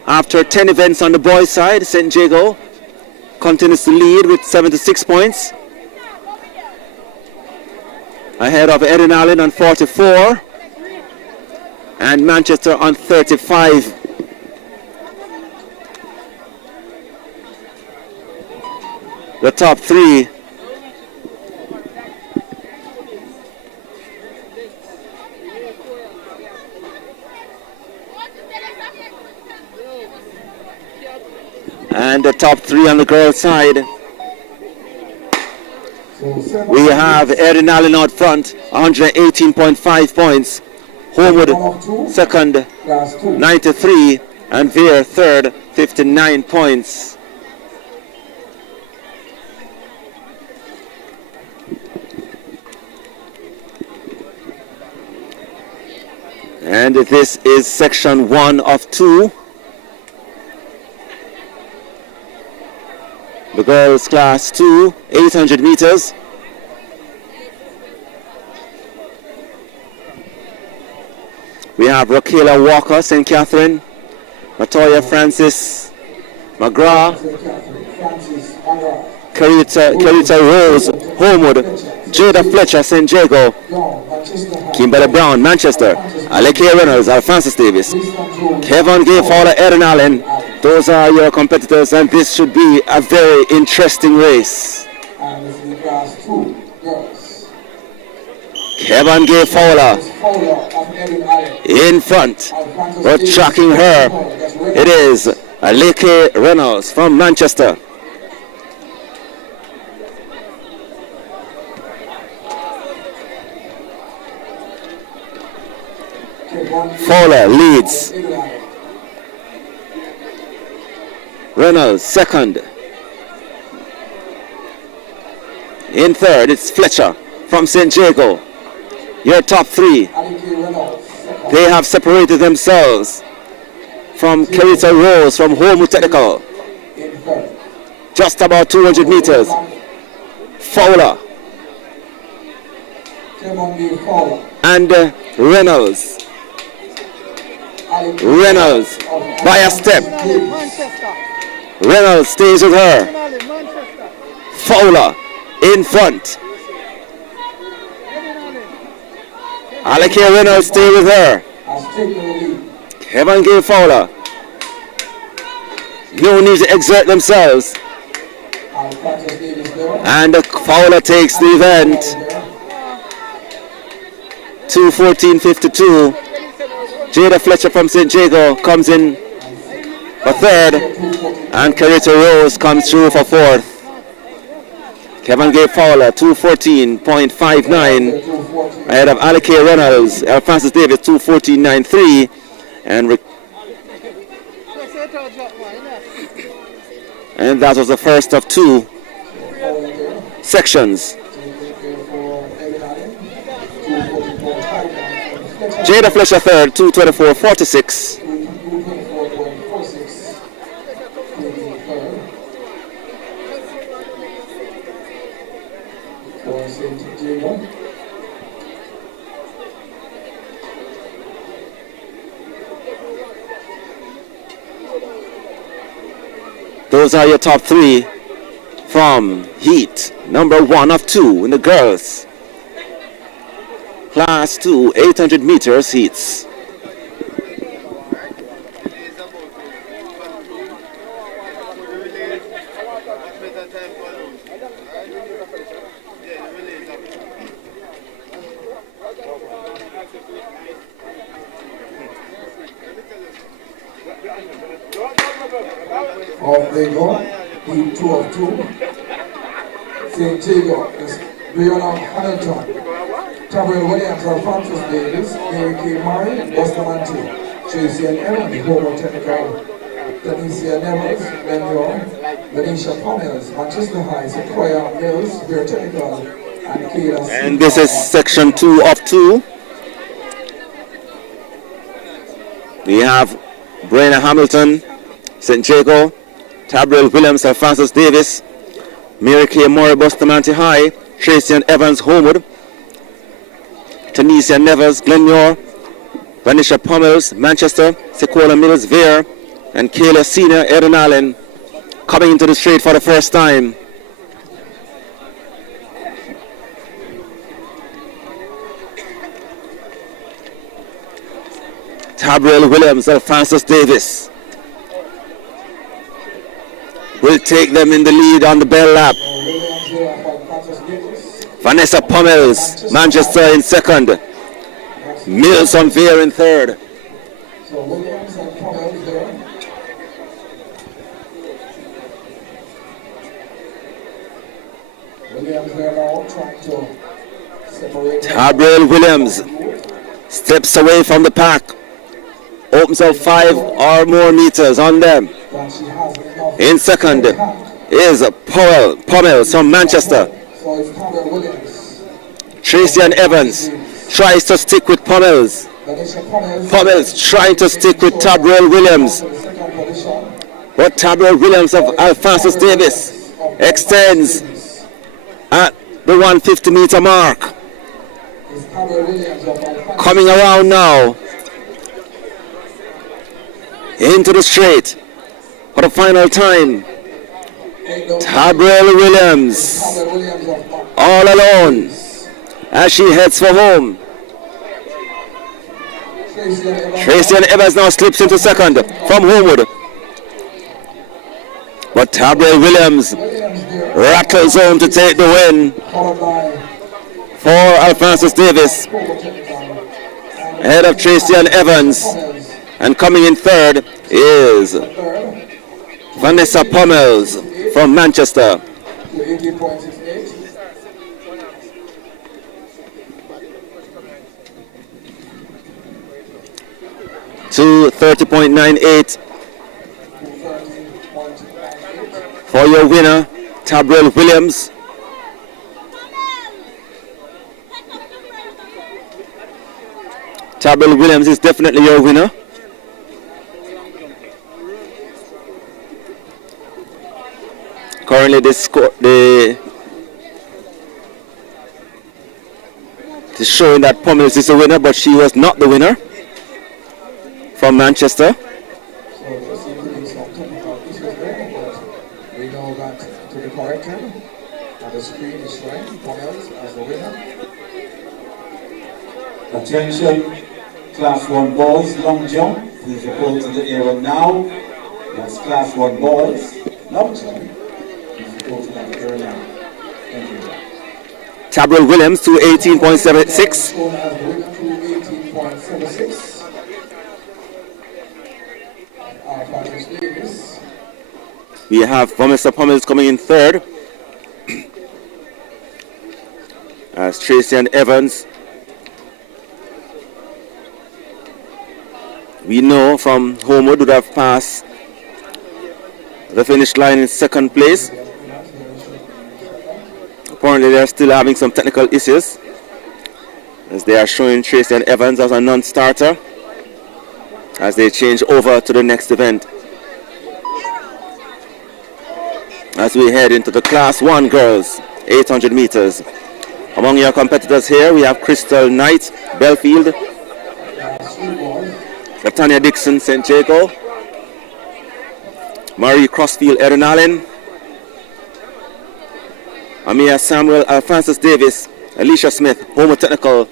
after 10 events on the boys' side, St. Jago continues to lead with 76 points. Ahead of Erin Allen on 44 and Manchester on 35. The top three. And the top three on the girls' side. We have Erin Allen out front, 118.5 points. Homewood second, 93, and Veer third, 59 points. And this is section 1 of 2. The girls class 2, 800 meters. We have Raquela Walker, St. Catherine, Latoya Francis McGrath, Carita Rose, Homewood, Jada Fletcher, St. Jago, Kimberly Brown, Manchester, Aleke Reynolds, Alphonsus Davis, Kevin Gay Fowler, Erin Allen. Those are your competitors, and this should be a very interesting race. Kevin Gay Fowler in front, but tracking her, it is Aleke Reynolds from Manchester. Fowler leads. Reynolds second. In third, it's Fletcher from St. Jago. Your top three. They have separated themselves from Carita Rose from Homewood Technical. Just about 200 meters. Fowler. And Reynolds. Reynolds by a step. Reynolds stays with her. Fowler in front. Aleke Reynolds stay with her. Kevin Gay Fowler. No need to exert themselves. And Fowler takes the event. 2:14.52. Jada Fletcher from St. Jago comes in for third, and Carita Rose comes through for fourth. Kevin Gay Fowler, 2:14.59, ahead of Aleke Reynolds, Alphonsus Davis, 2:14.93, and that was the first of two sections. Jada Fletcher third, 2:24.46. Those are your top three from heat number 1 of 2 in the girls. Class 2, 800 meters heats. Off they go, heat 2 of 2. St. Jago is Breonna Hamilton, Gabriel Williams, Alphonsus Davis, Mary K. Murray, Bustamante, Tracy and Evan, Homewood Technical, Tanisha Nevels, Benyor, Venetia Pomels, Manchester High, Sequoia Mills, Beer Technical, and Kayla. And this is section 2 of 2. We have Breonna Hamilton, St. Jago, Gabriel Williams, Alphonsus Davis, Mary K. Murray, Bustamante High, Tracy and Evans, Homewood, Tanisha Nevers, Glenmore, Vanisha Pommels, Manchester, Sequoia Mills, Veer, and Kayla Senior, Eden Allen, coming into the straight for the first time. Tabriel Williams, Alphonsus Davis will take them in the lead on the bell lap. Vanessa Pommels, Manchester in second. Mills on Veer in third. So Williams and Pommels there. Williams there now trying to separate. Tabriel Williams steps away from the pack. Opens up 5 or more meters on them. In second is Pommels from Manchester. So it's Tabriel Williams. Tracy and Evans tries to stick with Pommels. Pommels trying to stick with Tabriel Williams. But Tabriel Williams of Alphonsus Davis extends at the 150 meter mark. Coming around now into the straight for the final time. Tabriel Williams all alone as she heads for home. Tracy and Evans now slips into second from Homewood. But Tabriel Williams rattles home to take the win for Alphonsus Davis. Ahead of Tracy and Evans. And coming in third is Vanessa Pommels from Manchester. 2:30.98 for your winner, Tabriel Williams. Tabriel Williams is definitely your winner. Currently, the showing that Pommels is the winner, but she was not the winner from Manchester. So there seems to be some technical issues there, but we know that to be corrected, and the screen is showing Pommels as the winner. Attention, Class 1 boys, long jump. Please report to the area now. That's Class 1 boys, long jump. Tabriel Williams to 18.76. We have Vanessa Pommels coming in third. As Tracy and Evans, we know from Homewood, would have passed the finish line in second place. Apparently they are still having some technical issues as they are showing Tracy and Evans as a non-starter as they change over to the next event. As we head into the Class 1 girls, 800 meters. Among your competitors here, we have Crystal Knight, Belfield, Latanya Dixon, St. Jago, Marie Crossfield, Eden Allen, Amia Samuel, Alphonsus Davis, Alicia Smith, Homo Technical,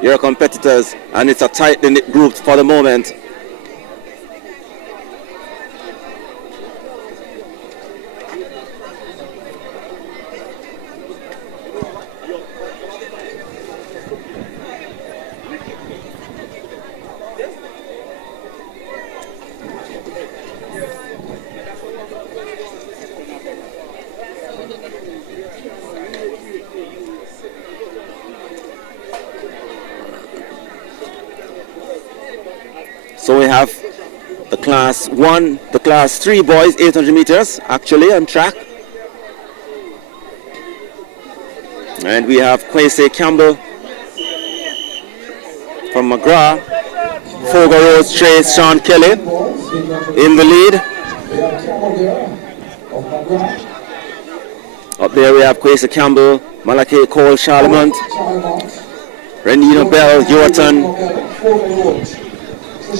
your competitors, and it's a tightly knit group for the moment. So we have the Class 1, the Class 3 boys, 800 meters, actually on track. And we have Kwesi Campbell from McGrath, Fogo Rose, Trace, Sean Kelly in the lead. Up there we have Kwesi Campbell, Malachi Cole, Charlemont, Renino Bell, Yorton,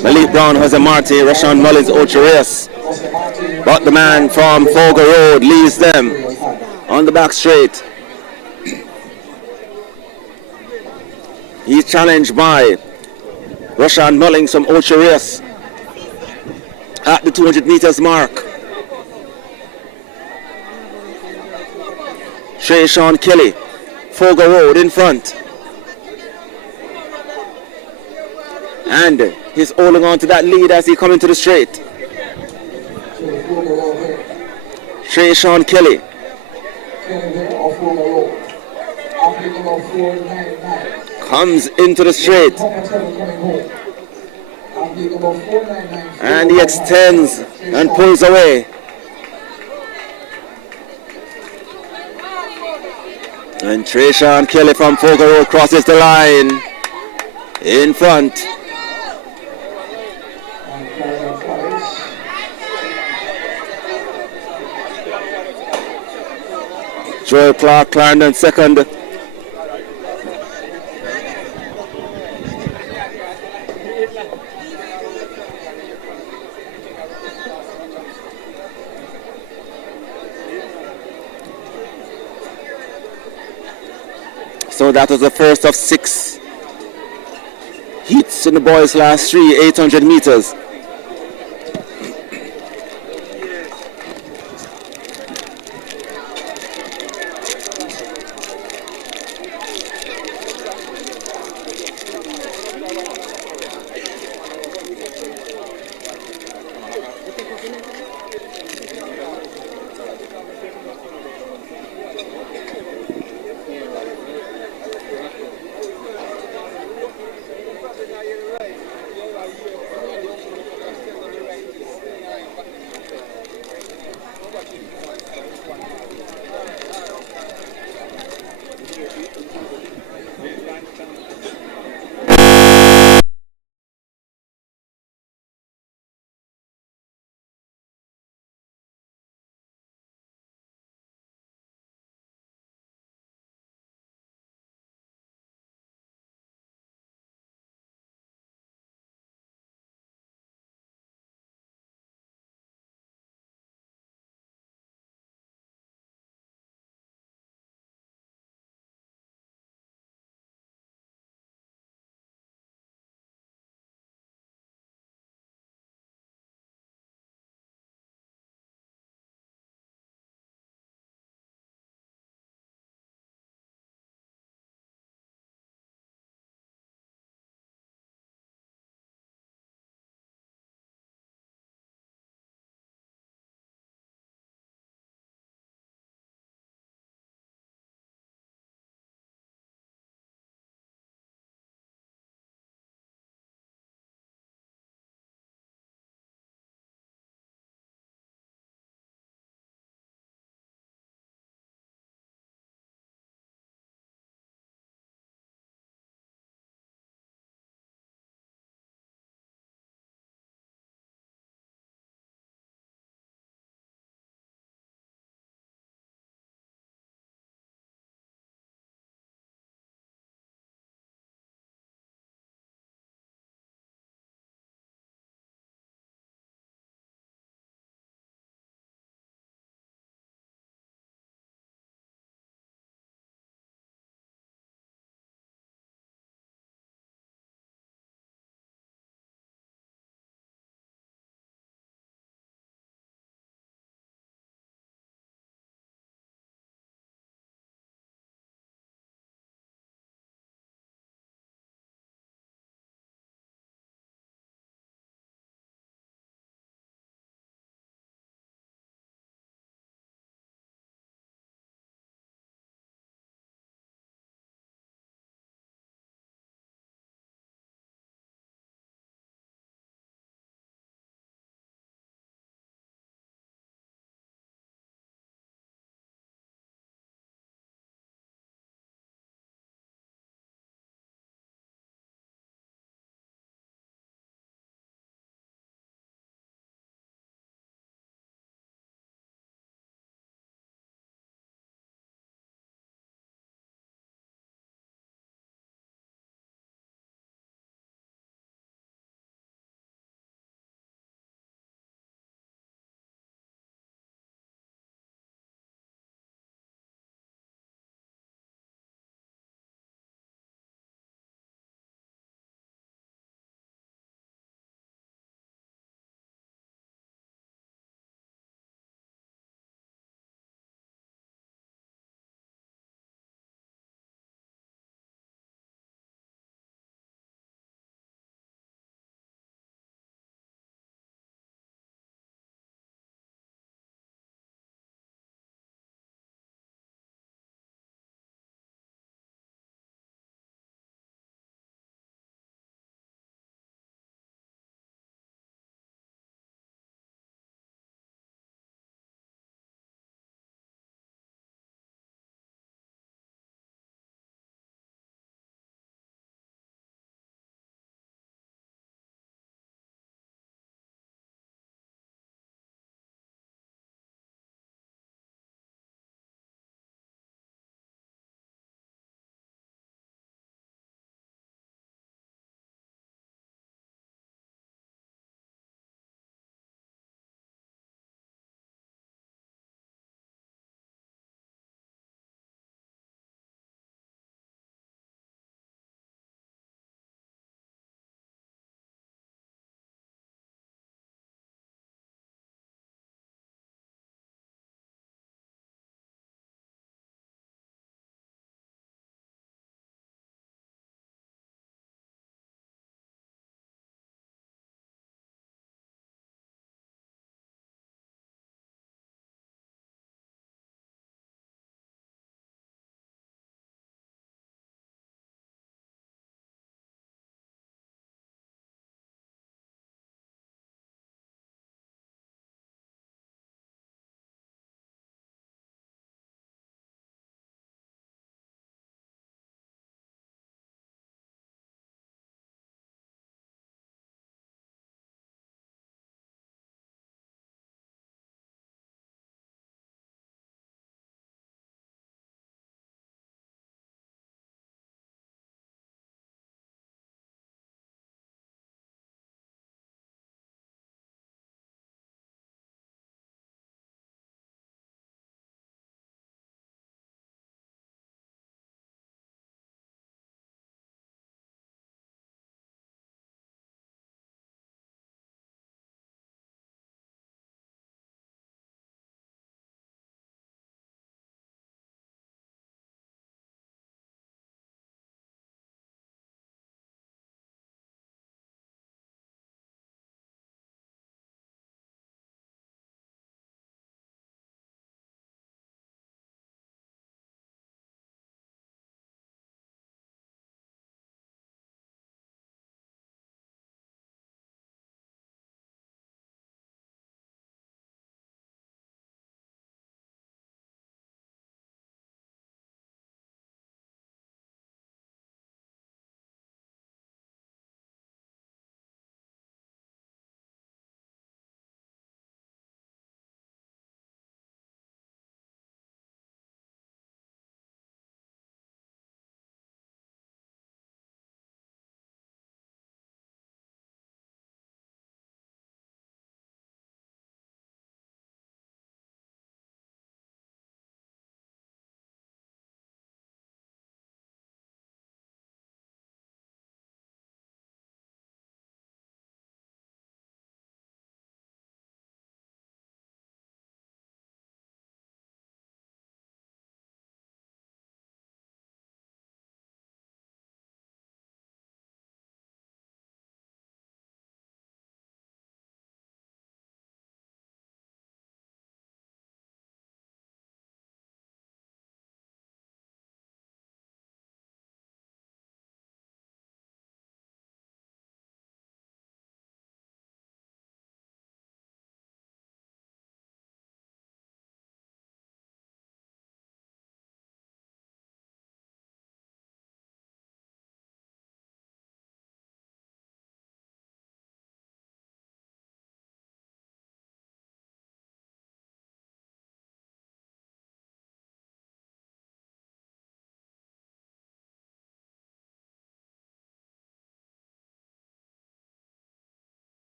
Malik Brown, Jose Marti, Rashawn Mullins, Ocho Reyes. But the man from Fogo Road leads them on the back straight. He's challenged by Rashawn Mullins from Ocho Reyes at the 200 meters mark. Trey Sean Kelly, Fogo Road in front. And he's holding on to that lead as he comes into the straight. Trey Sean Kelly. Comes into the straight. And he extends and pulls away. And Trey Sean Kelly from Fogo Road crosses the line in front. Joel Clark, Clarendon second. So that was the first of 6 heats in the boys' class 3, 800 meters.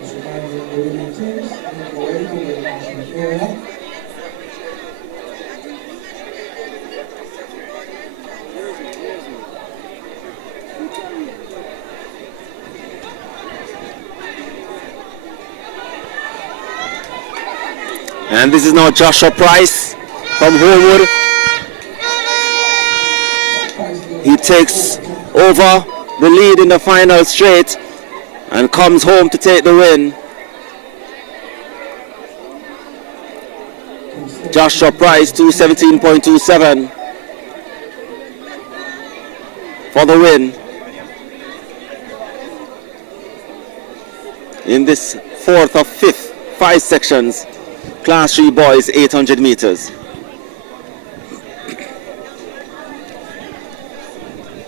Just remind you of the winning teams and go into the announcement area. And this is now Joshua Price from Homewood. He takes over the lead in the final straight and comes home to take the win. Joshua Price 2:17.27 for the win in this fourth of fifth, 5 sections, Class 3 boys 800 meters.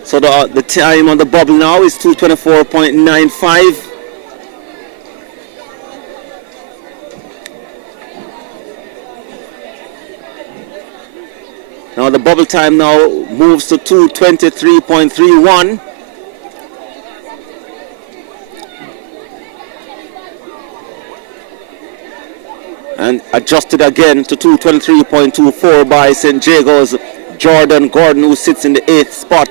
So the time on the bubble now is 2:24.95. Now the bubble time now moves to 2:23.31. And adjusted again to 2:23.24 by St. Jago's Jordan Gordon, who sits in the 8th spot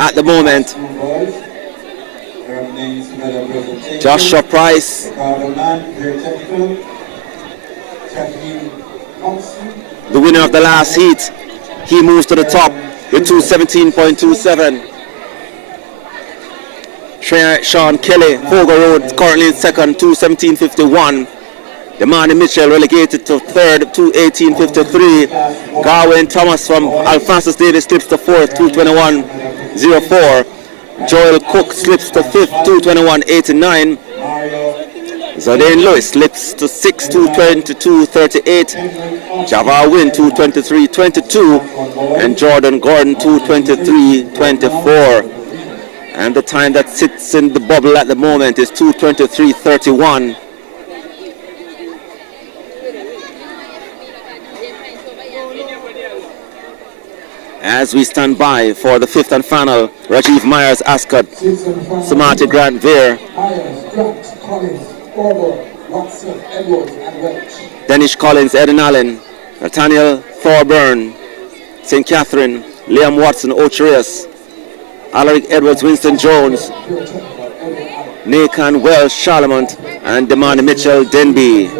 at the moment. Joshua Price, the winner of the last heat, he moves to the top with 2:17.27. Sean Kelly, Fogo Road, currently in second, 2:17.51. Demani Mitchell relegated to third, 2:18.53. Garwin Thomas from Alphonsus Davis slips to fourth, 2:21.04. Joel Cook slips to fifth, 2:21.89. Zadain Lewis slips to sixth, 2:22.38. Java Win 2:23.22. And Jordan Gordon 2:23.24. And the time that sits in the bubble at the moment is 2:23.31. As we stand by for the fifth and final, Rajiv Myers, Ascot, Samati Grant Veer, Dennis Collins, Eden Allen, Nathaniel Thorburn, St. Catherine, Liam Watson, Ocherius, Alaric Edwards, Winston Jones, Nathan Welsh, Charlemont, and Demani Mitchell, Denby.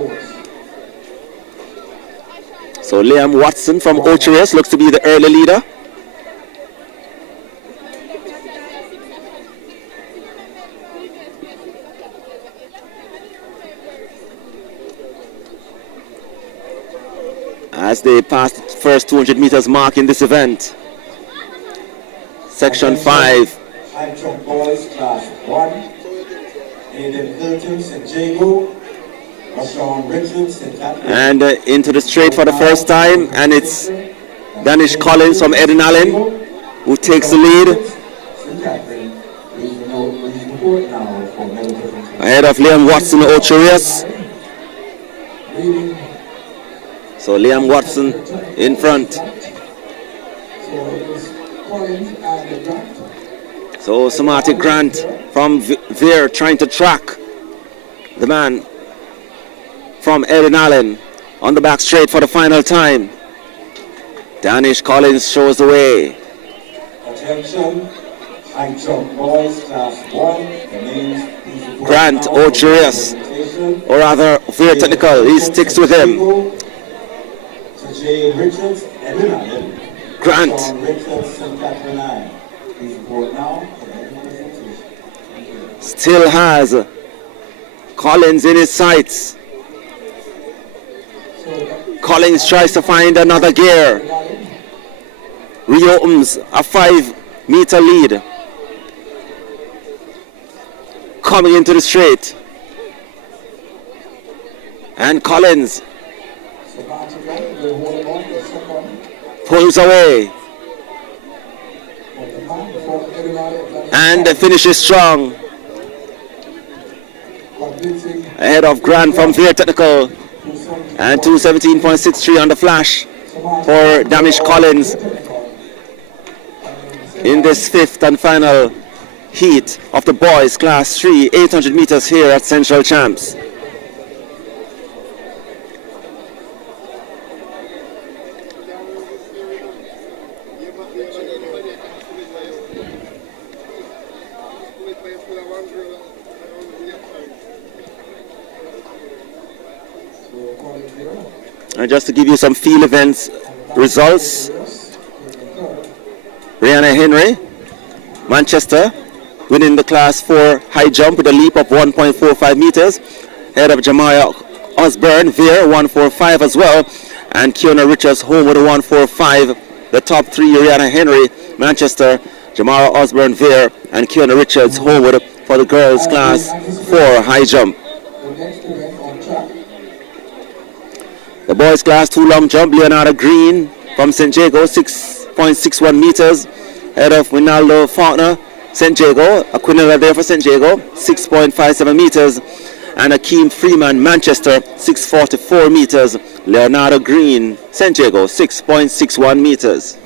So Liam Watson from Ocherius looks to be the early leader. As they pass the first 200 meters mark in this event. Section 5. High jump boys, class 1. Aiden Hilton, St. Jago. Rashawn Richards, St. Catherine. And into the straight for the first time, and it's Danish Collins from Eden Allen who takes the lead. Ahead of Liam Watson, Ocherius. So Liam Watson in front. So Samati Grant from Veer trying to track the man from Eden Allen on the back straight for the final time. Danish Collins shows the way. Attention, high jump boys, class 1. Grant Ocherius, or rather Veer Technical, he sticks with him. Richards, Eden Allen. Grant. Still has Collins in his sights. Collins tries to find another gear. Reopens a 5-meter lead. Coming into the straight. And Collins pulls away. And finishes strong. Ahead of Grant from Veer Technical. And 2:17.63 on the flash for Danish Collins in this fifth and final heat of the boys class 3 800 meters here at Central Champs. And just to give you some field events results, Rihanna Henry, Manchester, winning the class 4 high jump with a leap of 1.45 meters, ahead of Jamaya Osborne, Veer, 145 as well, and Kiona Richards home with a 145. The top three, Rihanna Henry, Manchester, Jamara Osborne, Veer, and Kiona Richards home with for the girls class 4 high jump. The boys class 2 long jump, Leonardo Green from St. Jago, 6.61 meters, ahead of Winaldo Faulkner, St. Jago, Aquinella there for St. Jago, 6.57 meters, and Akeem Freeman, Manchester, 6.44 meters, Leonardo Green, St. Jago, 6.61 meters.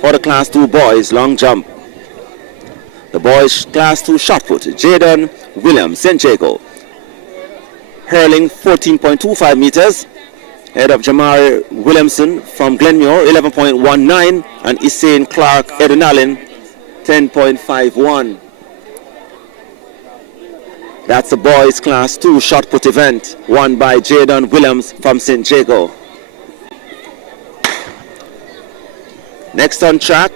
For the class 2 boys long jump, the boys class 2 shot put, Jaden Williams, St. Jago, hurling 14.25 meters, ahead of Jamari Williamson from Glenmore, 11.19, and Isain Clark Eden Allen, 10.51. That's the boys class 2 shot put event, won by Jaden Williams from St. Jago. Next on track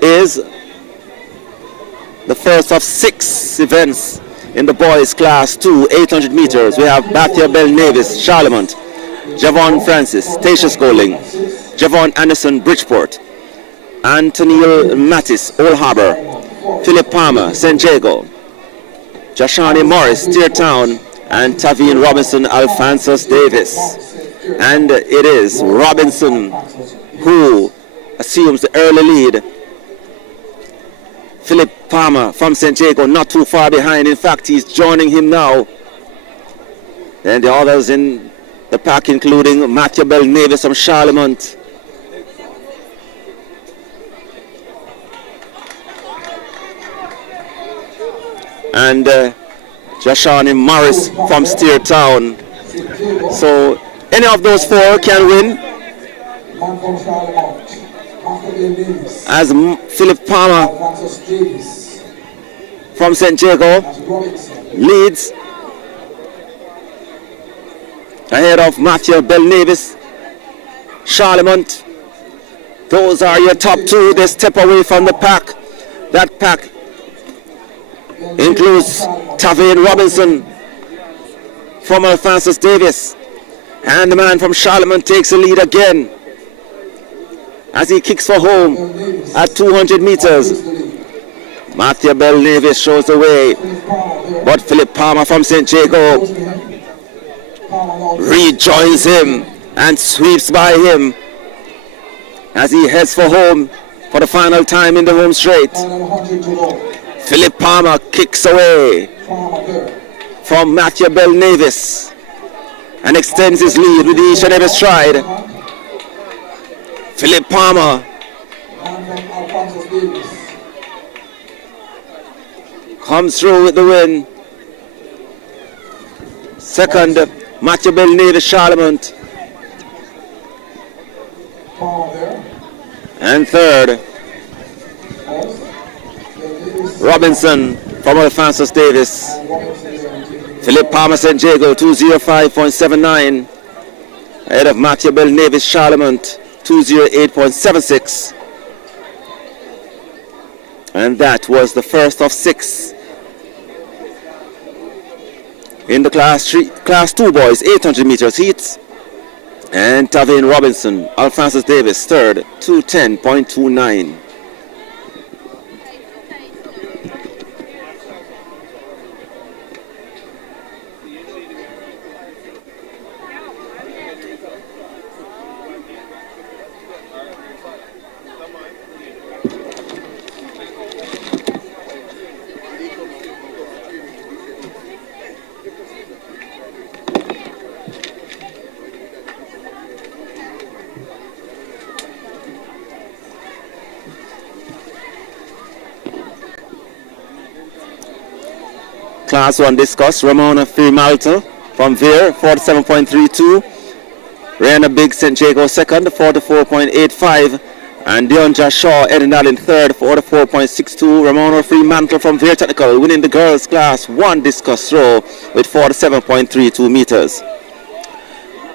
is the first of 6 events in the boys class 2 800 meters. We have Bathia Bell Navis, Charlemont, Javon Francis, Tasha Scoling, Javon Anderson, Bridgeport, Antonio Mattis, Old Harbor, Philip Palmer, St. Jago, Jashani Morris, Steertown, and Tavine Robinson, Alphonsus Davis. And it is Robinson who assumes the early lead. Philip Palmer from St. Jago not too far behind. In fact, he's joining him now. And the others in the pack, including Matthew Bell Navis from Charlemont, and Jashani Morris from Steertown. So any of those 4 can win, as Philip Palmer from St. Jago leads ahead of Matthew Bell Navis, Charlemont. Those are your top 2. They step away from the pack. That pack includes Tavine Robinson from Alphonsus Davis, and the man from Charlemont takes the lead again as he kicks for home at 200 meters. Matthew Bell Navis shows the way, but Philip Palmer from St. Jago rejoins him and sweeps by him as he heads for home for the final time in the home straight. Philip Palmer kicks away from Matthew Bell Navis and extends his lead with each and every stride. Philip Palmer comes through with the win. Second, Matthew Bell Navis, Charlemont. And third, Robinson from Alphonsus Davis. Philip Palmer, St. Jago, 205.79. Ahead of Matthew Bell Navis, Charlemont, 208.76. And that was the first of 6 in the class 2 boys 800 meters heats. And Tavine Robinson, Alphonsus Davis, third, 210.29. Class 1 discus, Ramona Freemalta from Veer, 47.32. Rihanna Big St. Jago second, 44.85. And Deonja Shaw, Edinal in third, 44.62. Ramona Freemantle from Veer Technical winning the girls class 1 discus throw with 47.32 meters.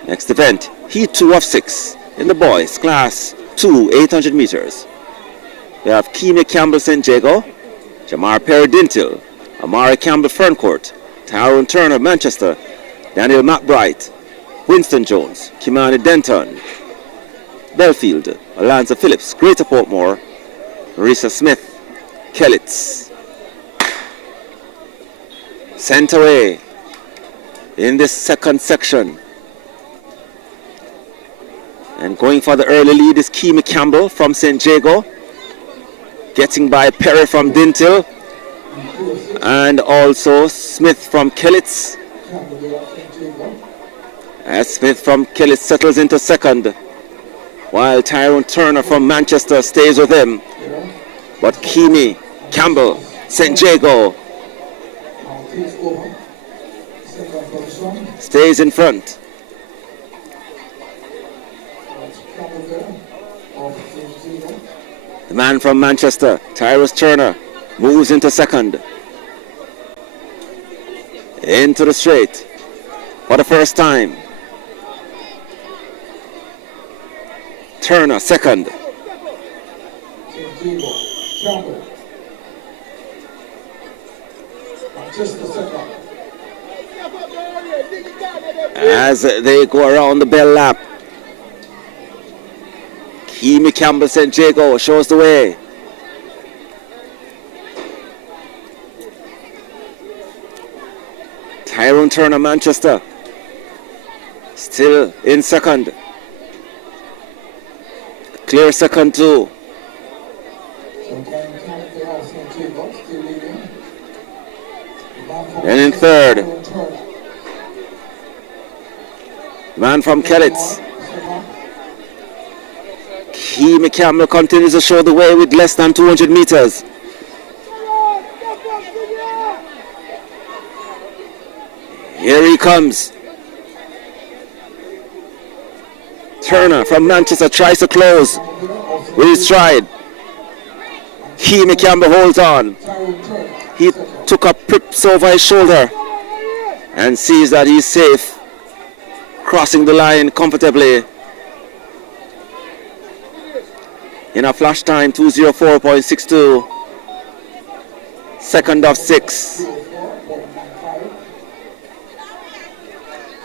Next event, Heat 2 of 6 in the boys class 2, 800 meters. We have Keamy Campbell St. Jago, Jamar Perry Dintil, Amari Campbell Ferncourt, Tyrone Turner Manchester, Daniel McBride, Winston Jones, Kimani Denton, Belfield, Alonzo Phillips, Greater Portmore, Marisa Smith, Kellitz. Sent away in this second section. And going for the early lead is Keamy Campbell from St. Jago, getting by Perry from Dintil, and also Smith from Kellitz. As Smith from Kellitz settles into second, while Tyrone Turner from Manchester stays with him. But Keamy Campbell, St. Jago, stays in front. The man from Manchester, Tyrus Turner, moves into second. Into the straight for the first time. Turner second. As they go around the bell lap, Keamy Campbell St. Jago shows the way. Tyrone Turner Manchester still in second. Clear second too. And in third, man from Kellitz. Keamy Campbell continues to show the way with less than 200 meters. Here he comes. Turner from Manchester tries to close with his stride. Keamy Campbell holds on. He took a prips over his shoulder and sees that he's safe, crossing the line comfortably. In a flash time, 2:04.62. Second of 6.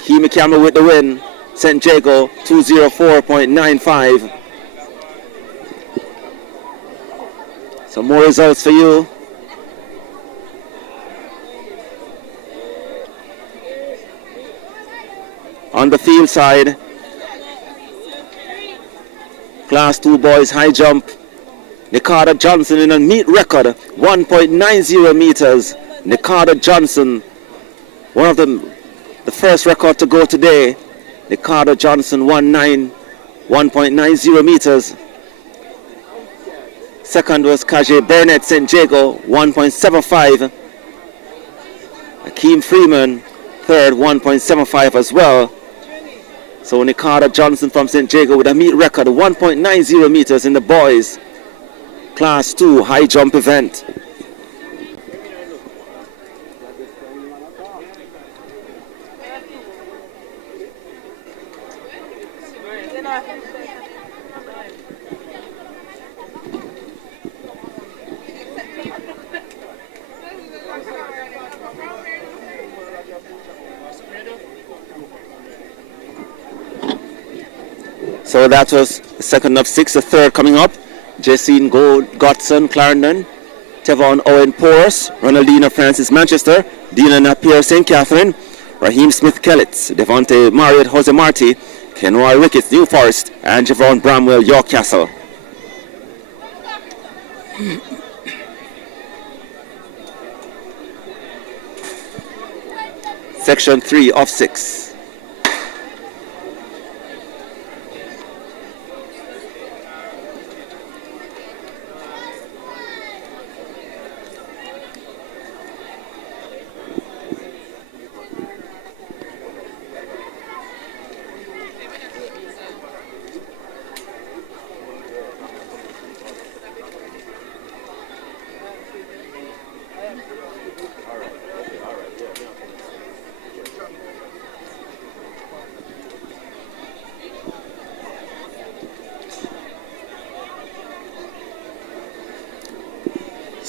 Keamy Campbell with the win. St. Jago 2:04.95. Some more results for you. On the field side, Class 2 boys high jump, Nikada Johnson in a meet record 1.90 meters. Nikada Johnson, one of the first record to go today. Nikada Johnson 1.90 meters. Second was Kaje Burnett St. Jago 1.75. Akeem Freeman third 1.75 as well. So Nikada Johnson from St. Jago with a meet record 1.90 meters in the boys Class 2 high jump event. So that was the second of 6, the third coming up. Jessine Godson, Clarendon, Tevon Owen Porus, Ronaldina Francis Manchester, Dina Napier St. Catherine, Raheem Smith Kellitz, Devontae Marriott Jose Marti, Kenroy Ricketts New Forest, and Javon Bramwell York Castle. Section 3 of 6.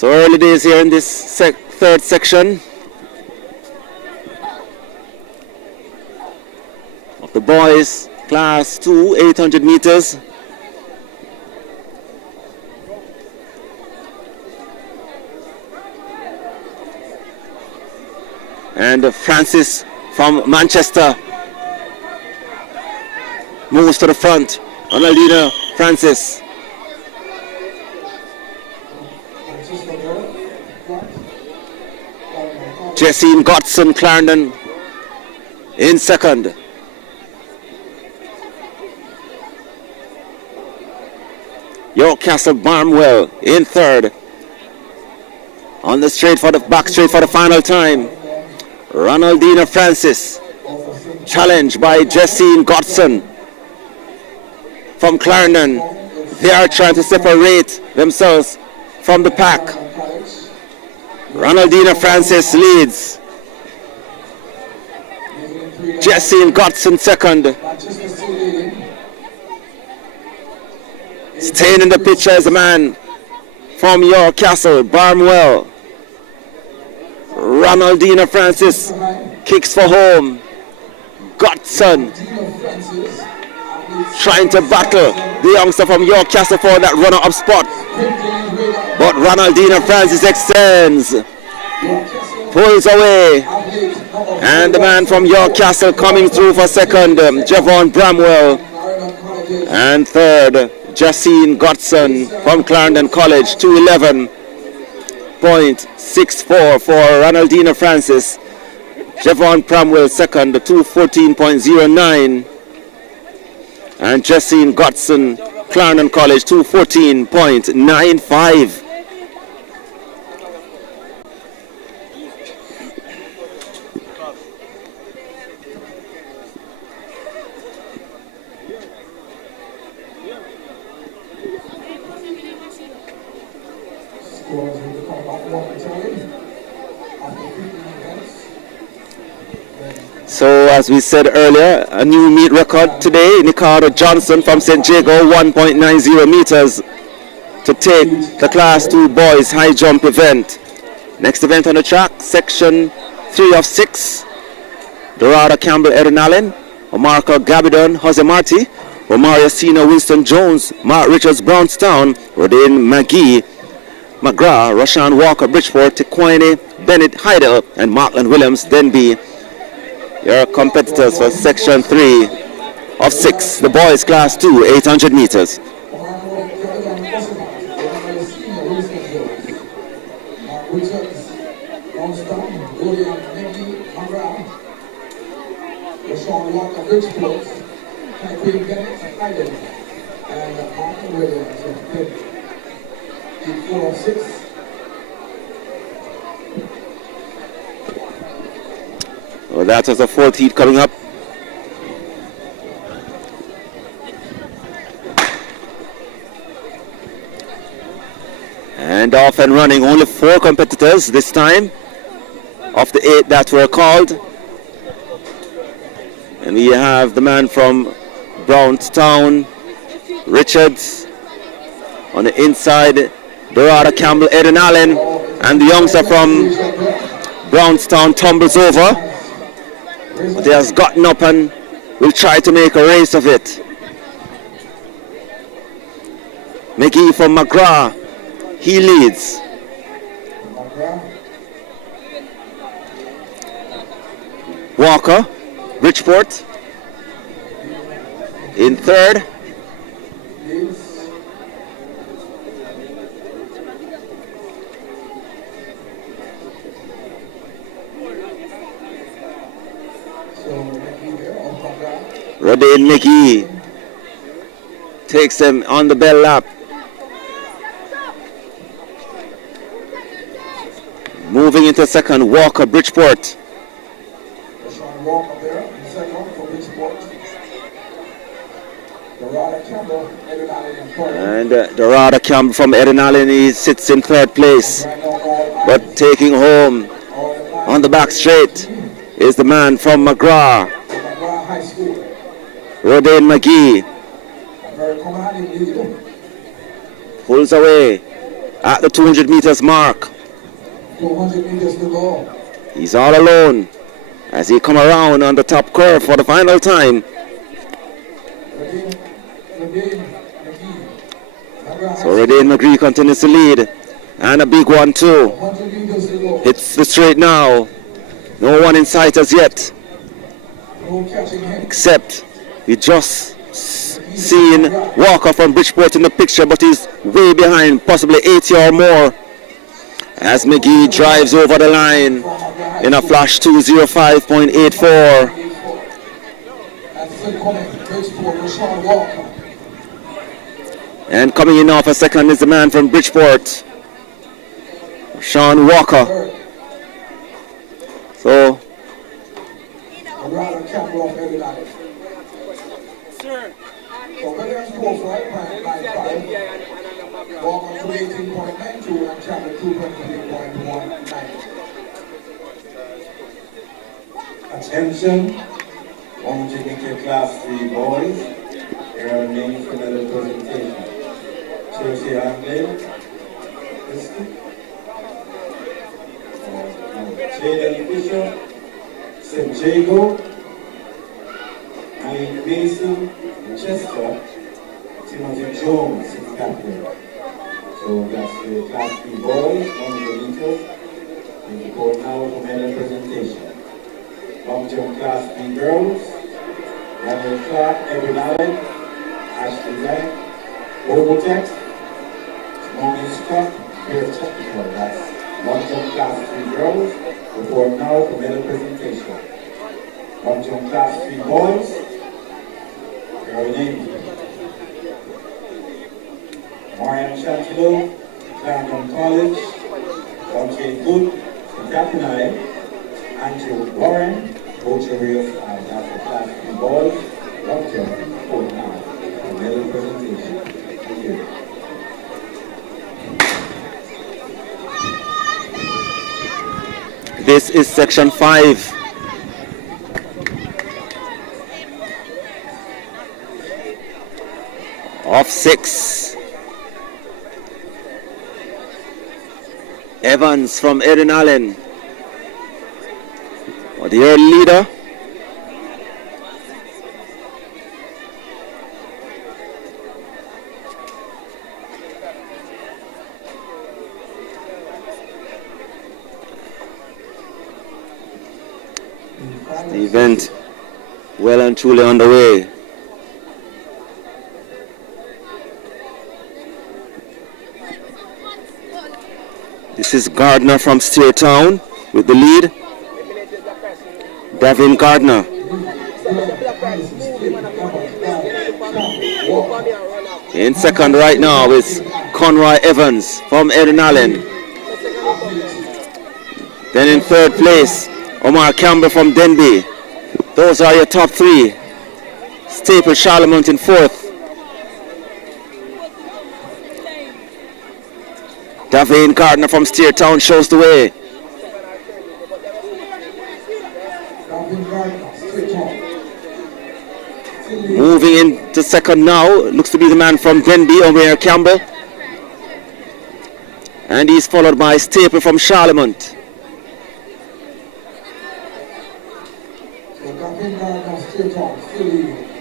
So early days here in this third section of the boys class 2 800 meters. And Francis from Manchester moves to the front. Ronaldina Francis. Jessine Godson Clarendon in second. York Castle Barnwell in third. On the straight for the back straight for the final time. Ronaldina Francis, challenged by Jessine Godson from Clarendon. They are trying to separate themselves from the pack. Ronaldina Francis leads. Jessine Godson second. Staying in the picture is a man from York Castle, Barnwell. Ronaldina Francis kicks for home. Godson trying to battle the youngster from York Castle for that runner-up spot. But Ronaldina Francis extends, pulls away. And the man from York Castle coming through for second, Javon Bramwell. And third, Jessine Godson from Clarendon College, 2:11.64 for Ronaldina Francis. Javon Bramwell second, 2:14.09. And Jessine Godson, Clarendon College, 2:14.95. So as we said earlier, a new meet record today. Ricardo Johnson from St. Jago, 1.90 meters to take the Class 2 boys high jump event. Next event on the track, section 3 of 6. Dorada Campbell Eden Allen, Omarco Gabidon Jose Marti, Omaria Sina Winston Jones, Mark Richards Brownstown, Rodin McGee, McGrath, Rashawn Walker Bridgeport, Tequine Bennett Heidel, and Markland Williams Denby. Your competitors for section 3 of 6, the boys class 2, 800 meters. Well, that was the fourth heat coming up. And off and running, only 4 competitors this time of the 8 that were called. And we have the man from Brownstown, Richards, on the inside, Dorada Campbell, Eden Allen, and the youngster from Brownstown tumbles over. But he has gotten up and will try to make a race of it. McGee from McGrath, he leads. Walker, Bridgeport, in third. Rodin McGee takes him on the bell lap. Moving into second, Walker Bridgeport. And Dorada Campbell from Eden Allen, he sits in third place. But taking home on the back straight is the man from McGrath, Rodin McGee. Pulls away. at the 200 meters mark. 200 meters to go. He's all alone as he come around on the top curve for the final time. So Radin McGree continues to lead. And a big one too. Hits the straight now. No one in sight as yet. Except we just seen Walker from Bridgeport in the picture, but he's way behind, possibly 80 or more. As McGee drives over the line in a flash 2:05.84. And coming in off a second is the man from Bridgeport, Sean Walker. So Attention, 100 meter class 3 boys. Here are the names for the presentation. Chelsea Anglin, Jaden Fisher, St. Jago, Eileen Mason, Chester, Timothy Jones is captain. So that's the class 3 boys, 100 meters. We report now for medal presentation. Long jump class 3 girls, Daniel Clark, Edwin Allen, Ashley Wright, Obotex, Simone Scott, very technical. That's long jump class 3 girls. Report now for medal presentation. Long jump class 3 boys, your name. Mariam Chantillo, Clarendon College, Dante Good, Captain I, Andrew Warren, Coach Arias, and after class 3 boys, long jump, report now for medal presentation. Thank you. this is section 5. Of 6. Evans from Erin Allen, the early leader. The event well and truly underway. This is Gardner from Steertown with the lead. Davin Gardner. In second right now is Conroy Evans from Erin Allen. Then in third place, Omar Campbell from Denby. Those are your top 3. Staple Charlemont in fourth. Davin Gardner from Steertown shows the way. Moving into second now, looks to be the man from Denby, Omar Campbell. And he's followed by Staple from Charlemont.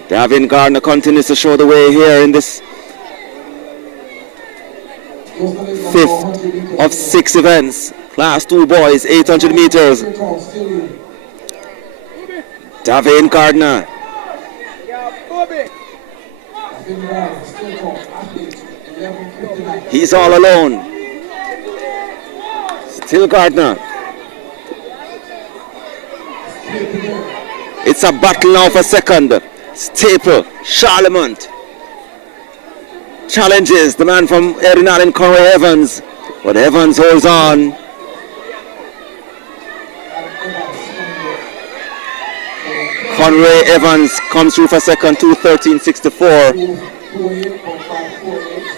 Davin Gardner continues to show the way here in this 5th of 6 events. Class 2 boys, 800 meters. Davin Gardner. He's all alone. Still Gardner. It's a battle now for second. Staple, Charlemont. Challenges the man from Erin Allen, Conroy Evans. But Evans holds on. Conroy Evans comes through for second, 2:13.64.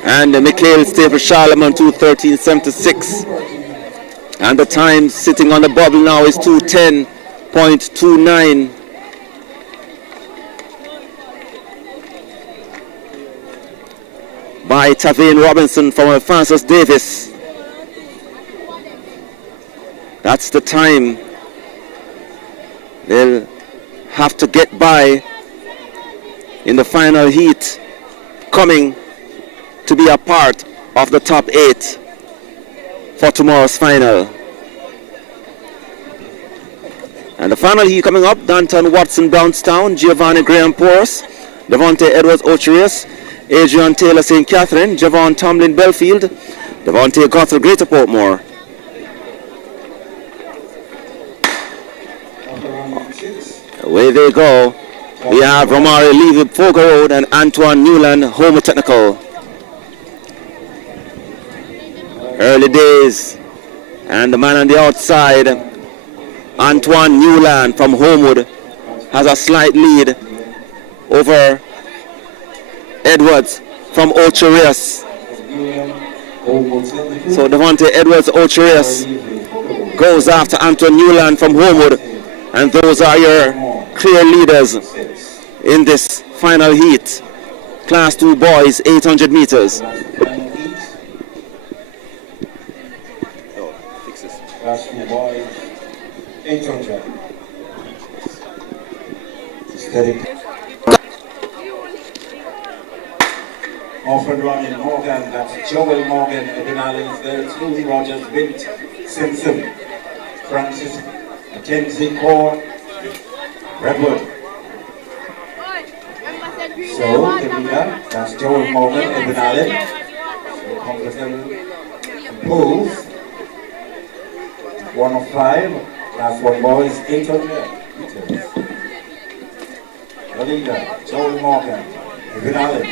And Michael Staple Charlemont, 2:13.76. And the time sitting on the bubble now is 2:10.29. By Tavane Robinson from Francis Davis. That's the time they'll have to get by in the final heat, coming to be a part of the top 8 for tomorrow's final. And the final heat coming up: Danton Watson Brownstown, Giovanni Graham Porras, Devontae Edwards Ocherius, Adrian Taylor St. Catherine, Javon Tomlin Belfield, Devontae Gothel Greater Portmore. Away they go. We have Romari Levy Fogo Road and Antoine Newland Homer Technical. Early days, and the man on the outside, Antoine Newland from Homewood, has a slight lead over Edwards from Ocherius. So Devontae Edwards Ocherius goes after Antoine Newland from Homewood, and those are your clear leaders in this final heat. Class 2 boys, 800 meters. Class 2 boys, 800. Steady. Off and running Morgan, that's Joel Morgan. Eben Allen is there too. Rogers, Bint, Simpson, Francis, Mackenzie, Core, Redwood. So, the leader, that's Joel Morgan, Eben Allen. So, Completon pulls. 105, class 1 boys, 800 meters. The leader, Joel Morgan, Eben Allen.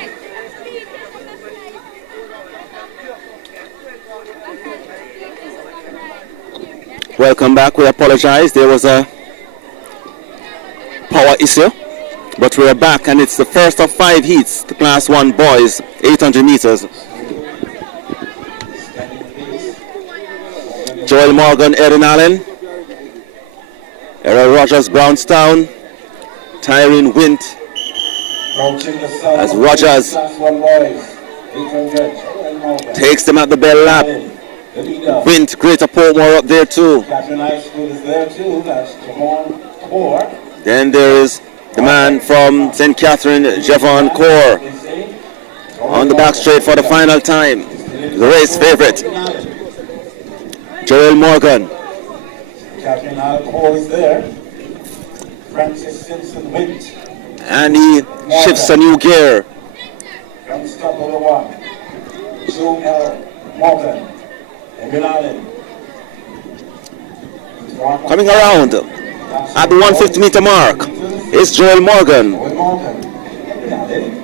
Welcome back. We apologize. There was a power issue, but we are back, and it's the first of 5 heats. The class 1 boys, 800 meters. Joel Morgan, Erin Allen, Errol Rogers, Brownstown, Tyrene Wint, as Rogers takes them at the bell lap. Wint, Greater Portmore up there too. Then there is the man from St. Catherine, Javon Core, on the back straight for the final time. The race favorite, Joel Morgan. Catherine Alcohol is there. Francis Simpson Wint. And he shifts a new gear. From stop number 1. Joe L. Morgan. Eben Allen. Coming around at the 150 meter mark is Joel Morgan. Joel Morgan. Eben Allen.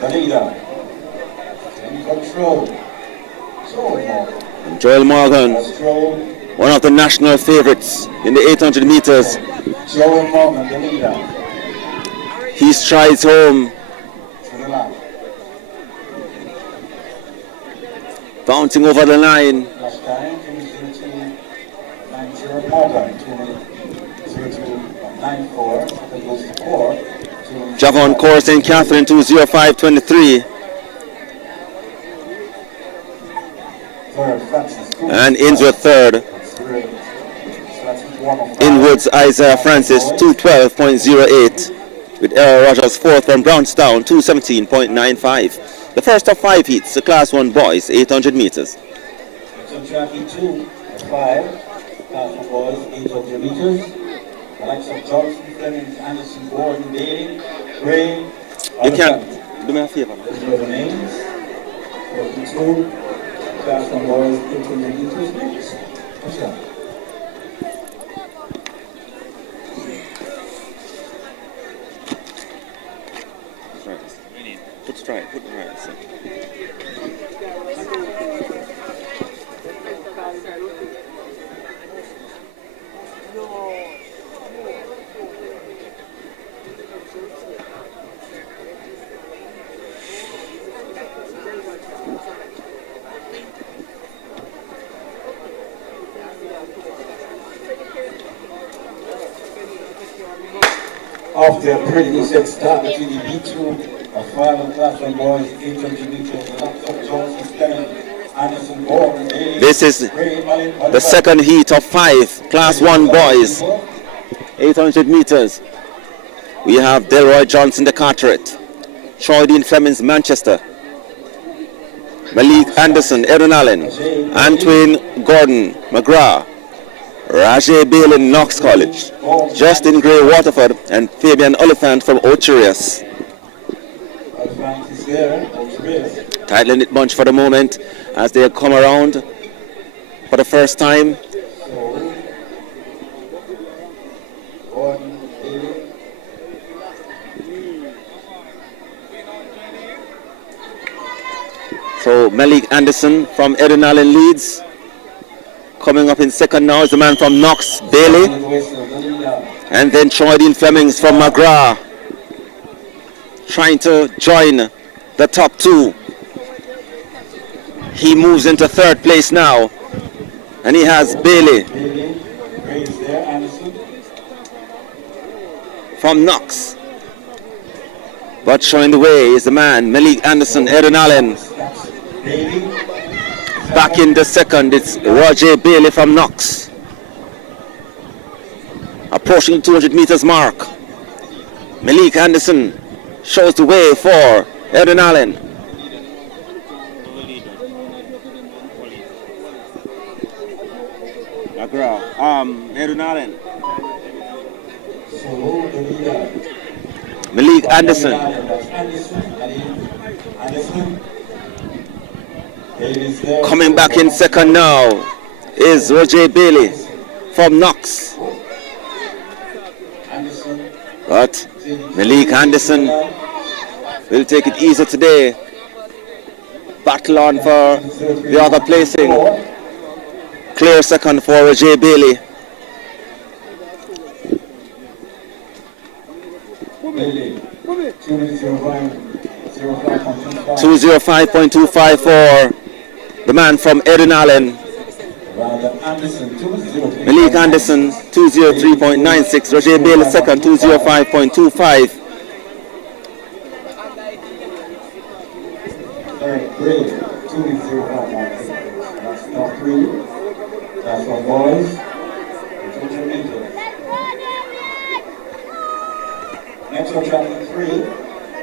The leader. In control. Joel Morgan. Joel Morgan, one of the national favorites in the 800 meters. Joel Morgan, the leader. He strides home. Bouncing over the line. Last time, 2:02.90 Morgan, 2:02.94. That goes to Core. Javon Core, St. Catherine, 2:05.23. And Innsworth third. Inwoods Isaiah Francis 2:12.08, with Errol Rogers fourth from Brownstown 2:17.95. The first of 5 heats, the class 1 boys 800 meters. So tracking 2 at 5, class 1 boys 800 meters. The likes of Johnson, Fleming, Anderson, Gordon, Daly, Gray. You can do me a favor. Those are the names. 42. Class 1 boys 800 meters next. What's that? Put the right. After a pretty decent start between the B2 of 5 and class 1 boys, 800 meters, the likes of Johnson, Fleming, Anderson, Gordon, Daly. This is the second heat of 5 Class 1 boys, 800 meters. We have Delroy Johnson, the Carteret, Troy Dean Flemings, Manchester, Malik Anderson, Aaron Allen, Antoine Gordon, McGrath, Rajay Bale, Knox College, Justin Gray, Waterford, and Fabian Oliphant from Ocherius. Tightly knit bunch for the moment as they come around for the first time. So Malik Anderson from Aaron Allen leads. Coming up in second now is the man from Knox, Bailey. And then Troy Dean Flemings from McGrath, trying to join the top 2. He moves into third place now. And he has Bailey from Knox. But showing the way is the man, Malik Anderson, Aaron Allen. Back in the second, it's Roger Bailey from Knox. Approaching the 200 meters mark. Malik Anderson shows the way for Aaron Allen. Aaron Allen. Malik Anderson. Coming back in second now is Roger Bailey from Knox. But Malik Anderson will take it easy today. Battle on for the other placing. Clear second for Roger Bailey. 205.25 for the man from Aaron Allen. Malik Anderson 203.96. Roger Bailey second 205.25. That's for boys. Next on track 3,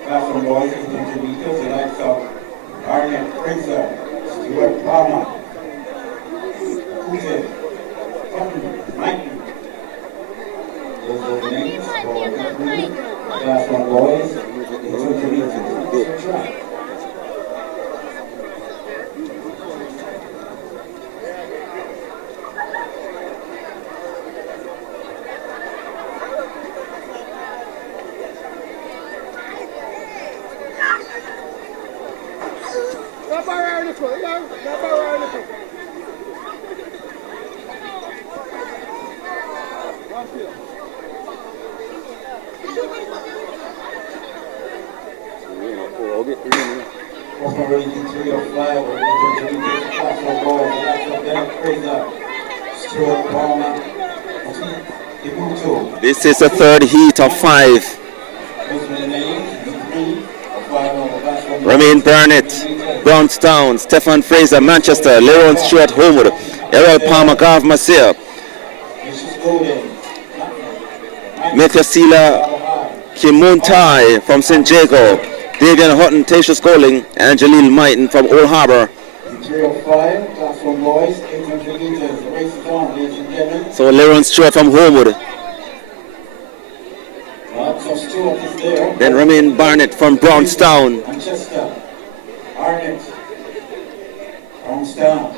class for boys, 800 meters, the likes of Arnett Fraser, Stuart Palmer, Kuze, Cotton, Mike. Those are the names for class for boys, 800 meters. Next on track. This is the third heat of 5. Romain Burnett, Brownstown, Stefan Fraser, Manchester, Leron Stewart, Homewood, Errol Palmer, Gav Masir, Methasila Kimuntai from St. Jago, Davian Hutton, Tatius Goling, and Jalil Maiton from Old Harbour. So Leron Stewart from Homewood. Then Romain Barnett from Brownstown. Manchester, Arnett, Brownstown.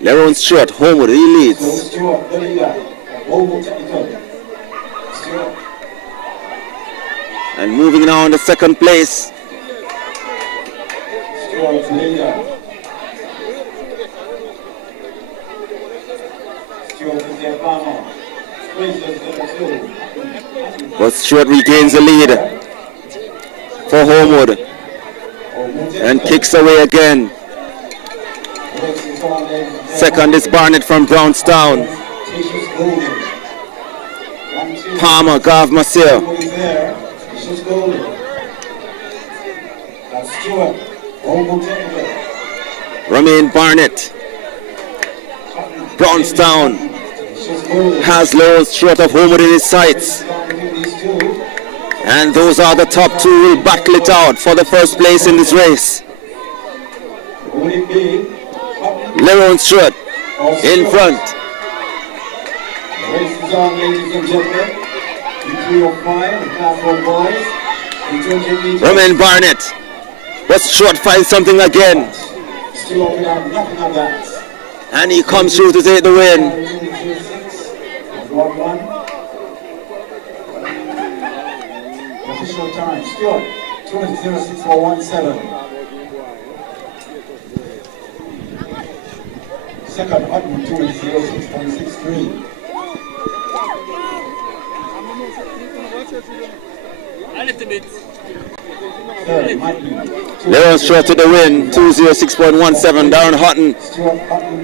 Leron Stewart, Homewood, he leads. Stewart, the leader, Homewood Technical. Stewart. And moving now in the second place. Stewart, leader. Stewart is their farmer. But Stewart regains the lead for Homewood and kicks away again. Second is Barnett from Brownstown. Palmer, Gav Masir. Romain Barnett. Brownstown has Lawrence Stewart of home within his sights. And those are the top two who will battle it out for the first place in this race. Lawrence Stewart in front. The race is on, ladies and gentlemen. B305, the Class 1 boys. 800 meters. Romain Barnett. But Stewart finds something again. Still open up, nothing of that. And he comes through to take the win. 1-1. Official time, Stewart, 2:06.417. Second, Hutton, 2:06.63. Third, Martin. Lawrence Stewart to the win, 2:06.17. Darren Hutton. Stewart Hutton.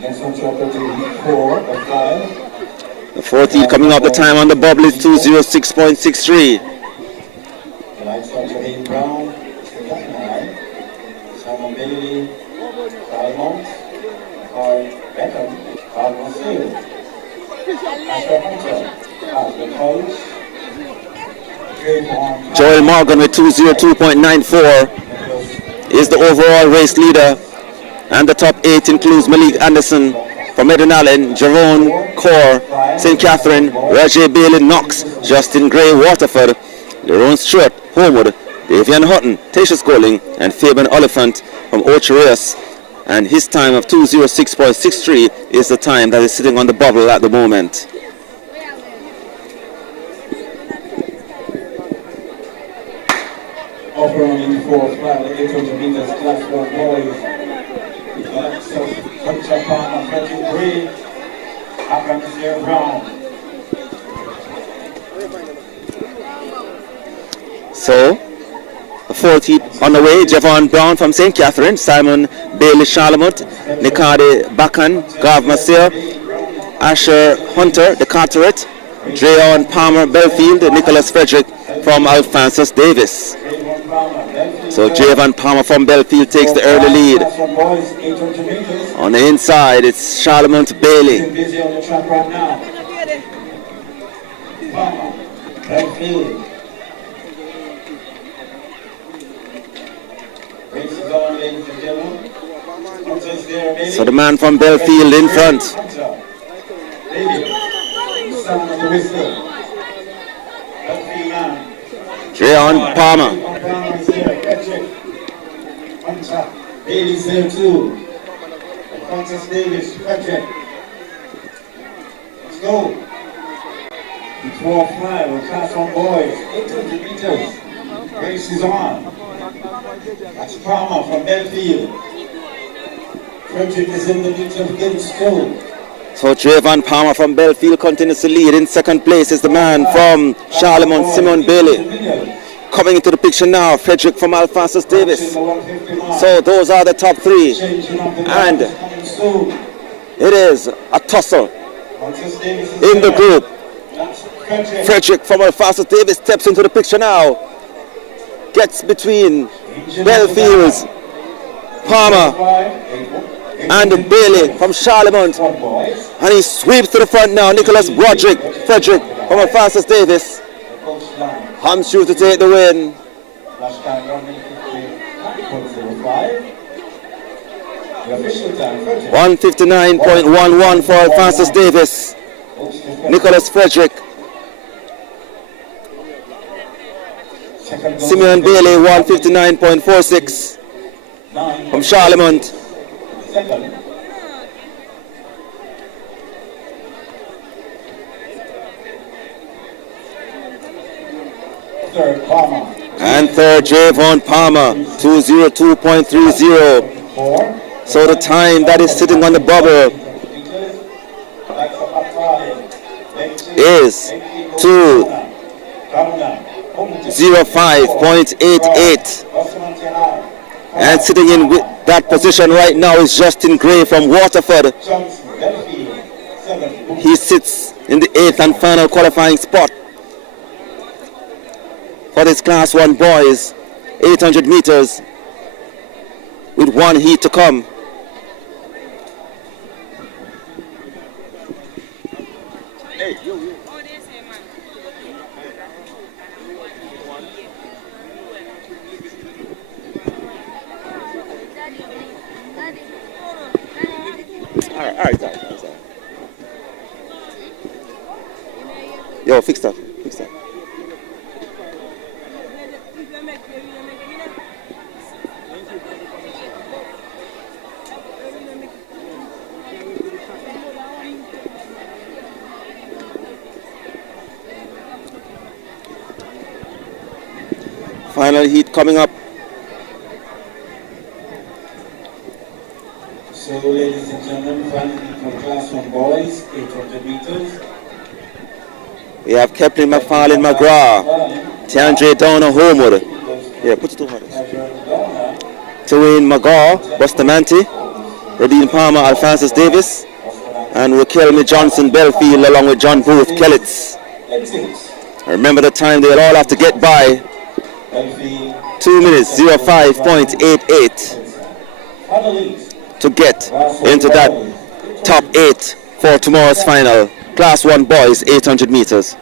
Next one, chapter 4 of 5. The 14 coming up the time on the bubble is 2:06.63. The lights on Shaheen Brown, Simon Bailey, Diamond, Carl Beckham, Carl Masil, Asher Hunter, Asher College, Joel Morgan with 2:02.94 is the overall race leader. And the top 8 includes Malik Anderson from Eden Allen, Jerome Core, St. Catherine, Roger Bailey, Knox, Justin Gray, Waterford, Lawrence Stewart, Homewood, Davian Hutton, Tasha Scoling, and Fabian Oliphant from Ochereus. And his time of 2:06.63 is the time that is sitting on the bubble at the moment. Offering for 800 meters, Class 1 boys. Hunter Palmer, Frederick Gray, Abraham Brown. So, the 40 on the way, Javon Brown from St. Catherine, Simon Bailey Charlemont, Nikade Bakan, Gav Masir, Asher Hunter, the Carteret, Dreon Palmer Belfield, Nicholas Frederick from Alphonsus Davis. So Javon Palmer from Belfield takes the early lead. On the inside, it's Charlemont Bailey. Busy on the track right now. Palmer, Belfield. Race is on, ladies and gentlemen. Hunter's there, Bailey. So the man from Belfield in front. Hunter, Bailey, sound of the whistle. Belfield man. Dreon Palmer. Palmer is there, Patrick. Hunter, Bailey's there too. Francis Davis, Patrick. Let's go. The 12-5 of Class 1 boys, 800 meters. Race is on. That's Palmer from Belfield. Frederick is in the lead of getting still. So Javon Palmer from Belfield continues to lead. In second place is the man from Charlemont, Simon Bailey. Coming into the picture now, Frederick from Alphonsus Davis. So those are the top 3. And it is a tussle in the group. Frederick from Alphonsus Davis steps into the picture now. Gets between Belfield's Palmer and Bailey from Charlemont. And he sweeps to the front now. Nicholas Broderick, Frederick from Alphonsus Davis. Comes through to take the win. 159.11 for Alphonsus Davis. Nicholas Frederick. Simeon Bailey, 159.46 from Charlemont. Third, Palmer. And third, Javon Palmer, 2:02.30. So the time that is sitting on the bubble is 2:05.88. And sitting in with that position right now is Justin Gray from Waterford. He sits in the 8th and final qualifying spot for this Class 1 boys 800 meters with one heat to come. All right. Yo, fix that. Final heat coming up. So, ladies and gentlemen, final heat for Class 1 boys, 800 meters. We have Kepler McFarlane McGrath, Tiandre Downer Homewood. Yeah, put it to her. Twain McGaw, Bustamante, Radine Palmer, Alphonsus Davis, and Raquel Johnson Belfield along with John Booth Kellitz. Remember the time they'll all have to get by. 2 minutes 05.88 to get into that top 8 for tomorrow's final. Class 1 boys 800 meters.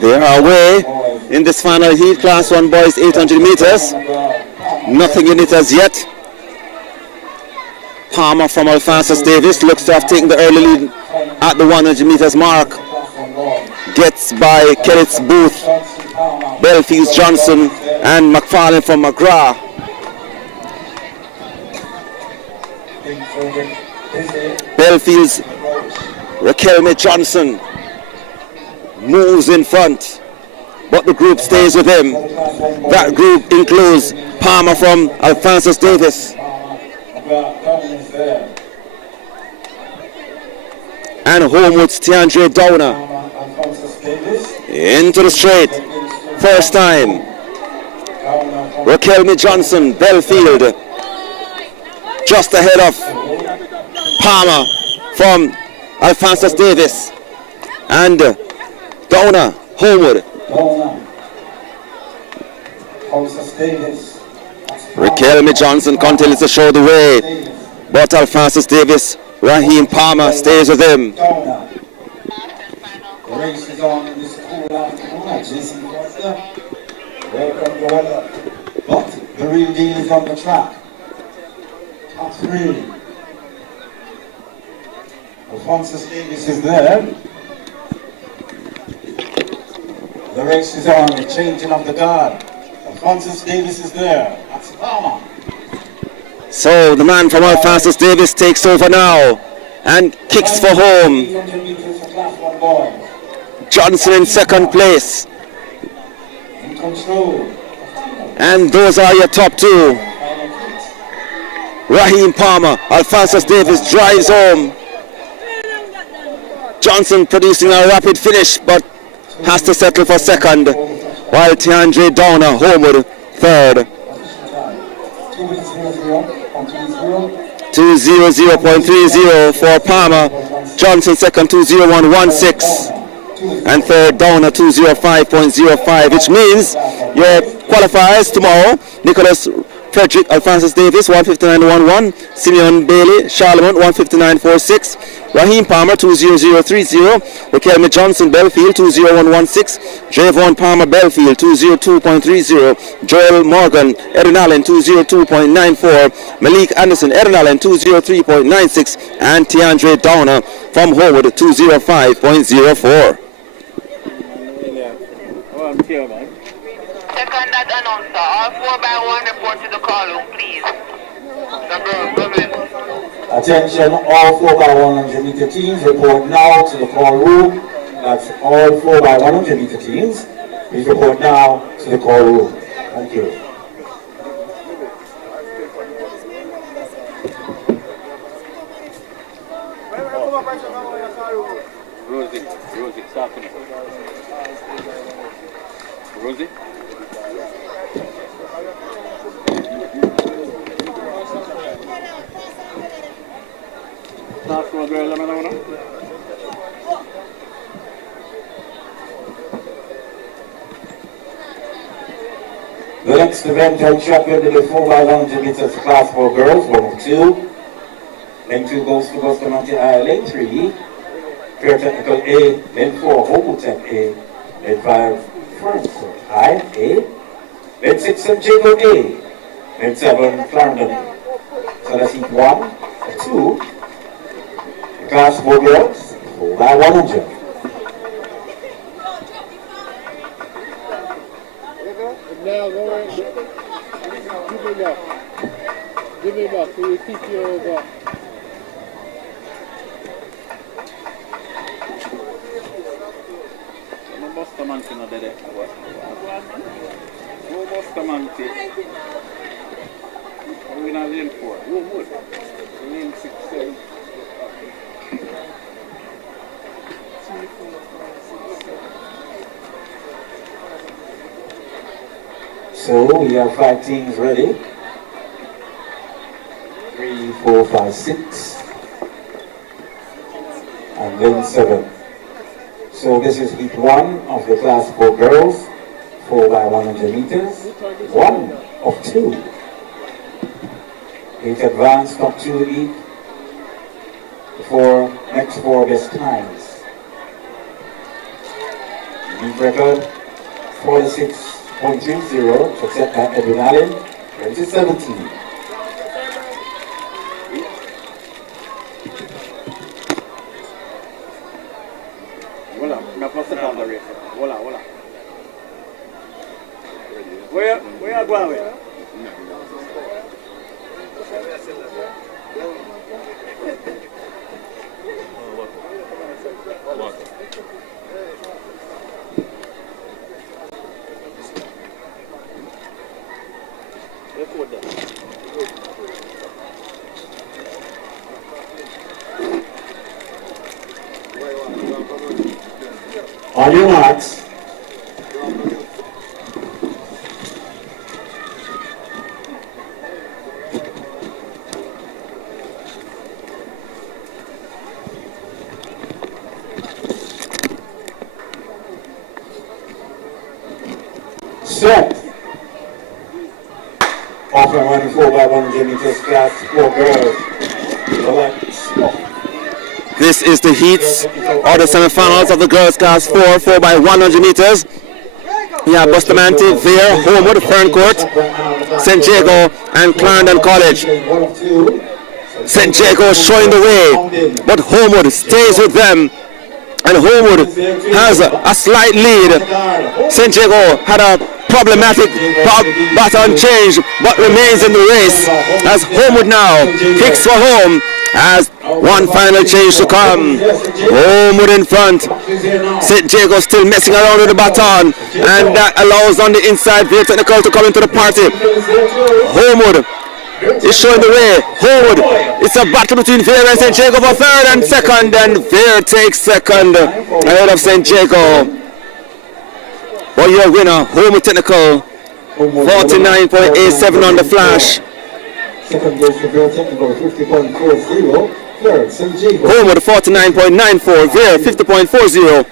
They are away in this final heat, Class 1 boys 800 meters. Nothing in it as yet. Palmer from Alphonsus Davis looks to have taken the early lead at the 100 meters mark. Gets by Kellitz, Booth, Belfield, Johnson, and McFarlane from McGrath. Belfield's Raquel Johnson moves in front, but the group stays with him. That group includes Palmer from Alphonsus Davis and Homewood's Tiandre Downer into the straight. First time, Raquel Johnson Belfield just ahead of Palmer from Alphonsus Davis and Downer, Homewood. Raquel Johnson continues to show the way, but Alphonsus Davis, Raheem Palmer stays with him. The race is on in this cool afternoon. Jason Foster, welcome to weather. But the real deal is on the track. Top 3. Alphonsus Davis is there. The race is on, the changing of the guard. Alphonsus Davis is there. That's Palmer. So the man from Alphonsus Davis takes over now and kicks for home. Johnson in second place. In control. And those are your top 2. Raheem Palmer, Alphonsus Davis drives home. Johnson producing a rapid finish, but has to settle for second, while Tiandre Downer, Homewood, third. 2:00.30 for Palmer. Johnson second, 2:01.16. And third, Downer, 2:05.05, which means your qualifiers tomorrow: Nicholas Frederick, Alphonsus Davis, 1:59.11. Simeon Bailey, Charlemont, 1:59.46. Raheem Palmer, 2:00.30. Raquel Johnson Belfield, 2:01.16. Javon Palmer Belfield, 2:02.30. Joel Morgan, Erin Allen, 2:02.94. Malik Anderson, Erin Allen, 2:03.96. And Tiandre Downer from Homewood, 2:05.04. don't care, man. Second that announcer, all 4x1 report to the call room, please. The girls, come in. Attention, all 4x100 meter teams, report now to the call room. That's all 4x100 meter teams. Please report now to the call room. Thank you. Rosie, stop it. Rosie? Start from a girl, let me know now. The next event held champion in the 4x100 meters class for girls, 1 of 2. Lane 2 goes to Bustamante I. Lane 3, Fair Technical A. Lane 4, Hopeltech A. Lane 5, Frankfurt I A. Lane 6, St. Jacob A. Lane 7, Clarendon A. So that's heat 1 of 2. The class for girls, 4x100. Now go ahead. Give me back. Give me back. So you keep your back. No Bustamante no there. No Bustamante. We're in a lane 4. Who would? Lane 6, 7. So we have 5 teams ready. 3, 4, 5, 6. And then 7. So this is heat 1 of the class for girls, 4x100 meters. 1 of 2. 8 advanced, top 2 each. The next 4 best times. League record 46.30, set by Edwin Allen, 2017. Voilà, me place down the race. Voilà. Where are going with? On your marks. Set. Off and running 4x100 meters class for girls. This is the heats or the semi-finals of the girls class 4x100 meters. We have Bustamante, Vere, Homewood, Ferncourt, St. Jago and Clarendon College. St. Jago showing the way, but Homewood stays with them. And Homewood has a slight lead. St. Jago had a problematic baton change, but remains in the race as Homewood now kicks for home as one final change to come. Homewood in front. St. Jago still messing around with the baton, and that allows on the inside Vere Technical to come into the party. Homewood is showing the way. Homewood, it's a battle between Vere and St. Jago for third and second, and Vere takes second ahead of St. Jago. But your winner, Homewood Technical, 49.87 on the flash. Second goes to Vere Technical, 50.40. Third, St. Jago. Homewood 49.94, Vere 50.40.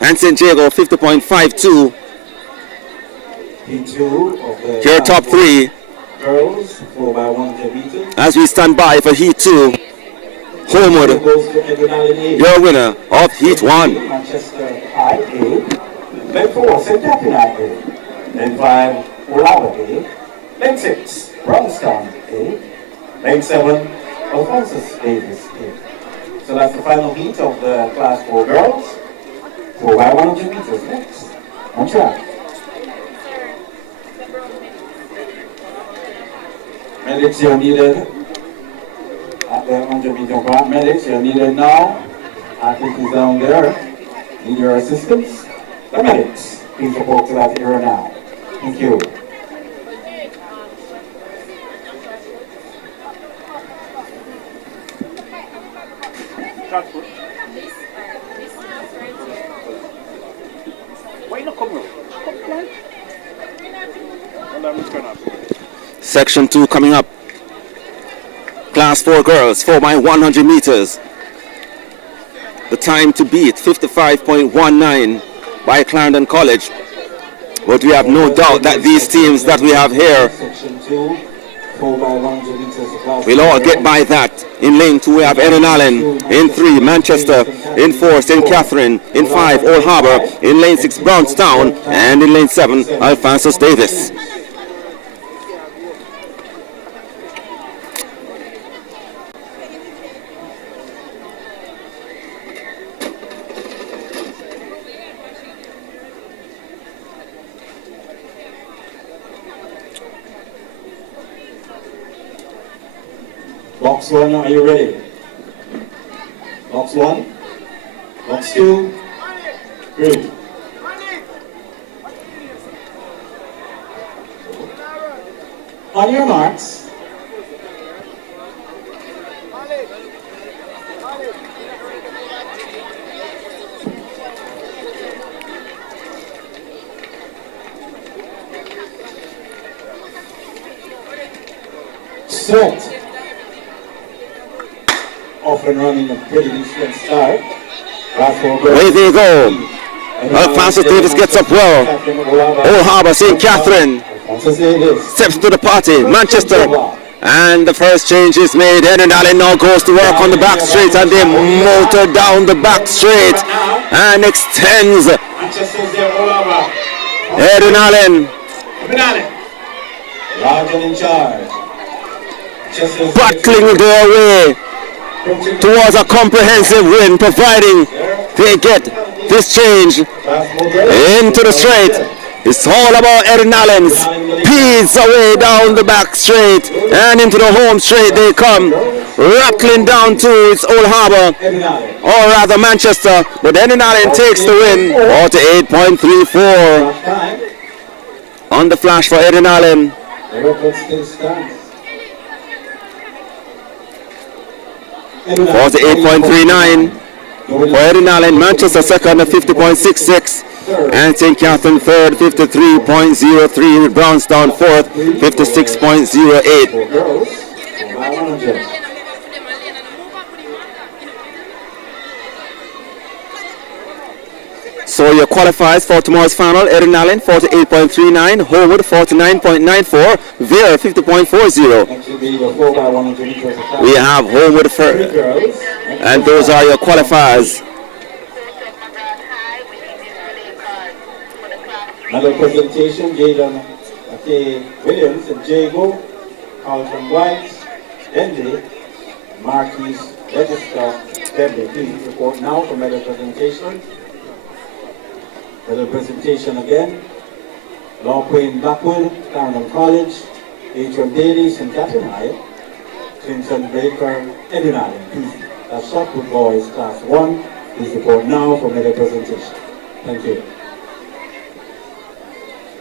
And St. Jago 50.52. Your top 3 girls, 4x100 meters. as we stand by for Heat 2. Homewood, your winner of Heat 1. Manchester IA. Then 4, St. Daphne IA. Then 5, Olawa A. Then 6, Brownstown A. Then 7, Alphonsus Davis A. So that's the final heat of the class 4 girls. 4x100 meters next. On track. Medics, you're needed at the 100 meter mark. Medics, you're needed now. Athlete is down there. Need your assistance. The medics, please report to that area now. Thank you. Why not come out? Section 2 coming up. Class 4 girls, 4x100 meters. The time to beat, 55.19 by Clarendon College. But we have no doubt that these teams that we have here will all get by that. In lane 2 we have Erin Allen, in 3 Manchester, in 4 St. Catherine, in 5 Old Harbour, in lane 6 Brownstown, and in lane 7 Alphonsus Davis. Box 1, are you ready? Box 1, box 2, 3. On your marks. Set. Off and running a pretty decent start. Away they go. Alphonsus Davis gets up well. Old Harbour, St. Catherine steps to the party. Manchester. And the first change is made. Erin Allen now goes to work on the back straight, and they motor down the back straight and extends. Erin Allen. Large and in charge. Battling their way towards a comprehensive win, providing they get this change into the straight. It's all about Erin Allen's speeds away down the back straight, and into the home straight they come, rattling down to its Old Harbour, or rather Manchester, but Erin Allen takes the win, 48.34 on the flash for Erin Allen. 48.39 for Erin Allen. Manchester second at 50.66, and St. Catherine third, 53.03. Brownstown fourth, 56.08. So your qualifiers for tomorrow's final: Erin Allen 48.39, Homewood 49.94, Vere 50.40. We have Homewood first, and those are your qualifiers. Another presentation, Jaden Williams and Jago, Carlton White, Denley, Marquis, Register, Denley. Please report now for medal presentation. Medal presentation again. Law Queen Blackwood, Clarendon College, H.M. Daly, St. Catherine High, Clinton Baker, Erin Allen. Please, that's shot put boys, class 1. Please report now for medal presentation. Thank you.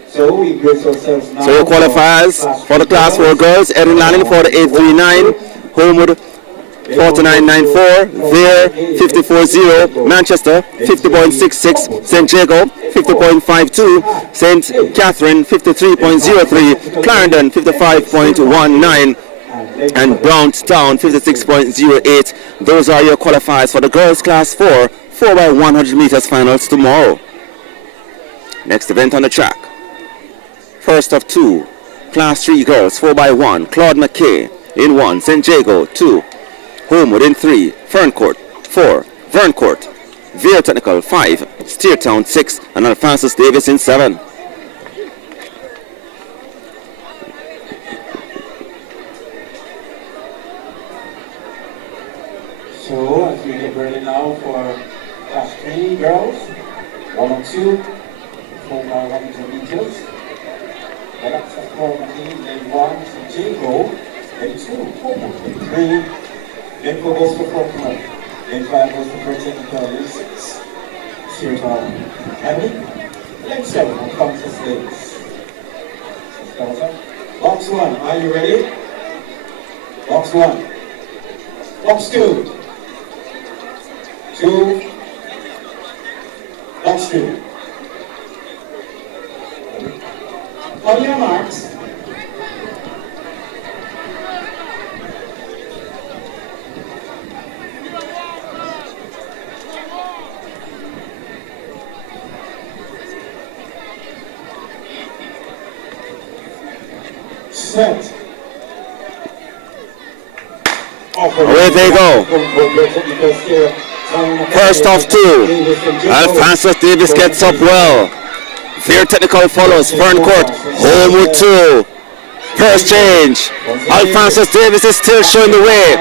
So we brace ourselves now. So your qualifiers for the class 4 girls: Erin Allen 48.39, Homewood 49.94, Vere 50.40, Manchester 50.66, St. Jago 50.52, St. Catherine 53.03, Clarendon 55.19, and Brownstown 56.08. Those are your qualifiers for the girls class 4 4x100 meters finals tomorrow. Next event on the track. First of 2, class 3 girls 4x1, Claude McKay in 1, St. Jago 2, Homewood in 3, Ferncourt 4, Verncourt, Vere Technical 5, Steertown 6, and Alphonsus Davis in 7. So as we get ready now for class 3 girls, 100 meters. Alexa Coleman, then 1 to Jago, then 2, Homo, then 3, then 4 goes for Coleman, then 5 goes for technical, then 6, Sierra Academy, then 7 on Francis Davis. Box 1, are you ready? Box 1. Box 2. 2. Box 2. On your marks. Set. Away they go. First off 2. Alphonsus Davis gets up well. Fair Technical follows. Ferncourt home with 2. First change. Alphonsus Davis is still showing the way.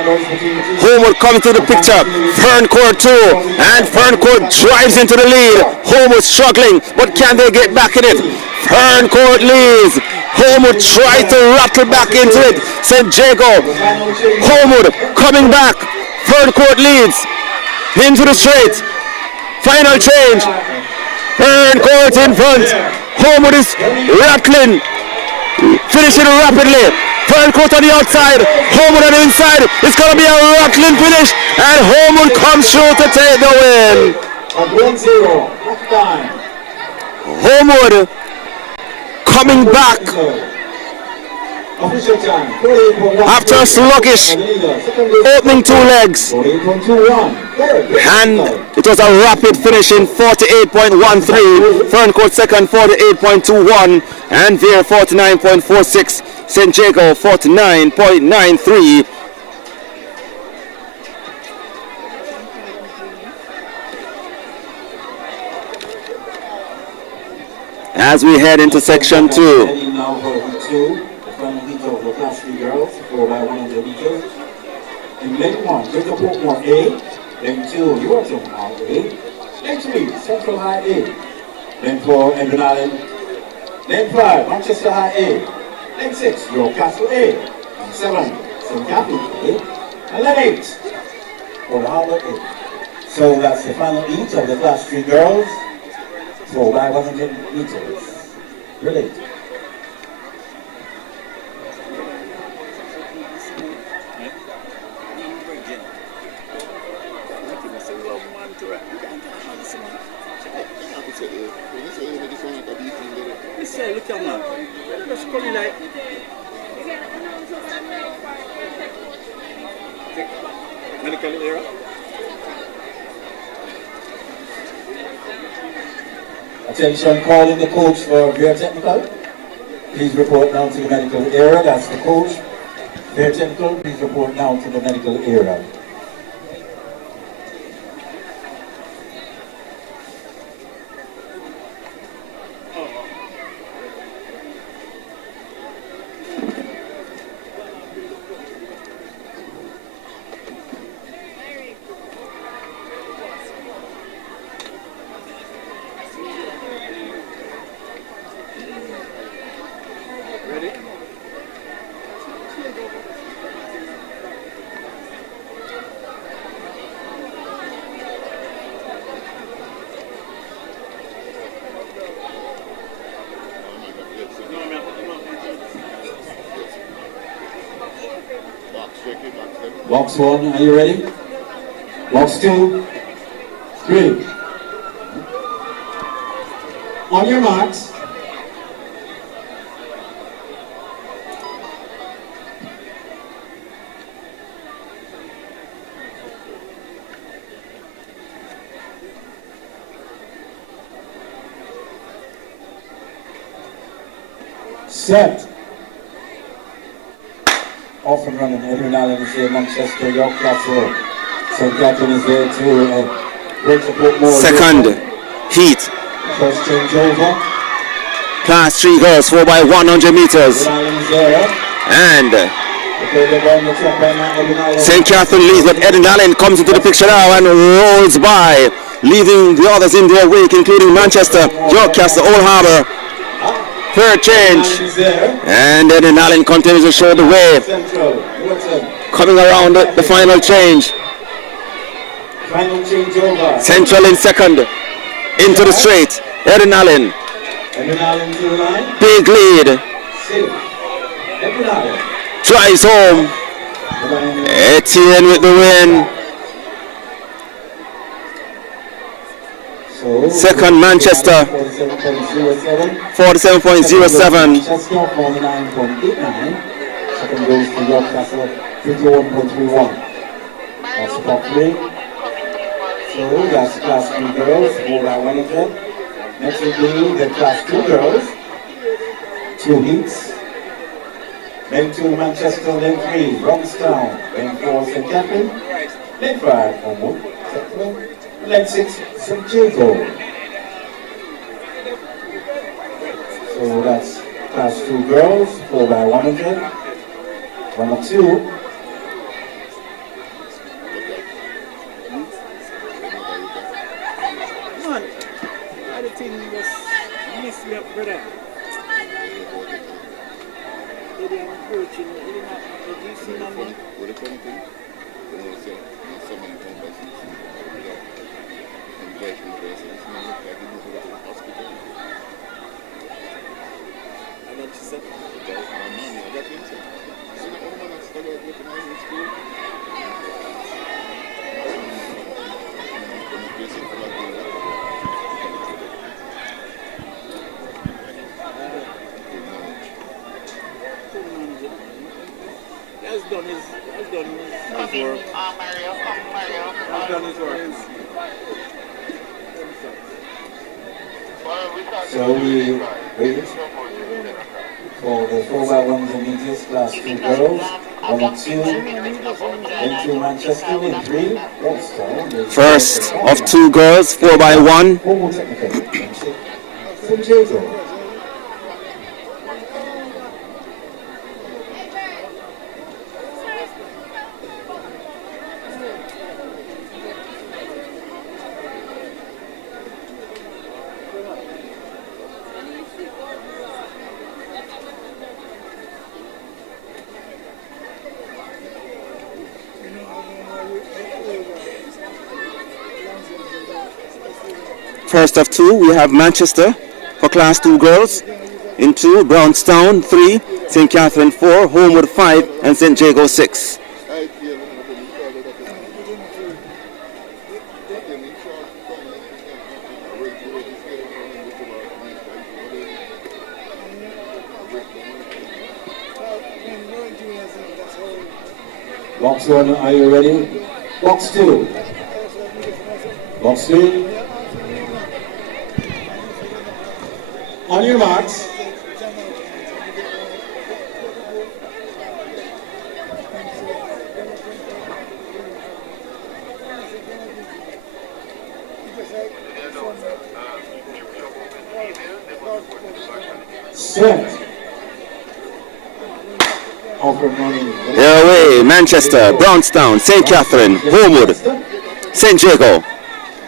Homewood coming to the picture. Ferncourt 2. And Ferncourt drives into the lead. Homewood struggling, but can they get back in it? Ferncourt leads. Homewood tries to rattle back into it. St. Jago. Homewood coming back. Ferncourt leads. Into the straight. Final change. Ferncourt in front. Homewood is rattling. Finishing rapidly. Ferncourt on the outside. Homewood on the inside. It's going to be a rattling finish. And Homewood comes through to take the win. 1-0. Homewood coming back after a sluggish opening 2 legs, and it was a rapid finish in 48.13. Ferncourt second 48.21, and Veer 49.46. St. Jago 49.93. As we head into section 2. Heading now for heat 2, the final heat of the Class 3 girls, 4x100 meters. In lane 1, Jacob Portmore A, lane 2, Yorkton High A, lane 3, Central High A, lane 4, Edwin Allen, lane 5, Manchester High A, lane 6, York Castle A, and 7, St. Catholic A, and lane 8, for the Harbour A. So that's the final heat of the Class 3 girls. 4x100 meters. Really? Look at man. Just come like. Medical era. Attention, calling the coach for Veer Technical. Please report now to the medical area. That's the coach. Veer Technical, please report now to the medical area. Box 1, are you ready? Box 2, 3. On your marks. Set. Off and running. Edwin Allen is there. Manchester, York Castle. St. Catherine is there too. Great support more. Second heat. First change over. Class 3 girls 4x100 meters. And St. Catherine leads, but Edwin Allen comes into the picture now and rolls by, leaving the others in their wake, including Manchester, York Castle, Old Harbour, Third change. And then Allen continues to show the way. Coming around the final change. Final change over. Central in second. Into the straight. Eden Allen. Eden Allen to the line. Big lead. Eden Allen. Tries home. Etienne with the win. Second Manchester. 47.07. Manchester 49.89. Second goes to York Castle 51.31. That's top 3. So that's class 3 girls, over at Wellington. Next will be the class 2 girls. 2 heats. Then 2 Manchester, then 3 Bronxtown, then 4 St. Catherine, then 5 Homewood, then 6 St. Jago. So that's class 2 girls, 4 by 100, 102. So we wait for the 4x100 meters class 2 girls, 102, then 2 Manchester, then 3 Bronxtown. First of 2 girls, 4x1. St. Jago. First of 2, we have Manchester for class 2 girls. In 2, Brownstown 3, St. Catherine 4, Homewood 5, and St. Jago 6. Box 1, are you ready? Box 2. Box 3. On your marks. Set. Offer money. They're away. Manchester, Brownstown, St. Catherine, Homewood, St. Jago.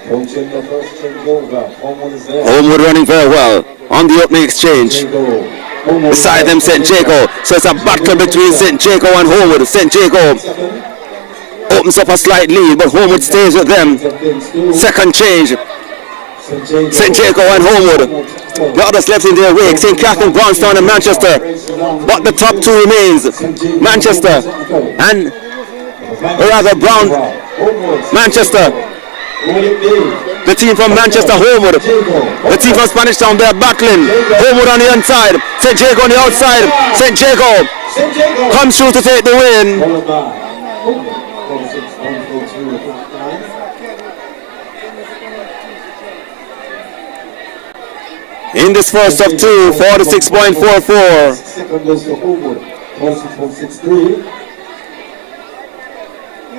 Coaching the first change over. Homewood is there. Homewood running very well on the opening exchange. Beside them, St. Jago. So it's a battle between St. Jago and Homewood. St. Jago opens up a slight lead, but Homewood stays with them. Second change. St. Jago and Homewood. The others left in their wake. St. Catherine, Brownstown, and Manchester. But the top 2 remains Manchester and, or rather, Manchester. The team from Manchester, Homewood. The team from Spanish Town, they're battling. Homewood on the inside, St. Jago on the outside. St. Jago comes through to take the win. In this first of 2, 46.44. Second goes to Homewood, 46.63.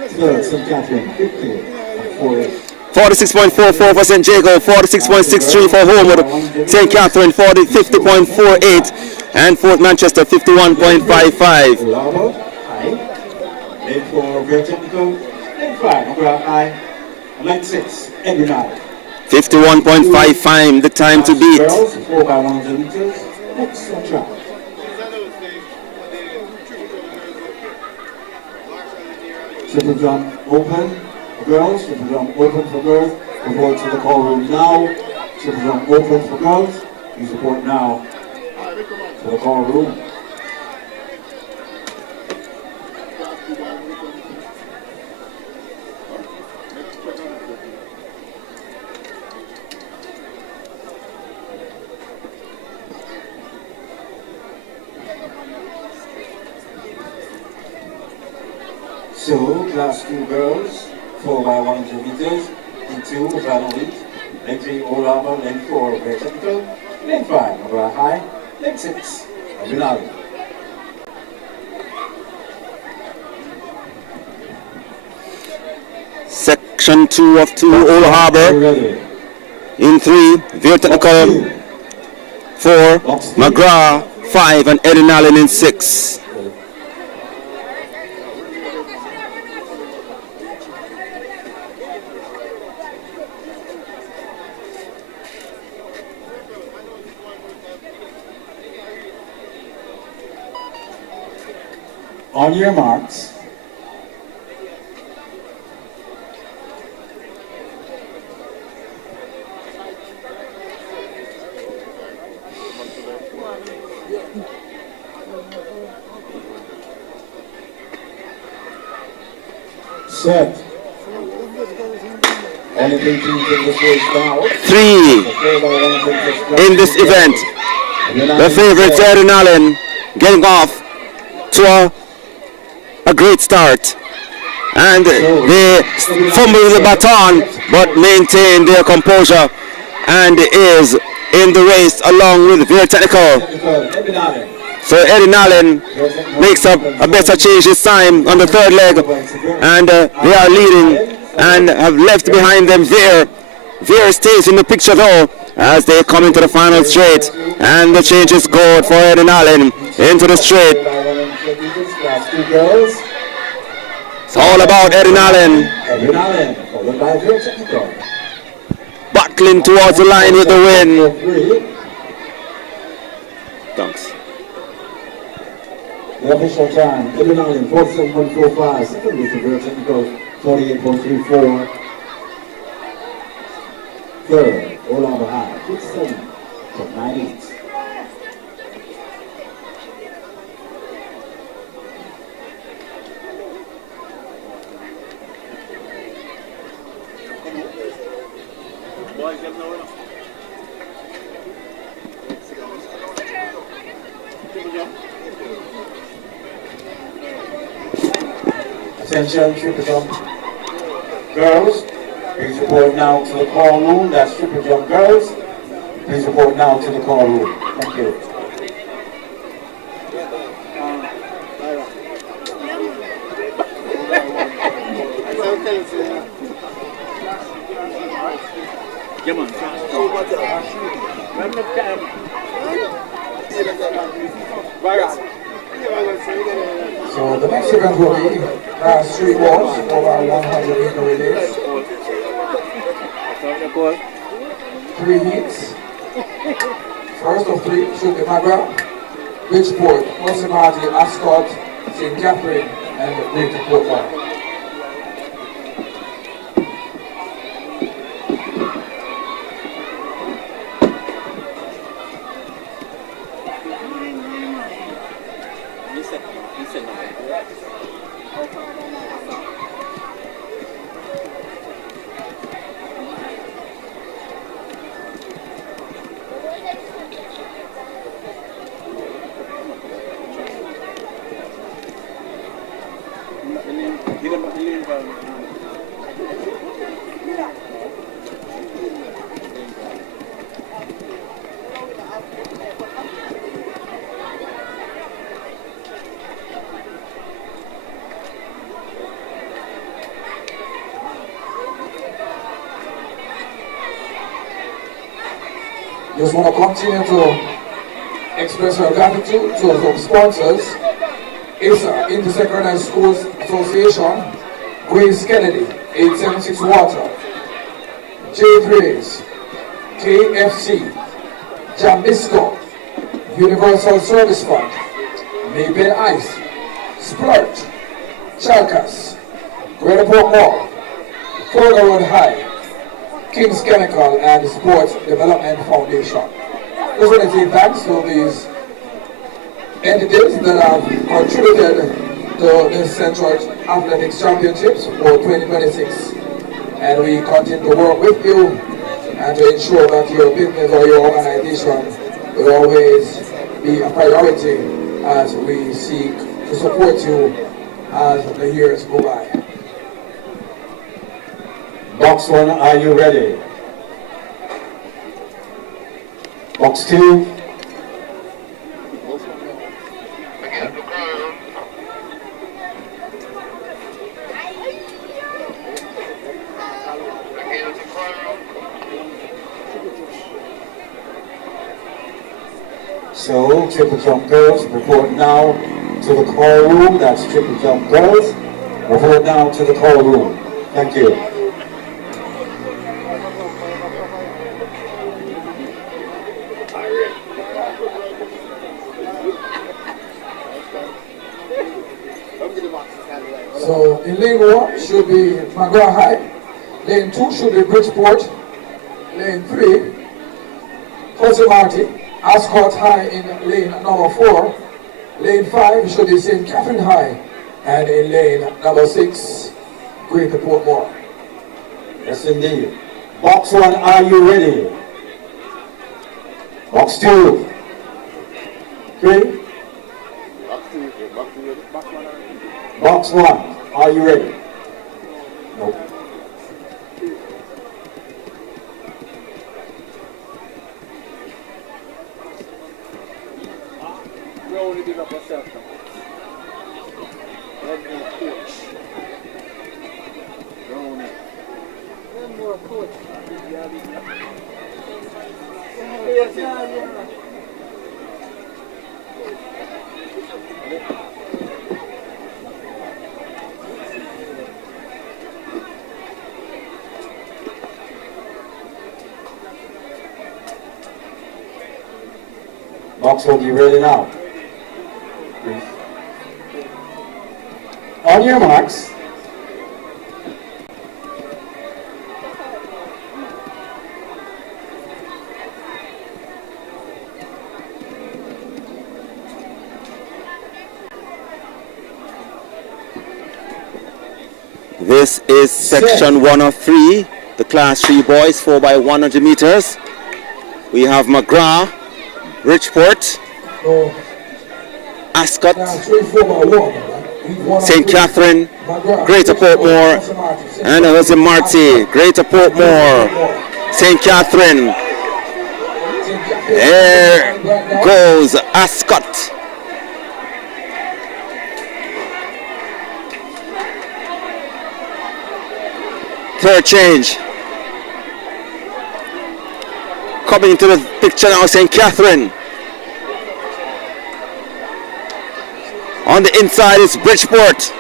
Third, St. Catherine, 50.48. 46.44 for St. Jago, 46.63 for Homewood, St. Catherine 50.48, and Fort Manchester 51.55. Then for very technical, then 5, number 9, line 6, Eden Allen. 51.55, the time to beat. Girls, 4x100 meters. Next track. Triple jump open for girls, triple jump open for girls. Report to the call room now. Triple jump open for girls. Please report now to the call room. So, class 2 girls, 4x100 meters, lane 2, Mavano lead, lane 3, Olama, lane 4, very technical, lane 5, Mavara high, lane 6, Abinali. Section 2 of 2, Old Harbor. In 3, Very Technical. 4, McGrath. 5, and Eddie Allen in 6. On your marks. Set. Anything to this race now? 3 in this event. The favorite Eddie Allen getting off to a great start, and they fumble the baton but maintain their composure and is in the race along with Very Technical. So Eddie Allen makes up a better change this time on the third leg, and they are leading and have left behind them Veer. Veer stays in the picture though as they come into the final straight, and the change is good for Eddie Allen into the straight. It's all about Eddie Allen. Battling towards the line with the win. Thanks. The official time, Eddie Allen, 47.45. Second is Very Technical, 48.34. Third, Olava High, 57.98. Attention, triple jump girls. Please report now to the call room. That's triple jump girls. Please report now to the call room. Thank you. So the next event will be class 3 balls over 100 meter relays. 3 heats. First of 3 should be McGrath, Bridgeport, Mosimati, Ascot, St. Catherine, and Greater Portland. Just want to continue to express our gratitude to some sponsors. ISA, Intersectional Schools Association, Grace Kennedy, 876 Water, J3s, KFC, Jambisco, Universal Service Fund, Maypen Ice, Splurge, Chalkas, Greater Port Mall, Florida Road High, King's Chemical, and Sports Development Foundation. Just want to say thanks to these entities that have contributed to the Central Athletics Championships for 2026. And we continue to work with you and to ensure that your business or your organization will always be a priority as we seek to support you as the years go by. Box 1, are you ready? Box 2. So, triple jump girls, report now to the call room. That's triple jump girls. Report now to the call room. Thank you. So in lane 1 should be McGraw High, lane 2 should be Bridgeport, lane 3, Jose Marti, Ascot High in lane number 4, lane 5 should be St. Catherine High, and in lane number 6, Greater Portmore. Yes, indeed. Box 1, are you ready? Box 2. 3. Box 1, are you ready? Nope. We only give up ourselves now. Let me coach. One more coach. Box will be ready now. Please. On your marks. This is section 1 of 3, the class 3 boys, 4x100 meters. We have McGrath, Bridgeport, Ascot, St. Catherine, Greater Portmore, and Jose Marti, Greater Portmore, St. Catherine. There goes Ascot. Third change. Coming into the picture now, St. Catherine. On the inside is Bridgeport.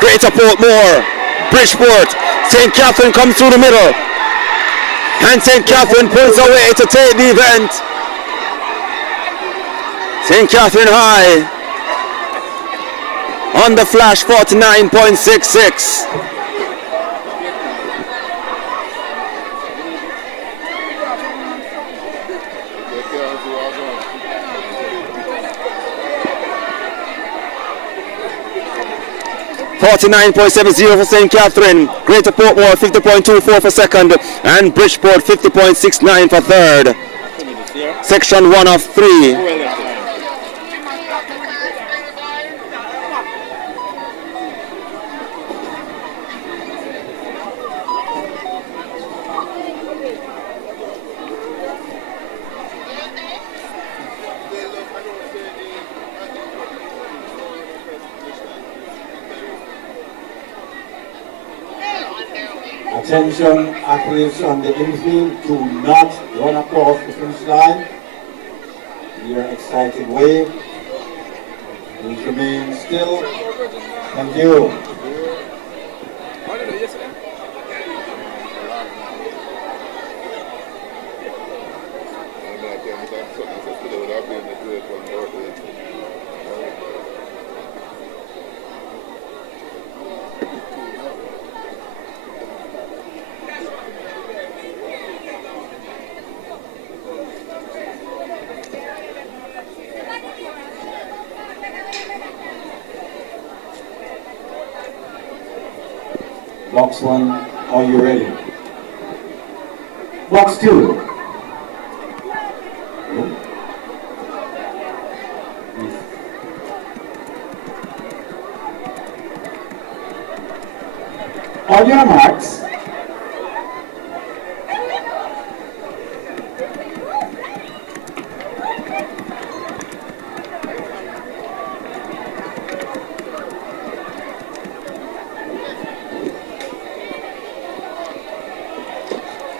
Greater Portmore, Bridgeport. St. Catherine comes through the middle. And St. Catherine pulls away to take the event. St. Catherine High. On the flash, 49.66. .70 for St. Catherine, Greater Portmore 50.24 for second, and Bridgeport 50.69 for third. Section 1 of 3. Attention, athletes on the infield, do not run across the finish line. Your excited wave. Please remain still. Thank you. Box 1, are you ready? Box 2. On your marks.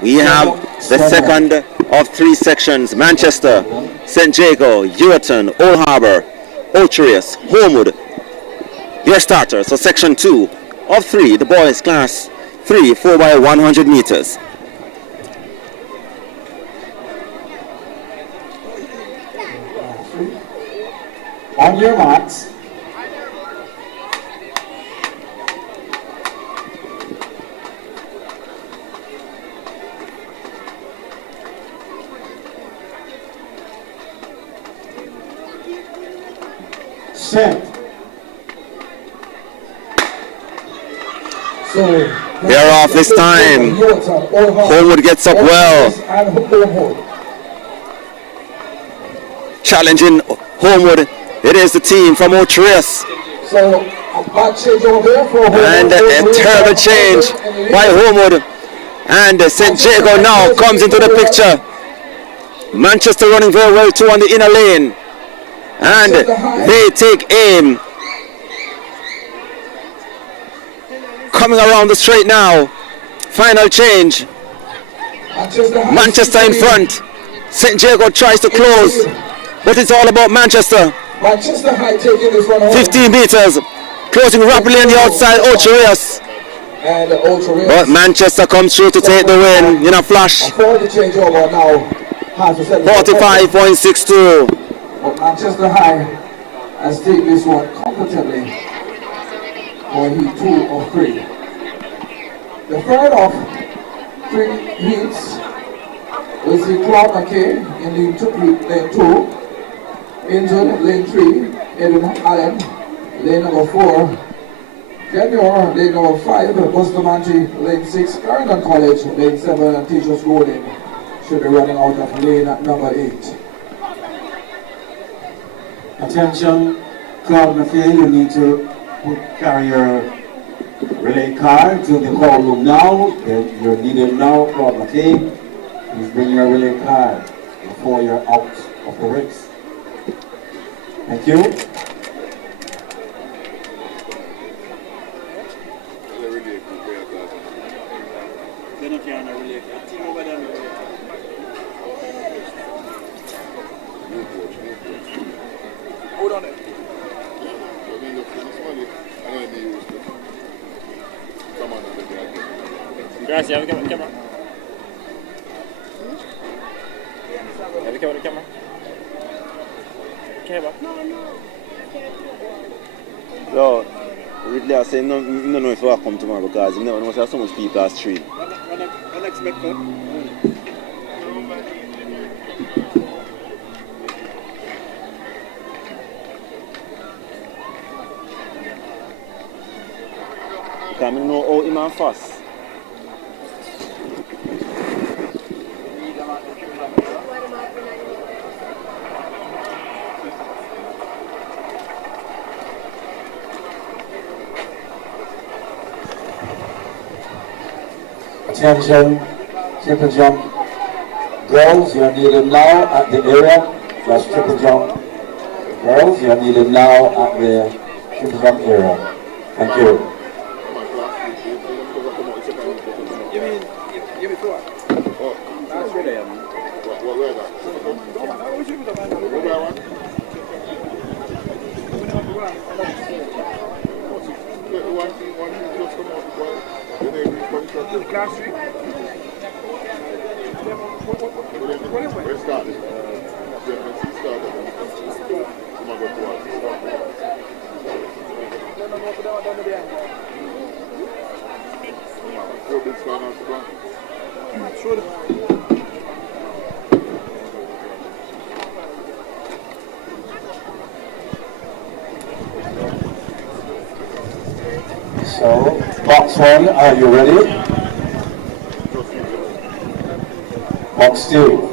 We have the second of three sections: Manchester, St. Jago, Eurton, Old Harbour, Ocherous, Homewood. Your starters. So section 2 of 3, the boys class 3, 4x100 meters. On your marks. Set. They're off this time. Homewood gets up well. Challenging Homewood. It is the team from Ocherous. And a terrible change by Homewood. And St. Jago now comes into the picture. Manchester running very well too on the inner lane. And they take aim. Coming around the straight now. Final change. Manchester in front. St. Jago tries to close. But it's all about Manchester. 15 meters. Closing rapidly on the outside. Ocherous. But Manchester comes through to take the win in a flash. 45.62. But Manchester High has taken this one comfortably for heat 2 of 3. The third of 3 heats we see Claude McKay in lane 2, Injured lane 3, Edwin Allen, lane number 4, Kenyor, lane number 5, Bustamante, lane 6, Clarendon College, lane 7, and Teachers Golden should be running out of lane number 8. Attention, Claude McKay, you need to carry your relay card to the call room now. You're needed now, Claude McKay. Please bring your relay card before you're out of the race. Thank you. Hold on it. Gracias, have a camera. Have a camera. No, Ridley, I say no know if I come tomorrow because you never know if so much people are street. Unexpected. Because I know how him and fast. Attention, triple jump. Girls, you're needed now at the area. That's triple jump. Girls, you're needed now at the triple jump area. Thank you. You mean what? That's where they are. Where that? Class 3? Where is that? So, box 1, are you ready? Box 2.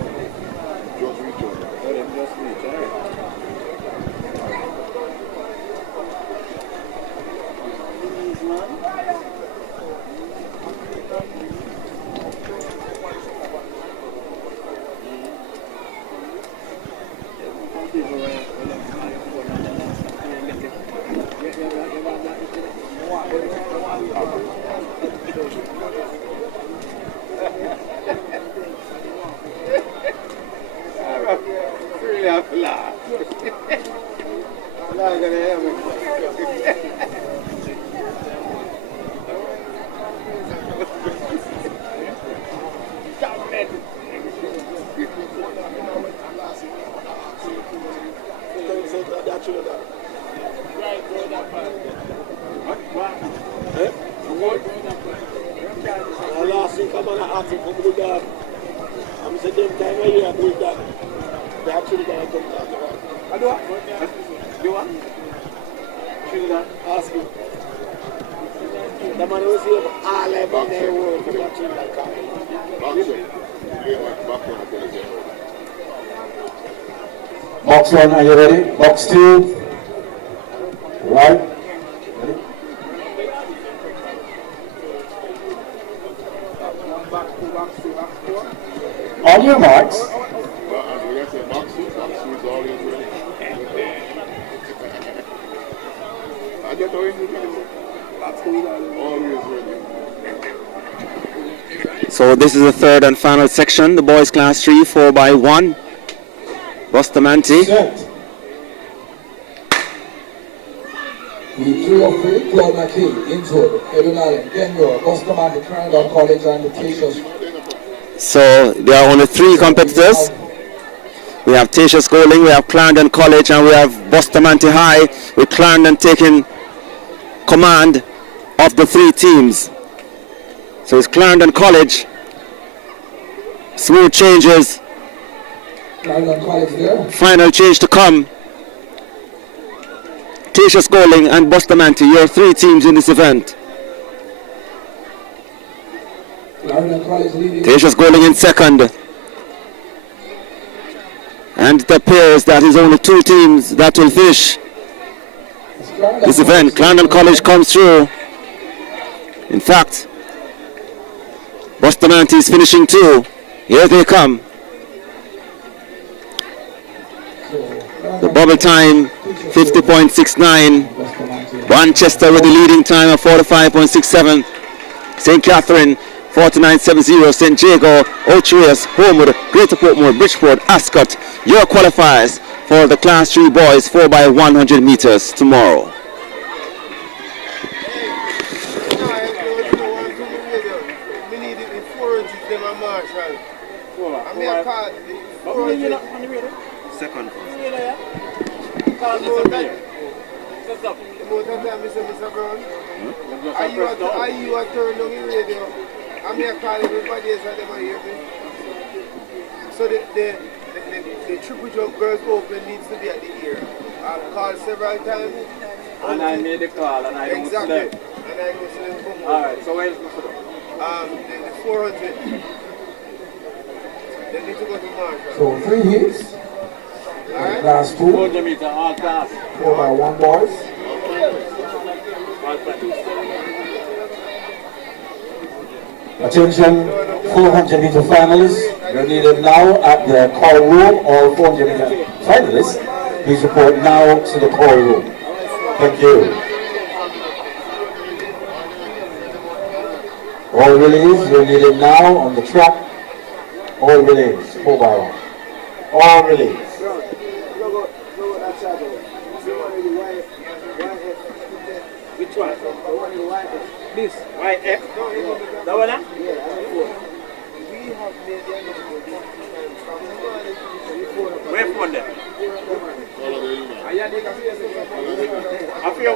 Last week I'm going to ask him for Bulldog. I'm saying them time of year Bulldog. They actually going to come talk about it. I do what? Do what? Trinidad, ask him. The man was here all about their work for that Trinidad car. Box 1, are you ready? Box 2. Right. Ready? On your marks. So this is the third and final section, the boys class 3, 4x1. Bustamante. The 3 of 3, Claude McKay, Inwood, Edwin Allen, Kenmore, Bustamante, Clarendon College, and the Tatius. So there are only 3 competitors. We have Tatius Golding, we have Clarendon College, and we have Bustamante High, with Clarendon taking command of the 3 teams. So it's Clarendon College. Smooth changes. Clarendon College there. Final change to come. Tatius Golding and Bustamante, your 3 teams in this event. Clarendon College leading. Tatius Golding in second. And it appears that is only 2 teams that will finish this event. Clarendon College comes through. In fact, Bustamante is finishing 2. Here they come. The bubble time 50.69. Manchester with the leading time of 45.67. St. Catherine 49.70. St. Jago, Ochias, Homewood, Greater Portmore, Bridgeport, Ascot. Your qualifiers for the Class 3 boys 4x100 meters tomorrow. Second. Are you a turn on the radio? I'm here calling everybody else and they hear me. So the triple jump girls open needs to be at the ear. I've called several times. And I made the call and I don't exactly. sleep. And I don't sleep. Alright, so where is the the 400. They need to go to Marshall. So 3 hits. Alright. Class 2. 400 meter, all class. 4x1 boys. Attention, 400 meter finalists. You're needed now at the call room. All 400 meter finalists, please report now to the call room. Thank you. All relays, you're needed now on the track. All relays, 4x1. All relays. Which one? This, YF. That one? Where from there? I feel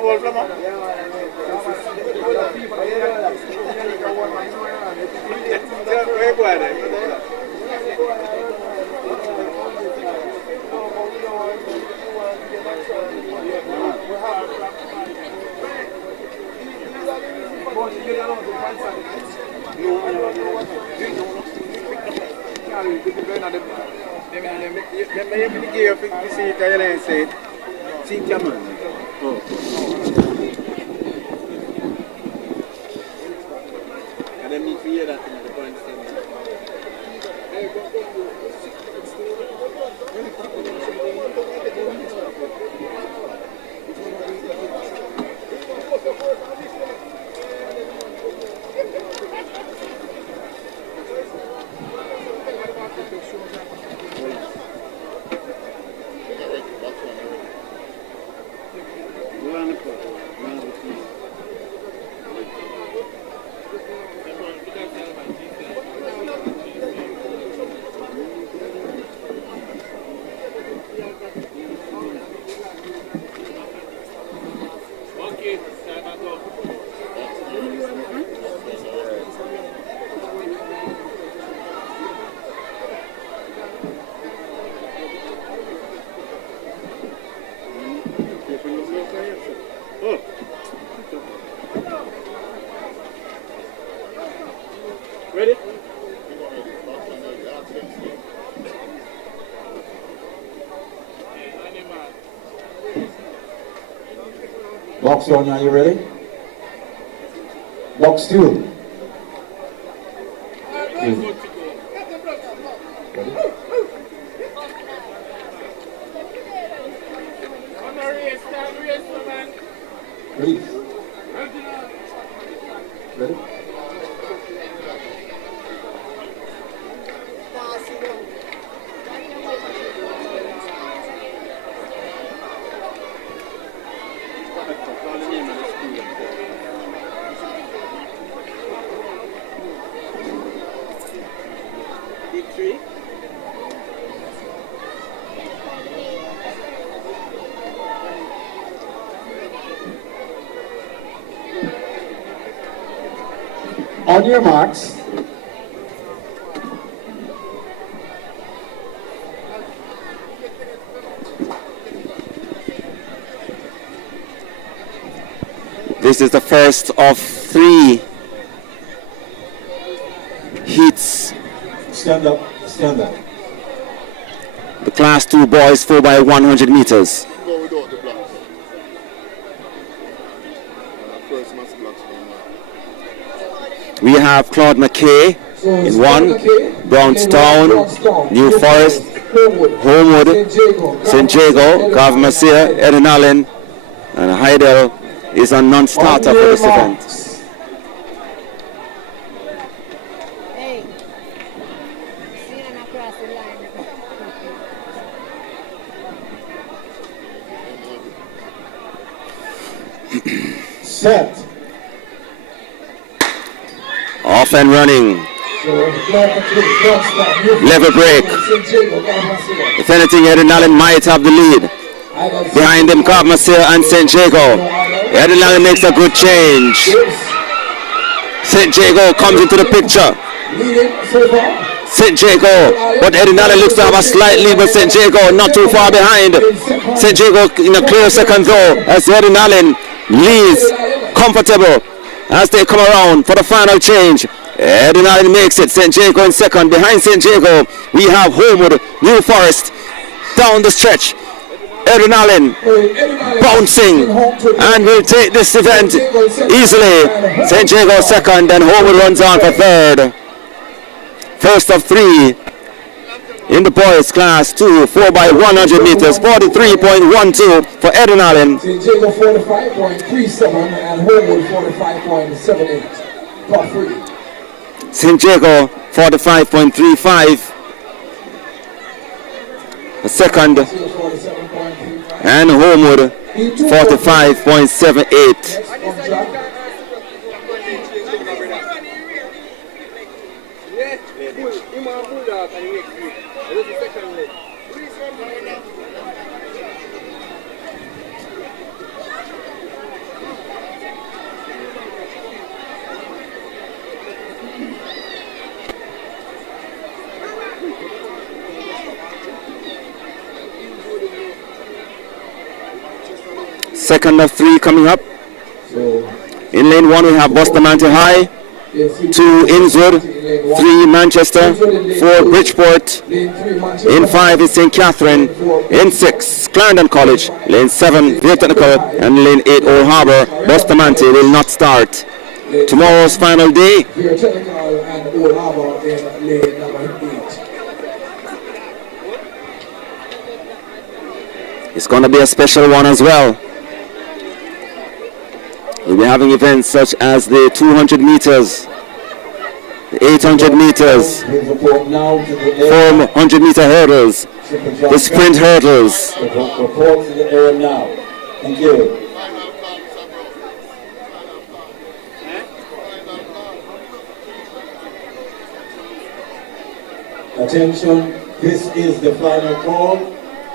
Ready? Box 1, are you ready? Box 2. Please. Ready? On your marks. This is the first of 3 heats. Stand up, stand up. The Class 2 boys 4x100 meters. Go without the blocks. First must blocks. We have Claude McKay in 1, Brownstown, New Forest, Homewood, St. Jago, Gav Masia, Eden Allen, and Heidel is a non-starter for this event. Set. Off and running. Level break. If anything, Eden Allen might have the lead. Behind him, Gav Masia and St. Jago. Eden Allen makes a good change. St. Jago comes into the picture. St. Jago, but Eden Allen looks to have a slight lead, but St. Jago not too far behind. St. Jago in a clear second though, as Eden Allen leads comfortable as they come around for the final change. Eden Allen makes it. St. Jago in second. Behind St. Jago, we have Homewood, New Forest down the stretch. Eden Allen bouncing and will take this event easily. St. Jago second, and Homewood runs on for third. First of 3 in the boys class 2, 4x100 meters, 43.12 for Eden Allen. St. Jago 45.37 and Homewood 45.78. Top 3. St. Jago 45.35. The second, and Homewood 45.78. Second of 3 coming up. In lane 1 we have Bustamante High, 2 Innswood, 3 Manchester, 4 Bridgeport, in 5 is St. Catherine, in 6 Clarendon College, lane 7 Vere Technical, and lane 8 Old Harbour. Bustamante will not start. Tomorrow's final day. Vere Technical and Old Harbour in lane number 8. It's going to be a special one as well. We'll be having events such as the 200 meters, the 800 meters, 400 meter hurdles, the sprint hurdles. Report to the air now. Thank you. Attention, this is the final call.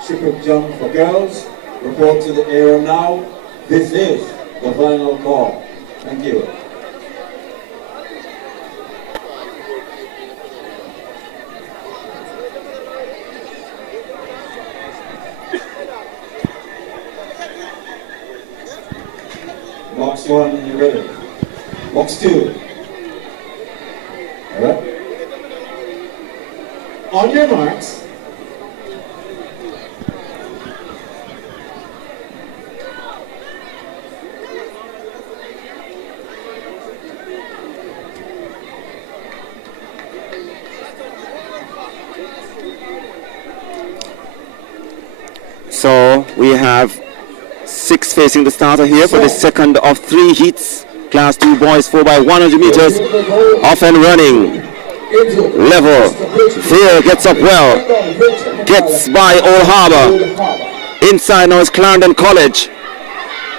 Triple jump for girls. Report to the air now. This is the final call. Thank you. Box 1, you ready? Box 2. All right. On your marks. So we have 6 facing the starter here for the second of 3 heats. Class 2 boys 4x100 meters, off and running. Level. Vere gets up well. Gets by Old Harbour. Inside now is Clarendon College.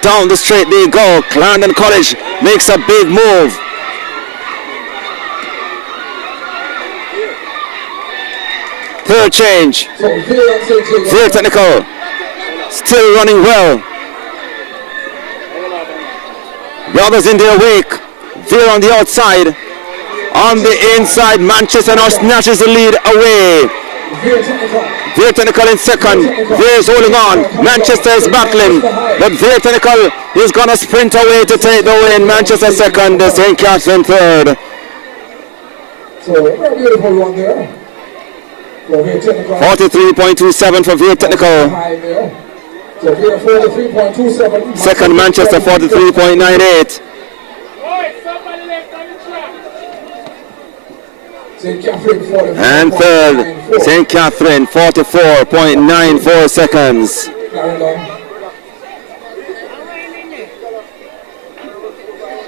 Down the straight they go. Clarendon College makes a big move. Third change. Vere Technical still running well. The others in their wake. Vere on the outside. On the inside, Manchester now snatches the lead away. Vere Technical in second. Vere is holding on. Manchester is battling. But Vere Technical is going to sprint away to take the win. Manchester second, St. Catherine third. So, a very beautiful one there. 43.27 for Vere Technical. So Vere 43.27. Second, Manchester 43.98. St. Catherine 44. And third, St. Catherine 44.94 seconds.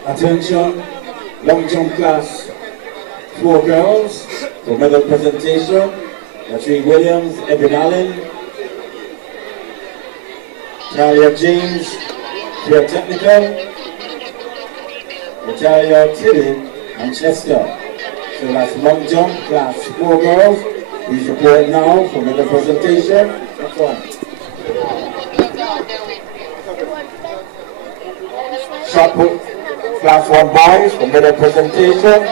Attention, long jump class 4 girls for medal presentation. Latrine Williams, Evan Allen, Talia James, Vere Technical, Natalia Tilly, Manchester. So that's long jump class 4 girls. Please report now for medal presentation. That's one. Shot put class 1 boys for medal presentation.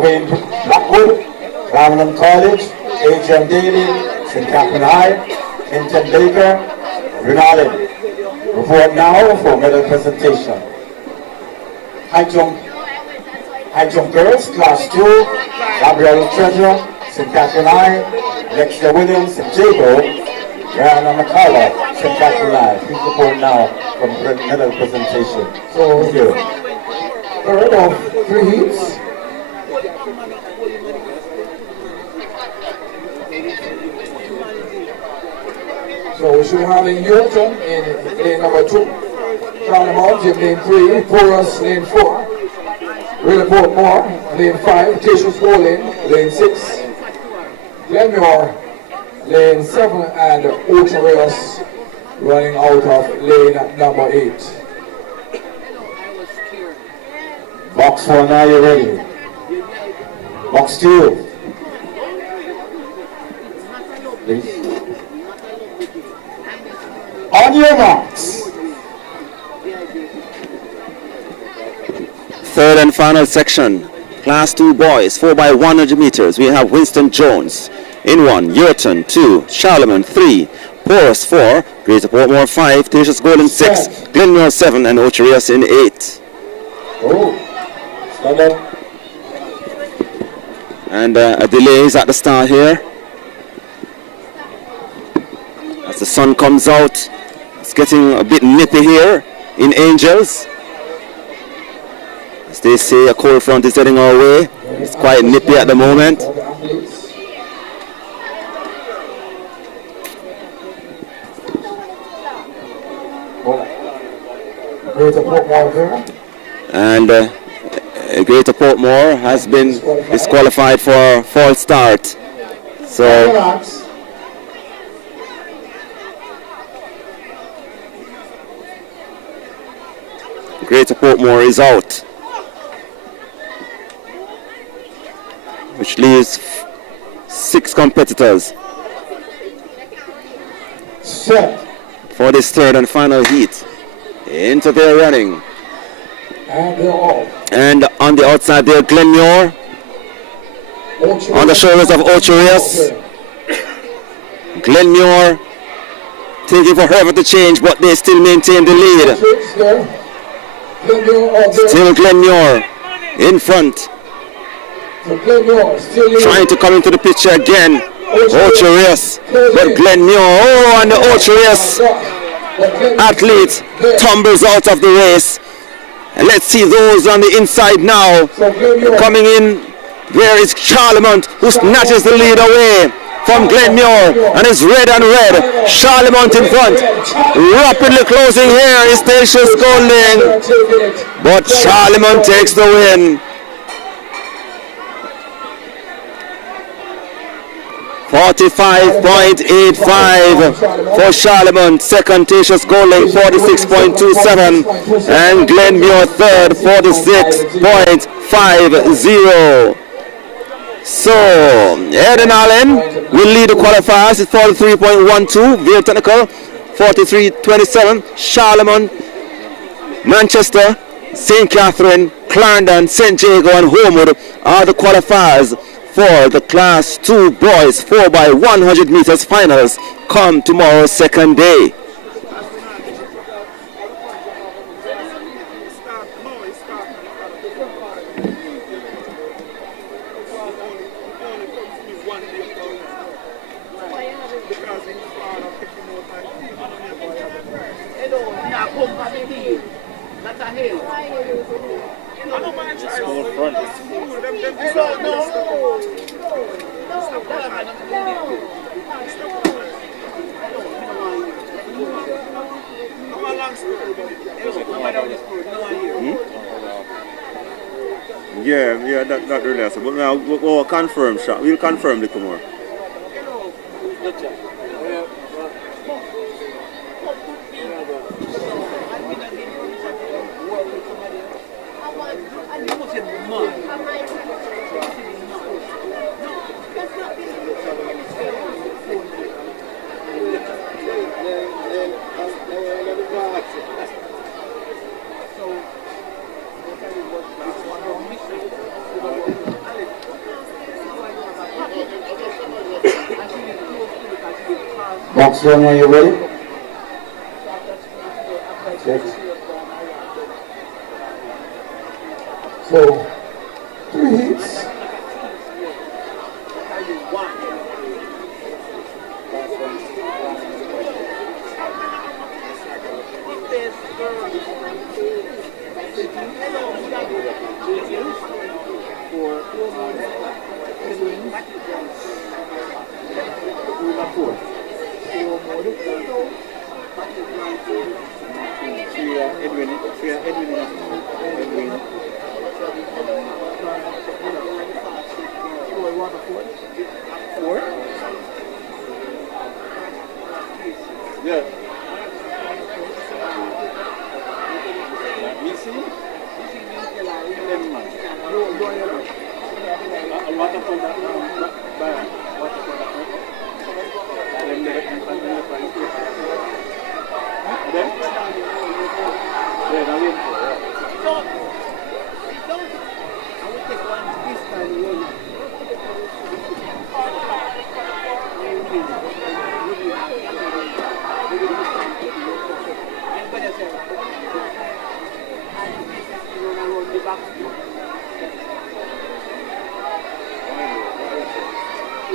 Wayne Blackwood, Clarendon College, Adrian Daly, St. Catherine High, Hinton Baker, Renalin. Report now for medal presentation. High jump girls, class 2, Gabrielle Treasure, St. Catherine High, Alexia Williams, St. Jago, Rihanna McCullough, St. Catherine High. Please report now for medal presentation. So, thank you. Third of 3 heats. So we should have in Newton in lane number 2, Charlemont in lane 3, Porus lane 4, Realport Moore lane 5, Tishus Bowling lane 6, Glenmore lane 7, and Ocean Rails running out of lane number 8. Box 1, are you ready? Box 2. Please. On your marks. Third and final section. Class 2 boys, 4x100 meters. We have Winston Jones in 1, Yurton 2, Charlemagne 3, Porus 4, Greater Portmore 5, Tishus Golden 6, Glenmore 7, and Ocherias in 8. Oh, stand up. And a delay is at the start here. As the sun comes out, it's getting a bit nippy here in Angels. As they say, a cold front is heading our way. It's quite nippy at the moment. And Greater Portmore has been disqualified for false start. So Greater Portmore is out, which leaves 6 competitors for this third and final heat. Into their running. And on the outside there, Glenmuir. On the shoulders of Ocherius. Glenmuir taking forever to change, but they still maintain the lead. Still Glenmuir in front. Trying to come into the picture again. Ocherius. But Glenmuir, oh, and the Ocherius athlete tumbles out of the race. And let's see those on the inside now. Coming in, there is Charlemont, who snatches the lead away from Glenmuir, and it's red and red. Charlemont in front, rapidly closing here is Statius Golding, but Charlemont takes the win. 45.85 for Charlemont, second Statius Golding 46.27, and Glenmuir third 46.50. So Eden Allen will lead the qualifiers at 43.12, Vale Technical 43.27, Charlemont, Manchester, St. Catherine, Clarendon, St. Jago and Homewood are the qualifiers for the Class 2 boys 4x100 meters finals come tomorrow, second day. Yeah, that really is. But now we'll confirm, we'll confirm it tomorrow. Box one, are you ready? 6. So, 3 hits.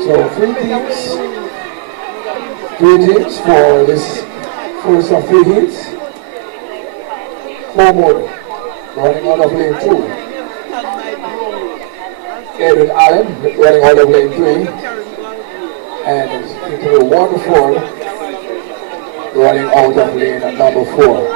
So 3 teams for this first of 3 heats. Homewood running out of lane 2. Edwin Allen running out of lane 3. And into the Waterford running out of lane number 4.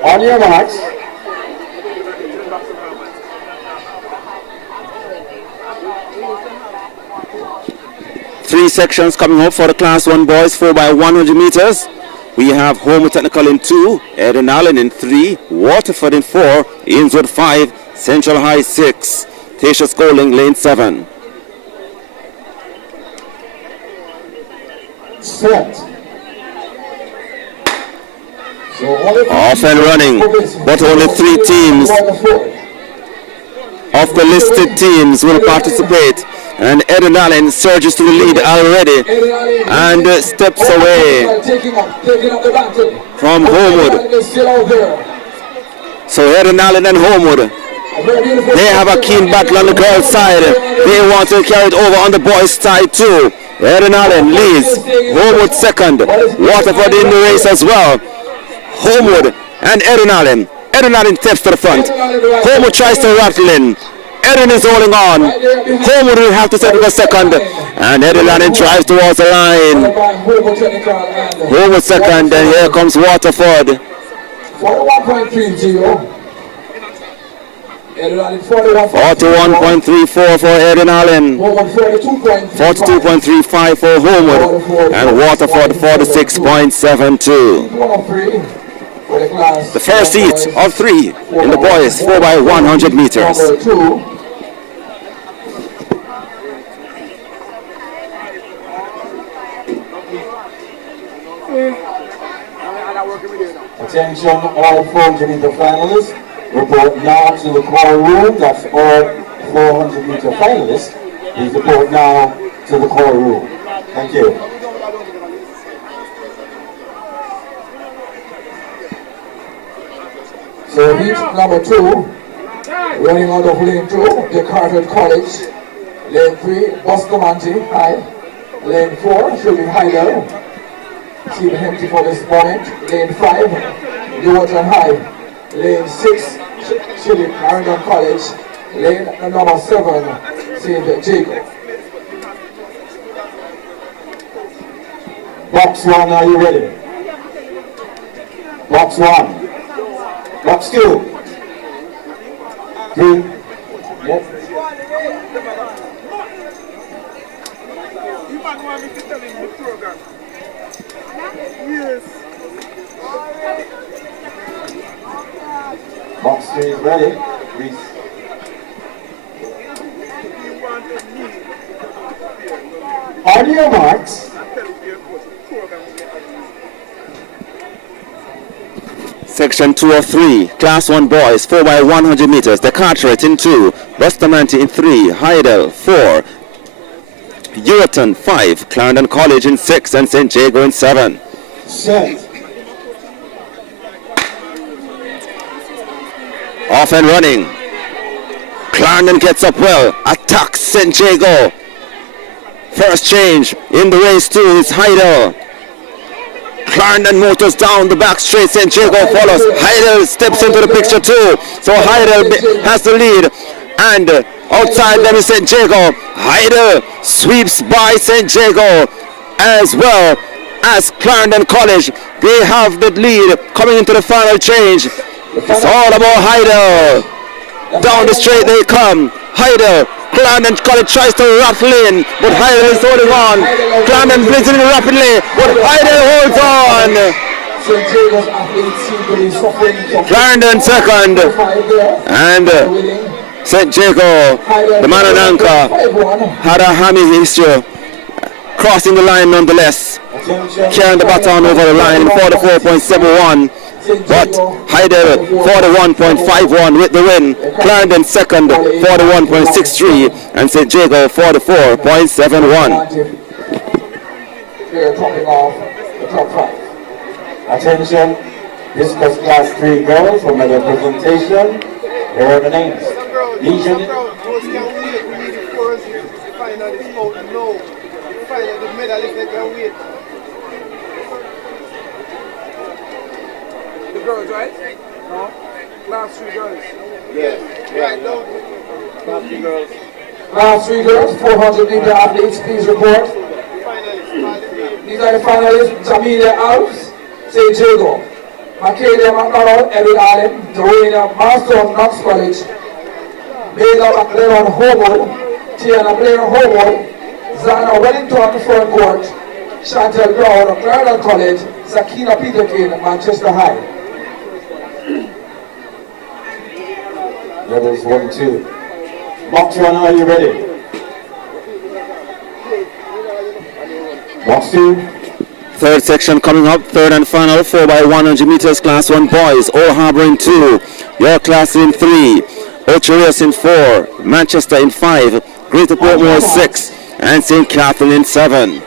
On your marks. Three sections coming up for the Class 1 boys, 4x100 meters. We have Homewood Technical in 2, Eden Allen in 3, Waterford in 4, Ainsworth 5, Central High 6, Tasha Schooling lane 7. Set. Off and running, but only 3 teams of the listed teams will participate. And Eden Allen surges to the lead already and steps away from Homewood. So Eden Allen and Homewood, they have a keen battle on the girls' side. They want to carry it over on the boys' side too. Eden Allen leads, Homewood second, Waterford in the race as well. Homewood and Eden Allen. Eden Allen steps to the front. Homewood tries to rattle in. Eden is holding on. Homewood will have to settle for second. And Eden Allen drives towards the line. Homewood second, and here comes Waterford. 41.30. 41.34 for Eden Allen. 42.35 for Homewood. And Waterford 46.72. The first heat of 3 in the boys 4x100 meters. Attention all 400 meter finalists. Report now to the call room. That's all 400 meter finalists. Please report now to the call room. Thank you. So heat number 2, running out of lane 2, Descartes College. Lane 3, Bustamante High. Lane 4 should be Heidel. Team empty for this moment. Lane 5, Newton High. Lane 6, should be Clarendon College. Lane number 7, St. Jacob. Box 1, are you ready? Box 1. Box 2. 3. Yes. Box 3 is ready. Reese. On your marks. Section 2 of 3, Class 1 boys, 4x100 meters. The Carteret in 2, Bustamante in 3, Heidel 4, Uriton 5, Clarendon College in 6, and St. Jago in 7. Set. Off and running. Clarendon gets up well, attacks St. Jago. First change in the race too is Heidel. Clarendon motors down the back straight, St. Jago follows. Heidel steps into the picture too. So Heidel has the lead. And outside them is St. Jago. Heidel sweeps by St. Jago as well as Clarendon College. They have the lead coming into the final change. It's all about Heidel. Down the straight they come. Heidel. Clarendon College tries to rattle in, but Heidel is holding on. Clarendon blazing in rapidly, but Heidel holds on. Clarendon second, and St. Jago, the man on anchor, had a hammy issue. Crossing the line nonetheless. Carrying the baton over the line in 44.71. But Heidel 41.51 with the win. Clarendon second 41.63 and St. Jago 44.71. They're topping off the top 5. Attention, discus class 3 girls for medal presentation. Here are the names. Legion. The girls, right? No? Class 3 girls. Yes. Right, no. Class 3 girls. Class 3 girls, 400 meter athletes, please report. These are the finalists: Jamelia Alves, St. Jago, Macadia McDonald, Edward Allen, Dorena Marston, Knox College, Bela McLaren Homewood, Tiana Blair Homewood, Zana Wellington, Front Court, Chantel Brown, Clarendon College, Sakina Peterkin, Manchester High. Levels 1, 2. Box 1, are you ready? Box 2. Third section coming up, third and final, 4x100 meters, class 1 boys. Old Harbour in 2, York class in 3, Ocherius in 4, Manchester in 5, Greater Portmore 6, and St. Catherine in 7.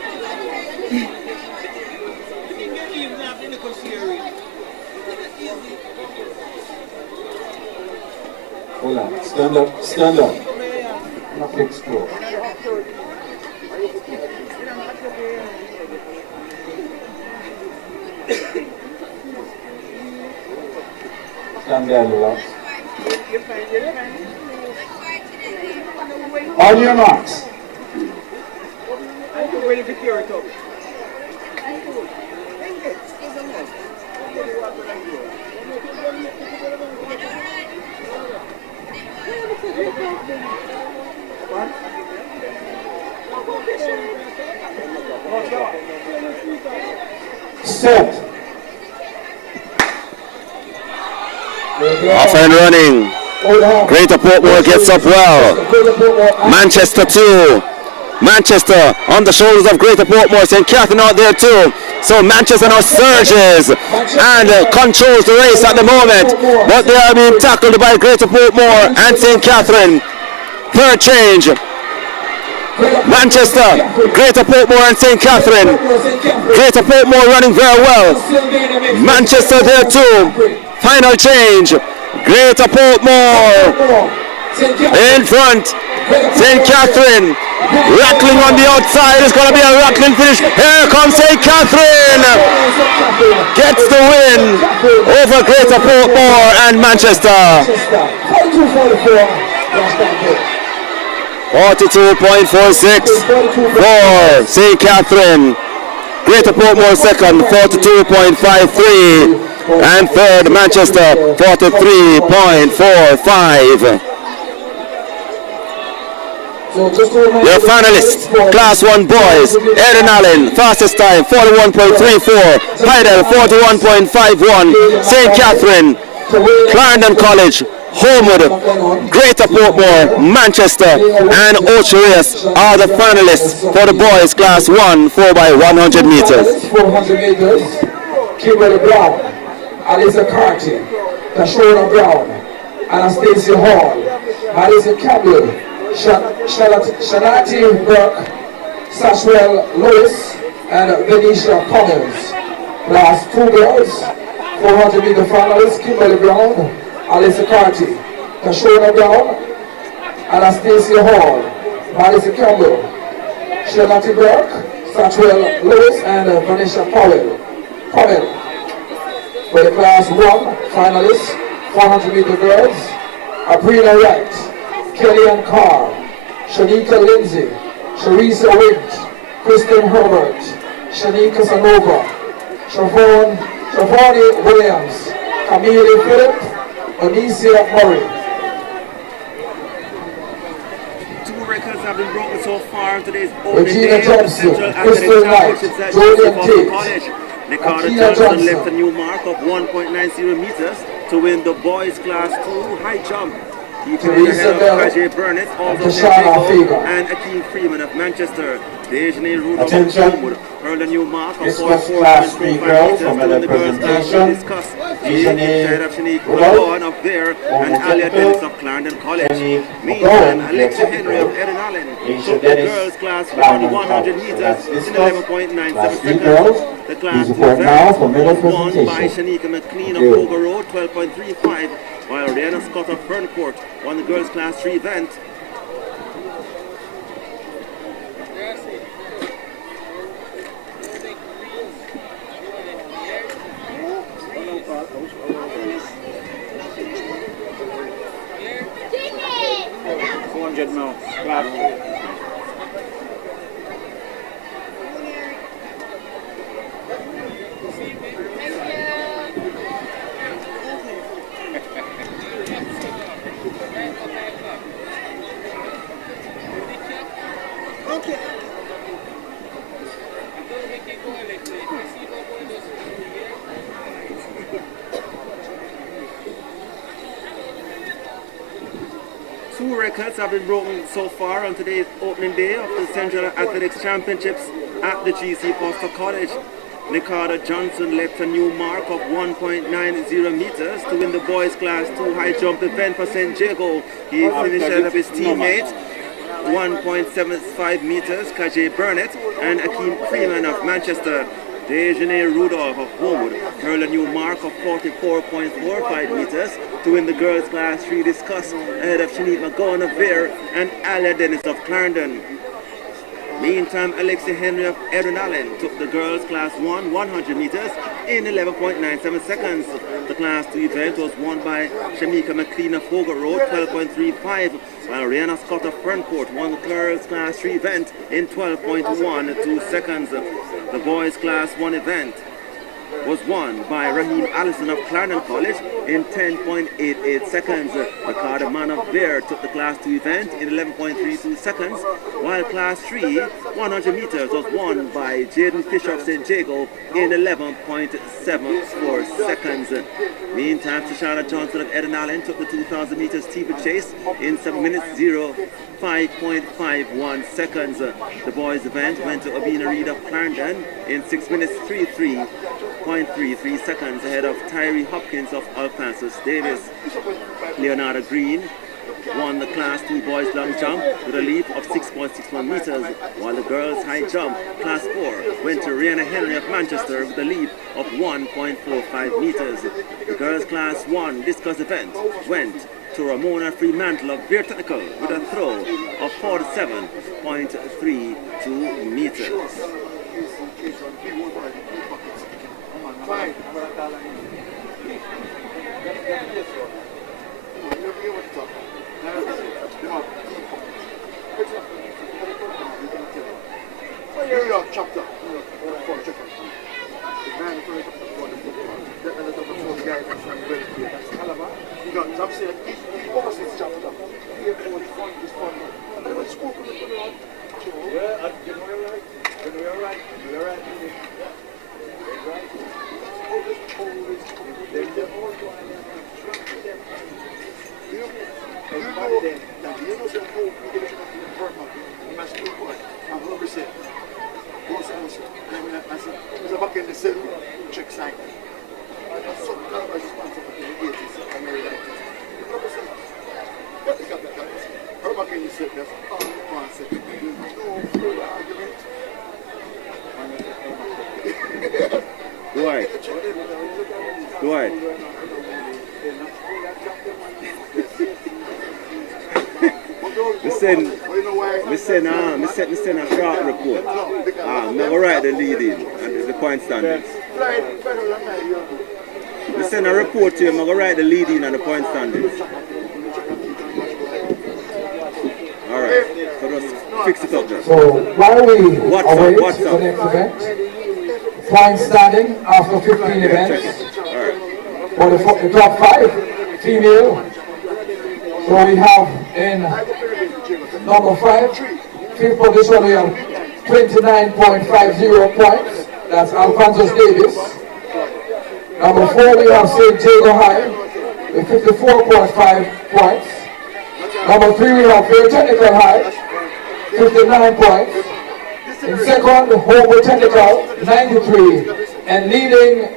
Hold on, stand up, stand up. Not fixed score. Stand there, relax. On your marks. Set. Off and running. Greater Portmore gets up well. Manchester 2. Manchester on the shoulders of Greater Portmore. St. Catherine out there too. So Manchester now surges and controls the race at the moment. But they are being tackled by Greater Portmore and St. Catherine. Third change. Manchester, Greater Portmore and St. Catherine. Greater Portmore running very well. Manchester there too. Final change. Greater Portmore in front. St. Catherine rattling on the outside. It's going to be a rattling finish. Here comes St. Catherine. Gets the win over Greater Portmore and Manchester. 42.46 for St. Catherine. Greater Portmore second, 42.53. And third, Manchester, 43.45. Your finalists, Class 1 boys, Aaron Allen, fastest time, 41.34. Heidel, 41.51. St. Catherine, Clarendon College, Homewood, Greater Portmore, Manchester, and Ocherius are the finalists for the boys Class 1 4x100 meters. 400 meters, Kimberly Brown, Alyssa Carty, Tashona Brown, Anastasia Hall, Madison Campbell, Shanati Burke, Sashwell Lewis, and Venetia Cummins. Class 2 girls, 400 meter finalists, Kimberly Brown, Alyssa Carty, Tashona Brown, Anastasia Hall, Madison Campbell, Shanati Burke, Sashwell Lewis, and Venetia Powell. For the Class 1 finalists, 400 meter girls, Abrina Wright, Kellyanne Carr, Shanika Lindsay, Sharisa Wint, Kristen Herbert, Shanika Sanova, Shavoni Williams, Camille Phillip, Onisia Murray. Two records have been broken so far in today's Regina Thompson, Crystal Knight, Julian Tate, Nicardo Johnson left a new mark of 1.90 meters to win the boys class 2 high jump. Teresa Bell, Kajay Burnett, also Deshauna Faber. and Akeem Freeman of Manchester. Dejane Rudolph Attention. would earn a new mark of Discuss 44.45 class 3 meters girls to from win the the girls' class presentation. discuss. Dejane Instead of Shanique Rudolph, McGowan of there and Alia Dennis of Clarendon College. Meantime, Alexa Henry of Eden Allen took the girls' class 100 meters in 11.97 seconds. The class 2 event was won by Shanika McLean of Boga Road, 12.35, while Rihanna Scott of Ferncourt won the girls' class 3 event. Now, class 3. Two records have been broken so far on today's opening day of the Central Athletics Championships at the GC Foster College. Ricardo Johnson left a new mark of 1.90 meters to win the boys' class 2 high jump event for St. Jago. He finished ahead of his teammates 1.75 meters, Kajay Burnett and Akeem Freeman of Manchester. Dejane Rudolph of Homewood hurled a new mark of 44.45 meters to win the girls' class 3 discus ahead of Shanique McGowan of Vere and Alia Dennis of Clarendon. Meantime, Alexia Henry of Erin Allen took the girls' class 1 100 meters in 11.97 seconds. The class 2 event was won by Shamika McLean of Fogar Road, 12.35, while Rihanna Scott of Ferncourt won the girls' class 3 event in 12.12 seconds. The boys' class 1 event was won by Raheem Allison of Clarendon College in 10.88 seconds. Ricardo Mann of Vere took the class 2 event in 11.32 seconds, while class 3 100 meters was won by Jaden Fisher of St. Jago in 11.74 seconds. Meantime, Shoshana Johnson of Eden Allen took the 2,000 meters steeplechase in 7 minutes 05.51 seconds. The boys' event went to Abina Reed of Clarendon in 6 minutes 33.33 seconds ahead of Tyree Hopkins of Alphonsus Davis. Leonardo Green won the class 2 boys long jump with a leap of 6.61 meters, while the girls high jump class 4 went to Rihanna Henry of Manchester with a leap of 1.45 meters. The girls class 1 discus event went to Ramona Fremantle of Beer Technical with a throw of 47.32 meters. New York chapter. You got I'm saying opposite chapter. Here for the fun is fun. And then it's spoken with the Lord. Yeah, you're right. You're right. There's a back in the cell, check sign. That's some kind of responsible for the 80s and very like this. What is that? Her back in the cell, that's all one second. There's no further argument. Dwight. We send a short report. I'm going to write the lead in and the point standings. We send a report to you, I'm going to write the lead in and the point standings. Alright, so just fix it up there. So while we await the next event, point standing after 15 events, for the top 5 female. So we have in number 5, 5th position, we have 29.50 points. That's Alphonsus Davis. Number 4, we have St. Jago High with 54.5 points. Number 3, we have Fair Technical High, 59 points. In second, Homewood Technical, 93. And leading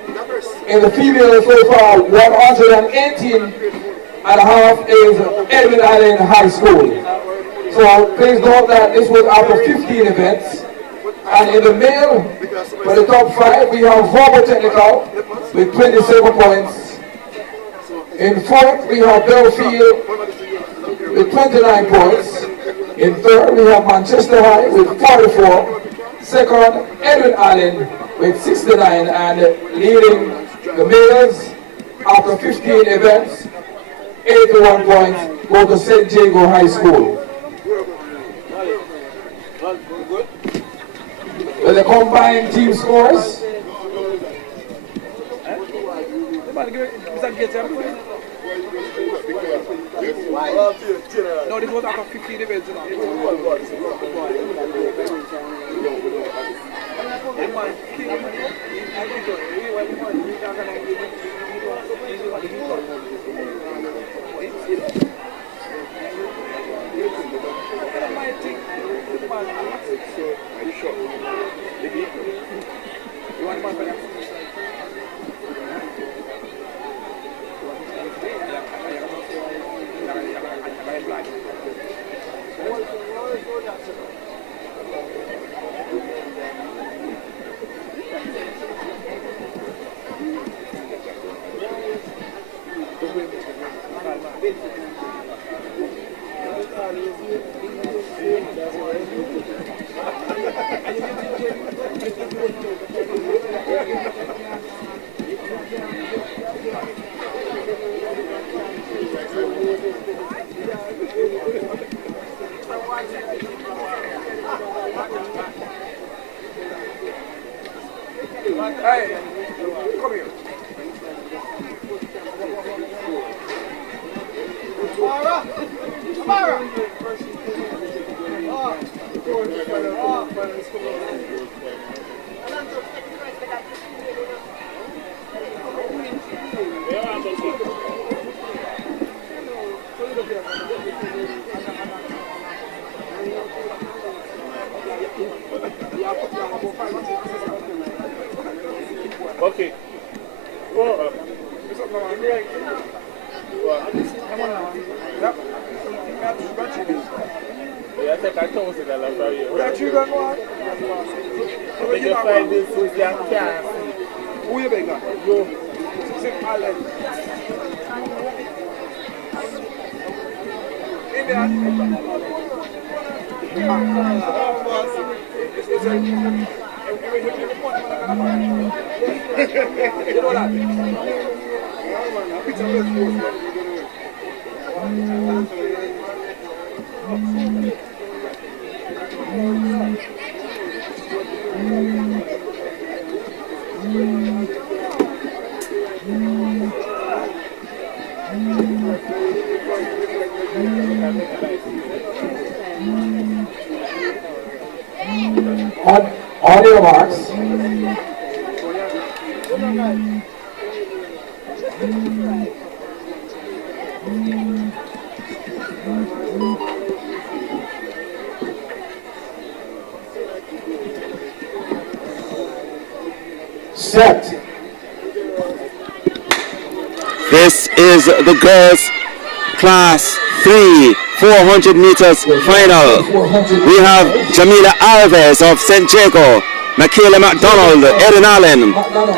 in the female so far, 118.5 is Edwin Island High School. So please note that this was after 15 events. And in the male, for the top 5, we have Homewood Technical with 27 points. In fourth, we have Belfield with 29 points. In third, we have Manchester High with 44. Second, Edwin Allen with 69. And leading the males after 15 events, 81 points, go to St. Diego High School. With the combined team scores, no, this was after 15 events. Hey, come here. Amara! Okay. Well, yeah, I think I told you that last year. What you done, what? I think you find this with your car. Who you beg? Yo. Six Allen. In there. You know that? On your marks. Set. This is the girls class 3 400 meters final. We have Jamila Alves of St. Jago, Michaela McDonald, Erin Allen,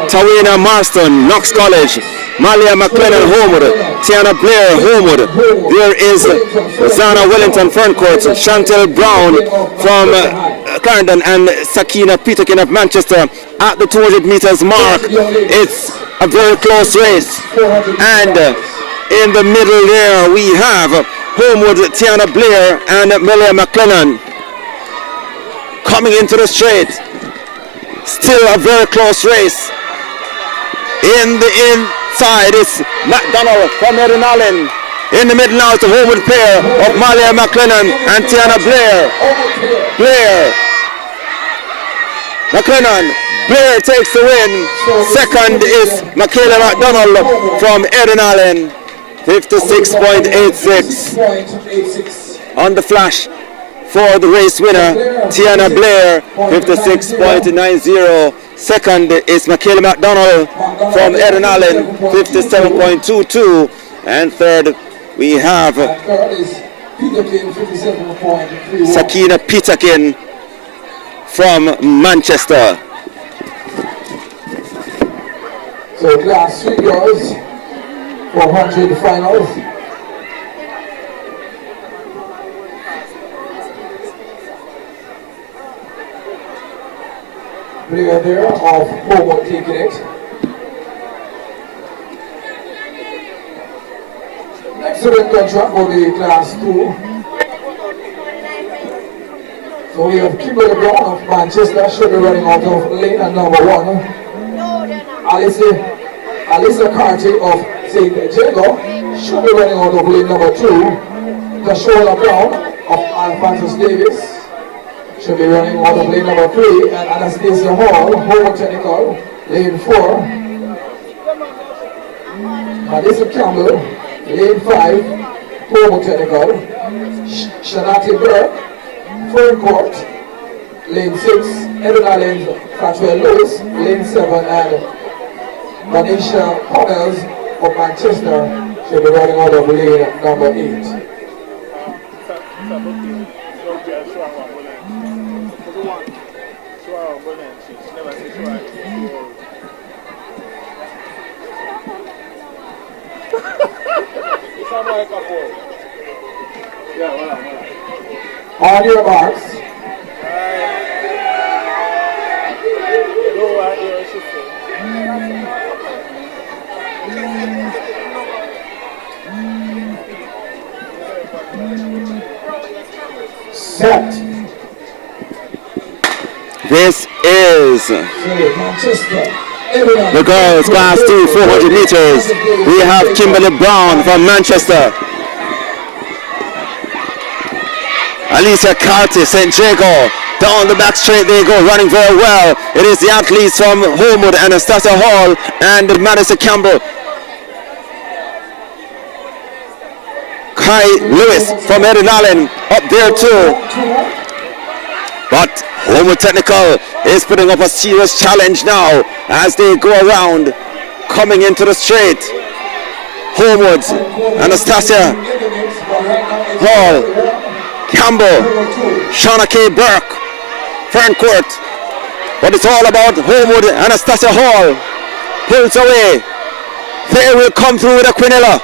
Tawina Marston, Knox College, Malia McLennan Homewood, Tiana Blair Homewood. There is Zana Wellington Ferncourt, Chantel Brown from Clarendon, and Sakina Peterkin of Manchester at the 200 meters mark. It's a very close race, and in the middle there we have Homewood, Tiana Blair and Malia McLennan coming into the straight. Still a very close race. In the inside is McDonald from Erin Allen. In the middle now is the Homewood pair of Malia McLennan and Tiana Blair. McLennan. Blair takes the win. Second is Michaela McDonald from Erin Allen. 56.86. On the flash for the race winner, Tiana Blair, 56.90. Second is Michaela McDonald from Eden Allen, 57.22. And third, we have Sakina Peterkin from Manchester. So class 3 girls, 400 finals. Player there of Homewood taking it. Next event contract for the class 2. So we have Kimberly Brown of Manchester, she'll be running out of lane at number 1. Alyssa Carty of St. Jago, she'll be running out of lane number 2. Tashola Brown of Alphonsus Davis, she'll be running out of lane number 3. And Anastasia Hall, Homewood Technical, lane 4. Melissa Campbell, lane 5, Homewood Technical. Shanati Burke, Fern Court, lane 6, Edna Lane, Catwell Lewis, lane 7, and Manisha Connells of Manchester should be running out of lane number 8. On your marks. Set. This is the girls class 2 400 meters. We have Kimberly Brown from Manchester. Alicia Carty, St. Jago. Down the back straight they go, running very well. It is the athletes from Homewood, Anastasia Hall and Madison Campbell. Kai Lewis from Eden Allen up there too. But Homewood Technical is putting up a serious challenge now as they go around, coming into the straight. Homewood, Anastasia Hall, Campbell, Shauna K. Burke, Ferncourt. But it's all about Homewood, Anastasia Hall. Pulls away. They will come through with a Quinella.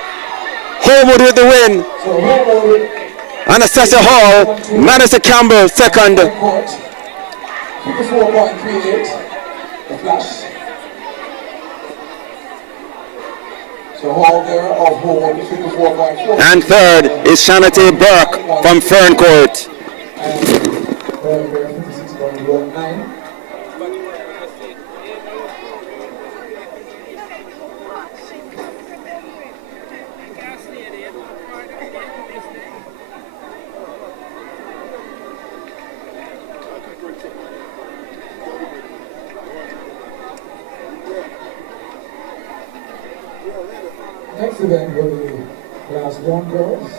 Homewood with the win. Anastasia Hall, Madison Campbell second. 54.38, the flash. So Hall there of Homewood, 54.4. And third is Shanati Burke from Ferncourt. And 56.19. Next event will be class 1 girls.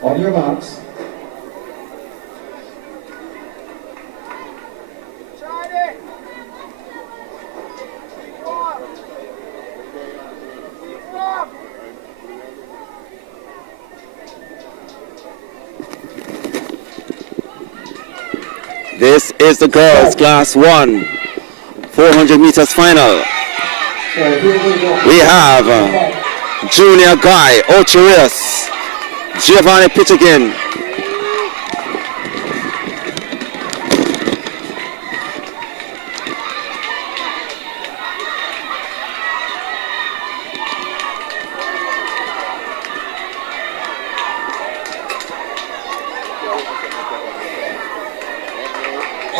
On your marks. This is the girls class 1 400 meters final. We have Junior Guy Ocherius, Giovanni Pitchkin,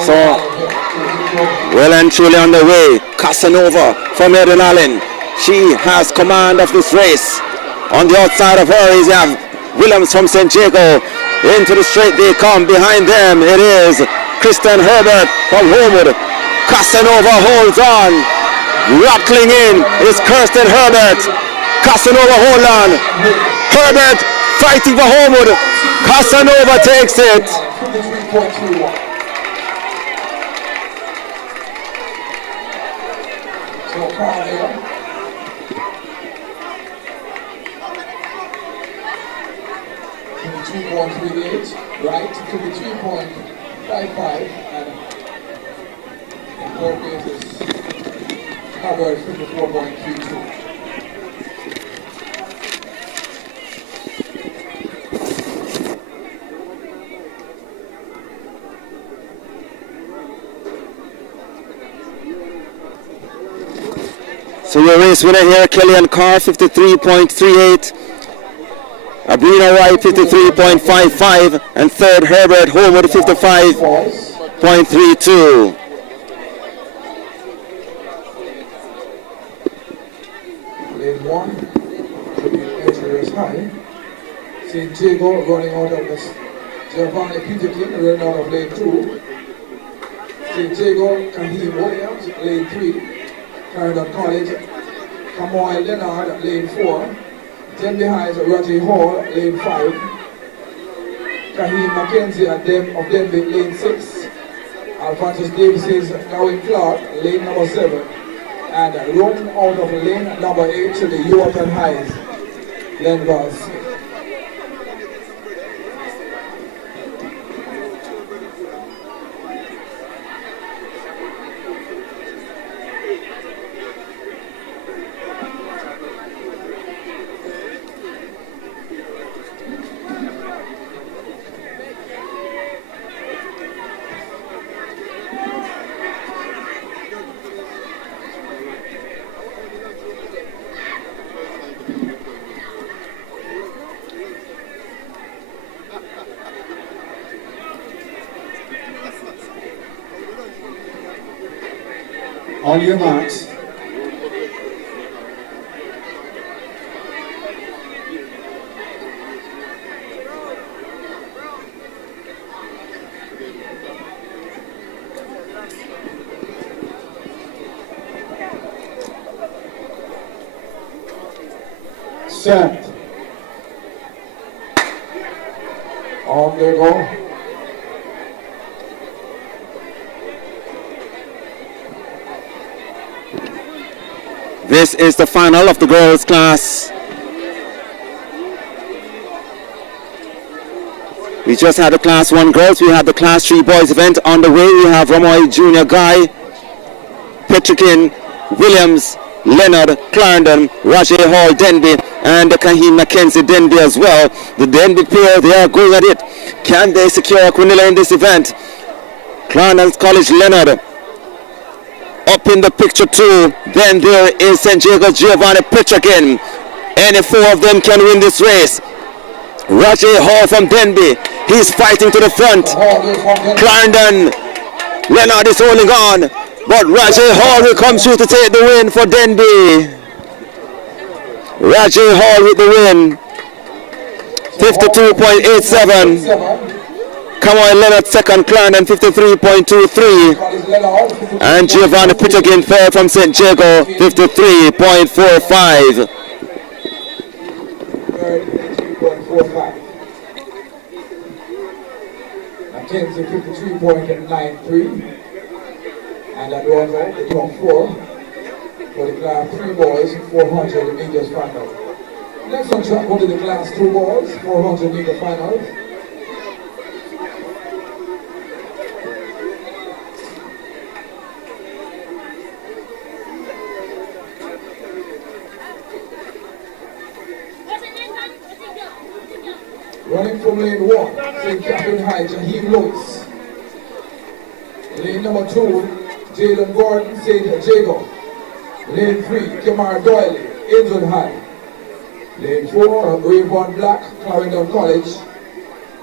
so well and truly on the way. Casanova from Eden Allen. She has command of this race. On the outside of her is Williams from St. Jago. Into the straight they come. Behind them it is Kristen Herbert from Homewood. Casanova holds on. Rattling in is Kirsten Herbert. Casanova hold on. Herbert fighting for Homewood. Casanova takes it. Right, 53.55, and third place is Harvard, 54.32. So your race winner here, Kellyanne Carr, 53.38. Abrina White, 53.55, and third Herbert Homewood, 55.32. Lane 1, Ocherius High. St. Jago running out of this. Giovanni Pitchkin running out of lane 2. St. Jago, Kahim Williams, lane 3. Clarendon College, Kamoy Leonard, lane 4. Then behind Roger Hall, lane 5. Kahim Mackenzie of Denby, lane 6. Alphonsus Davis, Darwin Clark, lane number 7. And running out of lane number 8 to the Yorkton Highs, Len Voss. On your marks. Set. On they go. This is the final of the girls' class. We just had the class 1 girls. We have the class 3 boys event on the way. We have Ramoy Junior Guy, Petrikin, Williams, Leonard, Clarendon, Roger Hall, Denby, and the Kahim Mackenzie Denby as well. The Denby pair, they are going at it. Can they secure a Quinilla in this event? Clarendon College Leonard up in the picture too. Then there is St. Jago Giovanni Petrikin. Any 4 of them can win this race. Roger Hall from Denby, he's fighting to the front. Clarendon, Leonard is holding on, but Roger Hall will come through to take the win for Denby. Roger Hall with the win, 52.87. Come on, Leonard second, Clarendon 53.23, and Giovanni Petrikin third from St. Jago, 53.45. Mackenzie 53.93, and that was out the top 4 for the class 3 boys, 400 meters final. Next on track will be the class 2 boys, 400 meter final. Running from lane 1, St. Catherine High, Jaheim Lewis. Lane number 2, Jaden Gordon, St. Jago. Lane 3, Kamar Doyle, Angel High. Lane 4, Rayvon Black, Clarendon College.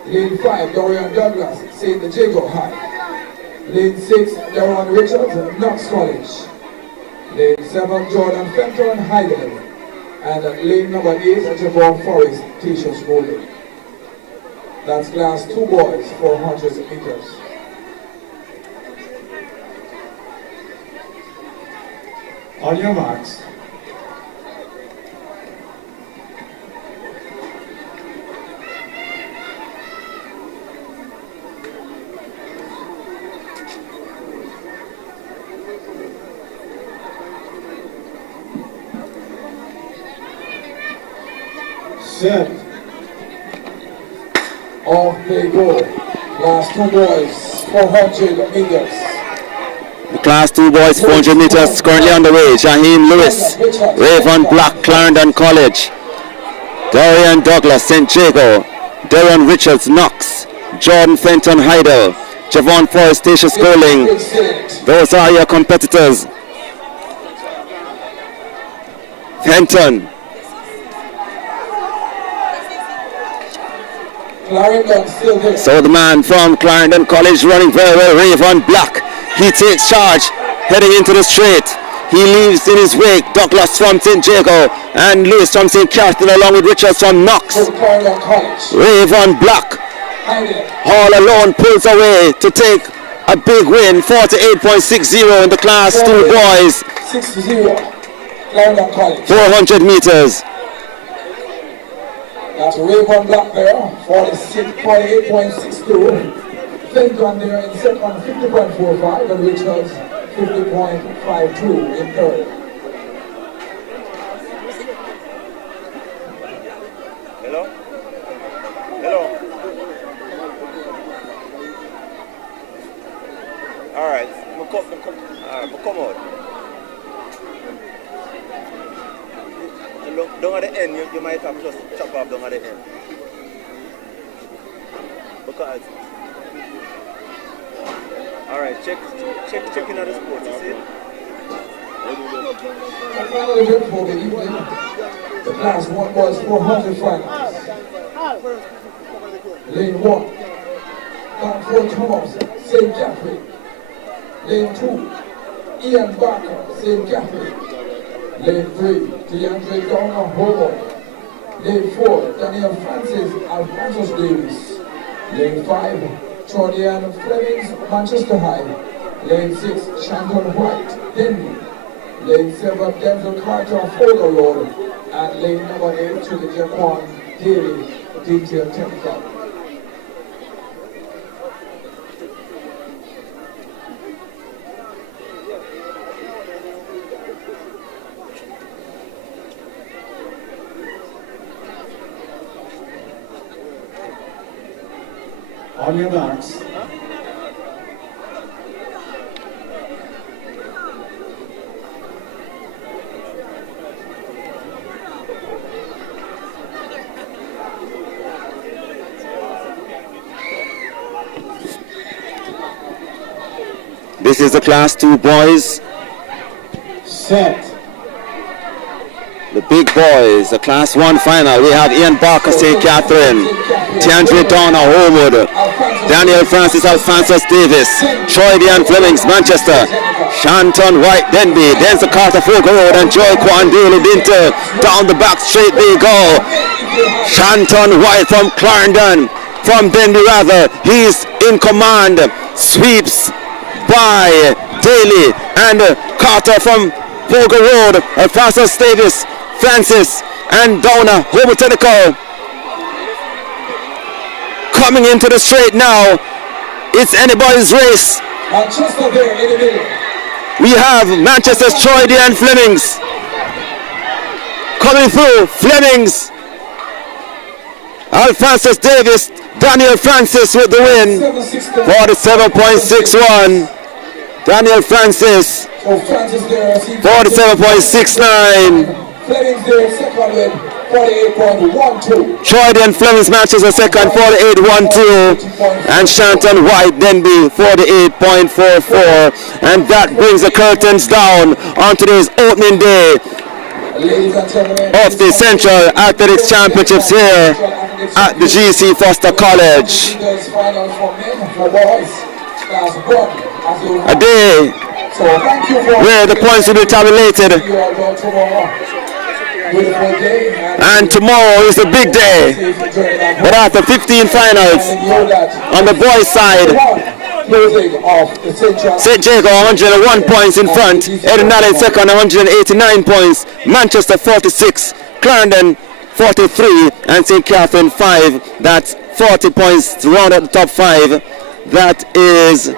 Lane 5, Dorian Douglas, St. Jago High. Lane 6, Darren Richards, Knox College. Lane 7, Jordan Fenton, Highland. And lane number 8, Javon Forest, T-shirts Golden. That's class 2 boys, 400 meters. On your marks. Set. Off they go. Last 2 boys, 400 meters. The class 2 boys 400 meters currently underway. Jaheim Lewis, Rayvon Black, Clarendon College. Dorian Douglas, St. Jago. Darren Richards, Knox. Jordan Fenton, Heidel. Javon Forrest, Station Schooling. Those are your competitors. Fenton. So the man from Clarendon College running very well, Rayvon Black. He takes charge, heading into the straight. He leaves in his wake Douglas from St. Jago and Lewis from St. Catherine along with Richards from Knox. Rayvon Black all alone pulls away to take a big win, 48.60 in the class 2 boys. 400 meters. That's Rayvon Black there, 48.62. Fenton there in second, 50.45, and Richards 50.52 in third. Hello? Hello? Alright, come out. Down at the end, you might have just chop off down at the end. Because alright, check in on the sports, you see? The final event for the evening, the class 1 was 400 finals. Lane 1, Concord Thomas, St. Catherine. Lane 2, Ian Barker, St. Catherine. Lane 3, DeAndre Downer, Howard. Lane 4, Daniel Francis, Alphonsus Davis. Lane 5, Jordan Flemings, Manchester High. Lane 6, Shanton White, Denby. Lane 7, Denzel Carter, Folger Road. And lane number 8 to the Jaquan Daily, Detail Technical. On your marks. This is the class 2 boys. Set. The big boys, the class 1 final. We have Ian Barker, St. Catherine. DeAndre Downer, Homewood. Daniel Francis, Alphonsus Davis. Troy Dean Flemings, Manchester. Shanton White, Denby. Denzel Carter, Folger Road. And Joy Kwan Daly, Dinter. Down the back straight they go. Shanton White from Clarendon. From Denby rather. He's in command. Sweeps by Daly and Carter from Folger Road. Alphonsus Davis, Francis and Downer, Homewood Technical. Coming into the straight now. It's anybody's race. Manchester there in the middle. We have Manchester's Troy Dean Flemings coming through. Flemings, Alphonsus Davis, Daniel Francis with the win. 47.61. Daniel Francis, 47.69. Flemings there second with 48.12. Jordan Fleming's Manchester second, 48.12. And Shanton White Denby, 48.44. And that brings the curtains down on today's opening day of the Central Athletics Championships here at the GC Foster College. A day where the points will be tabulated. And tomorrow is the big day. But after 15 finals on the boys' side, St. Jago 101 points in front, Edinburgh in second 189 points, Manchester 46, Clarendon 43, and St. Catherine 5. That's 40 points to round out the top 5. That is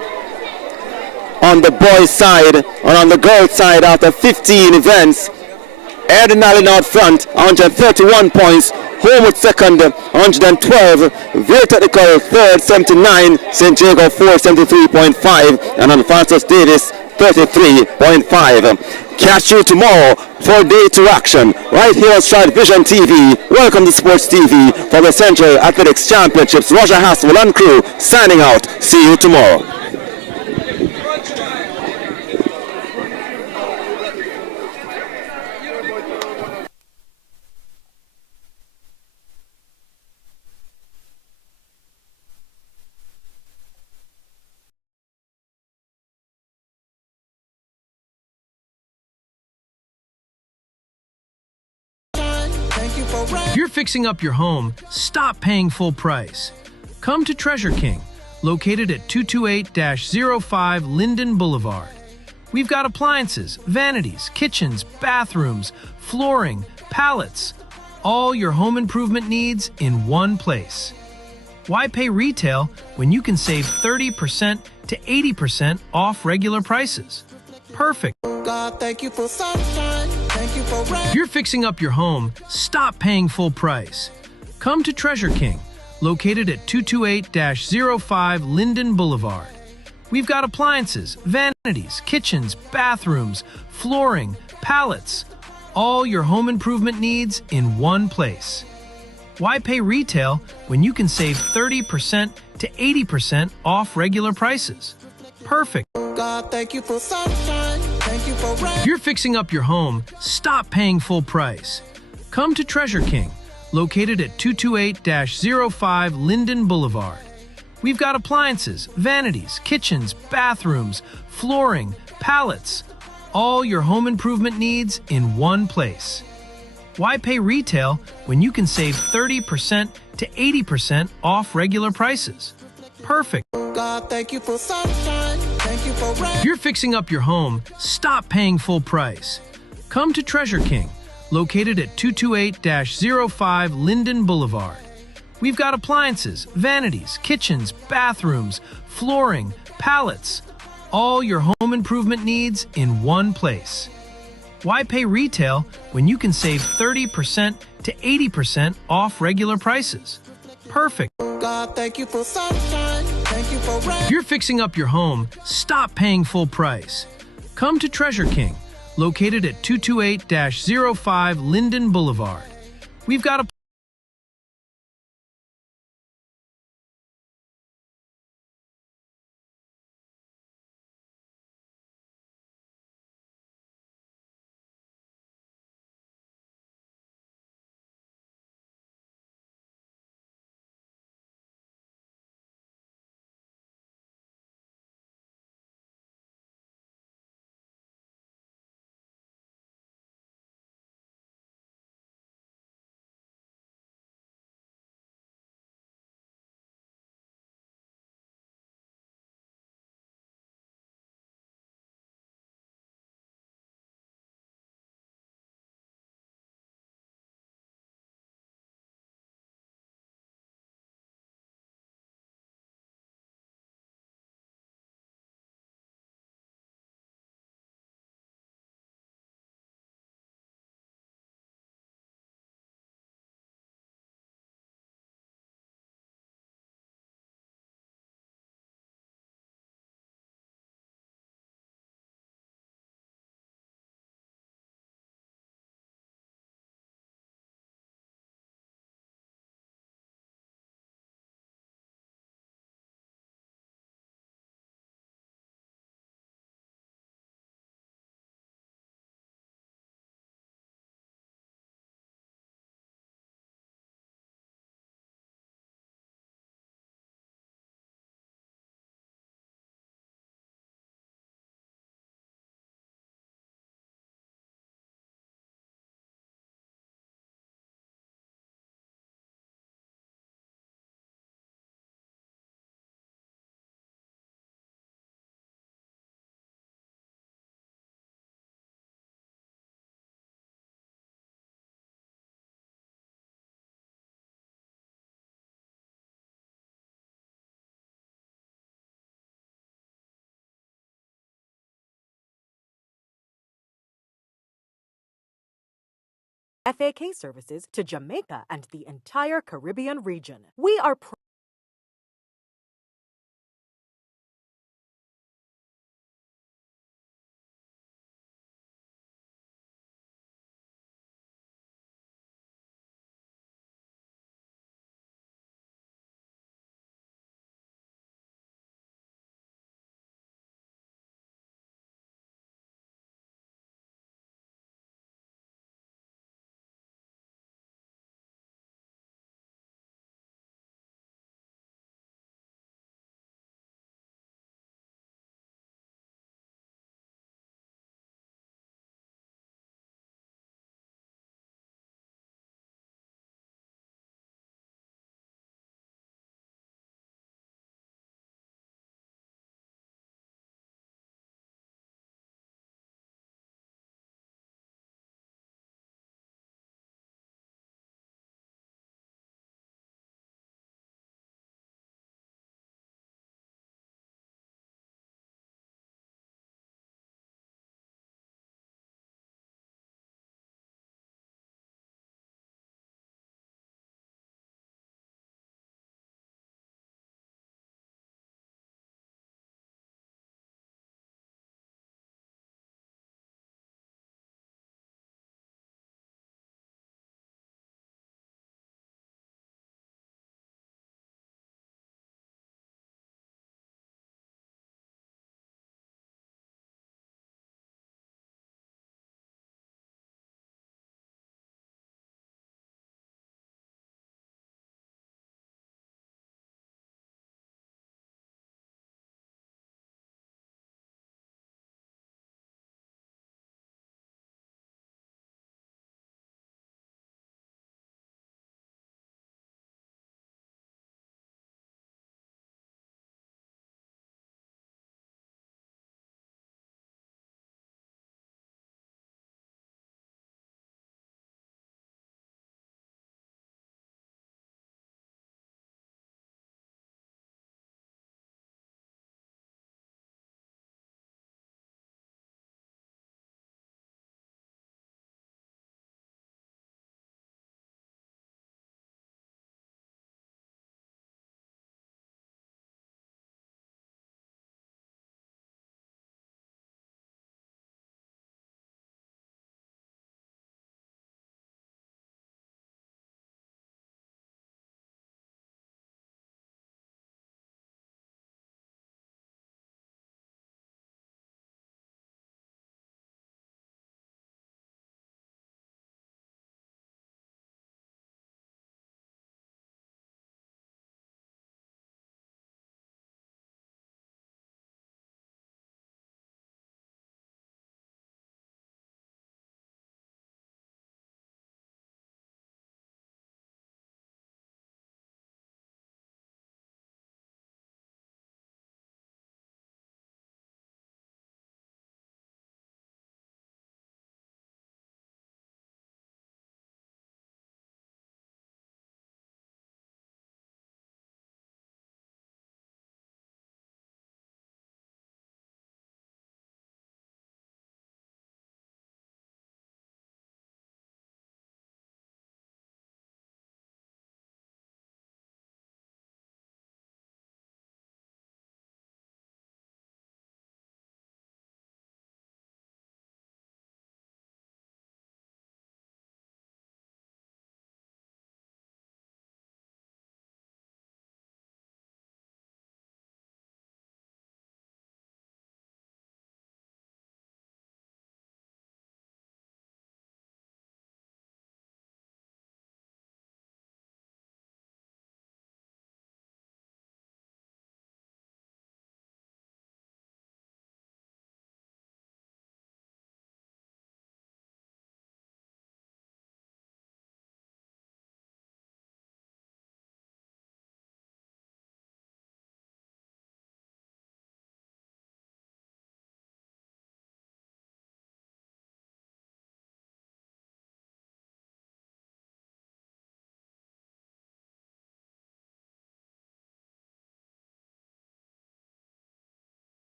on the boys' side. And on the girls' side, after 15 events, Edinburgh out front 131 points, Homewood second 112, Vale Technical third 79, St. Jago 4 73.5, and on Francis Davis 33.5. Catch you tomorrow for Day 2 action right here on Stride Vision TV. Welcome to Sports TV for the Central Athletics Championships. Roger Hassel and crew signing out. See you tomorrow. If you're fixing up your home, stop paying full price. Come to Treasure King, located at 228-05 Linden Boulevard. We've got appliances, vanities, kitchens, bathrooms, flooring, pallets, all your home improvement needs in one place. Why pay retail when you can save 30% to 80% off regular prices? Perfect. God, thank you for sunshine. Thank you for rain. If you're fixing up your home, stop paying full price. Come to Treasure King, located at 228-05 Linden Boulevard. We've got appliances, vanities, kitchens, bathrooms, flooring, pallets, all your home improvement needs in one place. Why pay retail when you can save 30% to 80% off regular prices? Perfect. God, thank you for sunshine. Thank you for rain. If you're fixing up your home, stop paying full price. Come to Treasure King, located at 228-05 Linden Boulevard. We've got appliances, vanities, kitchens, bathrooms, flooring, pallets, all your home improvement needs in one place. Why pay retail when you can save 30% to 80% off regular prices? Perfect. God, thank you for sunshine. Thank you for rain. If you're fixing up your home, stop paying full price. Come to Treasure King, located at 228-05 Linden Boulevard. We've got appliances, vanities, kitchens, bathrooms, flooring, pallets, all your home improvement needs in one place. Why pay retail when you can save 30% to 80% off regular prices? Perfect. God, thank you for sunshine. Thank you for rain. If you're fixing up your home, stop paying full price. Come to Treasure King, located at 228-05 Linden Boulevard. We've got a FAK services to Jamaica and the entire Caribbean region. We are